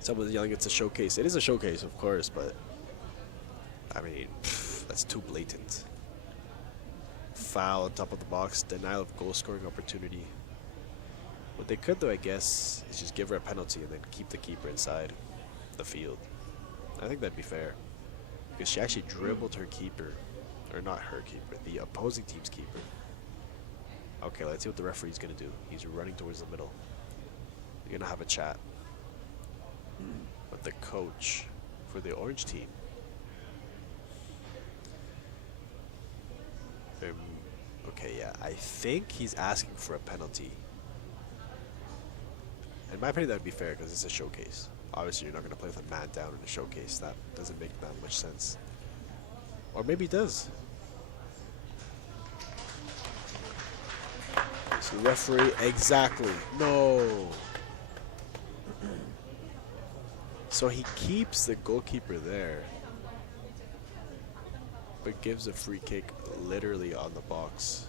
someone's yelling it's a showcase. It is a showcase, of course, but I mean, that's too blatant. Foul on top of the box, denial of goal scoring opportunity. What they could, though, I guess, is just give her a penalty and then keep the keeper inside the field. I think that'd be fair, because she actually dribbled her keeper, or not her keeper, the opposing team's keeper. Okay, let's see what the referee's gonna do. He's running towards the middle. You're gonna have a chat with the coach for the orange team. Okay, yeah, I think he's asking for a penalty. In my opinion, that would be fair because it's a showcase. Obviously, you're not going to play with a man down in a showcase. That doesn't make that much sense. Or maybe it does. So referee, exactly. No. So he keeps the goalkeeper there, but gives a free kick literally on the box.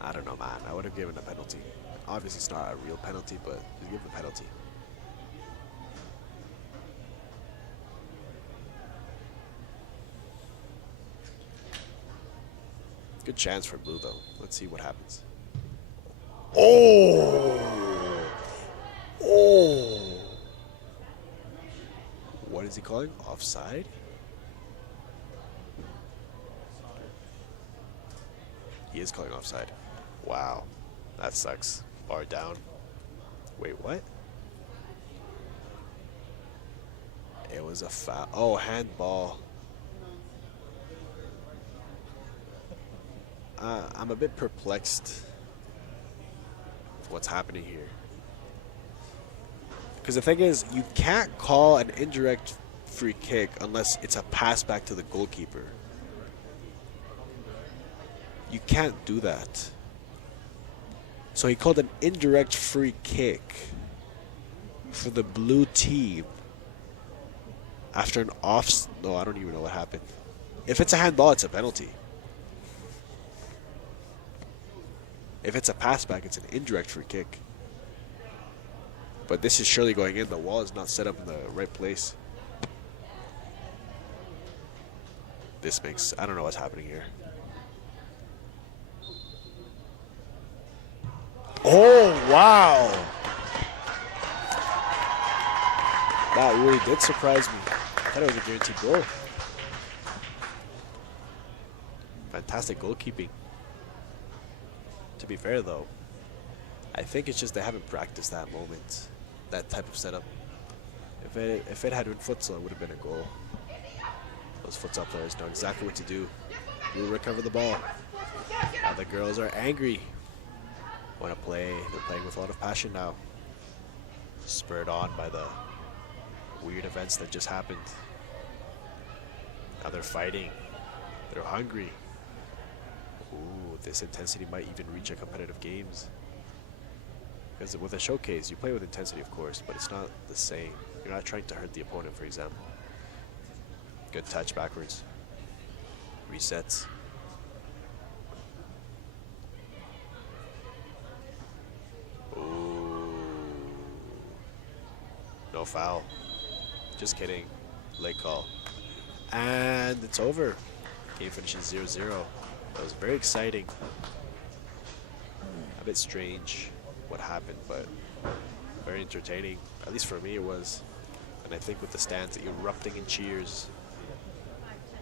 I don't know, man. I would have given a penalty. Obviously, it's not a real penalty, but just give the penalty. Good chance for blue, though. Let's see what happens. Oh! Oh! What is he calling? Offside? He is calling offside. Wow. That sucks. Bar down. Wait, what? It was a foul. Oh, handball. I'm a bit perplexed with what's happening here. Because the thing is, you can't call an indirect free kick unless it's a pass back to the goalkeeper. You can't do that. So he called an indirect free kick for the blue team after an off. No, I don't even know what happened. If it's a handball, it's a penalty. If it's a pass back, it's an indirect free kick. But this is surely going in. The wall is not set up in the right place. This makes, I don't know what's happening here. Oh, wow. That really did surprise me. I thought it was a guaranteed goal. Fantastic goalkeeping. To be fair, though, I think it's just they haven't practiced that moment, that type of setup. If it had been futsal, it would have been a goal. Those futsal players know exactly what to do. We'll recover the ball. Now the girls are angry. Want to play. They're playing with a lot of passion now. Spurred on by the weird events that just happened. Now they're fighting. They're hungry. Ooh, this intensity might even reach a competitive games. Because with a showcase, you play with intensity, of course, but it's not the same. You're not trying to hurt the opponent, for example. Good touch backwards. Resets. Ooh. No foul. Just kidding. Late call. And it's over. Game finishes 0-0. That was very exciting. A bit strange what happened, but very entertaining. At least for me it was. And I think with the stands erupting in cheers,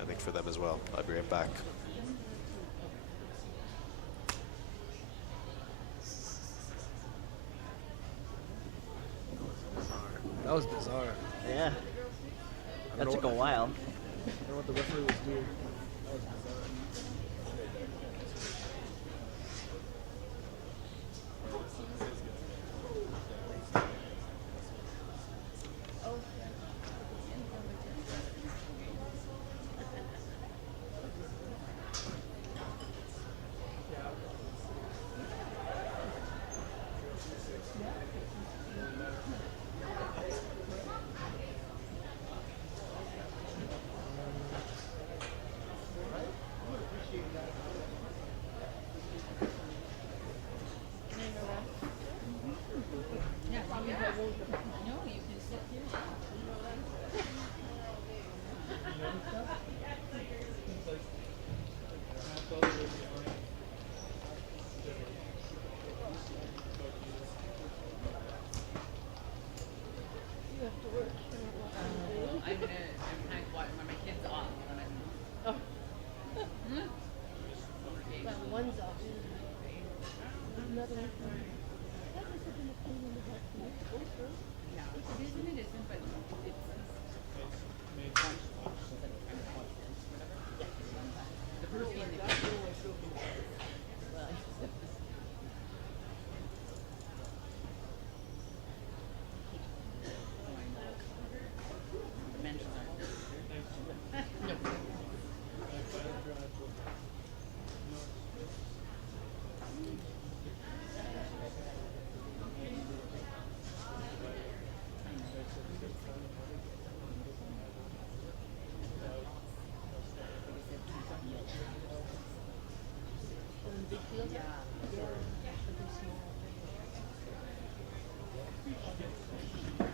I think for them as well. I'll be right back. That was bizarre. Yeah. That took a while. I don't know what the referee was doing. That was bizarre.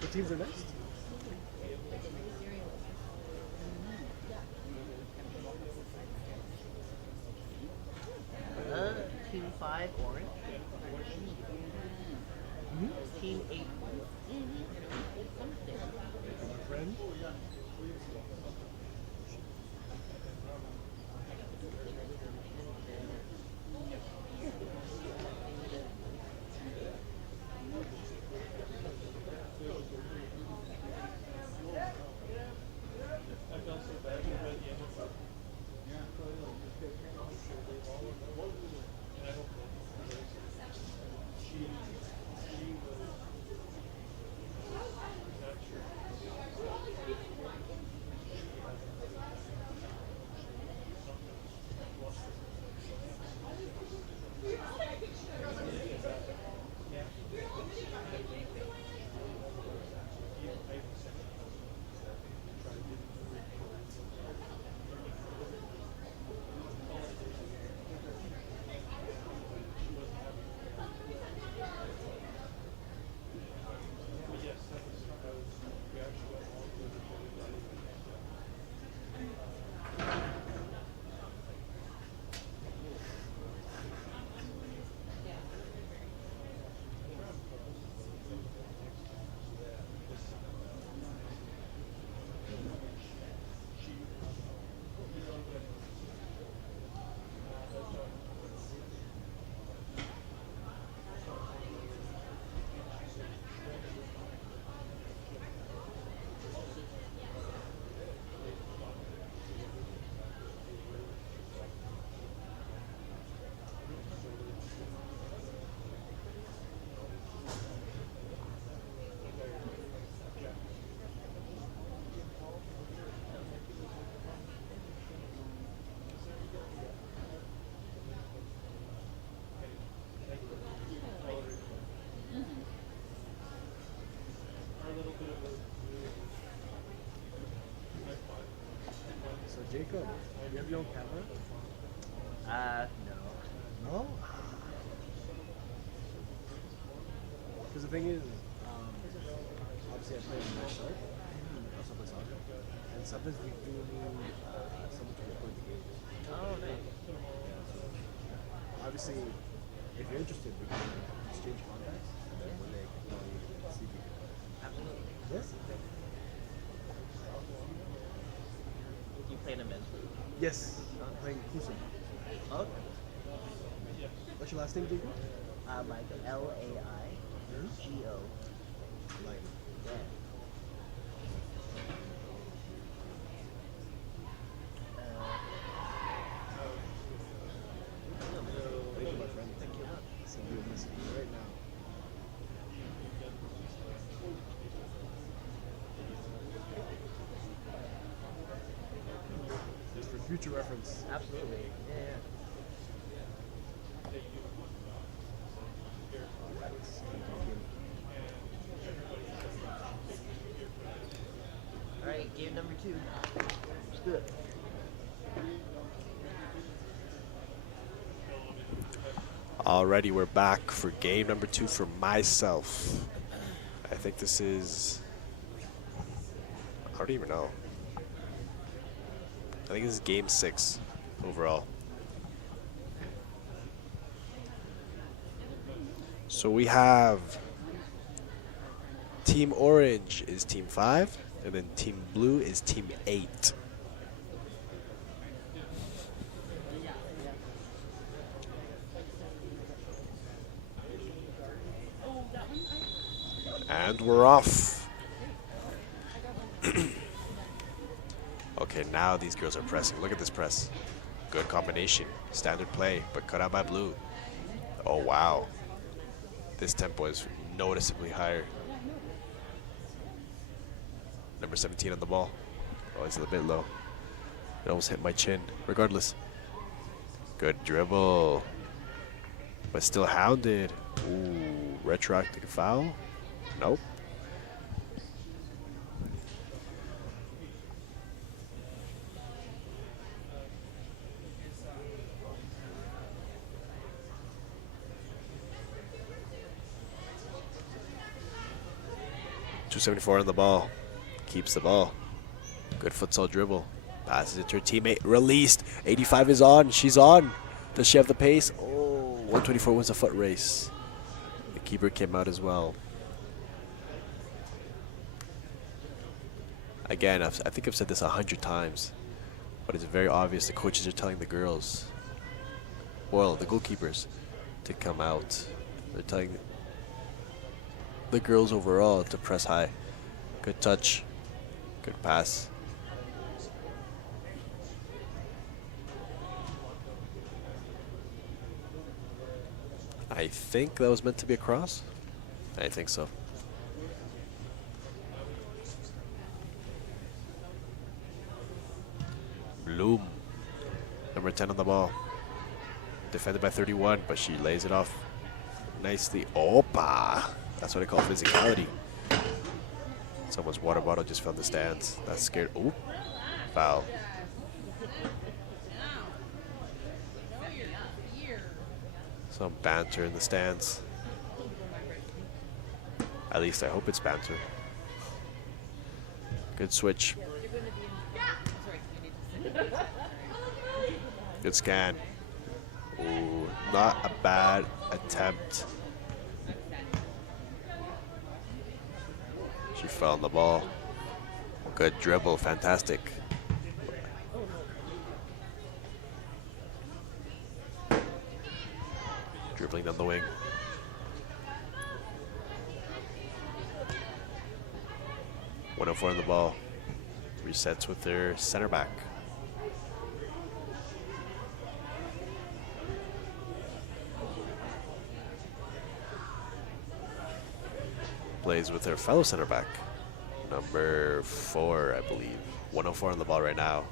What teams are next? Team 5 orange. Team 8 blue. Friend? Jacob, you have your own camera? No. No? Because the thing is, obviously I play with myself. I also play soccer. And sometimes we do need someone to record the games. Oh, nice. Obviously, if you're interested, we can exchange contacts. And then when they call you, see if you can. Absolutely. Yes? Do you play in a men's group? Yes. I'm playing Kusum. Okay. What's your last name, Jacob? Michael. L-A-I-G-O. Like, Yeah. thank you, my friend. Thank you. So you're missing me right now. Just for future reference. Absolutely. Yeah. All right, game number 2. Let's do it. Alrighty, we're back for game number 2 for myself. I think this is... I don't even know. I think this is game 6 overall. So we have Team Orange is Team 5, and then Team Blue is Team 8. And we're off. Okay, now these girls are pressing. Look at this press. Good combination. Standard play, but cut out by Blue. Oh, wow. This tempo is noticeably higher. Number 17 on the ball. Oh, he's a little bit low. It almost hit my chin. Regardless. Good dribble. But still hounded. Ooh, retroactive foul? Nope. .274 on the ball. Keeps the ball. Good futsal dribble. Passes it to her teammate. Released. 85 is on. She's on. Does she have the pace? Oh, 124 wins a foot race. The keeper came out as well. Again, I think I've said this 100 times, but it's very obvious the coaches are telling the girls, well, the goalkeepers, to come out. They're telling the girls overall to press high. Good touch. Good pass. I think that was meant to be a cross. I think so. Bloom. Number 10 on the ball. Defended by 31, but she lays it off nicely. Opa! That's what I call physicality. Someone's water bottle just fell in the stands. That's scared. Oop. Foul. Some banter in the stands. At least I hope it's banter. Good switch. Good scan. Ooh, not a bad attempt. She fell on the ball. Good dribble, fantastic. Dribbling down the wing. .104 on the ball. Resets with their center back. Plays with their fellow center back. Number 4, I believe. 104 on the ball right now.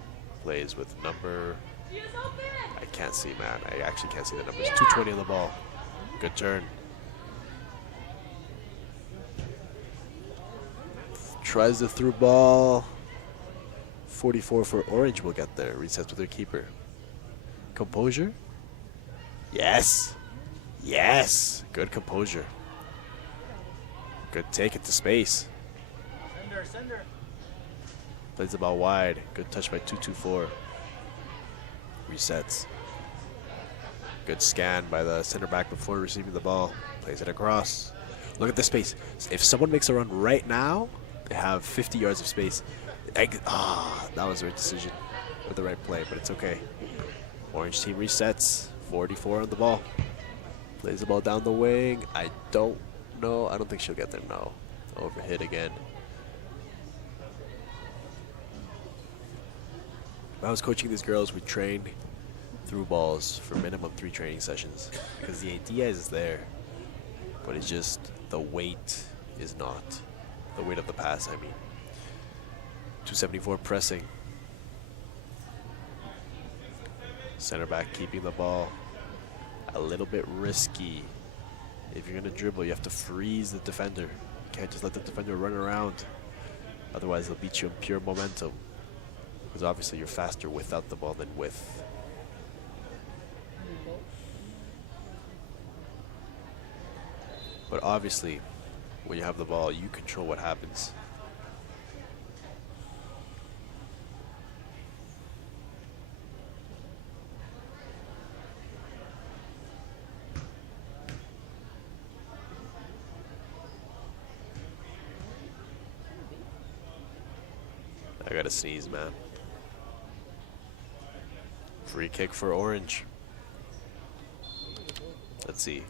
Plays with number... I can't see, man. I actually can't see the numbers. 220 on the ball. Good turn. Tries the through ball. 44 for Orange will get there. Resets with their keeper. Composure? Yes. Yes. Good composure. Good take it to space. Sender. Plays the ball wide. Good touch by 224. Resets. Good scan by the center back before receiving the ball. Plays it across. Look at the space. If someone makes a run right now, they have 50 yards of space. That was the right decision with the right play, but it's okay. Orange team resets. 44 on the ball. Plays the ball down the wing. I don't know. I don't think she'll get there. No. Overhit again. When I was coaching these girls, we train through balls for minimum 3 training sessions because the idea is there, but it's just the weight is not. The weight of the pass, I mean. 274 pressing. Center back keeping the ball. A little bit risky. If you're going to dribble, you have to freeze the defender. You can't just let the defender run around. Otherwise, they'll beat you in pure momentum. Because obviously you're faster without the ball than with. But obviously, when you have the ball, you control what happens. I gotta sneeze, man. Free kick for Orange. Let's see.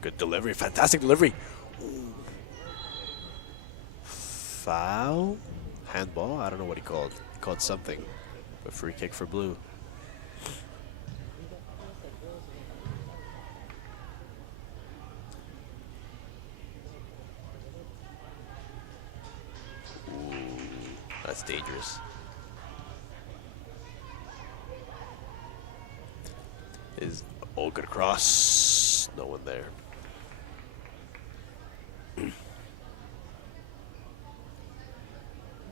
Good delivery. Fantastic delivery. Ooh. Foul? Handball? I don't know what he called. He called something. But free kick for Blue. Ooh, that's dangerous. Good cross. No one there. This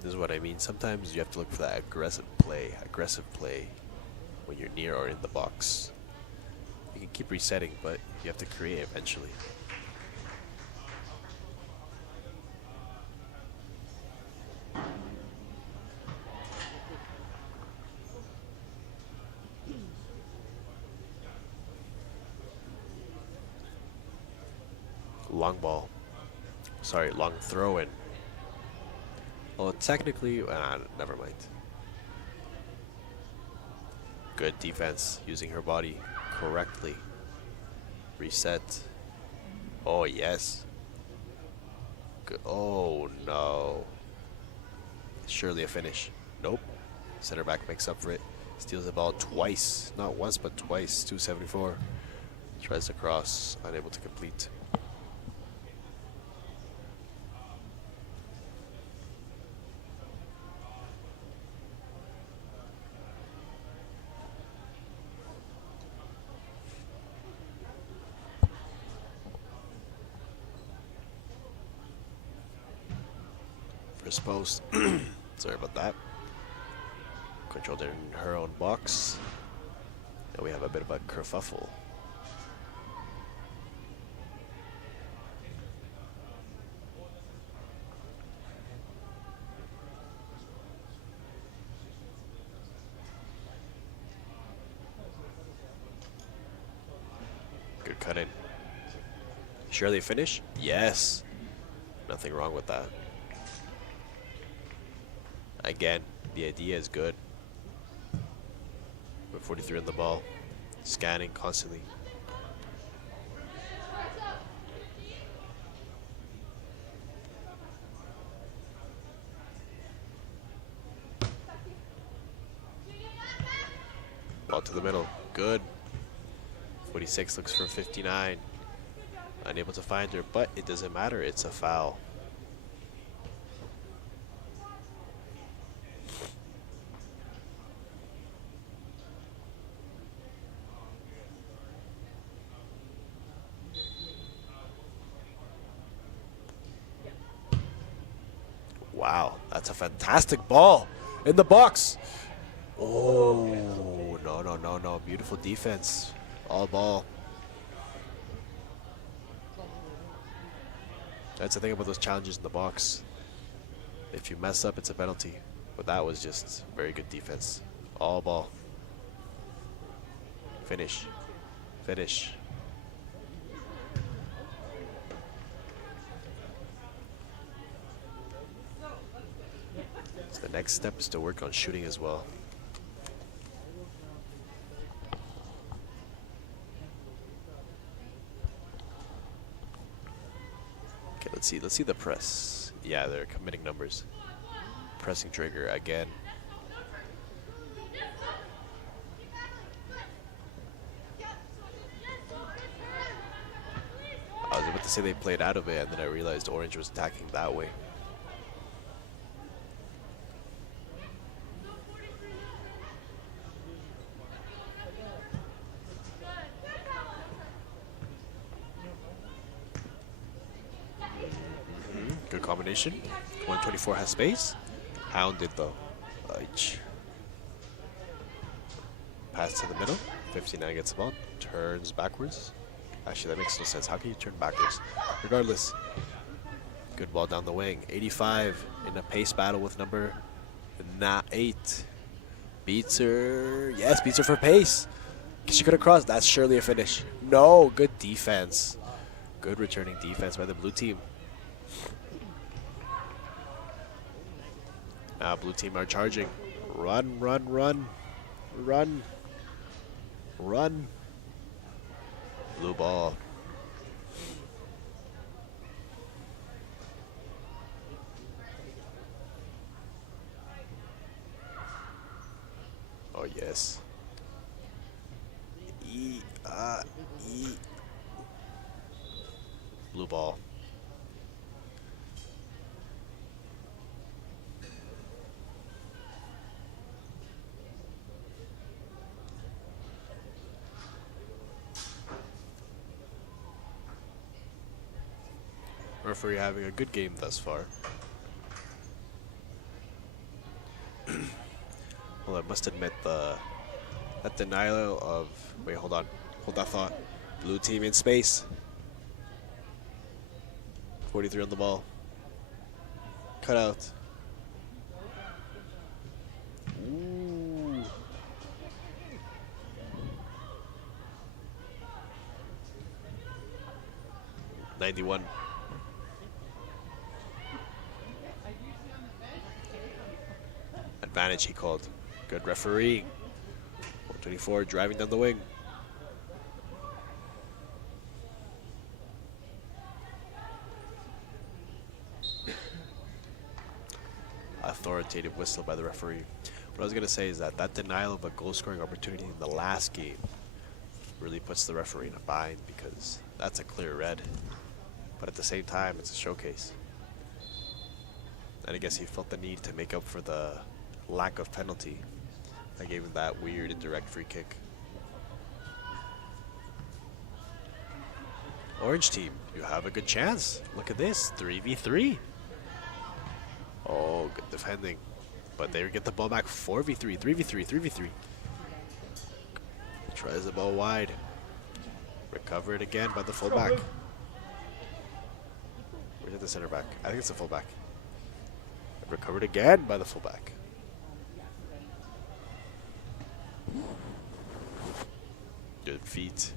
is what I mean. Sometimes you have to look for that aggressive play when you're near or in the box. You can keep resetting, but you have to create eventually. Long ball. Sorry, long throw in. Well, technically, never mind. Good defense, using her body correctly. Reset. Oh, yes. Good. Oh, no. Surely a finish. Nope. Center back makes up for it. Steals the ball twice. Not once, but twice. 274. Tries to cross. Unable to complete. First post. Sorry about that. Controlled in her own box. Now we have a bit of a kerfuffle. Good cut in. Sure they finish? Yes. Nothing wrong with that. Again, the idea is good. We're 43 on the ball. Scanning constantly. Ball to the middle. Good. 46 looks for 59. Unable to find her, but it doesn't matter. It's a foul. Wow, that's a fantastic ball. In the box. Oh, no. Beautiful defense. All ball. That's the thing about those challenges in the box. If you mess up, it's a penalty. But that was just very good defense. All ball. Finish. Finish. So the next step is to work on shooting as well. Okay, let's see the press. Yeah, they're committing numbers. Pressing trigger again. I was about to say they played out of it, and then I realized Orange was attacking that way. Good combination. 124 has space. Hounded though. Pass to the middle. 59 gets the ball. Turns backwards. Actually, that makes no sense. How can you turn backwards? Regardless. Good ball down the wing. 85 in a pace battle with number 8. Beats her. Yes, beats her for pace. She could have crossed. That's surely a finish. No, good defense. Good returning defense by the blue team. Now blue team are charging. Run. Blue ball. Oh yes. Blue ball. Referee having a good game thus far. Well, I must admit that denial of wait, hold on. Hold that thought. Blue team in space. 43 on the ball. Cut out. Ooh. .91. Advantage he called. Good referee. 124 driving down the wing. Authoritative whistle by the referee. What I was going to say is that denial of a goal scoring opportunity in the last game really puts the referee in a bind, because that's a clear red. But at the same time, it's a showcase. And I guess he felt the need to make up for the lack of penalty. I gave him that weird indirect free kick. Orange team, you have a good chance. Look at this, 3v3. Oh, good defending. But they get the ball back, 4v3, 3v3, 3v3. Tries the ball wide. Recovered again by the fullback. Where's the center back? I think it's the fullback. Recovered again by the fullback. Good feet.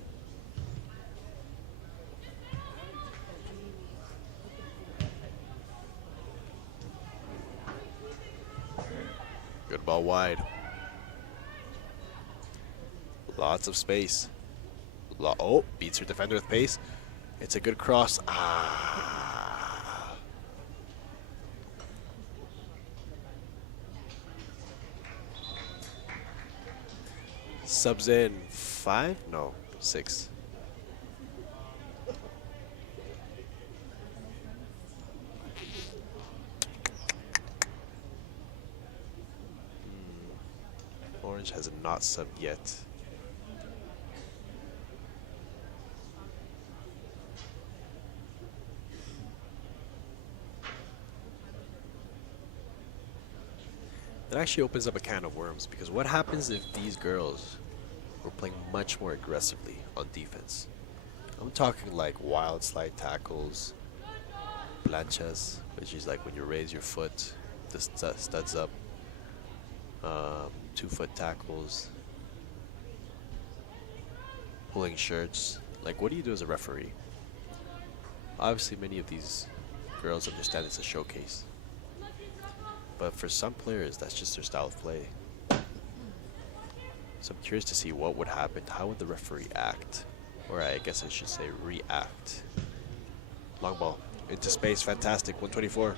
Good ball wide. Lots of space. Oh, beats her defender with pace. It's a good cross. Subs in 5? No, 6. Orange has not subbed yet. That actually opens up a can of worms, because what happens if these girls were playing much more aggressively on defense? I'm talking like wild slide tackles, planchas, which is like when you raise your foot, the studs up, 2-foot tackles, pulling shirts. Like, what do you do as a referee? Obviously, many of these girls understand it's a showcase. But for some players, that's just their style of play. So I'm curious to see what would happen. How would the referee act? Or I guess I should say react. Long ball. Into space. Fantastic. 124.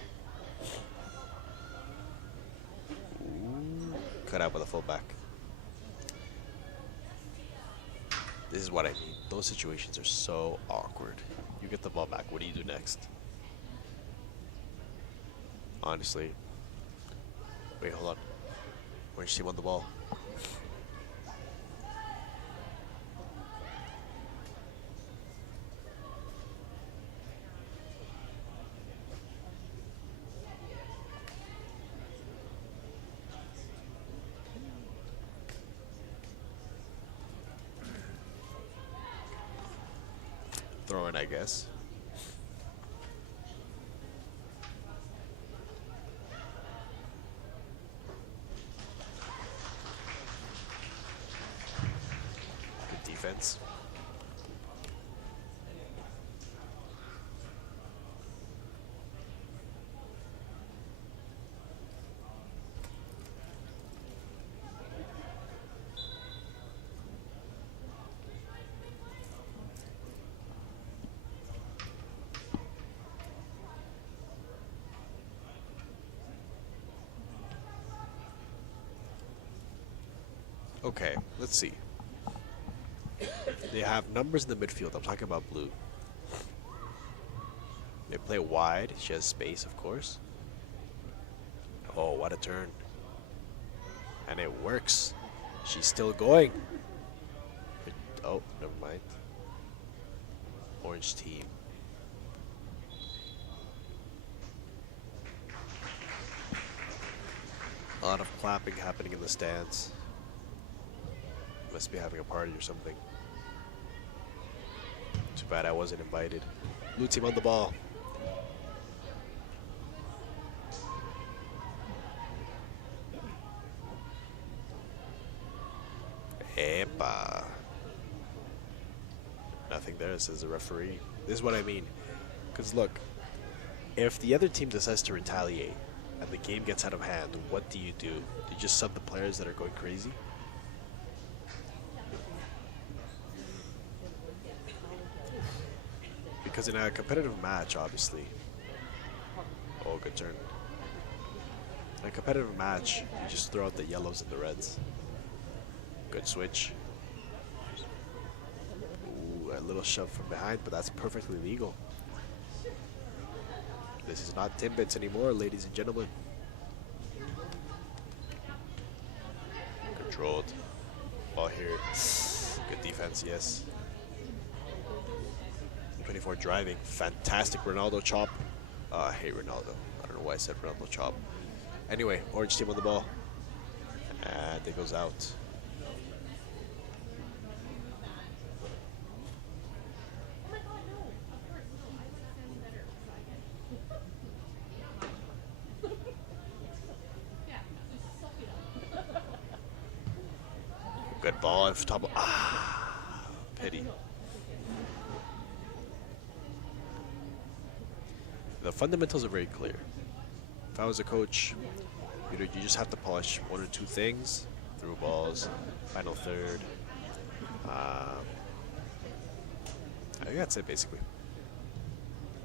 Ooh, cut out by the fullback. This is what I mean. Those situations are so awkward. You get the ball back. What do you do next? Honestly. Wait, hold on. Orange team on the ball. Throw in, I guess. Good defense. Okay, let's see. They have numbers in the midfield. I'm talking about blue. They play wide. She has space, of course. Oh, what a turn. And it works. She's still going. Oh, never mind. Orange team. A lot of clapping happening in the stands. Must be having a party or something. Too bad I wasn't invited. Blue team on the ball. Epa. Nothing there, says the referee. This is what I mean. Because look, if the other team decides to retaliate and the game gets out of hand, what do? Do you just sub the players that are going crazy? Because in a competitive match, obviously. Oh, good turn. In a competitive match, you just throw out the yellows and the reds. Good switch. Ooh, a little shove from behind, but that's perfectly legal. This is not Timbits anymore, ladies and gentlemen. Controlled. Ball here. Good defense, yes. 24 driving. Fantastic Ronaldo chop. I hate Ronaldo. I don't know why I said Ronaldo chop. Anyway, orange team on the ball. And it goes out. Good ball off top. Pity. The fundamentals are very clear. If I was a coach, you just have to polish one or two things: through balls, final third. I think that's it basically.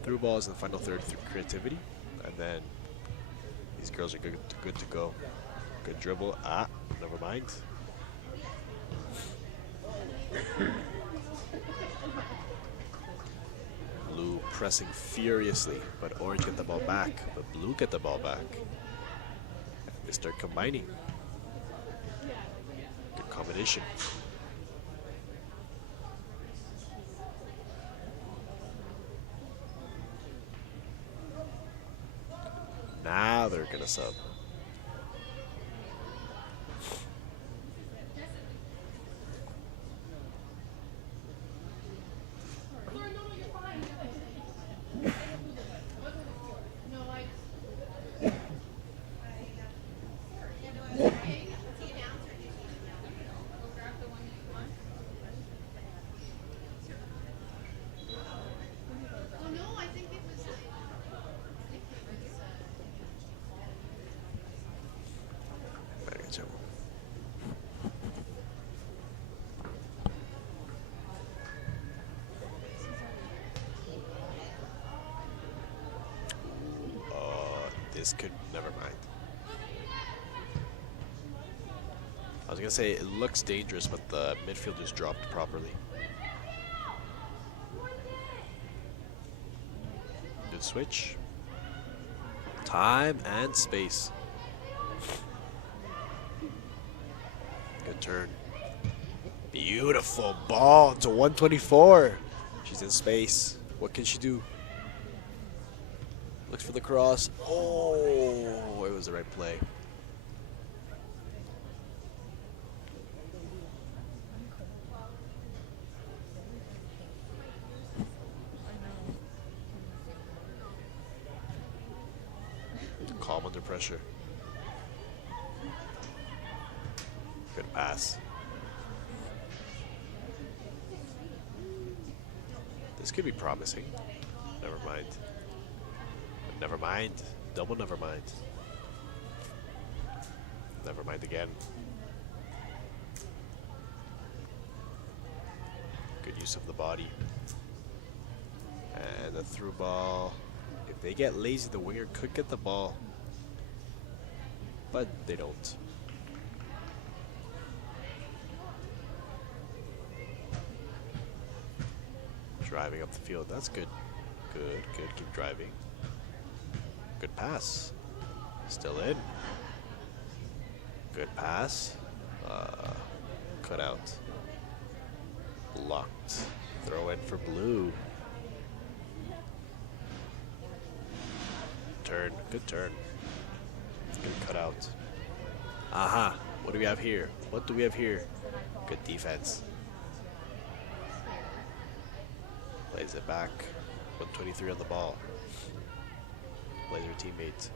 Through balls in the final third through creativity, and then these girls are good to go. Good dribble. Never mind. Blue pressing furiously, but orange get the ball back, but blue get the ball back. And they start combining. Good combination. Now they're gonna sub. this could never mind. I was gonna say it looks dangerous, but the midfielders dropped properly. Good switch. Time and space. Good turn. Beautiful ball to 124. She's in space. What can she do? Looks for the cross. Oh, it was the right play. Calm under pressure. Good pass. This could be promising. Never mind. Never mind. Double never mind. Never mind again. Good use of the body. And a through ball. If they get lazy, the winger could get the ball. But they don't. Driving up the field. That's good. Good, good. Keep driving. Good pass. Still in. Good pass. Cut out. Blocked. Throw in for blue. Turn. Good turn. Good cut out. Aha. What do we have here? What do we have here? Good defense. Plays it back. 123 on the ball. Plays her teammate.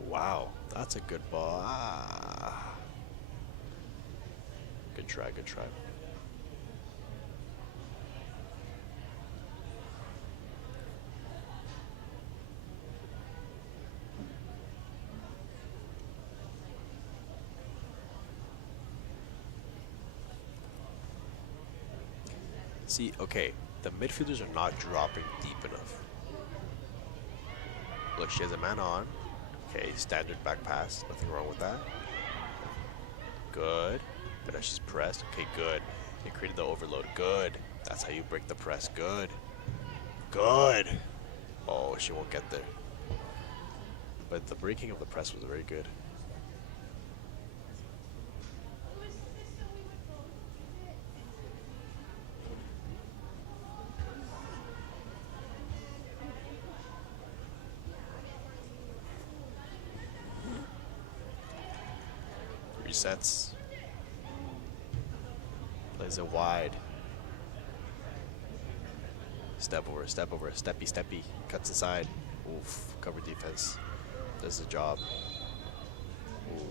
Wow, that's a good ball. Ah. Good try, good try. See, okay, the midfielders are not dropping deep enough. Look, she has a man on. Okay, standard back pass. Nothing wrong with that. Good. But now she's pressed. Okay, good. They created the overload. Good. That's how you break the press. Good. Good. Oh, she won't get there. But the breaking of the press was very good. Resets. Plays it wide. Step over, steppy, steppy. Cuts inside. Oof, cover defense. Does the job. Ooh.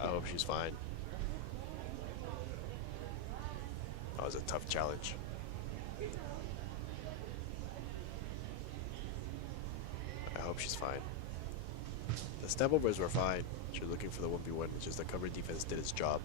I hope she's fine. That was a tough challenge. I hope she's fine. The step overs were fine. She was looking for the 1v1, it's just the cover defense did its job.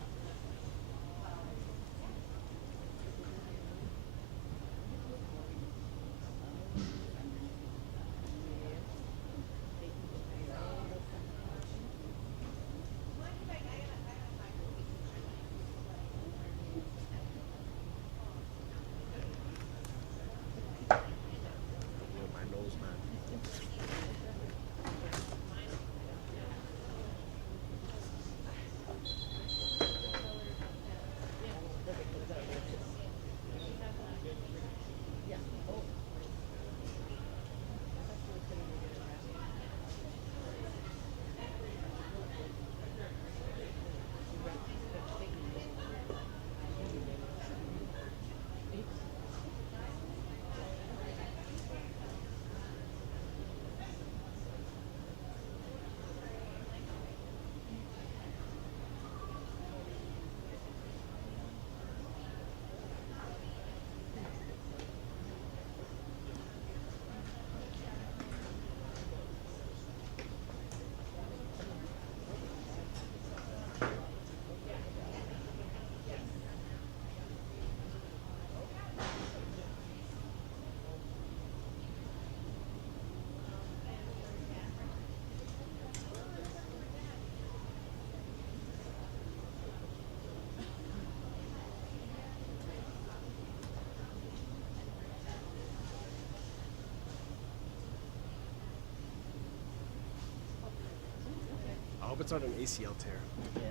hope it's not an ACL tear. Yeah.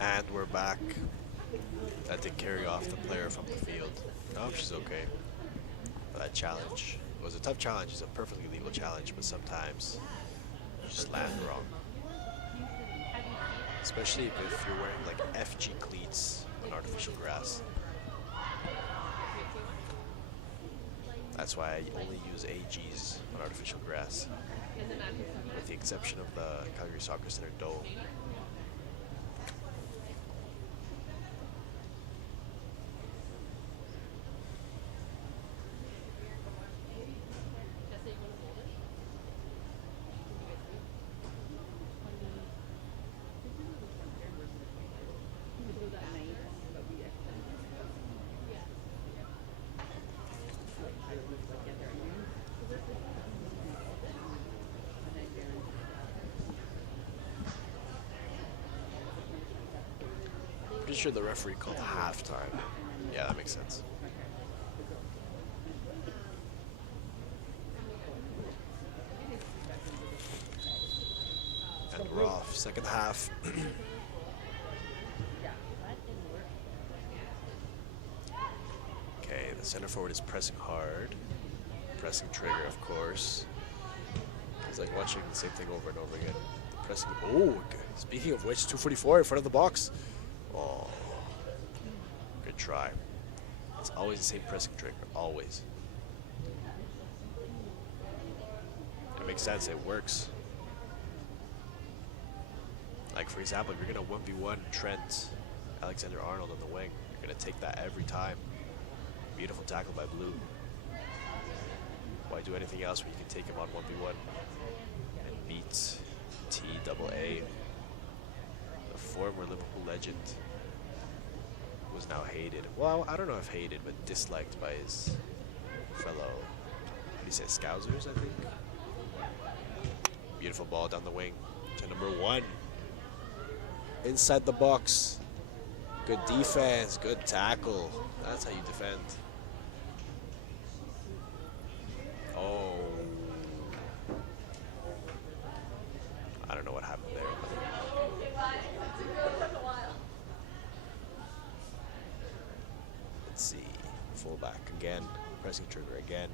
And we're back. That did carry off the player from the field. I hope she's okay. But that challenge was a tough challenge. It's a perfectly legal challenge, but sometimes you just land wrong. Especially if you're wearing like FG cleats on artificial grass. That's why I only use AGs on artificial grass, with the exception of the Calgary Soccer Center dome. Pretty sure the referee called halftime. Yeah, that makes sense. And we're off. Second half. Okay, the center forward is pressing hard. Pressing trigger, of course. It's like watching the same thing over and over again. Pressing. Oh, speaking of which, 244 in front of the box. Oh, good try. It's always the same pressing trigger, always. It makes sense, it works. Like, for example, if you're going to 1v1 Trent Alexander-Arnold on the wing, you're going to take that every time. Beautiful tackle by Blue. Why do anything else when you can take him on 1v1 and beat TAA? The former Liverpool legend was now hated. Well, I don't know if hated, but disliked by his fellow, what do you say, Scousers, I think? Beautiful ball down the wing to number 1. Inside the box. Good defense, good tackle. That's how you defend. Oh. I don't know what happened there. Let's see. Fullback again. Pressing trigger again.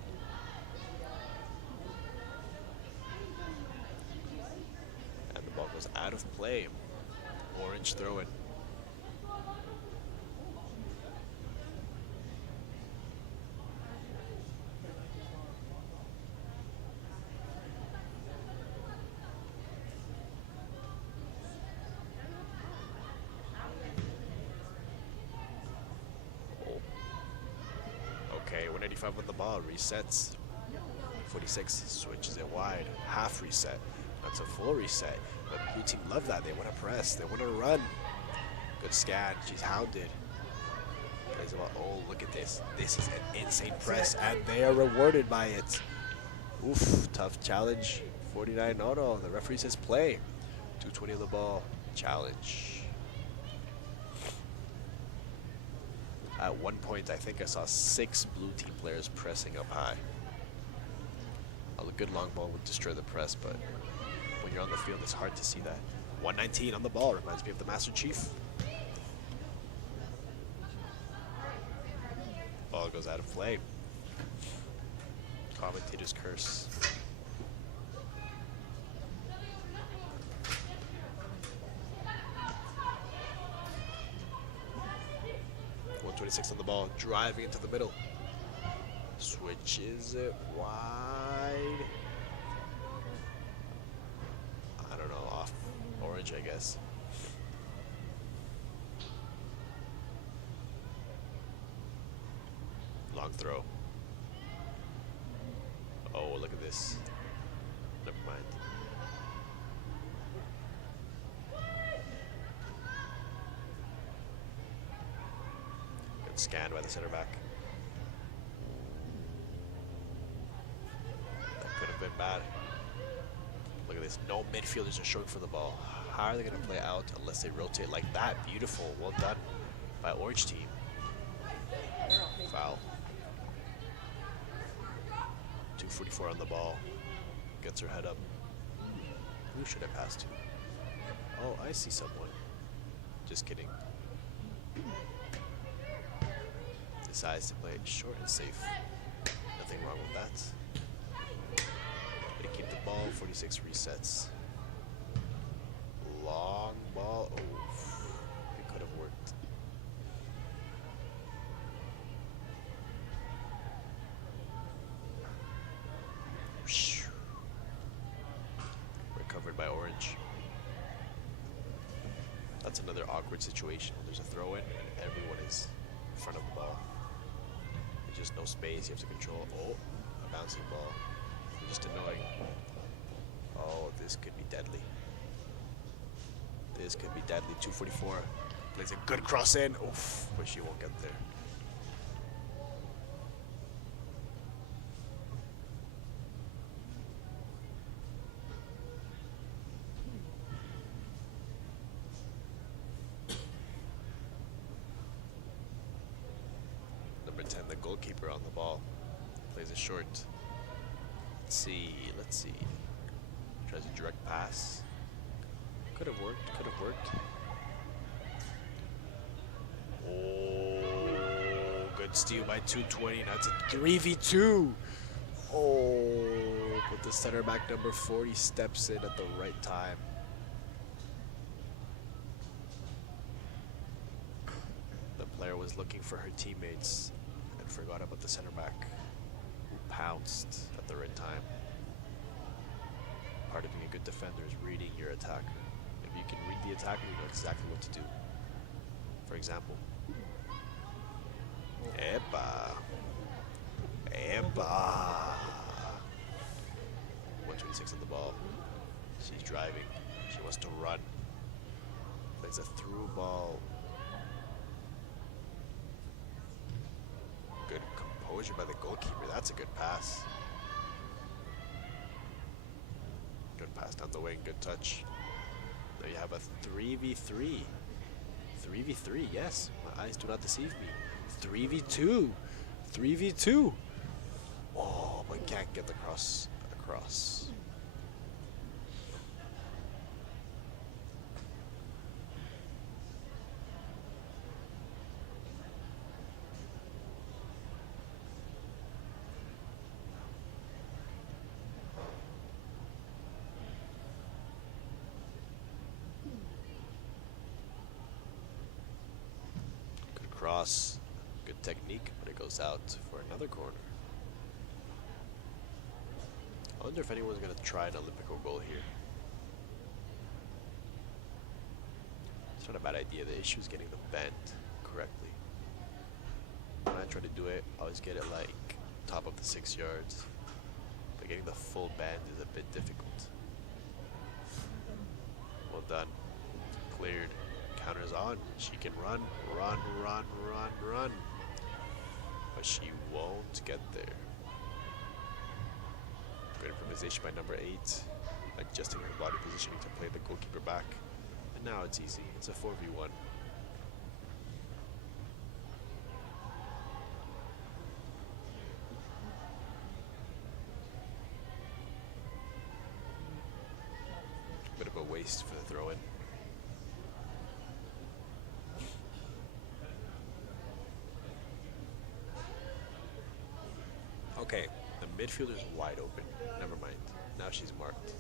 And the ball goes out of play. Orange throw-in. Okay, 185 with the ball, resets. 46 switches it wide, half reset. That's a full reset. But blue team love that. They want to press, they want to run. Good scan, she's hounded. Plays about, oh, look at this. This is an insane press, and they are rewarded by it. Oof, tough challenge. 49, no, the referee says play. 220 on the ball, challenge. At one point, I think I saw 6 blue team players pressing up high. A good long ball would destroy the press, but when you're on the field, it's hard to see that. 119 on the ball, reminds me of the Master Chief. ball goes out of play. Commentator's curse. .126 on the ball, driving into the middle. Switches it wide. I don't know, off orange, I guess. Long throw. Oh, look at this. Never mind. Good scan by the center back. That could have been bad. Look at this. No midfielders are showing for the ball. How are they going to play out unless they rotate like that? Beautiful. Well done by Orange team. Foul. 2:44 on the ball. Gets her head up. Who should I pass to? Oh, I see someone. Just kidding. Decides to play it short and safe. Nothing wrong with that. They keep the ball. 46 resets. Long ball. Oh, it could have worked. Recovered by Orange. That's another awkward situation. There's a throw in and everyone is in front of the ball. There's just no space. You have to control. Oh, a bouncing ball. Just annoying. Oh, this could be deadly. This could be deadly. 2:44. Plays a good cross in. Oof, but she won't get there. Number 10, the goalkeeper on the ball. Plays it short. Let's see. Tries a direct pass. Could have worked, could have worked. Oh, good steal by 220. Now it's a 3v2. Oh, but the center back number 40 steps in at the right time. The player was looking for her teammates and forgot about the center back, who pounced at the right time. Part of being a good defender is reading your attacker. If you can read the attacker, you know exactly what to do. For example, Epa. 126 on the ball. She's driving. She wants to run. Plays a through ball. Good composure by the goalkeeper. That's a good pass. Good pass down the wing. Good touch. Now you have a 3v3. 3v3, yes. My eyes do not deceive me. 3v2. 3v2. Oh, but can't get the cross across. Good cross. Good technique, but it goes out for another corner. I wonder if anyone's going to try an Olympico goal here. It's not a bad idea. The issue is getting the bend correctly. When I try to do it, I always get it like top of the 6 yards. But getting the full bend is a bit difficult. Well done. Cleared. Counters on. She can run, run, run, run, run. But she won't get there. Good improvisation by number 8, adjusting her body positioning to play the goalkeeper back. And now it's easy. It's a 4v1. Bit of a waste for the throw-in. Okay, the midfielder's wide open. Never mind. Now she's marked.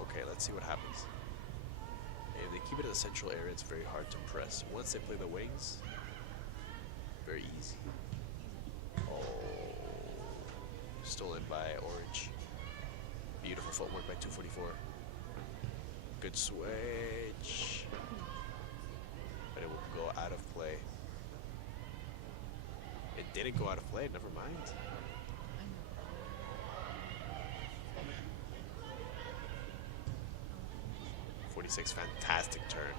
Okay, let's see what happens. If they keep it in the central area, it's very hard to press. Once they play the wings, very easy. Oh, stolen by Orange. Beautiful footwork by 244. Good switch. But it will go out of play. It didn't go out of play, never mind. 46, fantastic turn.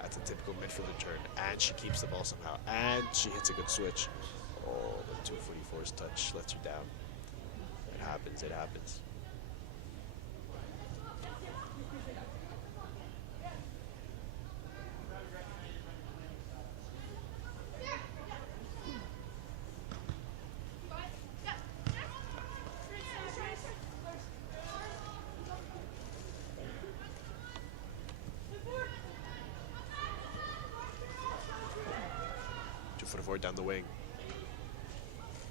That's a typical midfielder turn. And she keeps the ball somehow. And she hits a good switch. Oh, the 244's touch lets her down. It happens, it happens. Down the wing,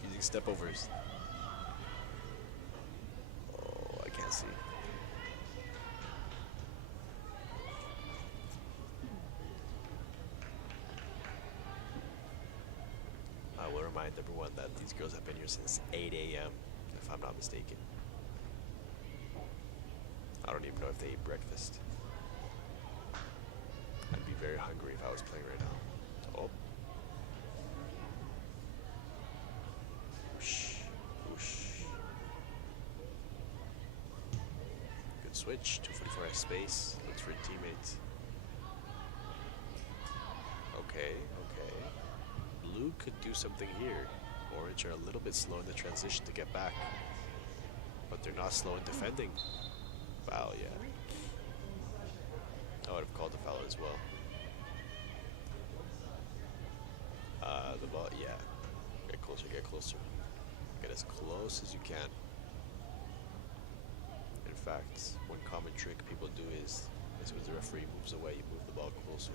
using step overs. Oh, I can't see. I will remind everyone that these girls have been here since 8 a.m. if I'm not mistaken. I don't even know if they ate breakfast. I'd be very hungry if I was playing right now. Oh. Switch, 244 has space, looks for a teammate. Okay, okay. Blue could do something here. Orange are a little bit slow in the transition to get back. But they're not slow in defending. Foul, yeah. I would have called the foul as well. The ball, yeah. Get closer, get closer. Get as close as you can. In fact, one common trick people do is, as soon as the referee moves away, you move the ball closer.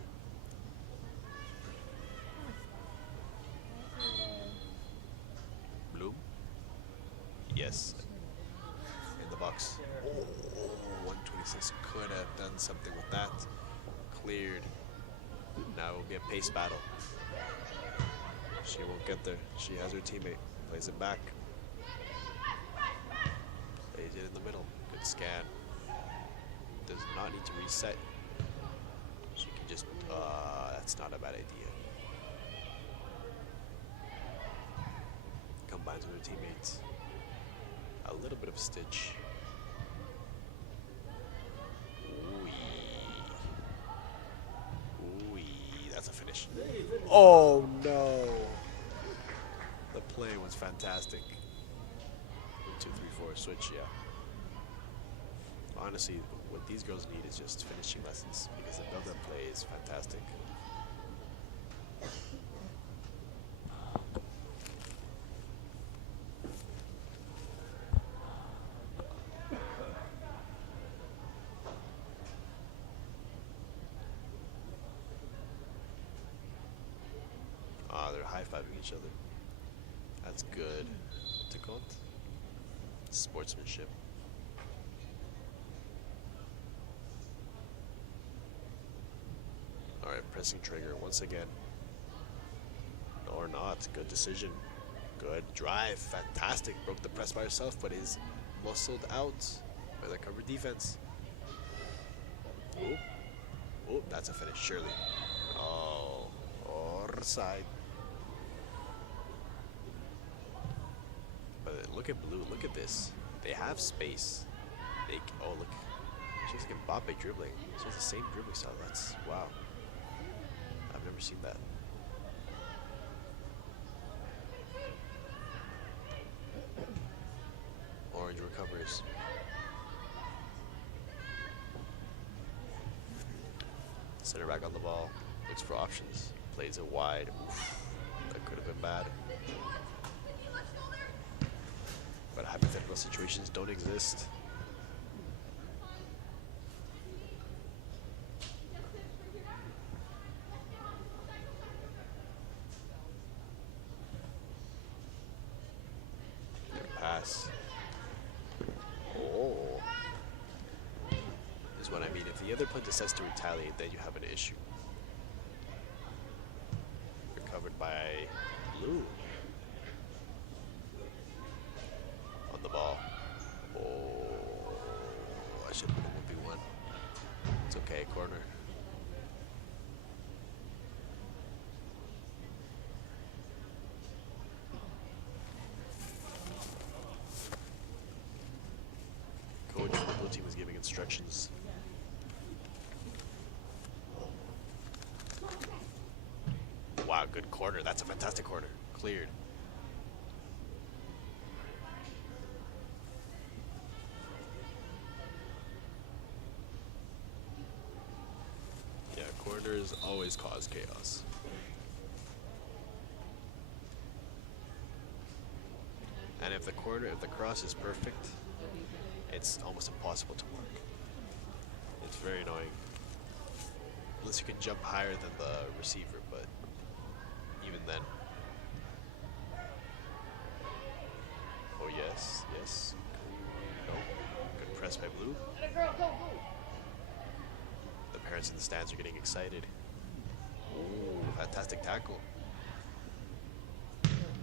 Bloom? Yes. In the box. Oh, 126 could have done something with that. Cleared. Now it will be a pace battle. She won't get there. She has her teammate. Plays it back. Plays it in the middle. Good scan. Does not need to reset. She can just, that's not a bad idea. Combines with her teammates. A little bit of a stitch. Ooh-wee. Ooh-wee. That's a finish. Oh no! The play was fantastic. 1, 2, 3, 4 switch, yeah. Honestly, what these girls need is just finishing lessons because the build-up play is fantastic. Ah, they're high-fiving each other. That's good. What's it called? Sportsmanship. Alright, pressing trigger once again. Or not. Good decision. Good drive. Fantastic. Broke the press by herself, but is muscled out by the cover defense. Oh. Oh, that's a finish, surely. Oh. Side. But look at Blue. Look at this. They have space. They oh look. She's like Mbappe dribbling. She has the same dribbling style. That's wow. I've never seen that. Orange recovers. Center back on the ball. Looks for options. Plays it wide. Oof. That could have been bad. But hypothetical situations don't exist. yes. Oh. Is what I mean. If the other player decides to retaliate, then you have an issue. Recovered by blue. On the ball. Oh. I should have been a 1v1. It's okay, corner. Coach from the blue team is giving instructions. Wow, good corner. That's a fantastic corner. Cleared. Yeah, corners always cause chaos. And if the cross is perfect, it's almost impossible to work. It's very annoying. Unless you can jump higher than the receiver, but even then. Oh yes, yes. No. Good press by blue. The parents in the stands are getting excited. Ooh, fantastic tackle.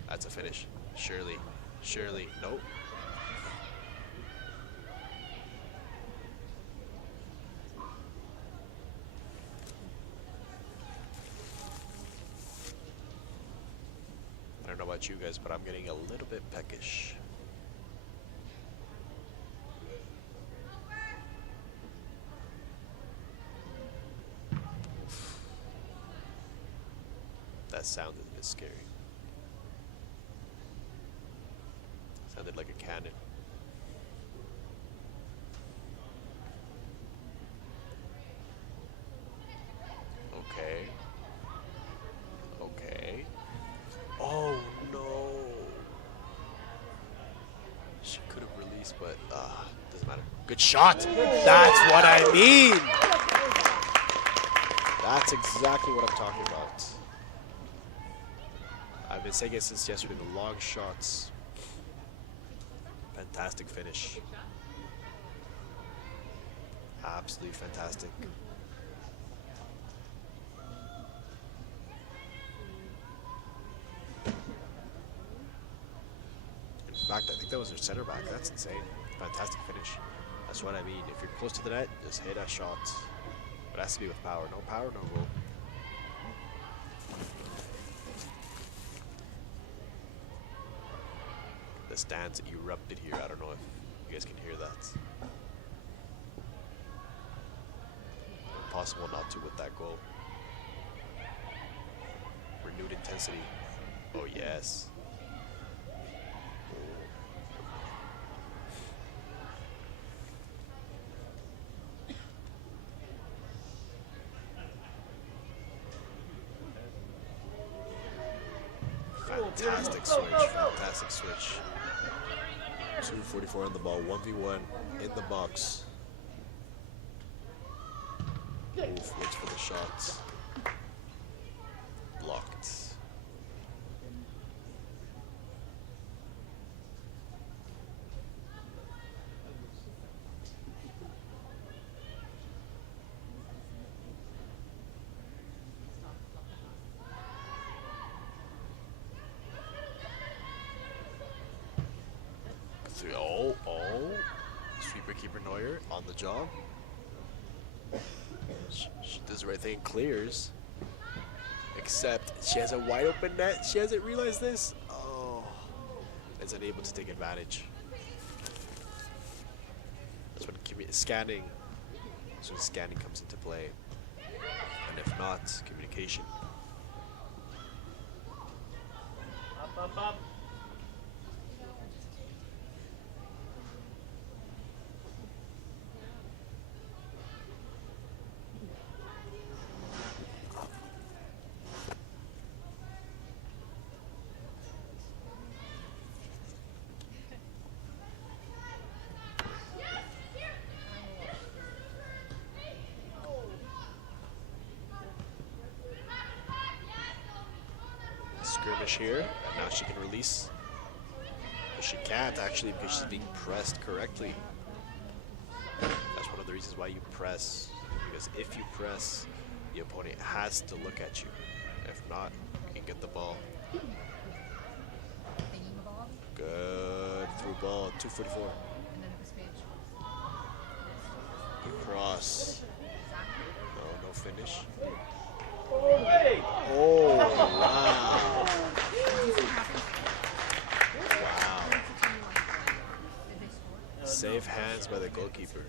That's a finish. Surely. Surely. Nope. I don't know about you guys, but I'm getting a little bit peckish. That sounded a bit scary. Sounded like a cannon. Okay. Okay. Oh no. She could have released, but doesn't matter. Good shot. That's what I mean. That's exactly what I'm talking about. I've been saying it since yesterday, the long shots. Fantastic finish. Absolutely fantastic. In fact, I think that was her center back. That's insane. Fantastic finish. That's what I mean. If you're close to the net, just hit a shot. But it has to be with power. No power, no goal. The stands erupted here. I don't know if you guys can hear that. Impossible not to with that goal. Renewed intensity. Oh yes. Fantastic switch. Fantastic switch. 2:44 on the ball. 1v1 in the box. Wolf waits for the shots. Blocked. Oh. Sweeper keeper Neuer on the job. She does the right thing, clears. Except she has a wide open net. She hasn't realized this. Oh. Is unable to take advantage. That's when scanning. That's when scanning comes into play. And if not, communication. Up. Skirmish here, and now she can release. She can't actually because she's being pressed correctly. That's one of the reasons why you press. Because if you press, the opponent has to look at you. If not, you can get the ball. Good through ball, 244. Good cross. No, no finish. Oh, wow. Wow. Safe hands by the goalkeeper.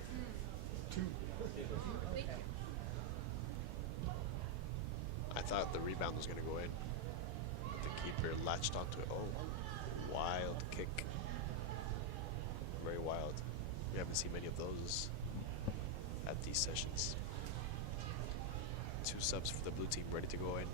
I thought the rebound was going to go in. The keeper latched onto it. Oh, wild kick. Very wild. We haven't seen many of those at these sessions. 2 subs for the blue team ready to go in.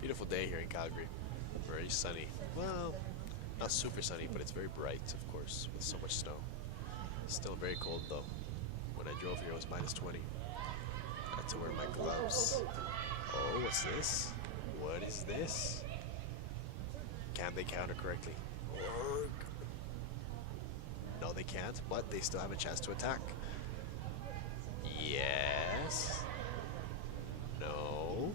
Beautiful day here in Calgary. Very sunny. Well, not super sunny, but it's very bright, of course, with so much snow. Still very cold though. When I drove here, it was -20. I had to wear my gloves. Oh, what's this? What is this? Can they counter correctly? No, they can't, but they still have a chance to attack. Yes. No.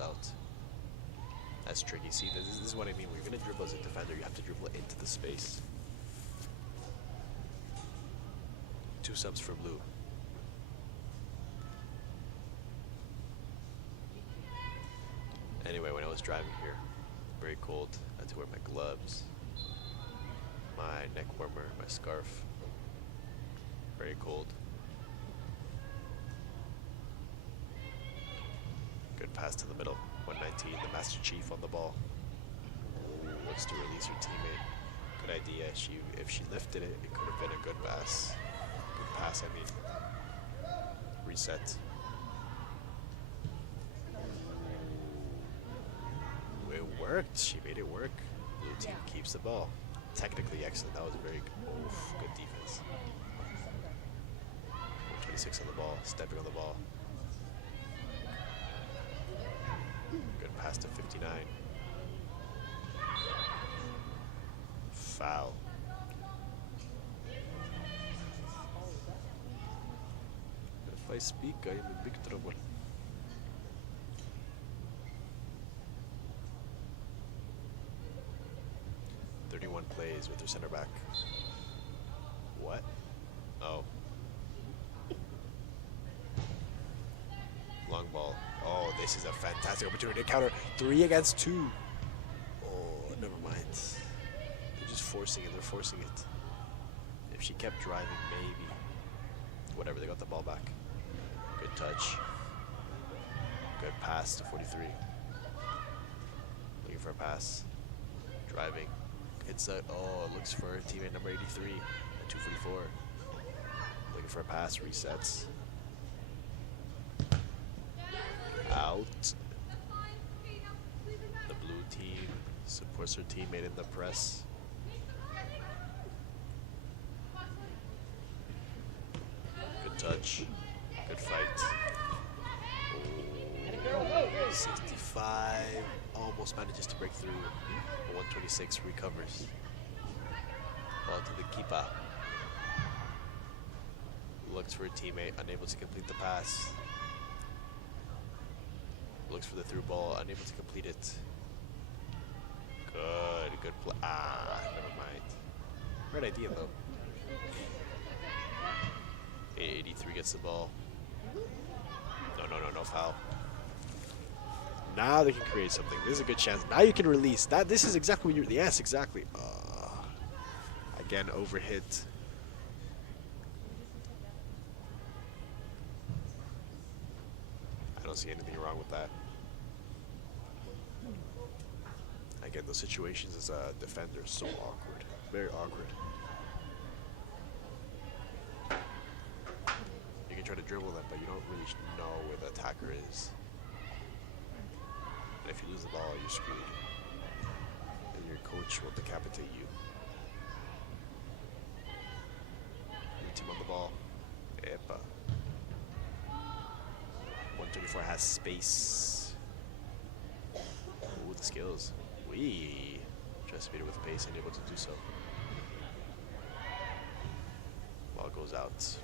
Out. That's tricky. See, this is what I mean. When you're going to dribble as a defender, you have to dribble into the space. 2 subs for blue. Anyway, when I was driving here, very cold. I had to wear my gloves, my neck warmer, my scarf. Very cold. Good pass to the middle. 119, the Master Chief on the ball. Ooh, looks to release her teammate. Good idea. If she lifted it, it could have been a good pass. Good pass, I mean. Reset. It worked. She made it work. Blue team keeps the ball. Technically excellent. That was very good. Oof, good defense. 126 on the ball. Stepping on the ball. Good pass to 59. Foul. If I speak, I am in big trouble. Plays with their center back. What? Oh. Long ball. Oh, this is a fantastic opportunity to counter. 3 against 2. Oh, never mind. They're just forcing it. They're forcing it. If she kept driving, maybe. Whatever, they got the ball back. Good touch. Good pass to 43. Looking for a pass. Driving. Hits it. Oh, looks for teammate number 83 at 244. Looking for a pass. Resets. Out. The blue team supports her teammate in the press. Good touch. Good fight. Oh, 65. Almost manages to break through. 126 recovers. Ball to the keeper. Looks for a teammate, unable to complete the pass. Looks for the through ball, unable to complete it. Good play. Ah, never mind. Great idea though. 83 gets the ball. No foul. Now they can create something. This is a good chance. Now you can release. This is exactly what you're. Yes, exactly. Again, overhit. I don't see anything wrong with that. Again, those situations as a defender is so awkward. Very awkward. You can try to dribble them, but you don't really know where the attacker is. And if you lose the ball, you're screwed. And your coach will decapitate you. Your team on the ball. Epa. 124 has space. Ooh, the skills. We just beat it with pace and able to do so. Ball goes out.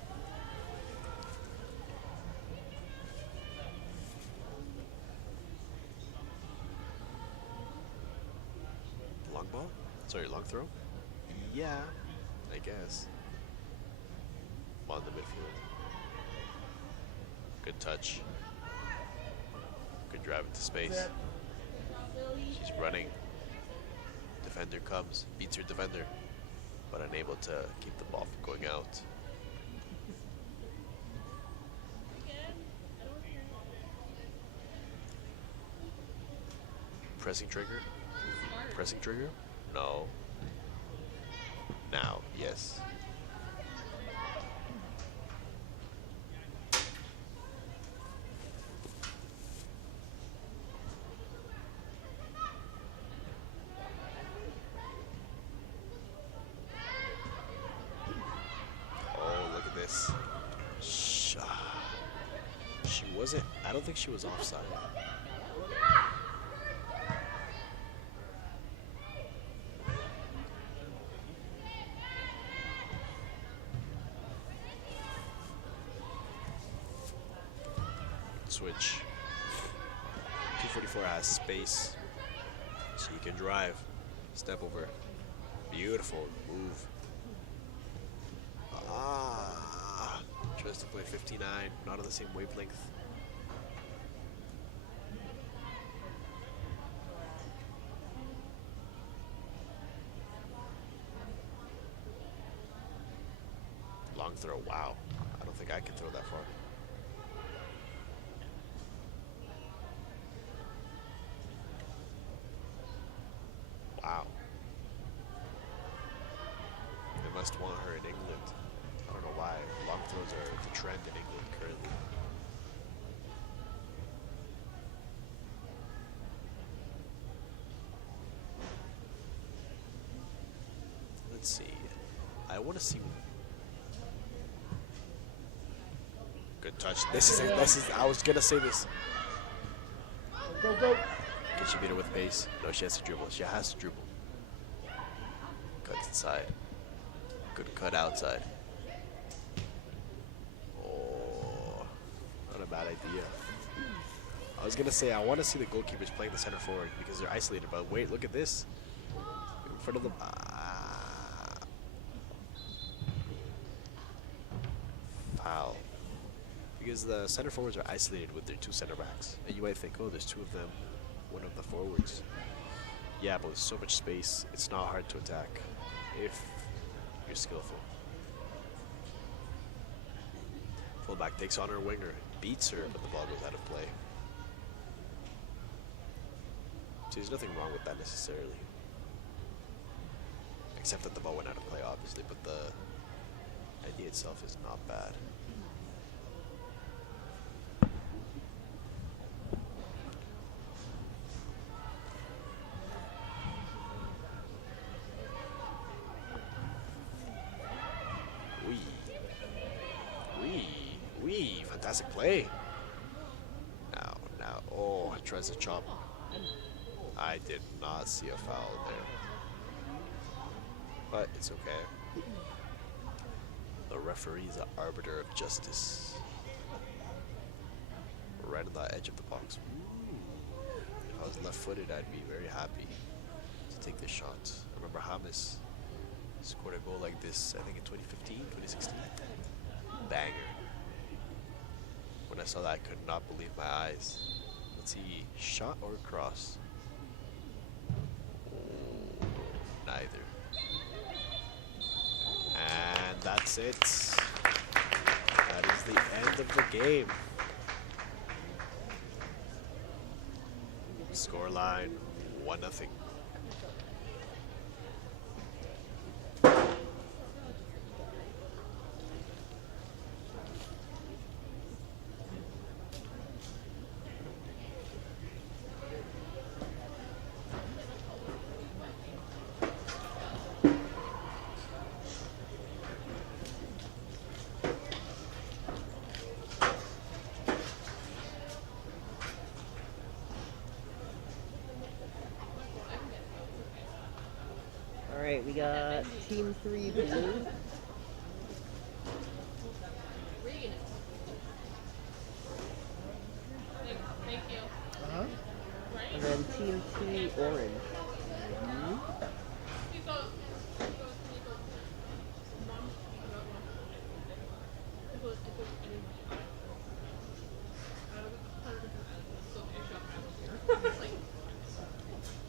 Long ball? Sorry, long throw? Yeah, I guess. Ball in the midfield. Good touch. Good drive into space. She's running. Defender comes, beats her defender, but unable to keep the ball from going out. Pressing trigger? Pressing trigger? No. Now, yes. I don't think she was offside. Switch. 244 has space. She can drive. Step over. Beautiful move. Tries to play 59, not on the same wavelength. Long throw, wow. I don't think I can throw that far. Wow. They must want her in England. I don't know why. Long throws are the trend in England currently. Let's see. I want to see. Good touch. This is it. This is. I was gonna say this. Go, go. Can she beat her with pace? No, she has to dribble. She has to dribble. Cuts inside. Good cut outside. Oh, not a bad idea. I was gonna say I want to see the goalkeepers playing the center forward because they're isolated. But wait, look at this. In front of them. Foul. Because the center forwards are isolated with their two center backs. And you might think, oh, there's two of them, one of the forwards. Yeah, but with so much space, it's not hard to attack if you're skillful. Fullback takes on her winger, beats her, but the ball goes out of play. So there's nothing wrong with that necessarily. Except that the ball went out of play, obviously, but the idea itself is not bad. Fantastic play. Now, oh, tries to chop. I did not see a foul there. But it's okay. The referee is the arbiter of justice. We're right on the edge of the box. Ooh. If I was left-footed, I'd be very happy to take this shot. I remember James scored a goal like this, I think in 2015, 2016. Banger. When I saw that, I could not believe my eyes. Let's see, shot or cross? Oh, neither. And that's it. That is the end of the game. Scoreline 1-0. Alright, we got Team 3 blue. And then Team 2 orange.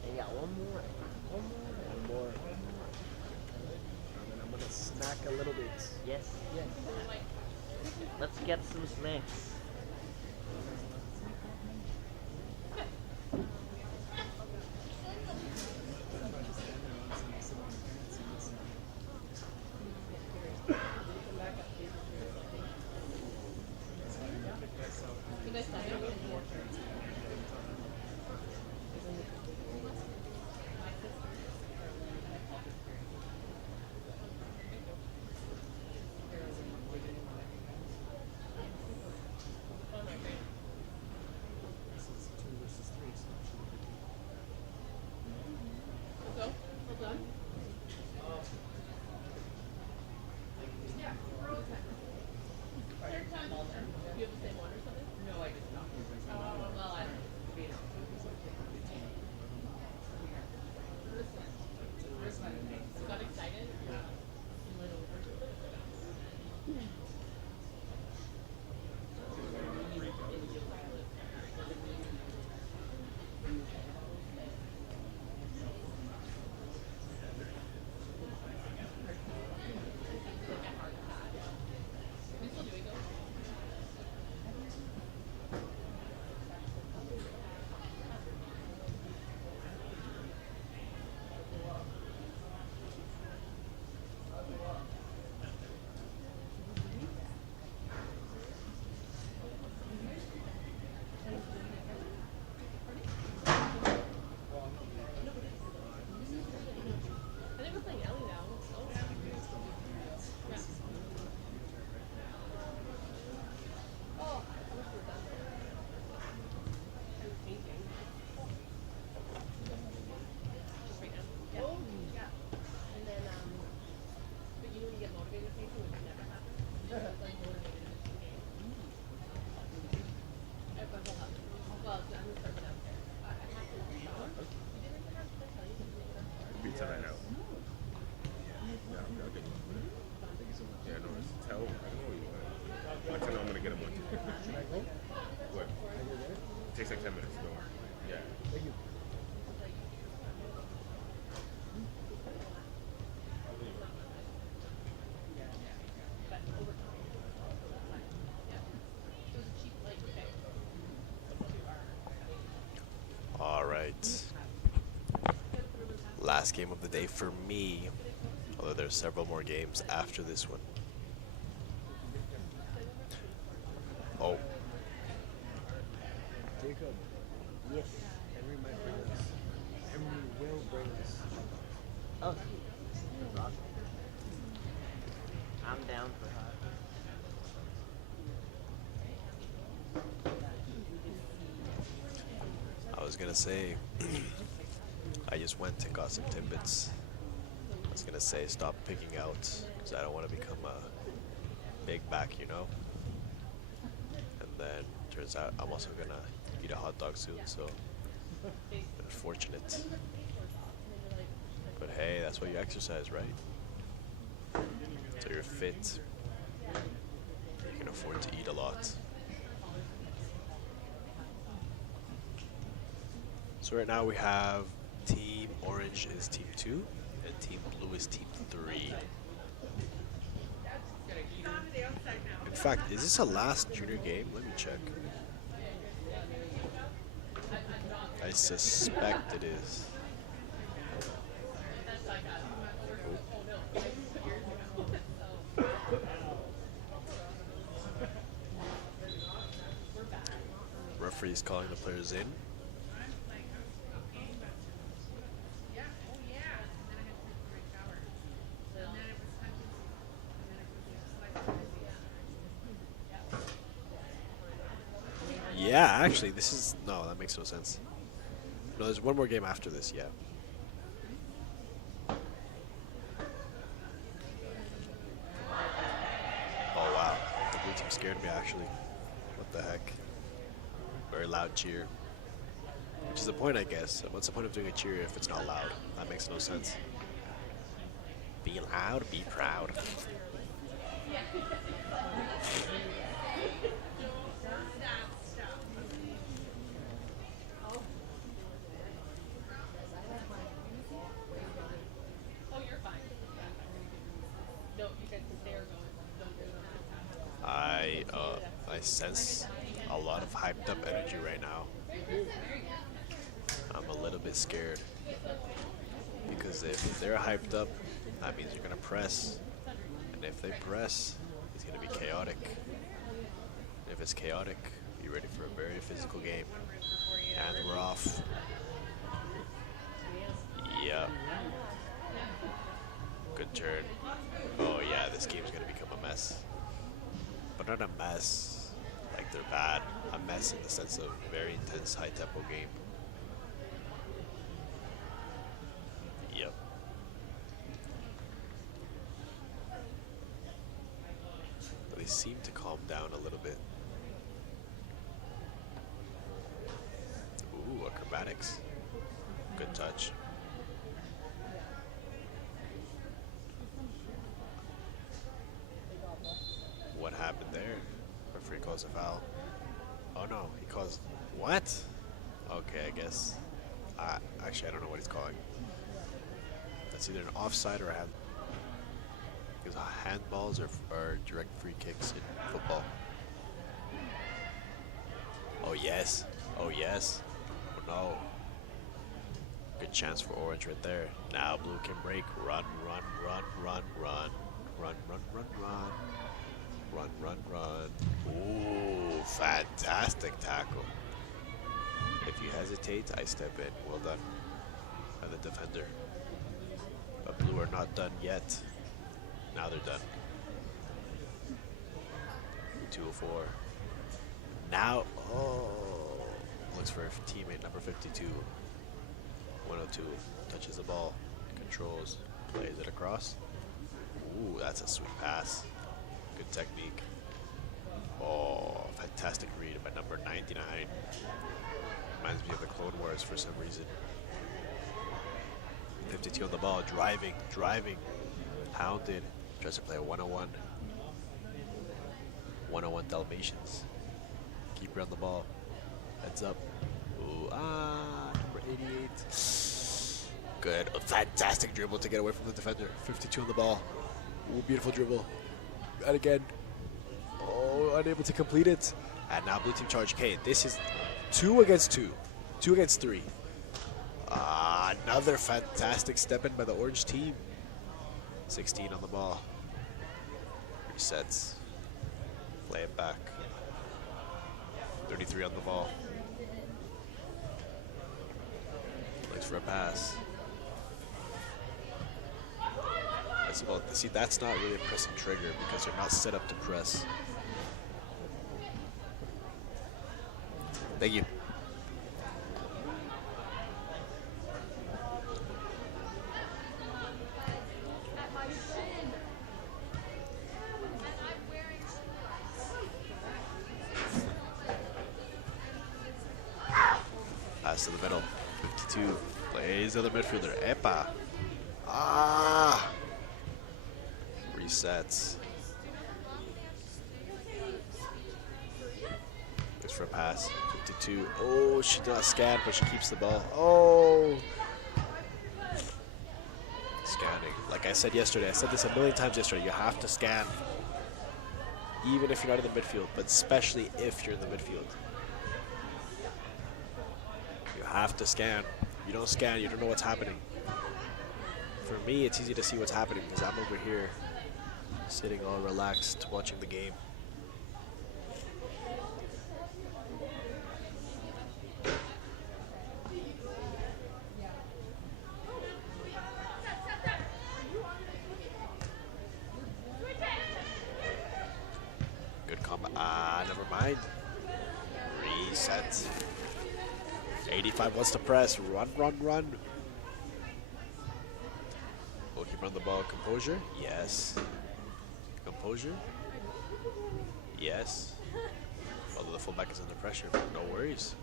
And got one more. One more. And then I'm gonna snack a little bit. Yes. Let's get some snacks. Pizza right now. Yeah, I'll get one. Thank you so much. Yeah, no, it's tell. I don't know what you want. I tell them I'm gonna get them one. Should I go? What? It takes like 10 minutes. Don't worry. Yeah. Thank you. All right. Last game of the day for me, although there's several more games after this one. Oh, Jacob, Yes. Henry might bring us. Henry will bring us. Oh, that's awesome. I'm down for hot. I was gonna say, I just went and got some Timbits. I was gonna say stop picking out, because I don't want to become a big back, you know? And then turns out I'm also gonna eat a hot dog soon, so unfortunate. But hey, that's why you exercise, right? So you're fit. You can afford to eat a lot. So right now we have Team Orange is Team 2 and Team Blue is Team 3. In fact, is this a last junior game? Let me check. I suspect it is. Referee's calling the players in. Yeah, actually, this is... No, that makes no sense. No, there's one more game after this, yeah. scared me actually. What the heck? Very loud cheer. Which is the point, I guess. What's the point of doing a cheer if it's not loud? That makes no sense. Be loud, be proud. I sense a lot of hyped up energy right now. I'm a little bit scared because if they're hyped up, that means you're gonna press, and if they press, it's gonna be chaotic. If it's chaotic, be ready for a very physical game. And we're off. Yeah. Good turn. Oh yeah, this game's gonna become a mess. But not a mess like they're bad. A mess in the sense of very intense, high tempo game. Yep. But they seem to calm down a little bit. Ooh, acrobatics. Good touch. What happened there? Referee calls a foul. Oh no, he calls what? Okay, I guess. Actually, I don't know what he's calling. That's either an offside or a hand. Because handballs are direct free kicks in football. Oh yes. Oh yes. Oh no. Good chance for orange right there. Now blue can break. Run, run, run, run, run. Run, run, run, run. Run, run, run. Ooh, fantastic tackle. If you hesitate, I step in. Well done. By the defender. But blue are not done yet. Now they're done. 204. Now, oh. Looks for teammate number 52. 102. Touches the ball. Controls. Plays it across. Ooh, that's a sweet pass. Good technique. Oh, fantastic read by number 99. Reminds me of the Clone Wars for some reason. 52 on the ball, driving, pounded. Tries to play a 101. 101 Dalmatians. Keeper on the ball. Heads up. Ooh, number 88. Good. A fantastic dribble to get away from the defender. 52 on the ball. Ooh, beautiful dribble. And again. Oh, unable to complete it. And now blue team charge. Okay, this is 2 against 2. 2 against 3. Another fantastic step in by the orange team. 16 on the ball. Resets. Play it back. 33 on the ball. Looks for a pass. That's about, see, that's not really a pressing trigger because they're not set up to press. Thank you. Pass to the middle. 52. Plays the other midfielder. Epa. Resets. Looks for a pass. 52. Oh, she does scan, but she keeps the ball. Oh. Scanning. Like I said yesterday, I said this a million times yesterday, you have to scan. Even if you're not in the midfield, but especially if you're in the midfield. You have to scan. If you don't scan, you don't know what's happening. For me, it's easy to see what's happening because I'm over here sitting all relaxed, watching the game. Good combo. Never mind. Reset. 85 wants to press. Run, run, run. Goalkeeper on the ball. Composure. Yes. Composure. Yes. Although the fullback is under pressure, but no worries.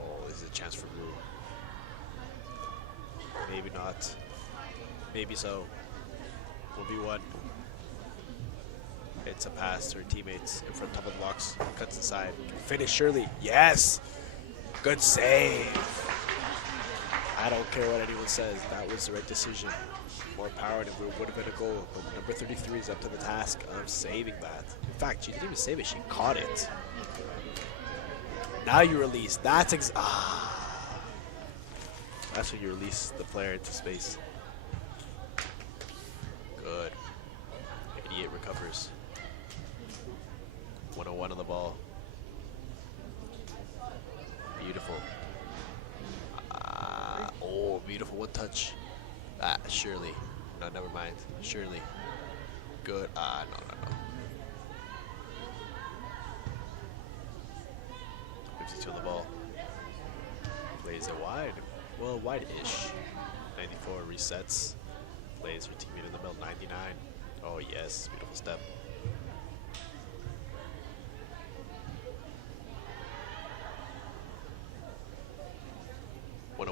Oh, this is a chance for blue. Maybe not. Maybe so. 1v1. It's a pass to her teammates in front top of the box. Cuts inside. Finish surely. Yes! Good save. I don't care what anyone says. That was the right decision. More power and it would have been a goal. But number 33 is up to the task of saving that. In fact, she didn't even save it. She caught it. Now you release. That's that's when you release the player into space. Good. 88 recovers. 101 on the ball. Beautiful. Oh, beautiful one touch. Surely. No, never mind. Surely. Good. No. 52 on the ball. Plays it wide. Well, wide-ish. 94 resets. Plays her teammate in the middle. 99. Oh, yes. Beautiful step.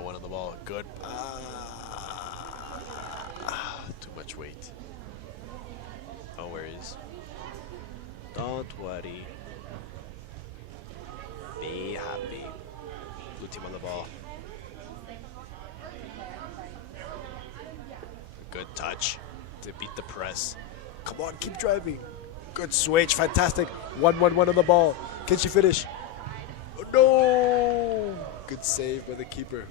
On the ball. Good. Too much weight. No worries. Don't worry. Be happy. Blue team on the ball. Good touch to beat the press. Come on, keep driving. Good switch. Fantastic. 1-1-1 on the ball. Can she finish? Oh, no. Good save by the keeper.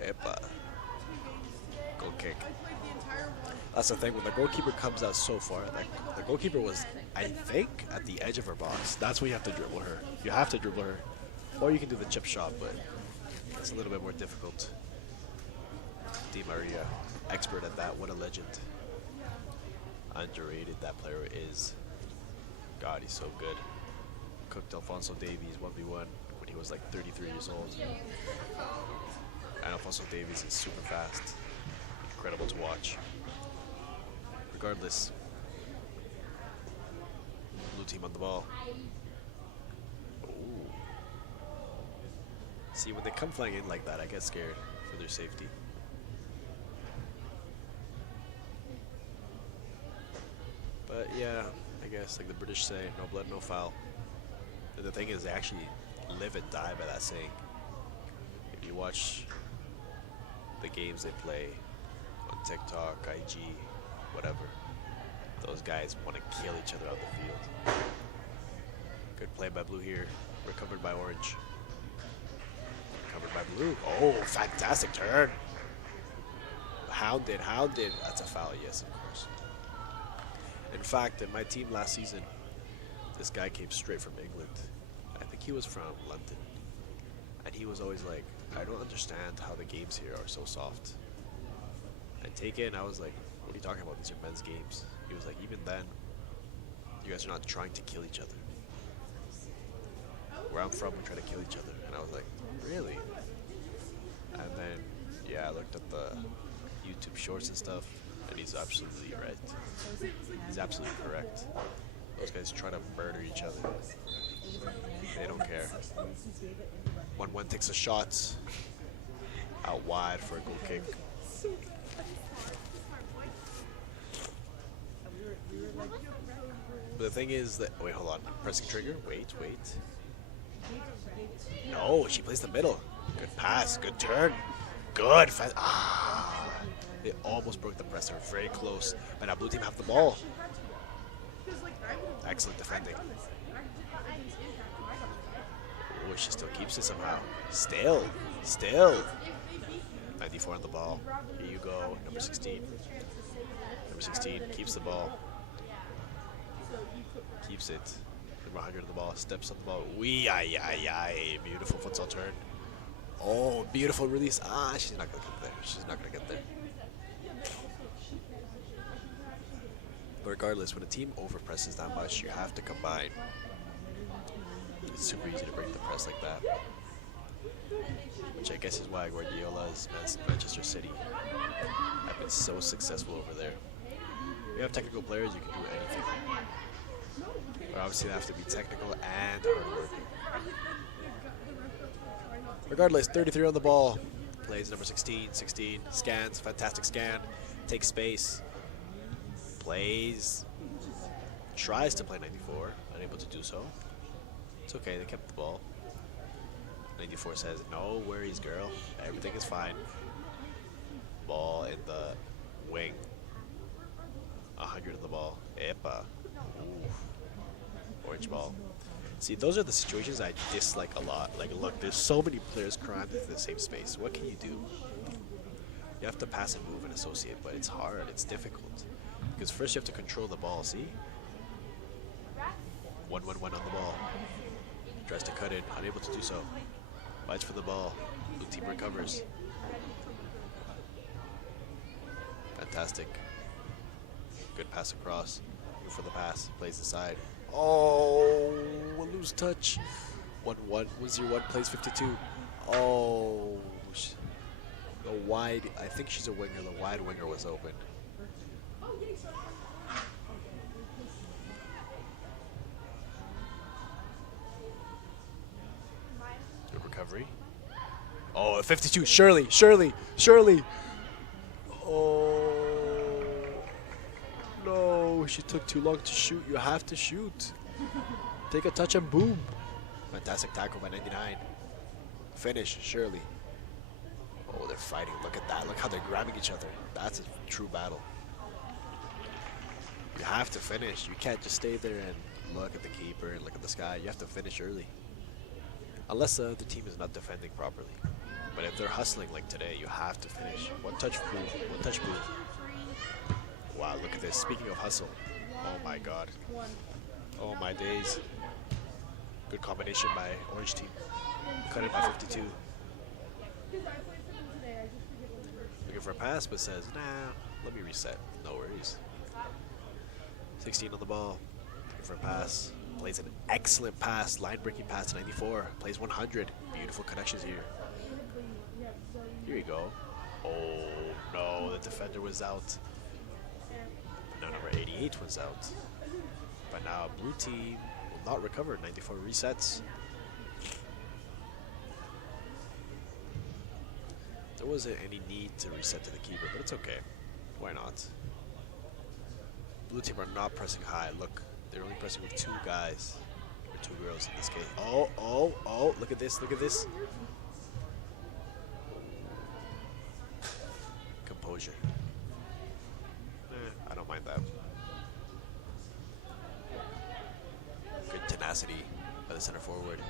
Epa. Goal kick. That's the thing, when the goalkeeper comes out so far, like the goalkeeper was, I think, at the edge of her box. That's when you have to dribble her. You have to dribble her. Or you can do the chip shot, but it's a little bit more difficult. Di Maria, expert at that. What a legend. Underrated that player is. God, he's so good. Cooked Alphonso Davies 1v1 when he was like 33 years old. And Alphonso Davies is super fast. Incredible to watch. Regardless, blue team on the ball. Ooh. See, when they come flying in like that, I get scared for their safety. But yeah, I guess like the British say, no blood, no foul. And the thing is, they actually live and die by that saying. If you watch the games they play on TikTok, IG, whatever, those guys want to kill each other on the field. Good play by blue here. Recovered by orange. Recovered by blue. Oh, fantastic turn. Hounded. That's a foul, yes, of course. In fact, in my team last season, this guy came straight from England. I think he was from London. And he was always like, I don't understand how the games here are so soft. I take it and I was like, what are you talking about? These are men's games. He was like, even then, you guys are not trying to kill each other. Where I'm from, we try to kill each other. And I was like, really? And then, yeah, I looked at the YouTube shorts and stuff, and he's absolutely right. He's absolutely correct. Those guys try to murder each other. They don't care. 1-1 takes a shot out wide for a goal kick. But the thing is that, wait, hold on. Pressing trigger. Wait. No, she plays the middle. Good pass. Good turn. Good. They almost broke the press. They're very close. But now blue team have the ball. Excellent defending. Oh, she still keeps it somehow. Still. 94 on the ball. Here you go. Number 16. Number 16 keeps the ball. Keeps it. Number 100 on the ball. Steps on the ball. Beautiful futsal turn. Oh, beautiful release. She's not going to get there. She's not going to get there. But regardless, when a team overpresses that much, you have to combine. It's super easy to break the press like that. which I guess is why Guardiola's Manchester City have been so successful over there. You have technical players, you can do anything. But obviously they have to be technical and hardworking. Regardless, 33 on the ball. Plays number 16, 16, scans, fantastic scan, takes space, plays, tries to play 94, unable to do so. It's okay, they kept the ball. 94 says, no worries, girl, everything is fine. Ball in the wing. 100 on the ball. Epa. Ooh. Orange ball. See, those are the situations I dislike a lot. Like, look, there's so many players crammed into the same space. What can you do? You have to pass and move and associate, but it's hard. It's difficult. Because first you have to control the ball, see? 1-1-1 on the ball. Tries to cut in, unable to do so. Fights for the ball. Blue team recovers. Fantastic. Good pass across. Go for the pass. Plays the side. Oh, a loose touch. 1-1. 1-0-1. Plays 52. Oh. The wide. I think she's a winger. The wide winger was open. Good recovery. Oh, 52. Shirley. Shirley. Shirley. Oh. No, she took too long to shoot. You have to shoot. Take a touch and boom. Fantastic tackle by 99. Finish, Shirley. Oh, they're fighting. Look at that. Look how they're grabbing each other. That's a true battle. You have to finish. You can't just stay there and look at the keeper and look at the sky. You have to finish early. Unless the team is not defending properly. But if they're hustling like today, you have to finish. One touch boom. One touch boom. Wow, look at this. Speaking of hustle. Oh my god. Oh my days. Good combination by Orange team. Cut it by 52. Looking for a pass, but says, nah, let me reset. No worries. 16 on the ball. Looking for a pass. Plays an excellent pass. Line-breaking pass to 94. Plays 100. Beautiful connections here. Here we go. Oh, no. The defender was out. No, number 88 was out. But now blue team will not recover. 94 resets. There wasn't any need to reset to the keeper, but it's okay. Why not? Blue team are not pressing high. Look, they're only pressing with two guys. Or two girls in this case. Oh, oh, oh, look at this, look at this. Composure. I don't mind that. Good tenacity by the center forward.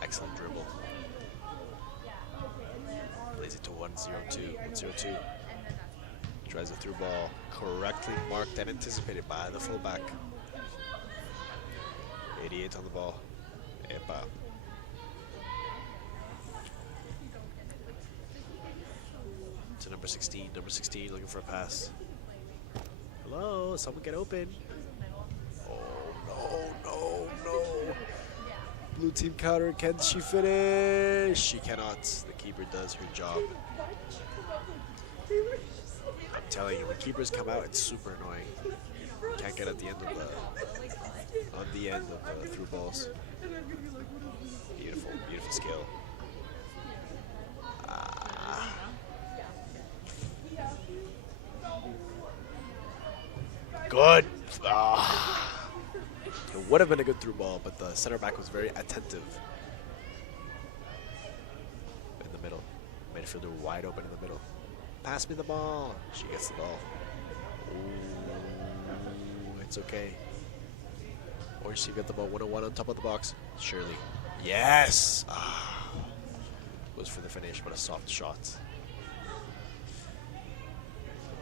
Excellent dribble. Plays it to 1-0-2. 1-0-2. Tries a through ball. Correctly marked and anticipated by the fullback. 88 on the ball. Epa. To number 16. Number 16 looking for a pass. Hello, someone get open. Oh, no, no, no. Blue team counter. Can she finish? She cannot. The keeper does her job. I'm telling you, when keepers come out, it's super annoying. You can't get at the end of the through balls. Beautiful, beautiful skill. Good. It would have been a good through ball, but the center back was very attentive. In the middle. Midfielder wide open in the middle. Pass me the ball. She gets the ball. Ooh, it's okay. Or she got the ball 101 on top of the box. Shirley. Yes! Was for the finish, but a soft shot.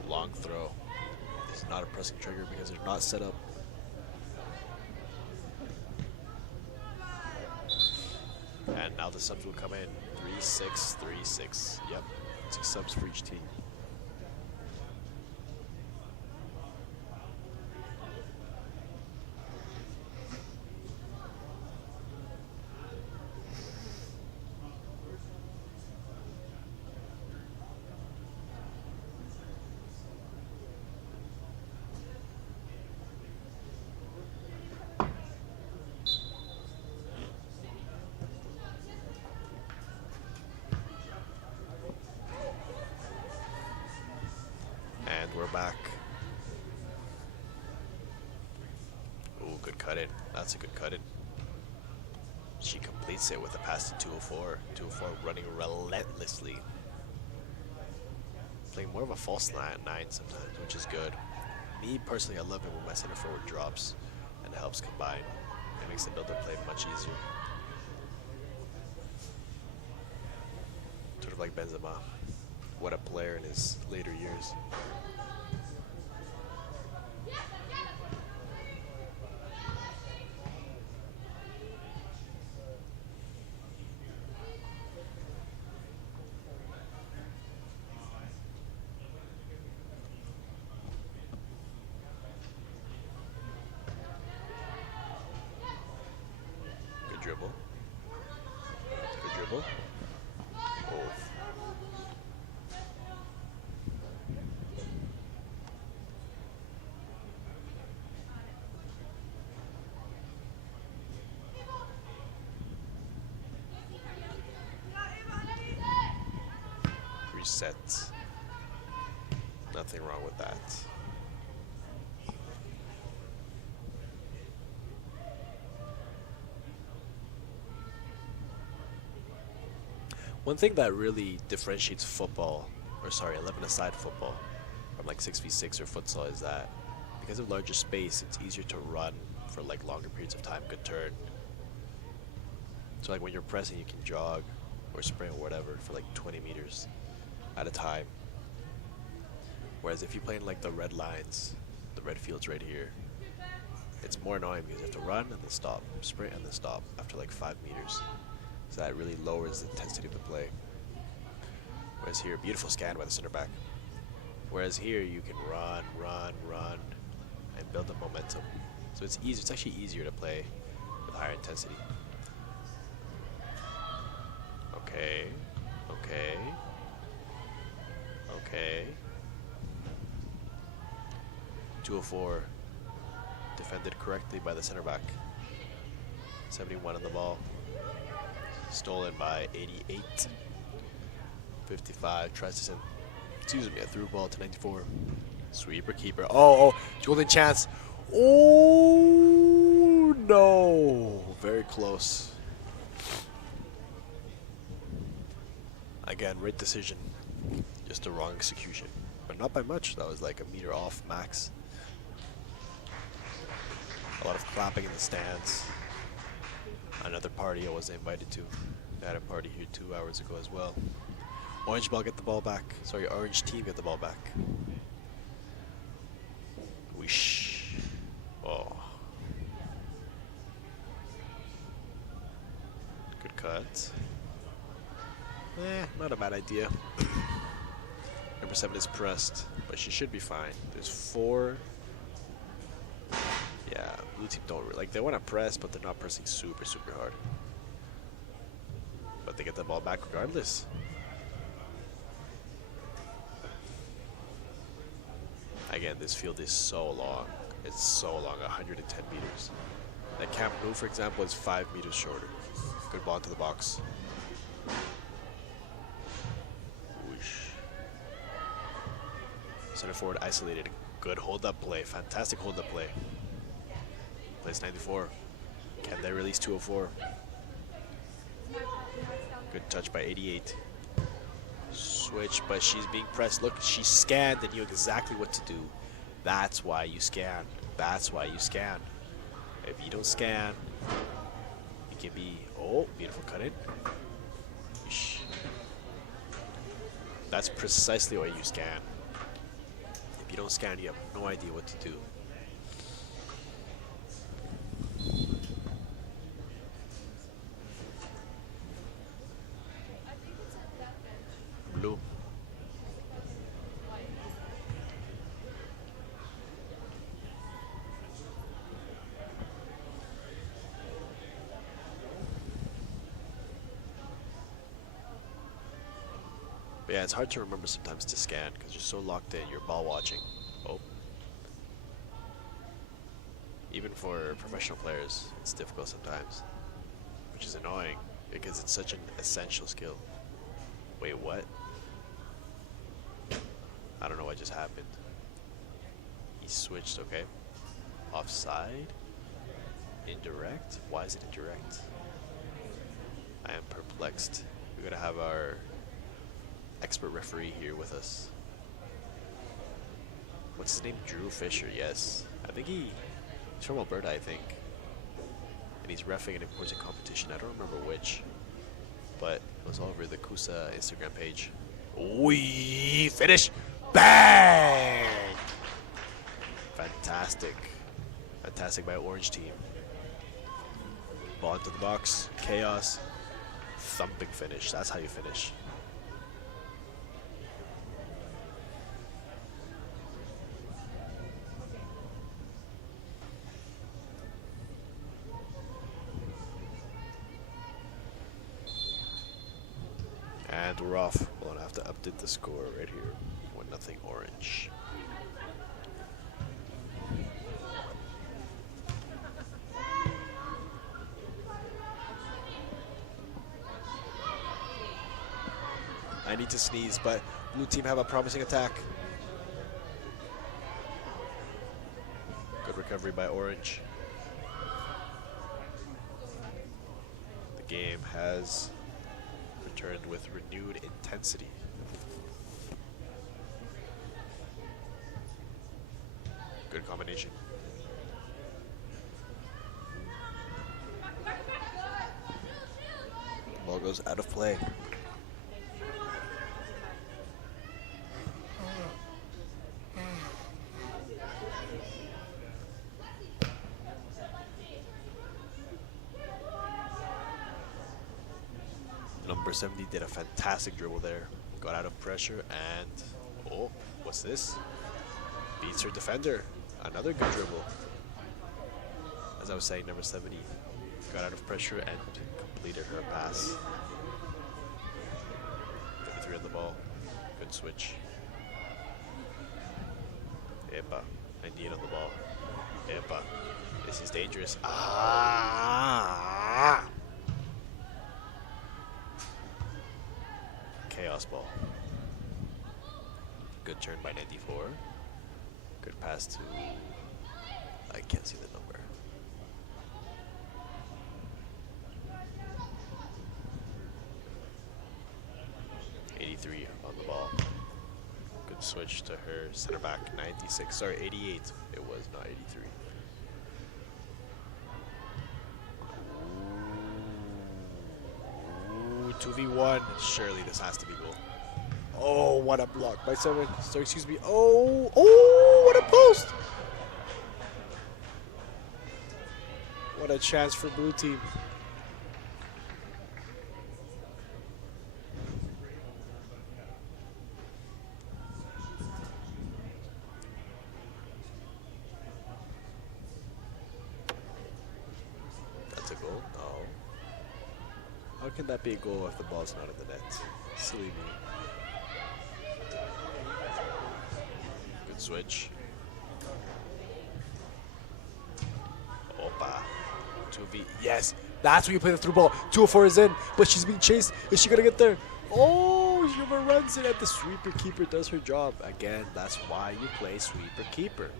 Long throw. It's not a pressing trigger because they're not set up. And now the subs will come in. 3-6, 3-6. Yep. 6 subs for each team. back. Ooh, good cut in. That's a good cut in. She completes it with a pass to 204. 204 running relentlessly. Playing more of a false nine sometimes, which is good. Me personally, I love it when my center forward drops and helps combine. It makes the build-up play much easier. Sort of like Benzema. What a player in his later years. Good dribble. Good dribble. Oh. Reset. Nothing wrong with that. One thing that really differentiates football, or sorry, 11-a-side football, from like 6v6 or futsal is that because of larger space, it's easier to run for like longer periods of time, good turn. So like when you're pressing, you can jog or sprint or whatever for like 20 meters at a time. Whereas if you play in like the red lines, the red fields right here, it's more annoying because you have to run and then stop, sprint and then stop after like 5 meters. So that really lowers the intensity of the play. Whereas here, beautiful scan by the center back. Whereas here, you can run, and build up momentum. So it's easy. It's actually easier to play with higher intensity. Okay, okay, okay. 204 defended correctly by the center back. 71 on the ball. Stolen by 88. 55 tries to send, excuse me, a through ball to 94. Sweeper keeper. Oh, golden chance. Oh no, very close. Again, right decision, just a wrong execution, but not by much. That was like a meter off max. A lot of clapping in the stands. Another party I was invited to. I had a party here 2 hours ago as well. Orange ball get the ball back. Sorry, orange team get the ball back. Whoosh. Oh. Good cut. Not a bad idea. Number 7 is pressed, but she should be fine. There's 4. Yeah, blue team don't really, like, they want to press, but they're not pressing super hard. But they get the ball back regardless. Again, this field is so long. It's so long, 110 meters. That Camp Nou, for example, is 5 meters shorter. Good ball into the box. Whoosh. Center forward isolated. Good hold-up play. Fantastic hold-up play. Plays 94. Can they release 204? Good touch by 88. Switch, but she's being pressed. Look, she scanned and knew exactly what to do. That's why you scan. That's why you scan. If you don't scan, it can be, oh, beautiful cut in. Eesh. That's precisely why you scan. If you don't scan, you have no idea what to do. Blue. But yeah, it's hard to remember sometimes to scan because you're so locked in, you're ball watching. Oh. Even for professional players, it's difficult sometimes, which is annoying because it's such an essential skill. Wait, what? I don't know what just happened. switched, okay. Offside. Indirect? Why is it indirect? I am perplexed. We're gonna have our expert referee here with us. What's his name? Drew Fisher, yes. I think he's from Alberta, I think. And he's reffing an important competition. I don't remember which. But it was all over the Kusa Instagram page. Wee! Finish! Bang! Fantastic. Fantastic by Orange team. Ball into the box. Chaos. Thumping finish. That's how you finish. And we're off. We'll have to update the score right here. 1-0 Orange. I need to sneeze, but blue team have a promising attack. Good recovery by Orange. The game has returned with renewed intensity. Good combination. Ball goes out of play. Number 70 did a fantastic dribble there. Got out of pressure and, oh, what's this? Beats her defender. Another good dribble. As I was saying, number 70 got out of pressure and completed her pass. 33 on the ball. Good switch. Epa. 98 on the ball. Epa. This is dangerous. Ah! Chaos ball. Good turn by 94. Good pass to... I can't see the number. '83 on the ball. Good switch to her center back. 96. Sorry, 88. It was not 83. Ooh, 2v1. Surely this has to be goal. Oh, what a block by 7. Sorry, excuse me. Oh, what a post! What a chance for blue team. That's a goal? No. How can that be a goal if the ball's not in the net? Silly me. Good switch. Opa. 2v. Yes. That's when you play the through ball. 204 is in, but she's being chased. Is she going to get there? Oh, she overruns it, and the sweeper keeper does her job. Again, that's why you play sweeper keeper.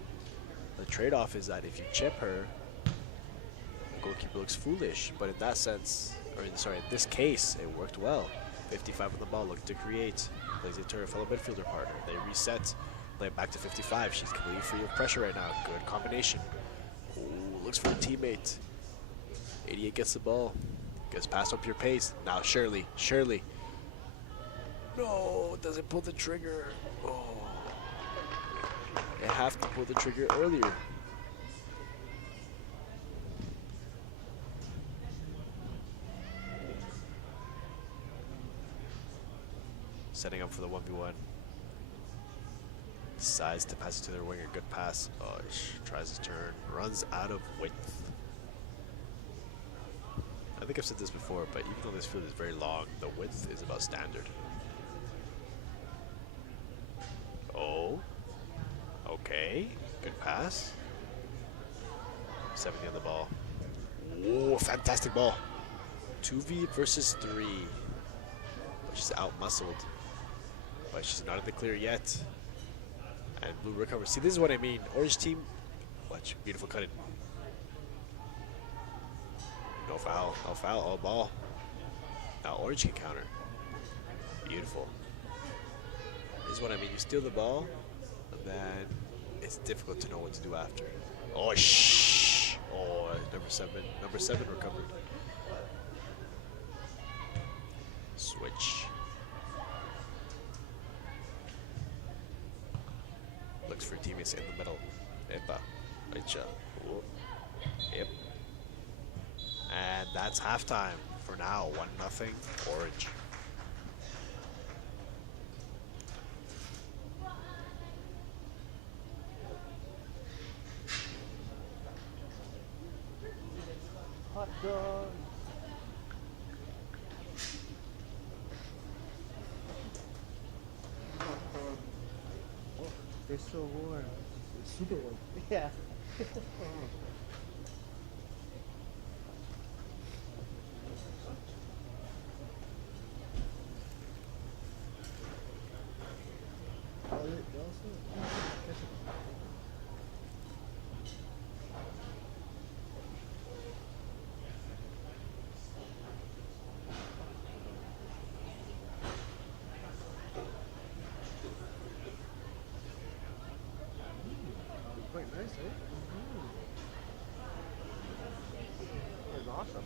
The trade-off is that if you chip her, the goalkeeper looks foolish. But in that sense, or in this case, it worked well. 55 on the ball, looking to create. Plays it to her fellow midfielder partner. They reset. Play it back to 55. She's completely free of pressure right now. Good combination. Ooh, looks for a teammate. 88 gets the ball. Gets past up your pace. Now Shirley. No, doesn't pull the trigger. Oh. They have to pull the trigger earlier. Setting up for the 1v1. Decides to pass it to their winger. Good pass. Oh, tries his turn. Runs out of width. I think I've said this before, but even though this field is very long, the width is about standard. Oh. Okay. Good pass. 70 on the ball. Oh, fantastic ball. 2v versus 3. But she's out-muscled. But she's not in the clear yet. And blue recovers. See, this is what I mean. Orange team, watch, beautiful cutting. No foul, no foul, all ball. Now orange can counter. Beautiful. This is what I mean. You steal the ball, and then it's difficult to know what to do after. Oh, shh. Oh, number seven. Number 7 recovered. Switch. Looks for teammates in the middle. Epa. Aicha. Oh. Yep. And that's halftime for now. 1-0 Orange. Hot dog. They're so warm. It's super warm. Yeah. They also catch it. Quite nice, eh? It was awesome.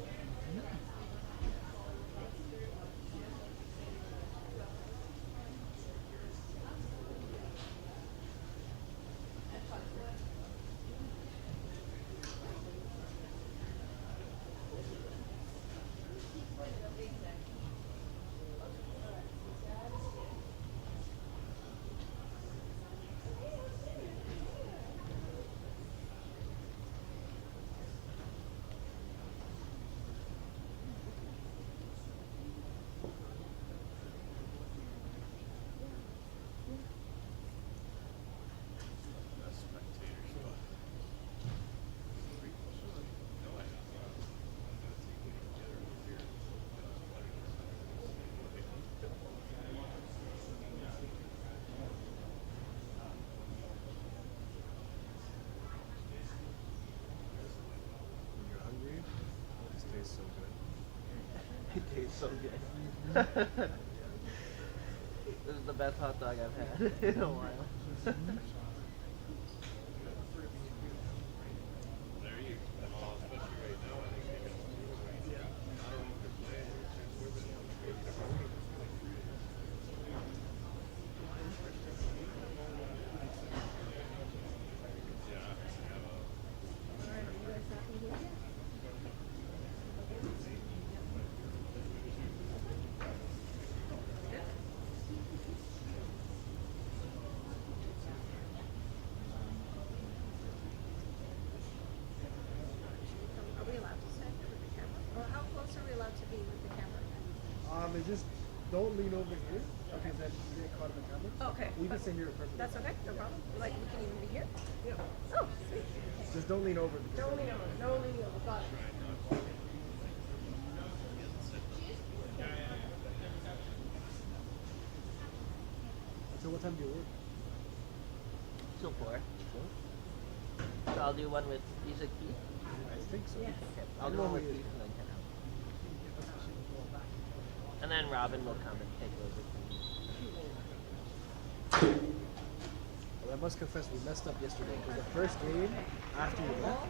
When you're hungry, this tastes so good. It tastes so good. This is the best hot dog I've had in a while. Are we allowed to stand here with the camera? Or how close are we allowed to be with the camera? They just don't lean over here. Okay, then you get caught in the camera. Okay. We can sit here perfectly. That's okay, no problem. Like, we can even be here? Yeah. Oh, sweet. Just don't lean over. Because No lean over, no leaning over, got it. Until what time do you work? Till 4. So I'll do one with, you said Keith? I think so. Yes. Okay. I'll do one with Keith and then Ken out. And then Robin will come and take over from me. Well, I must confess, we messed up yesterday because the first game after you left,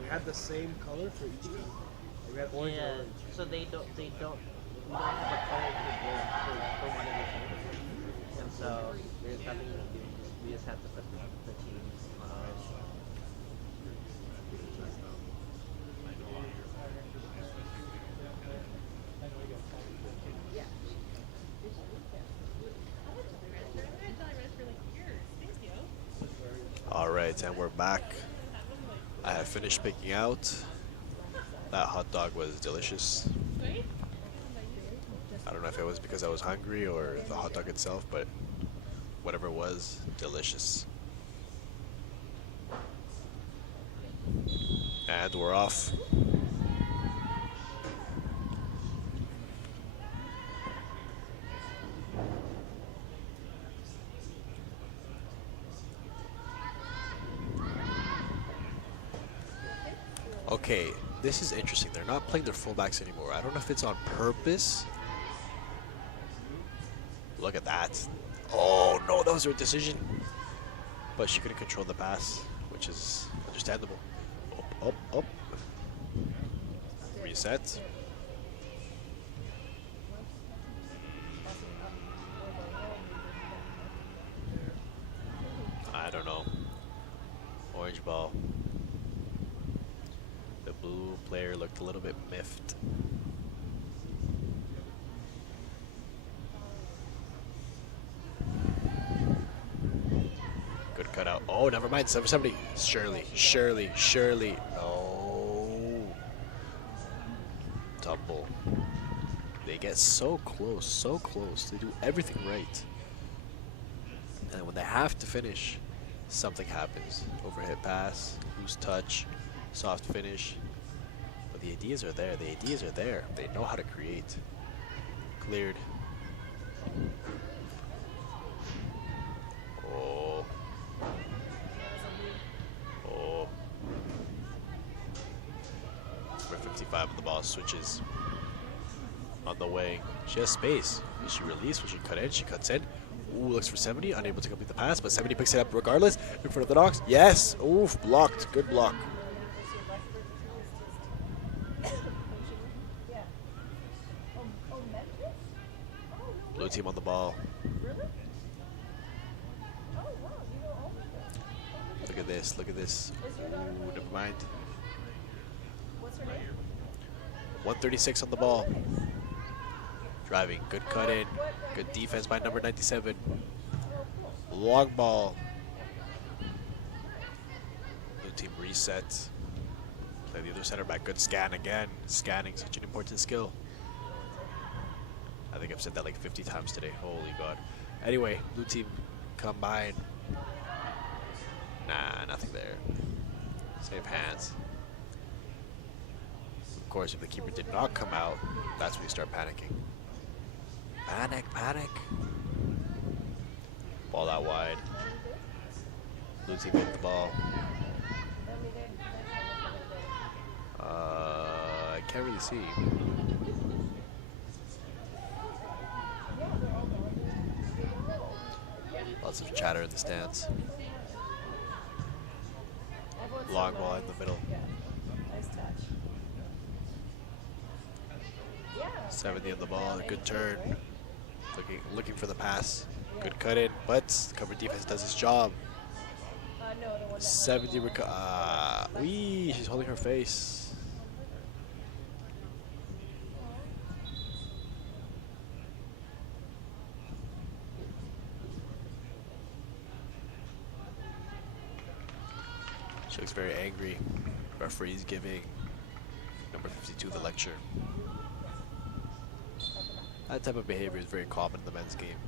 we had the same color for each team. We had orange and Yeah, orange. so we don't have a color to give for one of the teams. And so there's nothing we can do. We just have to put the teams on ours. Yeah. All right, and we're back. I have finished picking out. That hot dog was delicious. I don't know if it was because I was hungry or the hot dog itself, but whatever it was, delicious. And we're off. Okay, this is interesting. They're not playing their fullbacks anymore. I don't know if it's on purpose. Look at that. Oh no, that was her decision. But she couldn't control the pass, which is understandable. Up, up, up. Reset. I don't know. Orange ball. The blue player looked a little bit miffed. Good cutout. Oh, never mind. 770. Surely. No. Double. They get so close. They do everything right. And when they have to finish, something happens. Overhead pass, loose touch, soft finish. But the ideas are there. They know how to create. Cleared. Oh. Number 55 on the ball switches. On the way. She has space. Will she release? Will she cut in? She cuts in. Ooh, looks for 70. Unable to complete the pass, but 70 picks it up regardless. In front of the Knox. Yes. Oof. Blocked. Good block. Blue team on the ball. Look at this. Ooh, never mind. 136 on the ball. Driving. Good cut in. Good defense by number 97. Long ball. Blue team reset. Play the other center back. Good scan again. Scanning, such an important skill. I think I've said that like 50 times today. Holy God. Anyway, blue team combine. Nah, nothing there. Save hands. Of course, if the keeper did not come out, that's when you start panicking. Panic. Ball out wide. Blue team get the ball. I can't really see. Lots of chatter in the stands. Long ball in the middle. 70 on the ball. Good turn. Looking for the pass. Good cut in, but cover defense does its job. 70 she's holding her face. She looks very angry. Referee's giving number 52 the lecture. That type of behavior is very common in the men's game.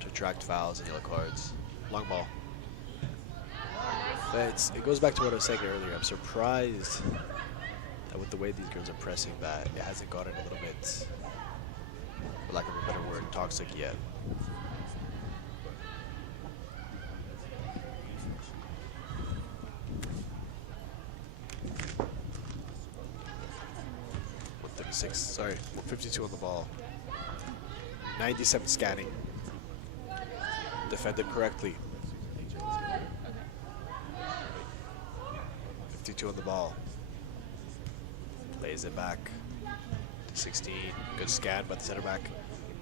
To attract fouls and yellow cards. Long ball. But it goes back to what I was saying earlier. I'm surprised that with the way these girls are pressing that it hasn't gotten a little bit, for lack of a better word, toxic yet. Sorry, 52 on the ball. 97 scanning. Defended correctly. 52 on the ball. Plays it back. 16. Good scan by the center back.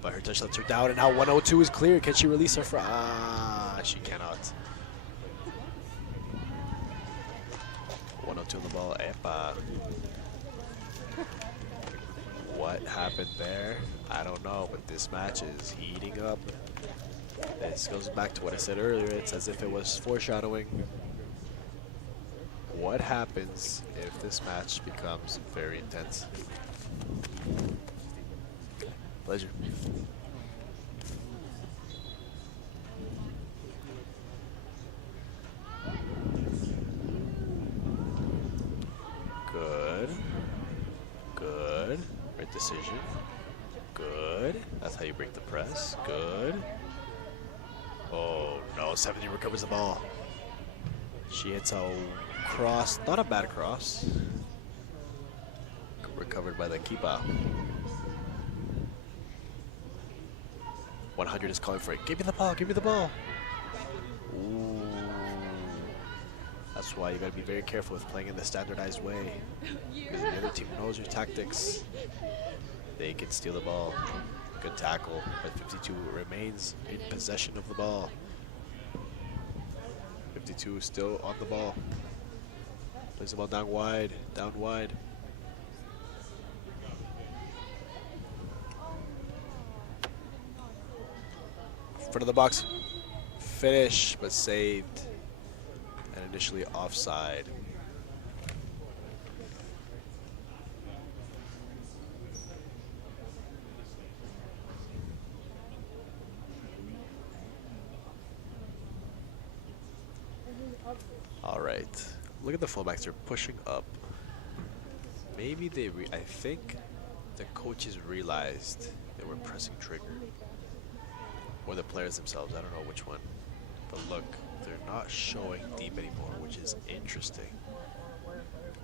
But her touch lets her down, and now 102 is clear. Can she release her from? She cannot. 102 on the ball. Epa. What happened there? I don't know, but this match is heating up. This goes back to what I said earlier. It's as if it was foreshadowing. What happens if this match becomes very intense? Pleasure. Good. Great decision. Good. That's how you break the press. Good. Oh no, 70 recovers the ball. She hits a cross, not a bad cross. Recovered by the keeper. 100 is calling for it. Give me the ball, give me the ball. Ooh. That's why you gotta be very careful with playing in the standardized way. Because the other team knows your tactics. They can steal the ball. Good tackle, but 52 remains in possession of the ball. 52 is still on the ball. Plays the ball down wide, down wide. Front of the box. Finish, but saved. And initially offside. All right. Look at the fullbacks. They're pushing up. Maybe they, I think the coaches realized they were pressing trigger. Or the players themselves. I don't know which one. But look, they're not showing deep anymore, which is interesting.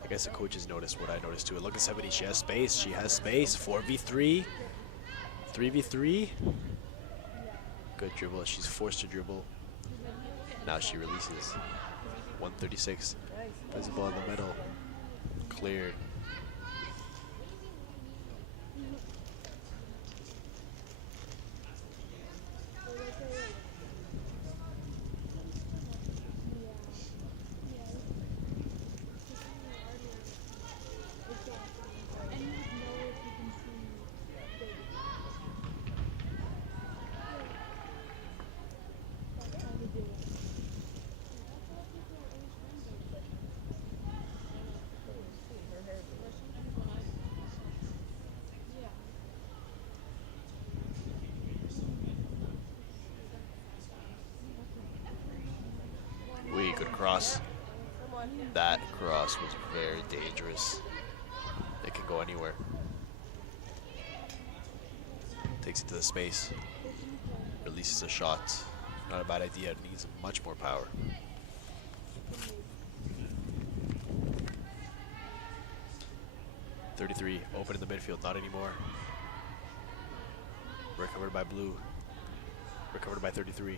I guess the coaches noticed what I noticed too. Look at 70. She has space. She has space. 4v3. 3v3. Good dribble. She's forced to dribble. Now she releases. 136. Plays the ball in the middle. Cleared. Good cross. That cross was very dangerous. It can go anywhere. Takes it to the space. Releases a shot. Not a bad idea. It needs much more power. .33 open in the midfield. Not anymore. Recovered by Blue. Recovered by 33.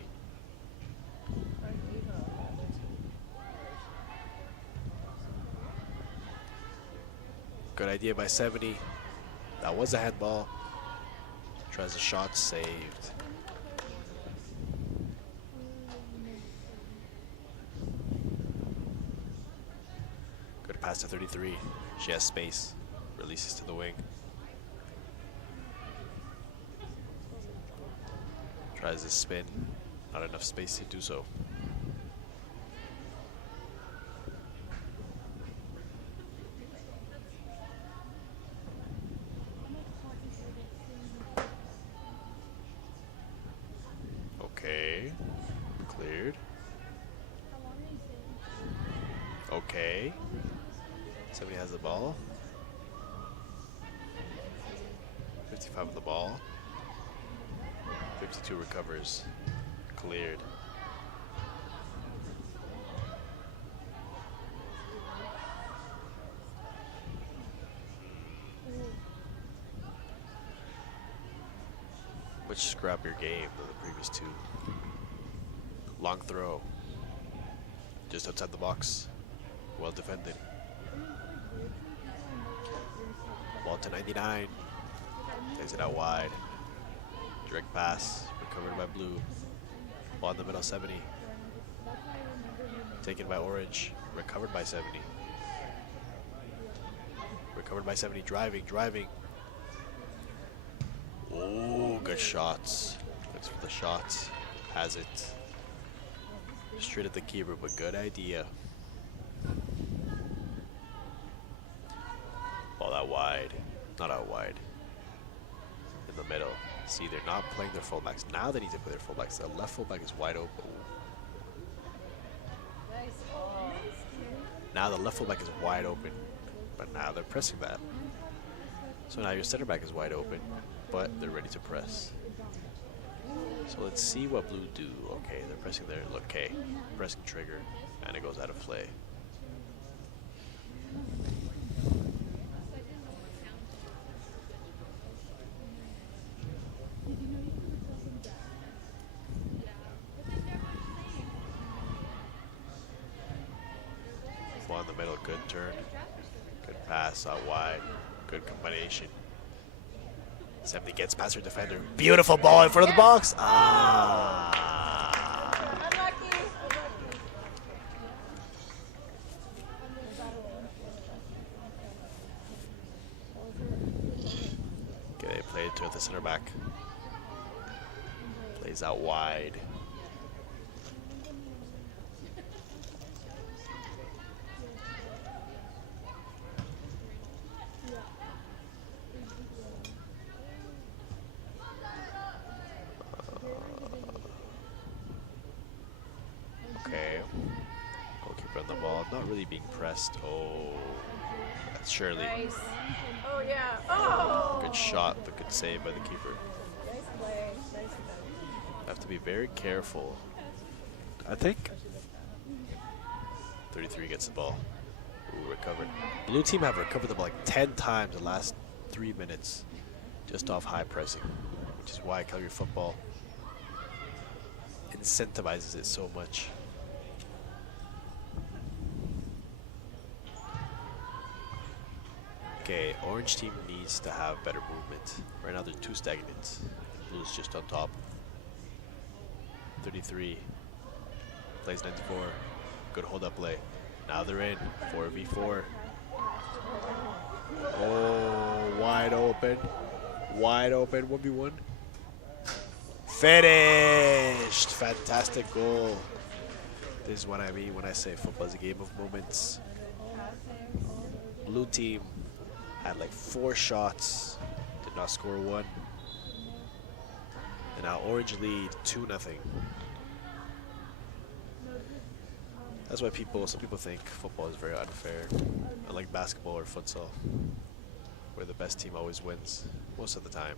Good idea by 70. That was a handball. Tries a shot, saved. Good pass to 33. She has space. Releases to the wing. Tries a spin. Not enough space to do so. Okay. Cleared. Okay. Somebody has the ball. 55 on the ball. 52 recovers. Cleared. Much scrappier game than the previous two. Long throw. Just outside the box. Well defended. Ball to 99. Takes it out wide. Direct pass. Recovered by Blue. Ball in the middle, 70. Taken by Orange. Recovered by 70. Recovered by 70. Driving. Oh, good shots. Looks for the shots. Has it. Straight at the keeper, but good idea. Ball out wide. Not out wide. In the middle. See, they're not playing their fullbacks. Now they need to play their fullbacks. The left fullback is wide open. Now the left fullback is wide open. But now they're pressing that. So now your center back is wide open, but they're ready to press. So let's see what Blue do. Okay, they're pressing there. Look, okay, pressing trigger. And it goes out of play. Ball in the middle, good turn. Good pass out wide. Good combination. 70 gets past her defender. Beautiful ball in front of the box. Okay, they play it to the center back. Plays out wide. Okay. Goalkeeper on the ball. Not really being pressed. Oh, that's Shirley. Nice. Oh, yeah. Oh! Good shot, but good save by the keeper. Nice play. Nice play. Have to be very careful. I think 33 gets the ball. Ooh, recovered. Blue team have recovered the ball like 10 times in the last 3 minutes just off high pressing, which is why Calgary football incentivizes it so much. Okay, orange team needs to have better movement. Right now they're too stagnant. Blue's just on top. 33 plays 94. Good hold up play. Now they're in 4v4. Oh, wide open. Wide open 1v1. Finished. Fantastic goal. This is what I mean when I say football is a game of moments. Blue team had like 4 shots, did not score 1. And now orange lead 2-0. That's why some people think football is very unfair. Unlike basketball or futsal, where the best team always wins most of the time.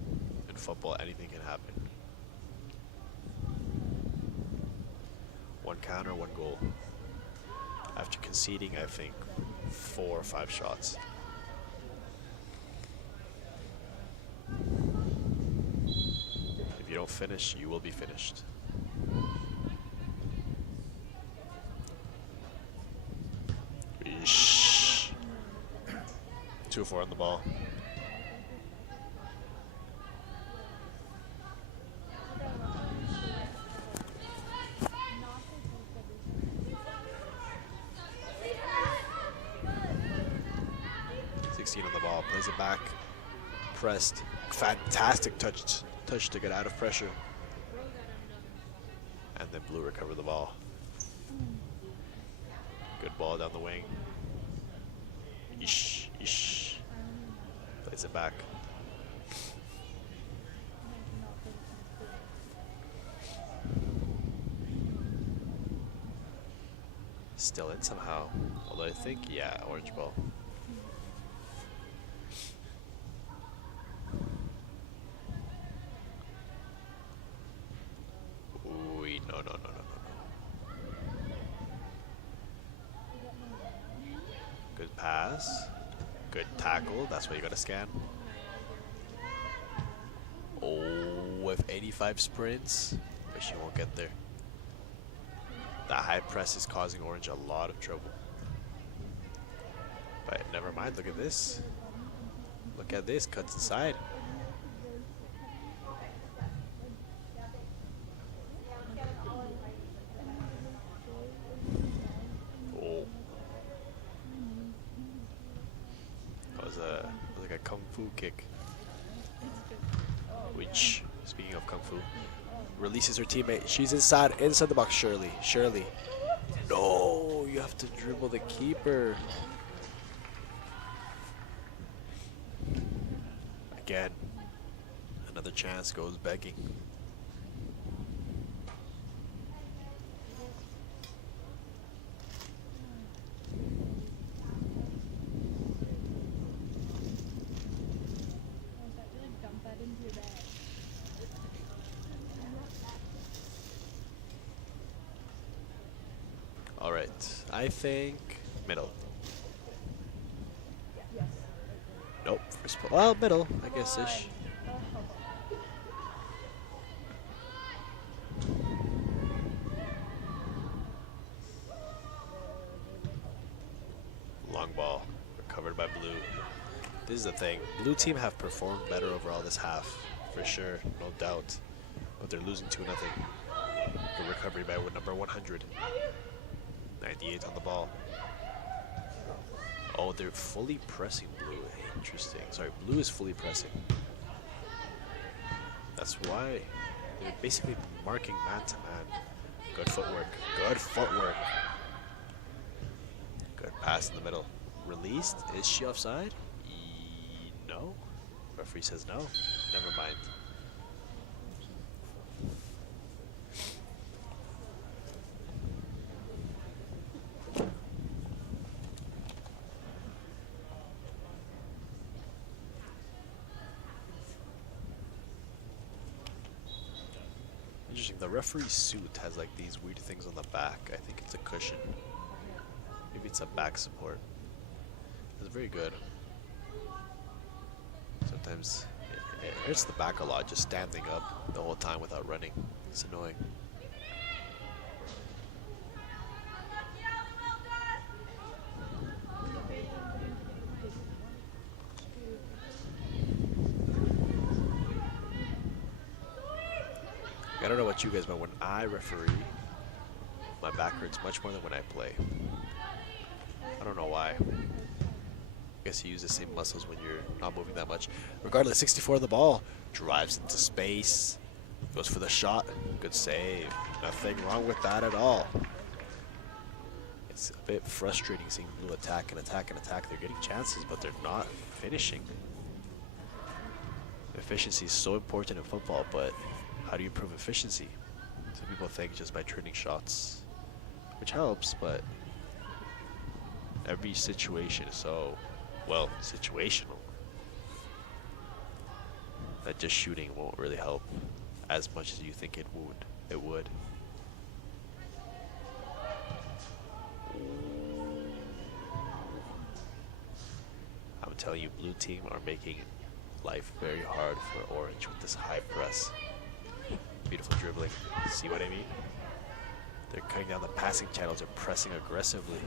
In football, anything can happen. 1 counter, 1 goal. After conceding, I think, 4 or 5 shots. If you don't finish, you will be finished. Eesh. 2-4 on the ball. On the ball, plays it back, pressed, fantastic touch to get out of pressure, and then blue recover the ball. Good ball down the wing. Ish, plays it back. Still in somehow, although I think, yeah, orange ball. Good pass. Good tackle. That's what you gotta scan. Oh, with 85 sprints, but she won't get there. That high press is causing orange a lot of trouble. But never mind, look at this. Look at this, cuts inside. Oh. That was like a kung fu kick. Which, speaking of kung fu, releases her teammate. She's inside the box. Shirley. No, you have to dribble the keeper. Again, another chance goes begging. All right, I think middle. Nope. Well, middle, I guess ish. Long ball, recovered by blue. This is the thing. Blue team have performed better overall this half, for sure, no doubt. But they're losing 2-0. Good recovery by number 100. 98 on the ball. Oh, they're fully pressing blue. Interesting. Sorry, blue is fully pressing. That's why they're basically marking man to man. Good footwork. Good footwork. Good pass in the middle. Released. Is she offside? No. Referee says no. Never mind. Interesting. The referee's suit has like these weird things on the back. I think it's a cushion. Maybe it's a back support. It's very good. Sometimes it hurts the back a lot just standing up the whole time without running. It's annoying. I don't know about you guys, but when I referee, my back hurts much more than when I play. I don't know why. I guess you use the same muscles when you're not moving that much. Regardless, 64 on the ball. Drives into space. Goes for the shot. Good save. Nothing wrong with that at all. It's a bit frustrating seeing blue attack and attack and attack. They're getting chances, but they're not finishing. Efficiency is so important in football, but how do you improve efficiency? Some people think just by trading shots, which helps, but every situation is so, well, situational that just shooting won't really help as much as you think it would. I'm telling you, blue team are making life very hard for orange with this high press. Beautiful dribbling. See what I mean? They're cutting down the passing channels. They're pressing aggressively.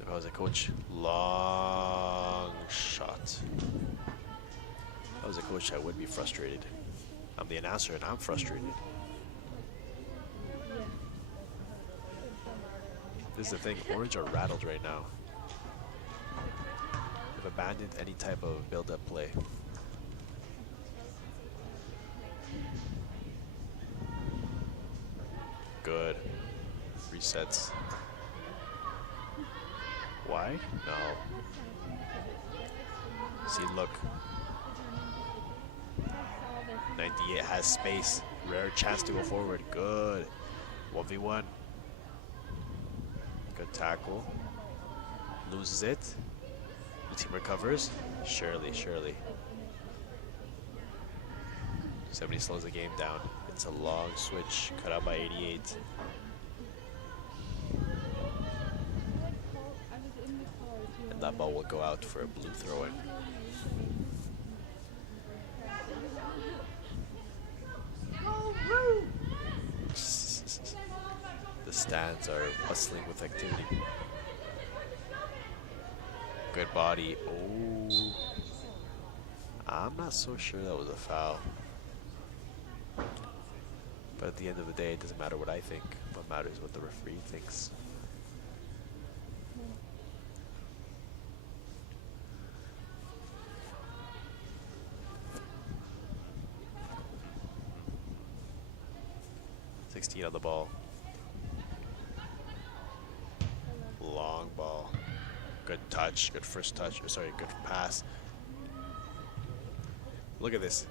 If I was a coach, long shot. If I was a coach, I would be frustrated. I'm the announcer and I'm frustrated. This is the thing. Orange are rattled right now. They've abandoned any type of build-up play. Good. Resets. Why? No. See, look. 98 has space. Rare chance to go forward. Good. 1v1. Good tackle. Loses it. The team recovers. Surely. 70 slows the game down. It's a long switch, cut out by 88. And that ball will go out for a blue throw-in. The stands are bustling with activity. Good body. Oh, I'm not so sure that was a foul. But at the end of the day, it doesn't matter what I think. What matters is what the referee thinks. On the ball. Long ball. Good touch. Good first touch. Sorry, good pass. Look at this.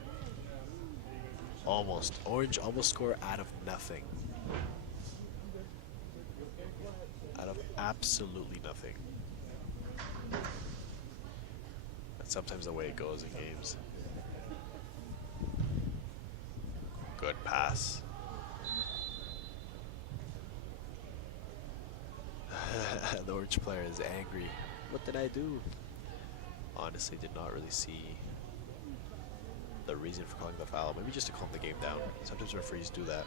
Almost. Orange almost score out of nothing. Out of absolutely nothing. That's sometimes the way it goes in games. Good pass. The orange player is angry. What did I do? Honestly, did not really see the reason for calling the foul. Maybe just to calm the game down. Sometimes referees do that.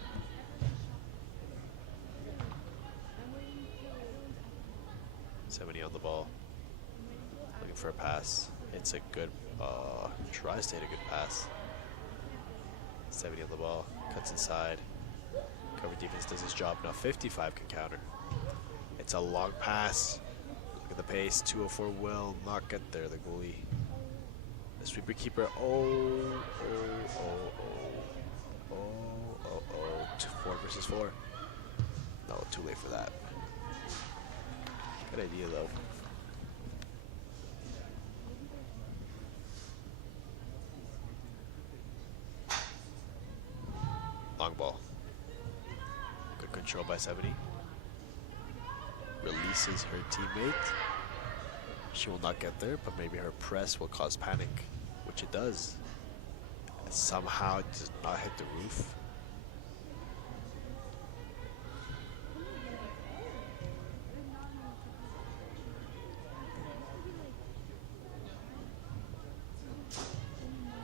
Seventy on the ball. Looking for a pass. It's a good, tries to hit a good pass. 70 on the ball. Cuts inside. Cover defense does his job. Now 55 can counter. It's a long pass. Look at the pace. 204 will not get there, the goalie. The sweeper keeper. Oh. 4 versus 4. No, too late for that. Good idea, though. Long ball. Good control by 70. Releases her teammate. She will not get there, but maybe her press will cause panic, which it does. And somehow it does not hit the roof.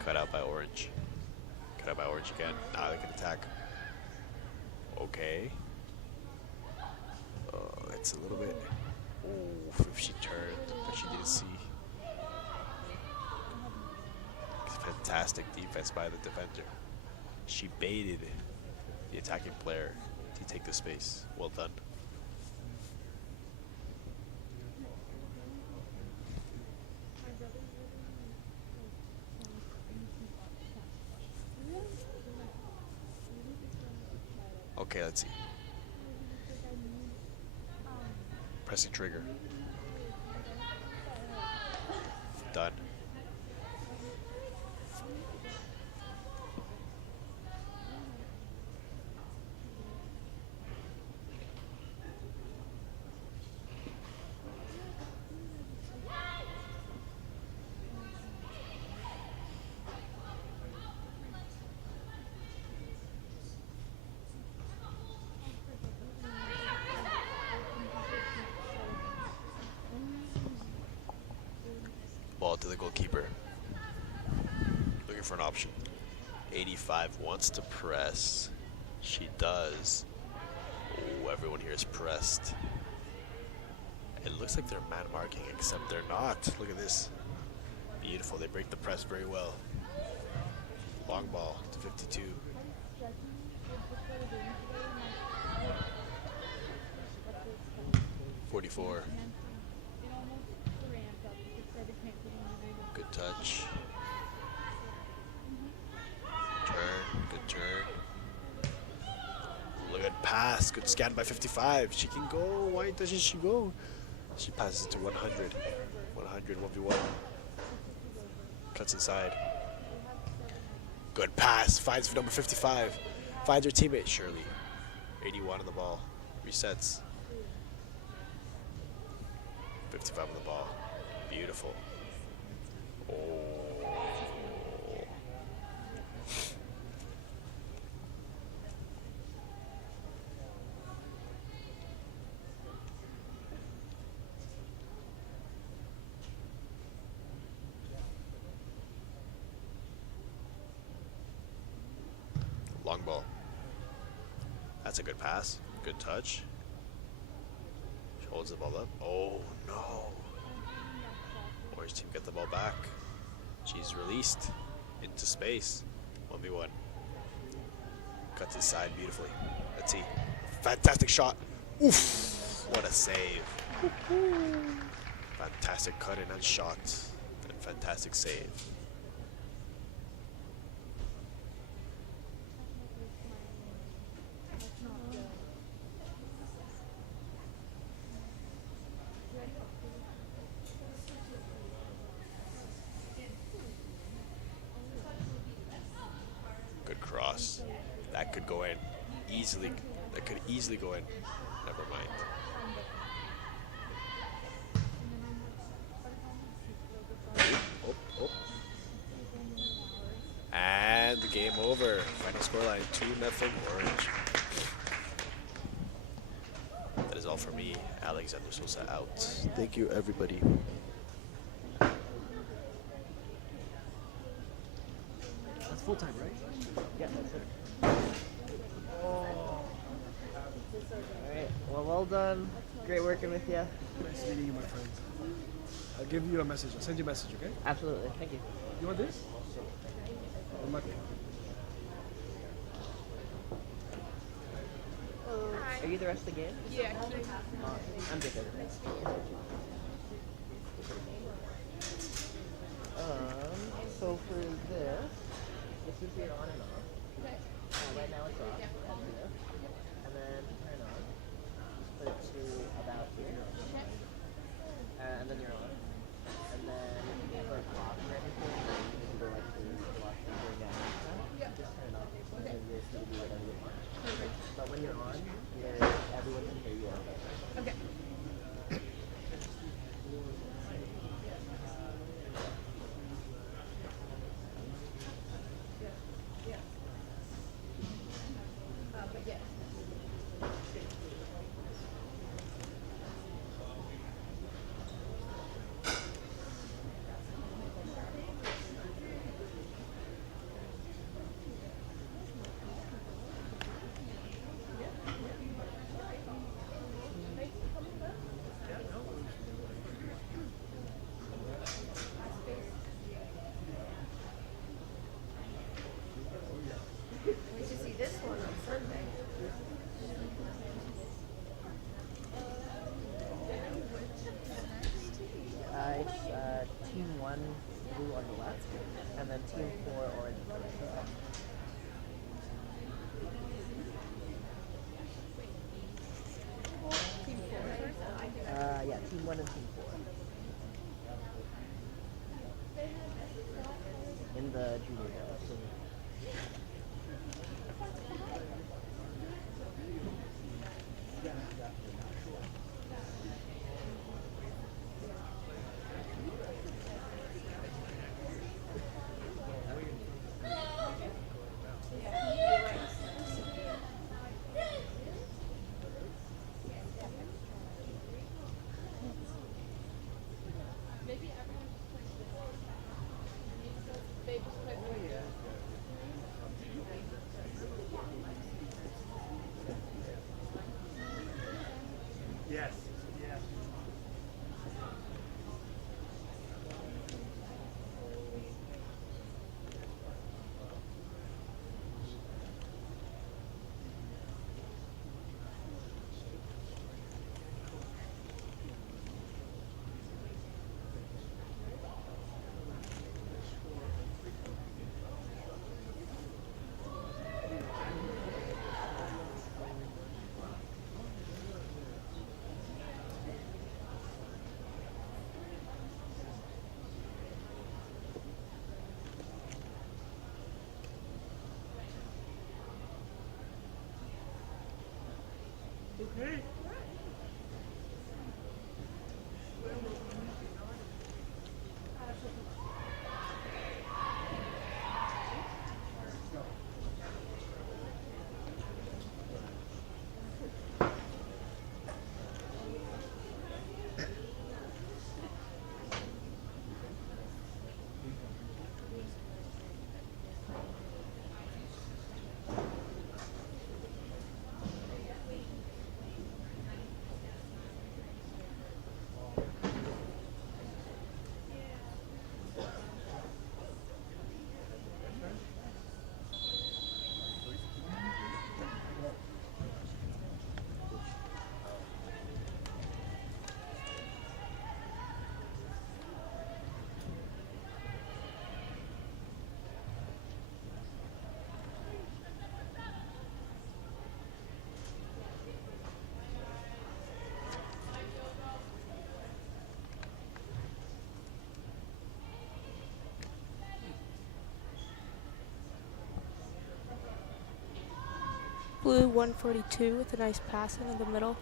Cut out by orange. Cut out by orange again. Now they can attack. Okay. It's a little bit. Oh, if she turned, but she didn't see. Fantastic defense by the defender. She baited the attacking player to take the space. Well done. Okay, let's see. Pressing trigger. Done. Ball to the goalkeeper. Looking for an option. 85 wants to press. She does. Oh, everyone here is pressed. It looks like they're man marking, except they're not. Look at this. Beautiful. They break the press very well. Long ball to 52. .44. Good touch. Turn. Good turn. Look at pass. Good scan by 55. She can go. Why doesn't she go? She passes to 100. 100, 1v1. Cuts inside. Good pass. Finds for number 55. Finds her teammate, Shirley. 81 on the ball. Resets. 55 on the ball. Beautiful. Oh. Long ball. That's a good pass. Good touch. She holds the ball up. Oh no. Orange team get the ball back. She's released into space. 1v1. Cuts inside beautifully. Let's see. Fantastic shot. Oof. What a save. Fantastic cut in and shot. And fantastic save. Good cross. That could go in easily. That could easily go in. Never mind. Oh. And the game over. Final scoreline 2-0 Orange. That is is all for me. Alexander Sosa out. Thank you, everybody. That's full time, right? Yeah, that's it. Alright, well done. Great working with you. Nice meeting you, my friend. I'll give you a message. I'll send you a message, okay? Absolutely, thank you. You want this? Good luck. Are you the rest of the game? Yeah. I'm just there. So for this is your on and off. Right now it's off. FTF. And then turn on. Just put it to about here. And then you're on. And then for off or anything, you can go like this, watch it go down like that. Just turn it off. And then you'll see to do whatever you want. But when you're on, everyone can hear you. Okay. We should see this one on Sunday. It's team 1 blue on the left, and then team 4 orange on the right. Yeah, team 1 and team 4. In the junior era. So Yes. Yes. Blue 142 with a nice passing in the middle.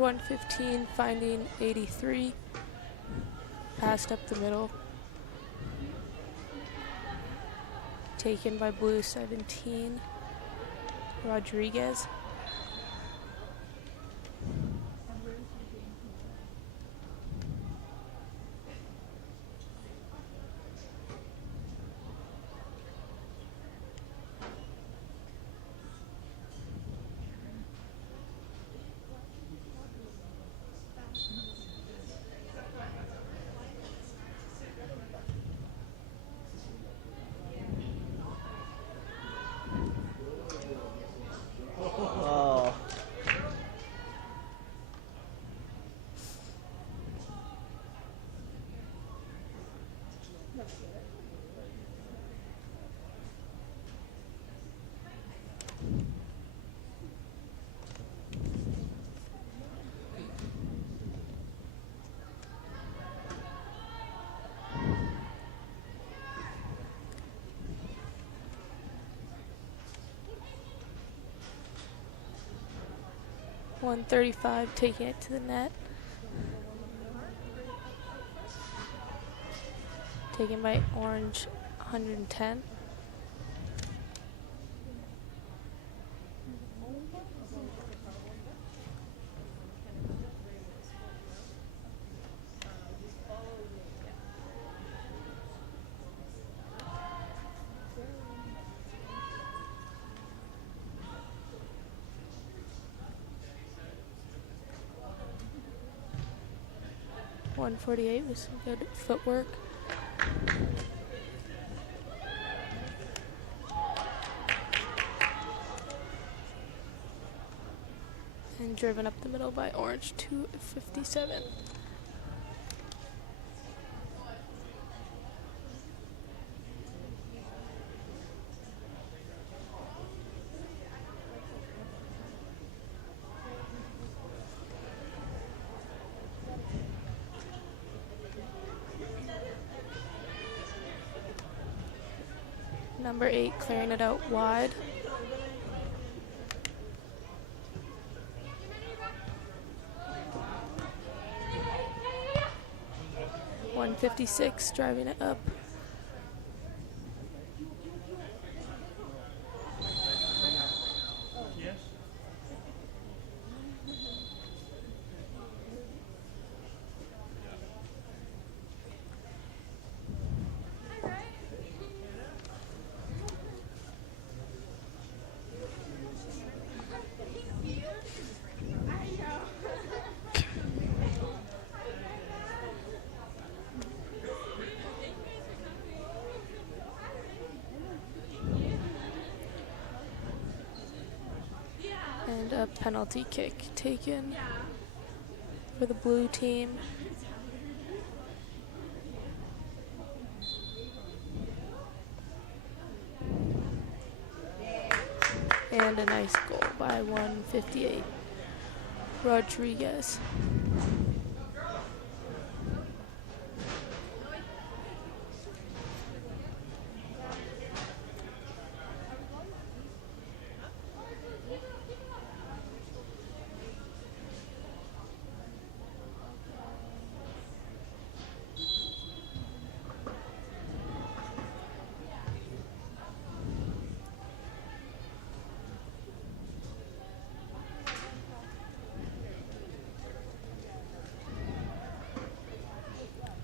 115, finding 83. Passed up the middle. Taken by blue 17. Rodriguez. Oh. .135, taking it to the net. Taken by orange 110. .148 with some good footwork. And driven up the middle by orange 257. Number 8 clearing it out wide. .156 driving it up. And a penalty kick taken for the blue team. And a nice goal by 158. Rodriguez.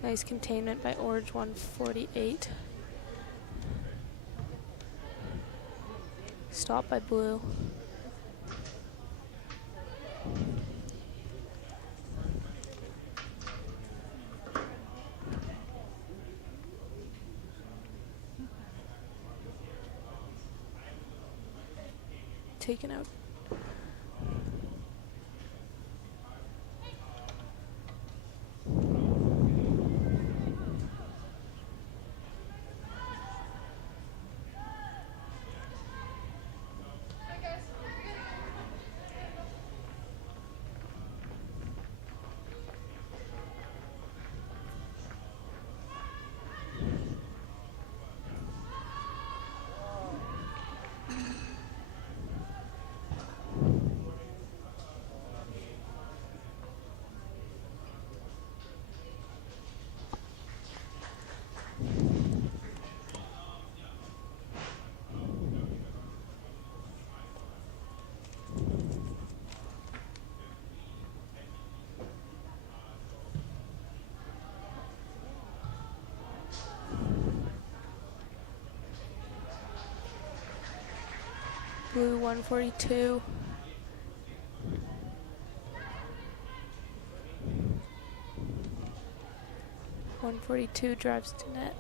Nice containment by orange 148. Stop by blue. Taken out. Blue 142. Drives to net.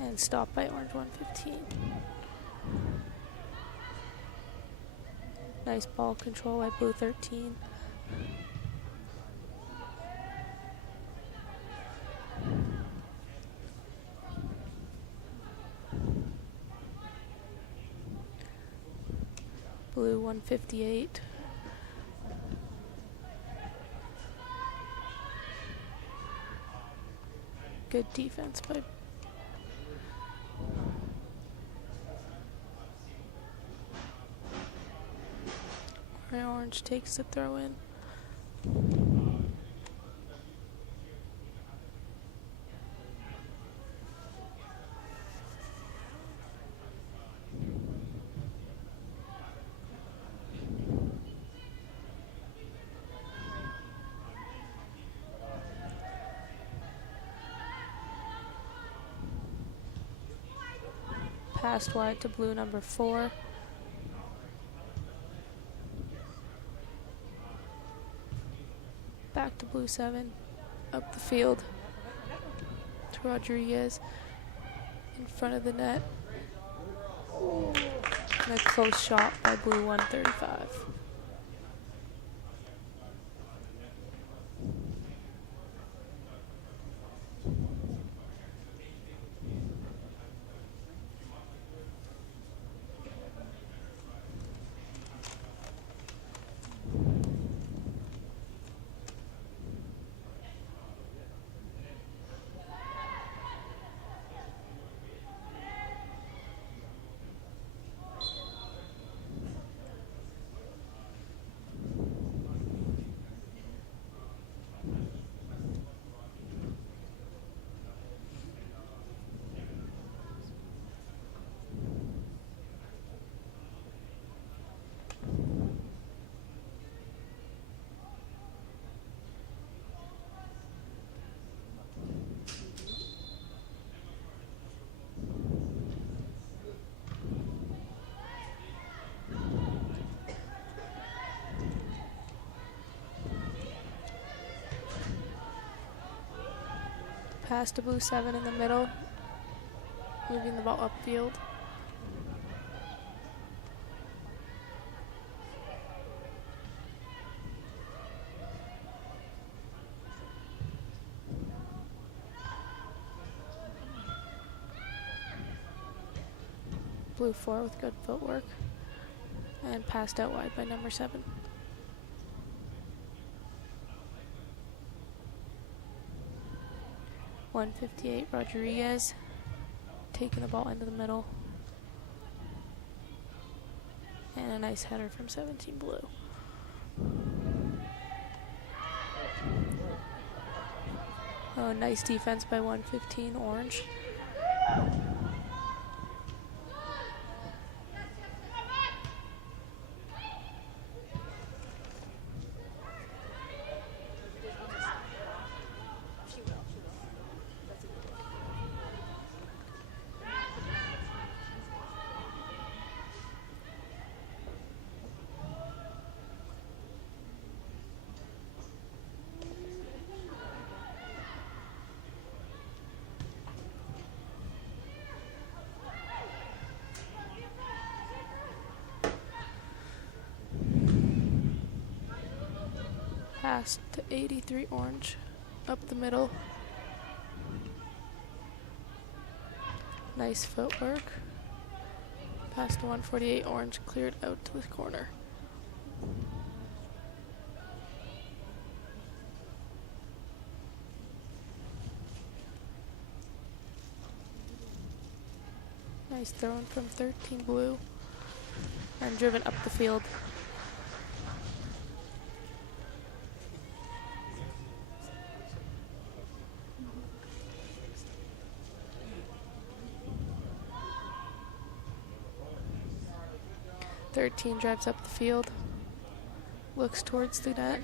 And stopped by orange 115. Nice ball control by blue 13. Blue 158. Good defense by orange takes the throw in. Passed wide to blue number 4. Back to blue 7. Up the field to Rodriguez in front of the net. And a close shot by blue 135. Pass to blue 7 in the middle, moving the ball upfield. Blue 4 with good footwork, and passed out wide by number 7. .158 Rodriguez taking the ball into the middle, and a nice header from 17 blue. Oh, nice defense by 115 orange. Pass to 83 orange, up the middle. Nice footwork. Pass to 148 orange, cleared out to the corner. Nice throw in from 13 blue, and driven up the field. 13 drives up the field. Looks towards the net.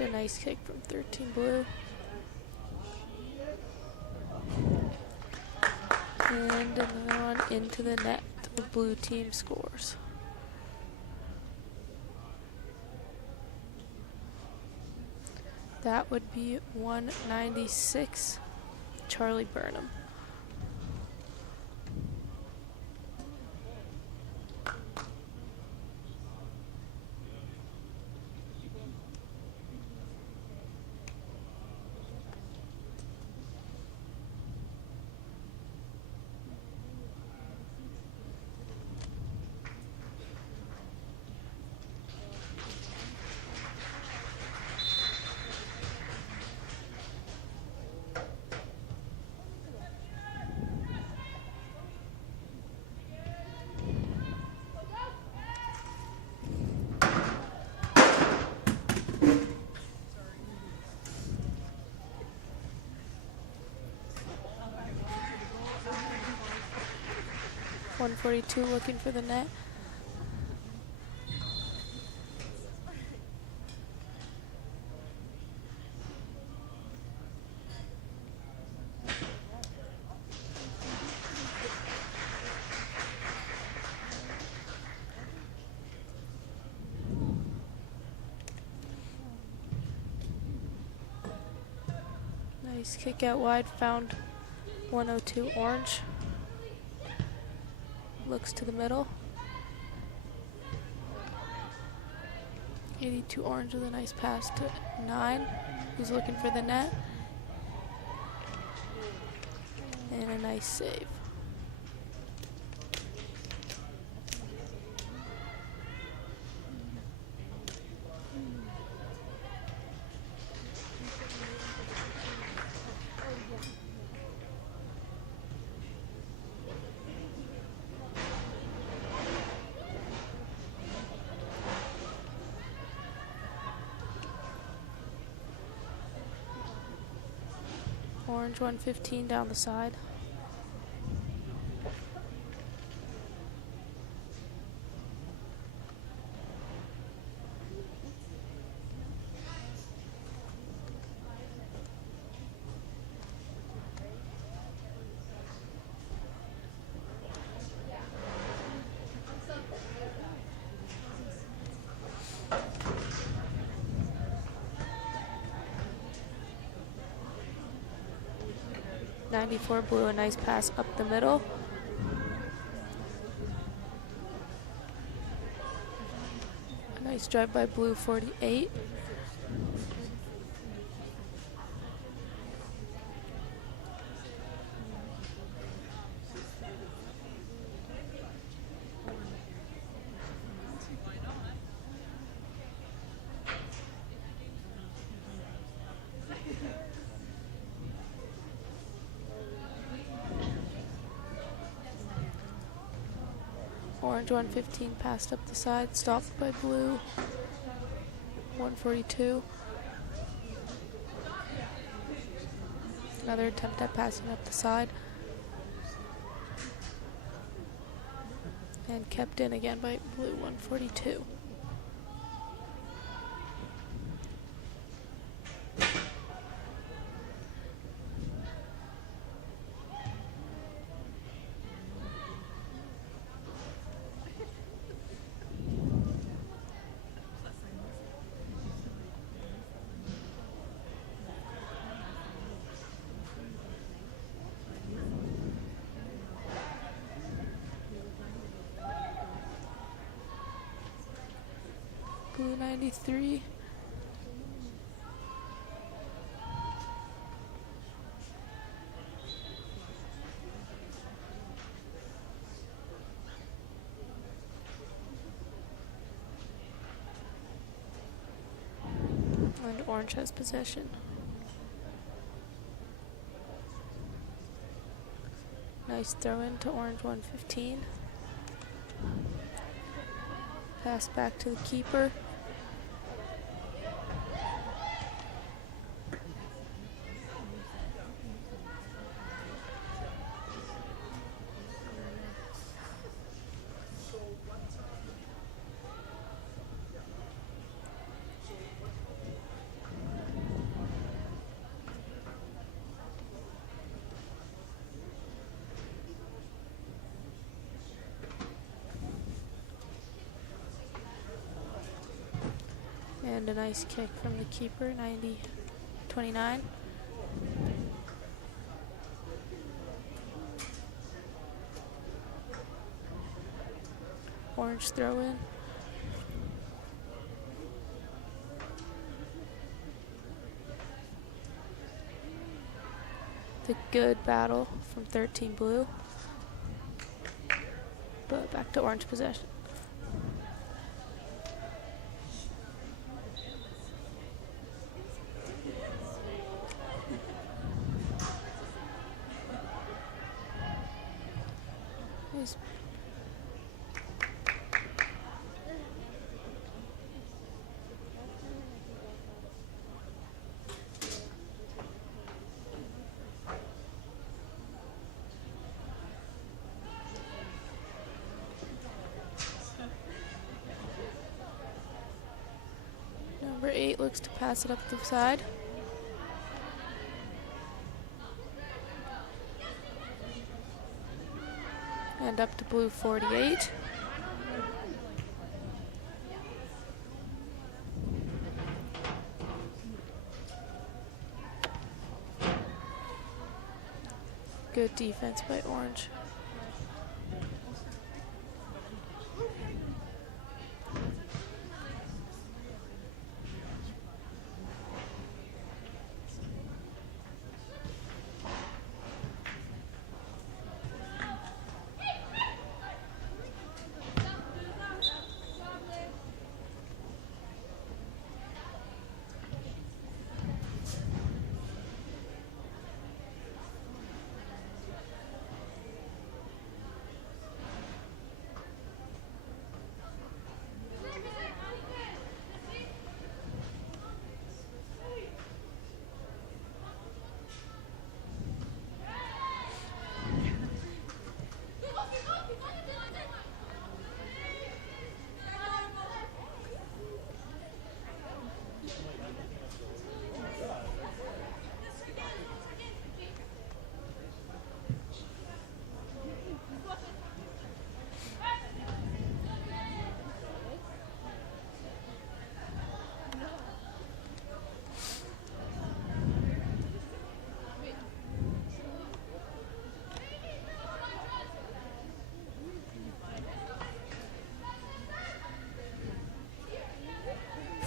A nice kick from 13 blue. And another one into the net. The blue team scores. That would be 196, Charlie Burnham. .142 looking for the net. Nice kick out wide, found 102 orange. Looks to the middle. 82 orange with a nice pass to 9, who's looking for the net. And a nice save. Orange 115 down the side. .94 blue, a nice pass up the middle. A nice drive by blue 48. Orange 115 passed up the side, stopped by blue 142. Another attempt at passing up the side. And kept in again by blue 142. Blue 93. And orange has possession. Nice throw in to orange 115. Pass back to the keeper. And a nice kick from the keeper, 29. Orange throw in. The good battle from 13 blue. But back to orange possession. Nice. Number 8 looks to pass it up the side. And up to blue 48. Good defense by orange.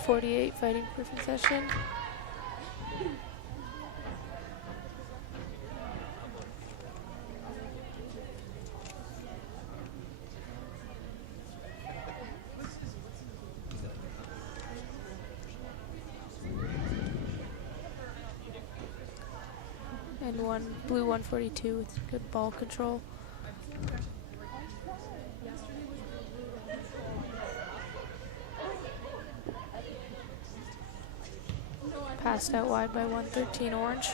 .48 fighting for possession. And blue 142 with good ball control. Passed out wide by 113 orange.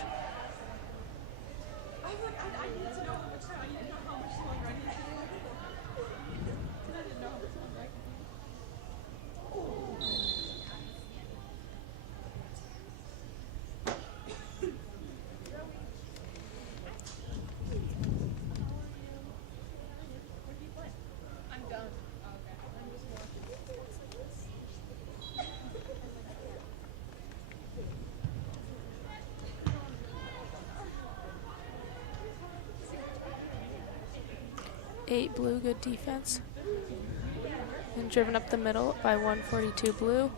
Eight blue, good defense. And driven up the middle by 142 blue.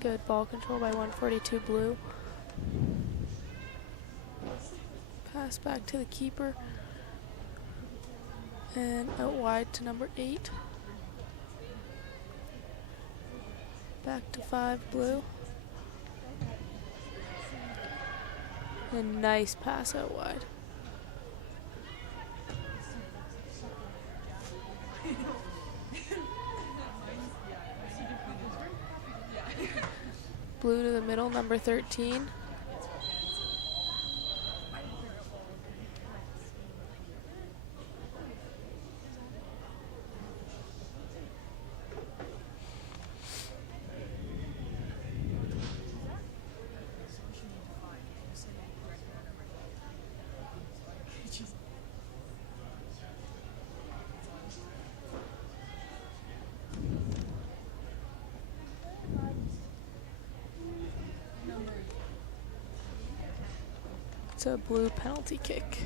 Good ball control by 142 blue. Pass back to the keeper. And out wide to number 8. Back to 5 blue. And a nice pass out wide. Blue to the middle, number 13. It's a blue penalty kick.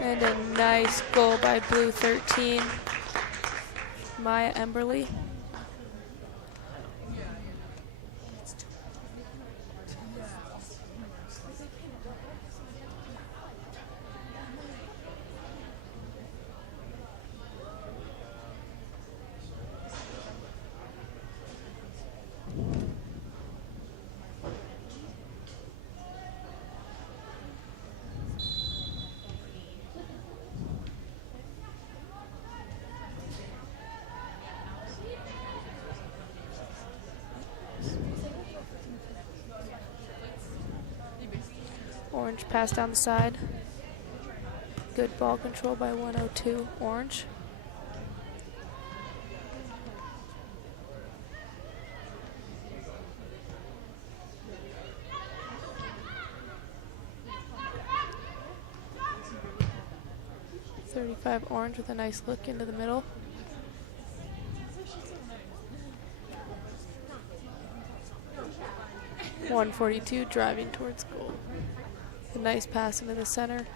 And a nice goal by blue 13, Maya Emberly. Orange pass down the side. Good ball control by 102 Orange. .35 Orange with a nice look into the middle. .142 driving towards goal. A nice pass into the center.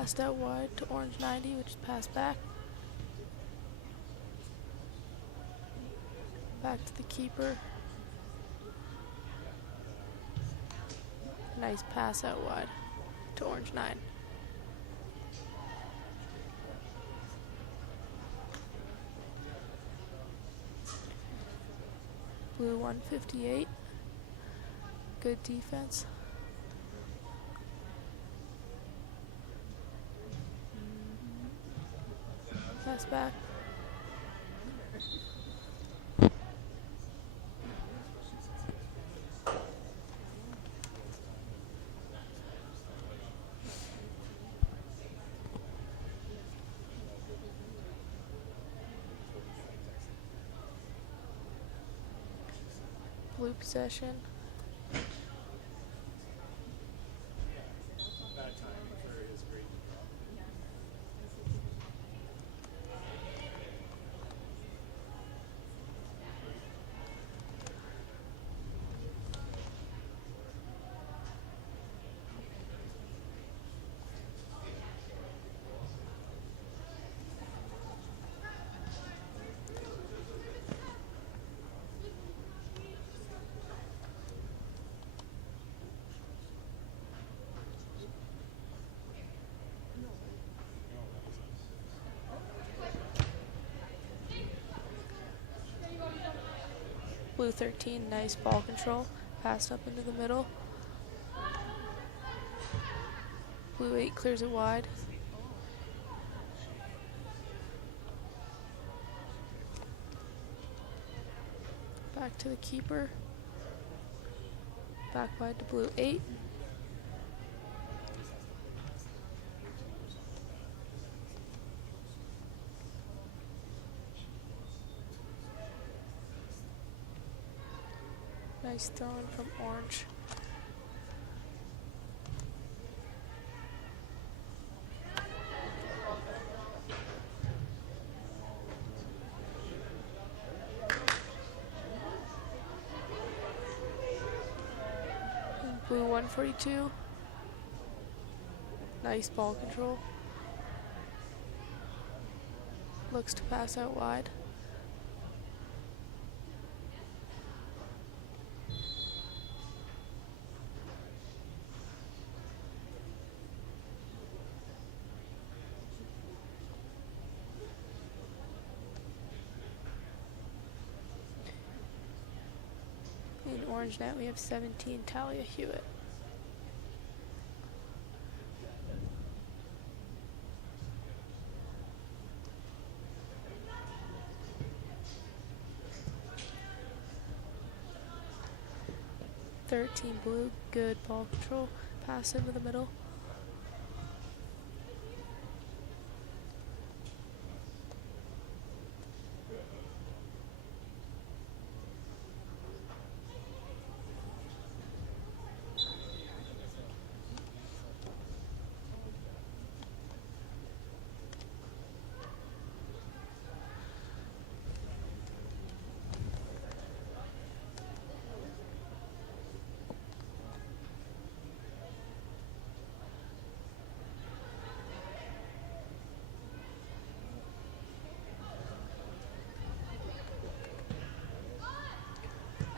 passed out wide to orange 90, which is passed back. Back to the keeper. Nice pass out wide to orange 9. Blue 158. Good defense. Pass back. Blue possession. Blue 13, nice ball control. Passed up into the middle. Blue 8 clears it wide. Back to the keeper. Back wide to blue 8. Nice throw in from orange. And blue 142. Nice ball control. Looks to pass out wide. In orange net we have 17, Talia Hewitt. Blue, good ball control, pass into the middle.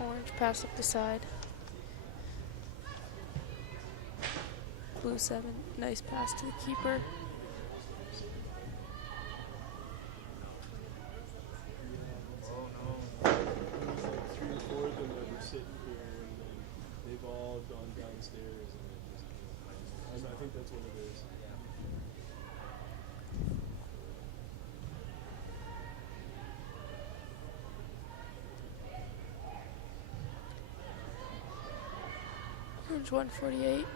Orange pass up the side. Blue 7, nice pass to the keeper. There's like 3 or 4 of them that were sitting here, and then they've all gone downstairs, and I think that's what it is. Orange 148.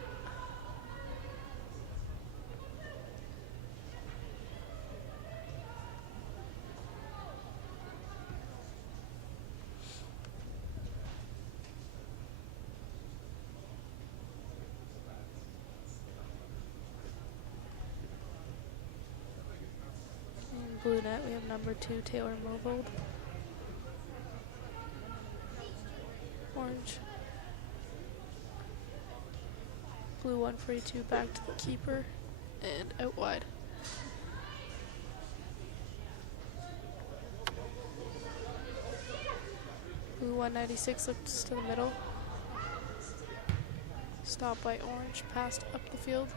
In blue net we have number 2, Taylor Movold. Orange. Blue 142 back to the keeper. And out wide. Blue 196 looks to the middle. Stopped by orange, passed up the field.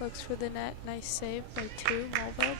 Looks for the net, nice save by 2, Mulveld.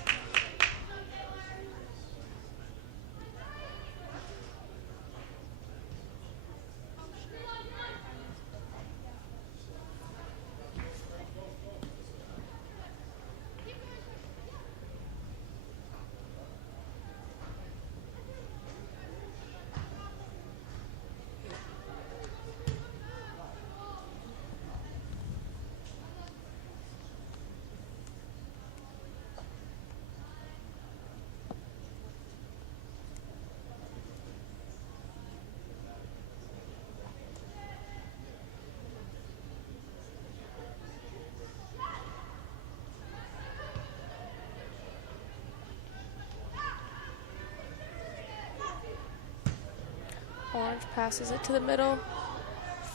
Orange passes it to the middle,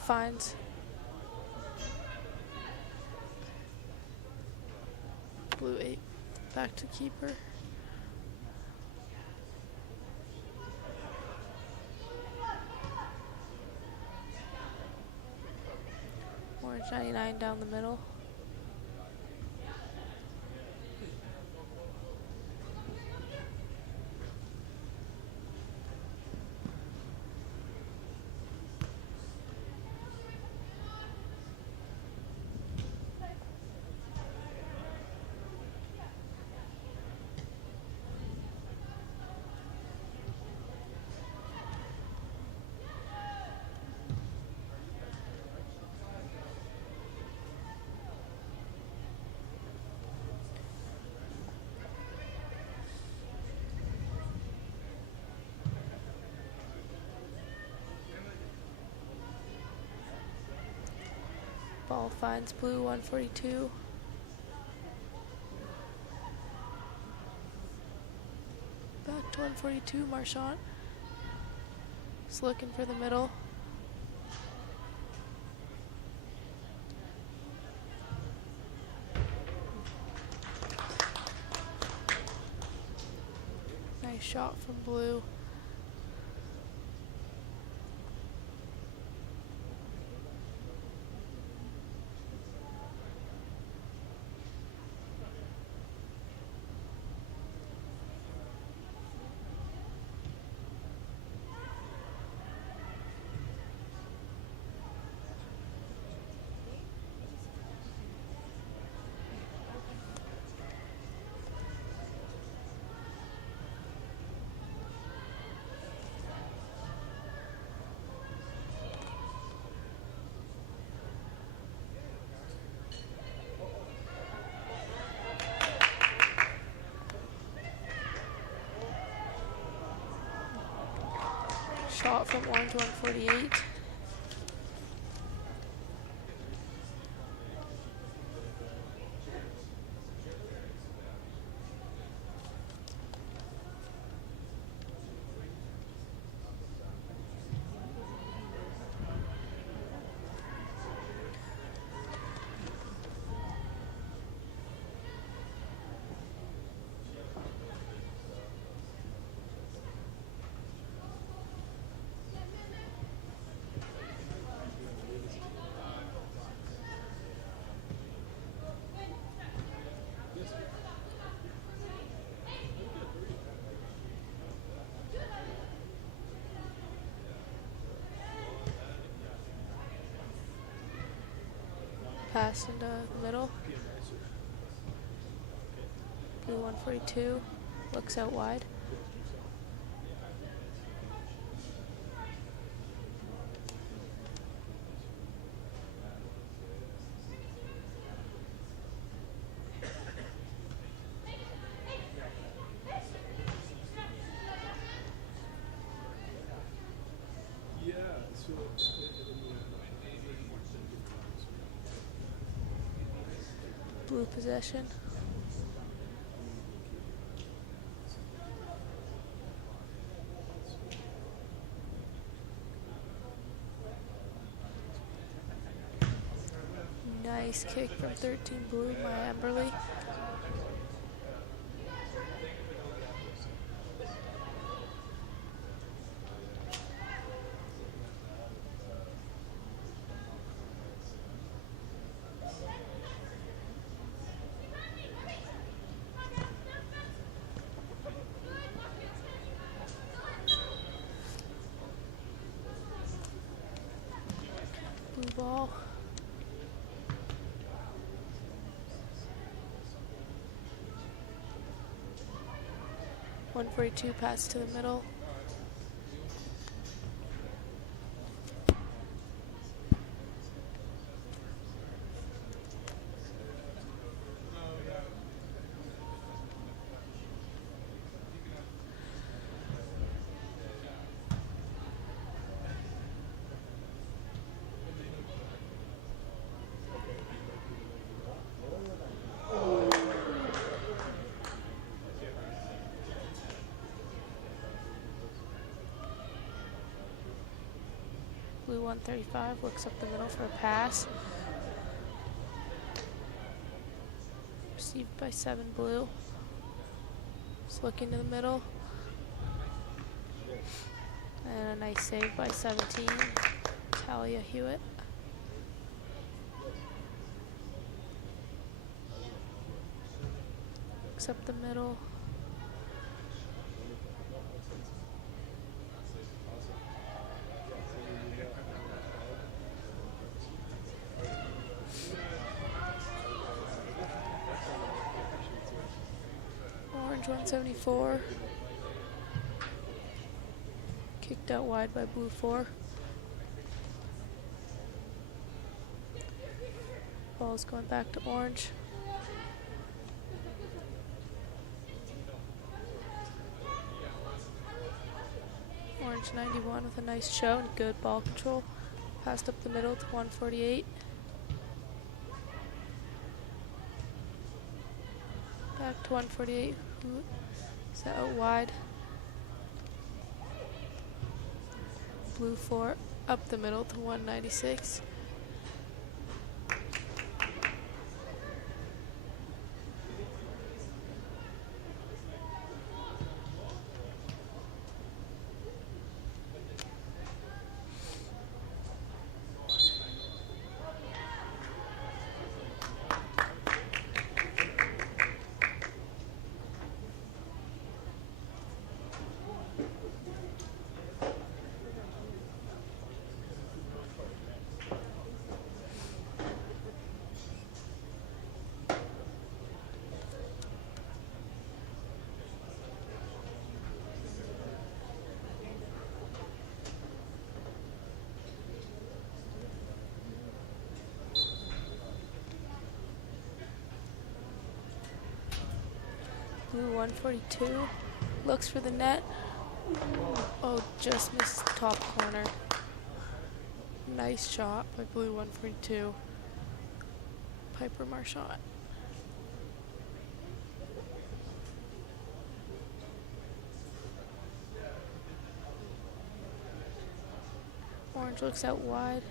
finds blue 8, back to keeper. Orange 99 down the middle. Ball finds blue 142. Back to 142, Marchant. Just looking for the middle. Nice shot from blue. Shot from orange 148. Pass into the middle. Blue 142 looks out wide. Blue possession. Nice kick from 13 blue, Maya Emberly. Blue ball. .142 pass to the middle. Blue 135 looks up the middle for a pass. Received by 7 blue. Just looking to the middle. And a nice save by 17, Talia Hewitt. Looks up the middle. Orange 174. Kicked out wide by blue 4. Ball's going back to orange. Orange 91 with a nice show and good ball control. Passed up the middle to 148. Back to 148. Is that out wide? Blue 4 up the middle to 196. Blue 142 looks for the net. Oh, just missed the top corner. Nice shot by blue 142. Piper Marchand. Orange looks out wide.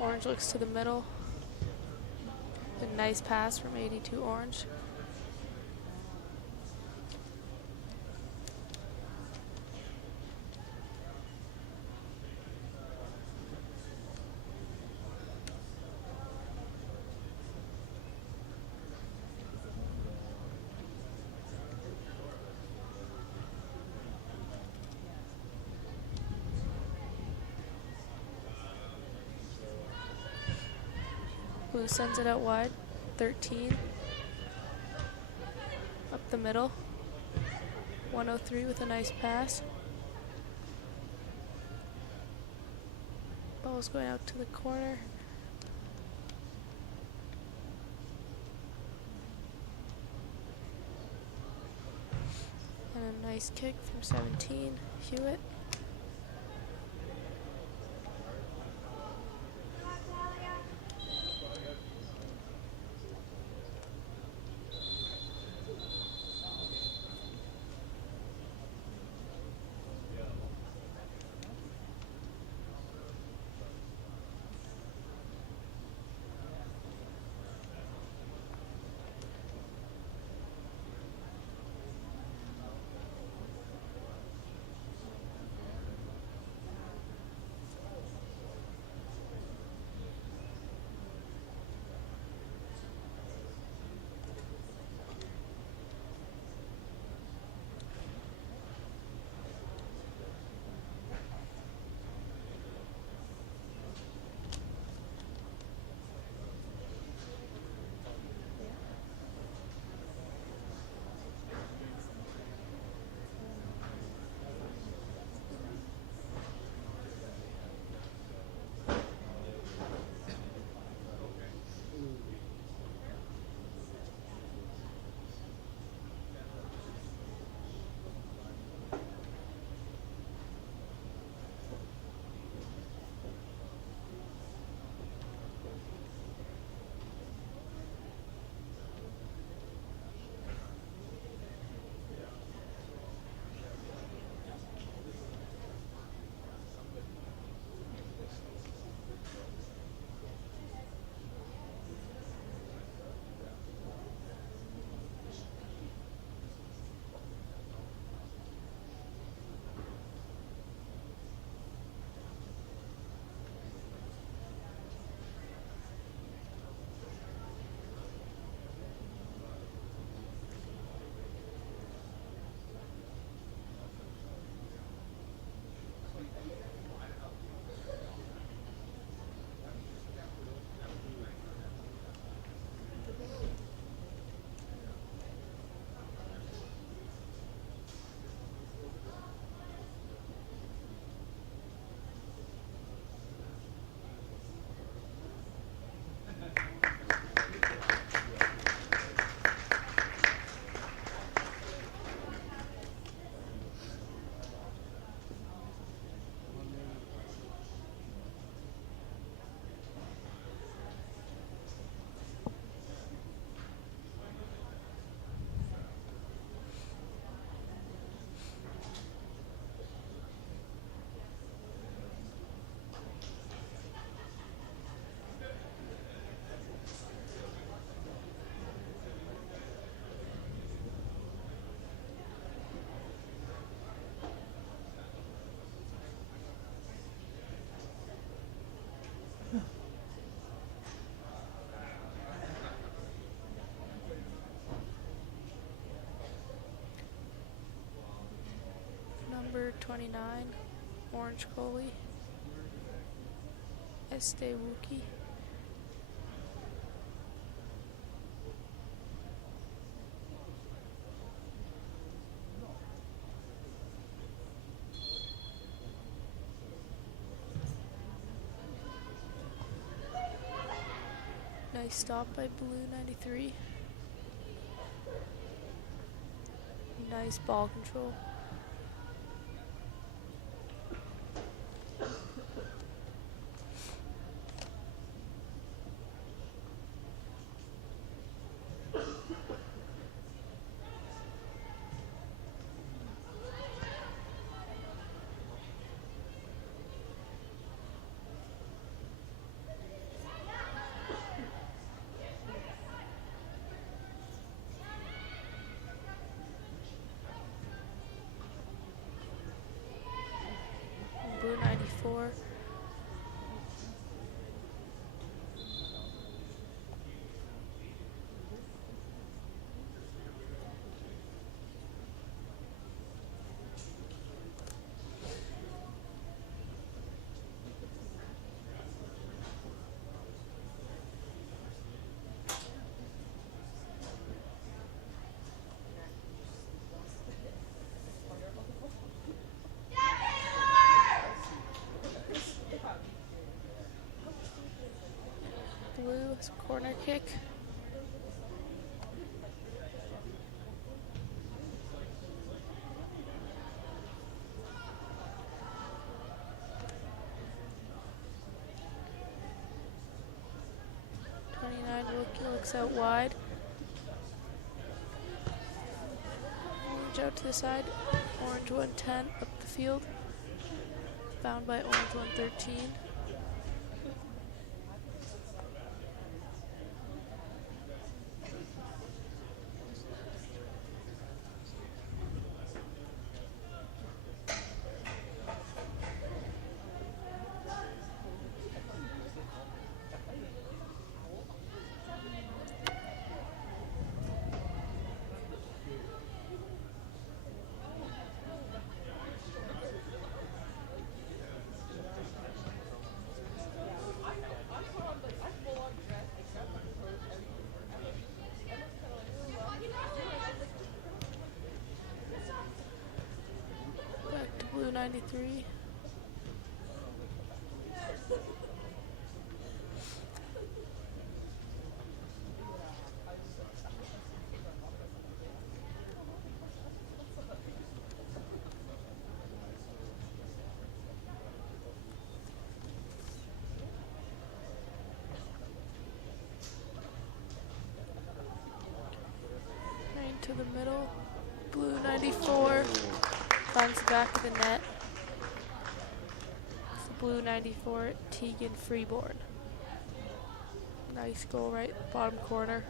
Orange looks to the middle. A nice pass from 82 Orange. Blue sends it out wide. 13. Up the middle. 103 with a nice pass. Ball's going out to the corner. And a nice kick from 17, Hewitt. Number 29, Orange goalie, Este Wookie. Nice stop by Blue 93. Nice ball control. Blue 94. It's a corner kick. Rookie looks out wide. Orange out to the side. Orange 110 up the field. Found by Orange 113. Back to blue 93. To the middle, blue 94 finds the back of the net. It's the blue 94, Tegan Freeborn. Nice goal right bottom corner.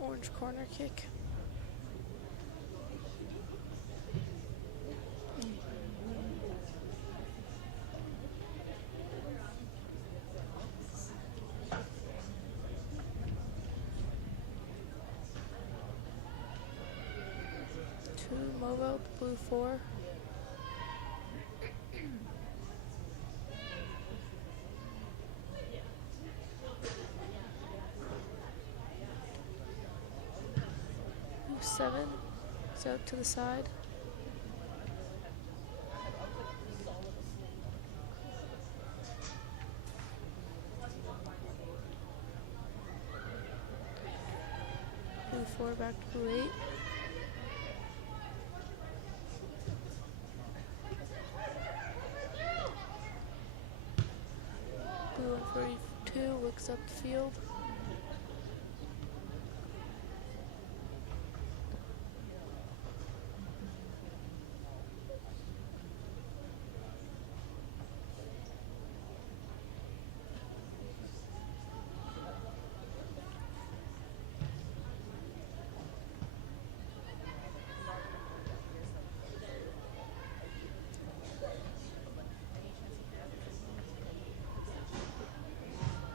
Orange corner kick. Two mobile, blue 4. Blue 7 is out to the side. Blue 4 back to blue 8. Blue 142 looks up the field.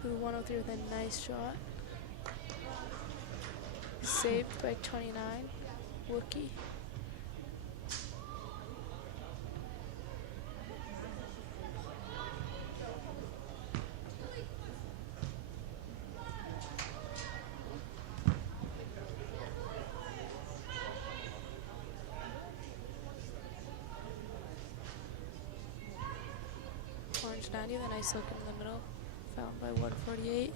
Blue 103 with a nice shot. Saved by 29, Wookie. Orange 90 with a nice look in the middle. found by 148.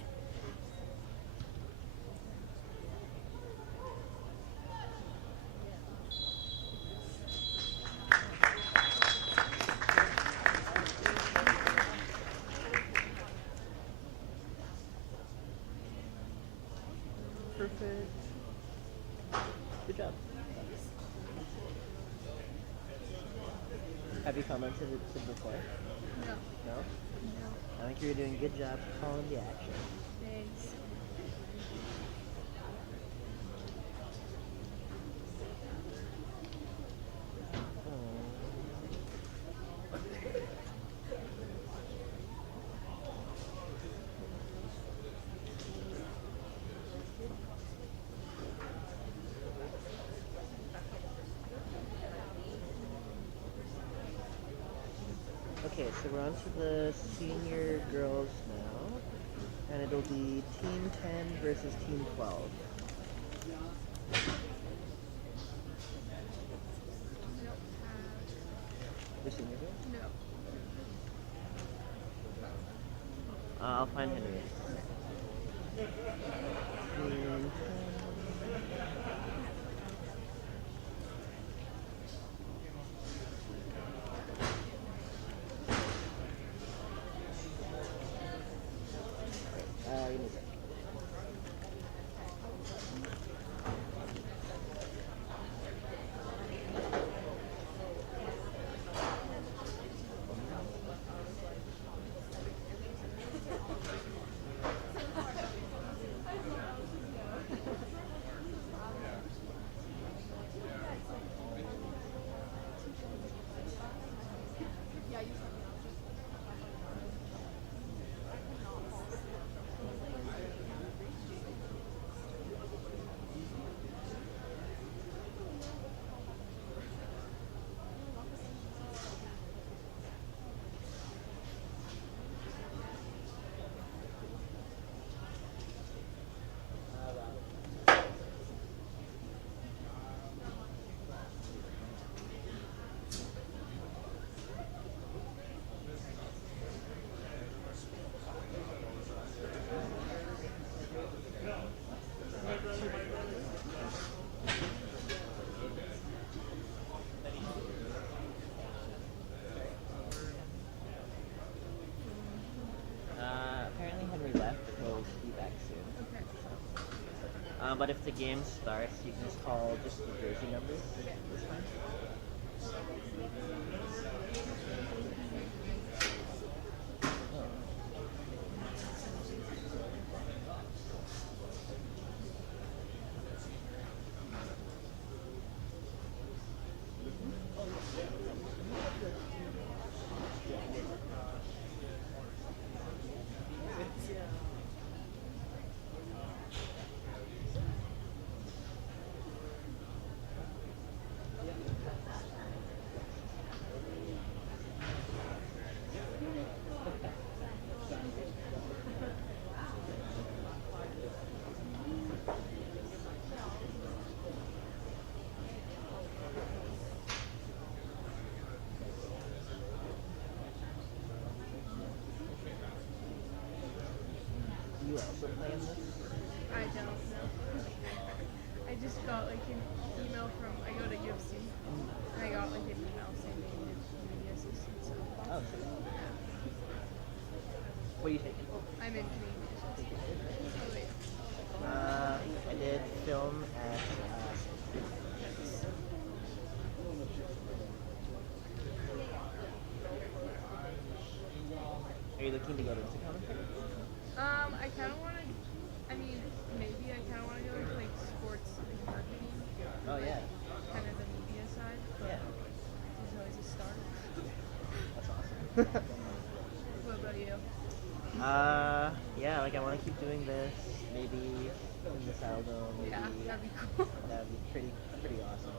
Perfect. Good job. Have you commented it before? No. No? No. I think you're doing a good job calling the action. Thanks. Okay, so we're on to the senior girls now, and it'll be Team 10 versus Team 12. I don't have. The senior girls? No. I'll find Henry. Team 10. Give me a sec. Apparently Henry left. He'll be back soon. Okay. But if the game starts, you can just call just the jersey numbers. It's fine. You also playing this? I don't know. I just got like an email from. I go to UFC, and I got like an email saying they needed media assistant. So Oh, so what are you taking? I'm in Canadian. Oh wait. I did film at Are you looking to get into commentary? I kind of want to. I mean, maybe I kind of want to go into like sports and marketing. Oh yeah. Kind of the media side. Yeah. There's always a start. That's awesome. What about you? Yeah, like I want to keep doing this. Maybe in the Saldo, maybe Yeah, that'd be cool. that'd be pretty awesome.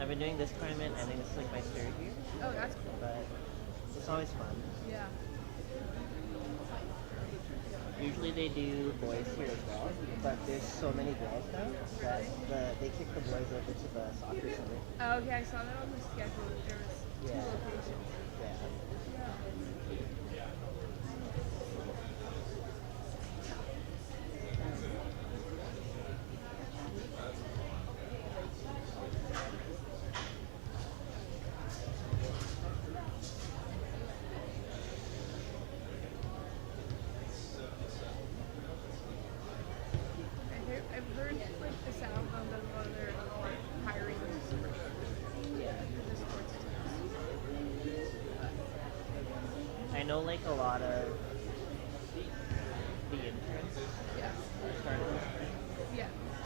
I've been doing this tournament. I think this is like my third year, Oh, that's cool. but it's always fun. Yeah. Usually they do boys here as well, but there's so many girls now that they kick the boys over to the soccer center. Oh, okay, I saw that on the schedule. That there was two Yeah. locations. Yeah. bad. I've heard like the sound on a lot of their hiring for the sports teams. I know like a lot of the interns Yeah. are starting to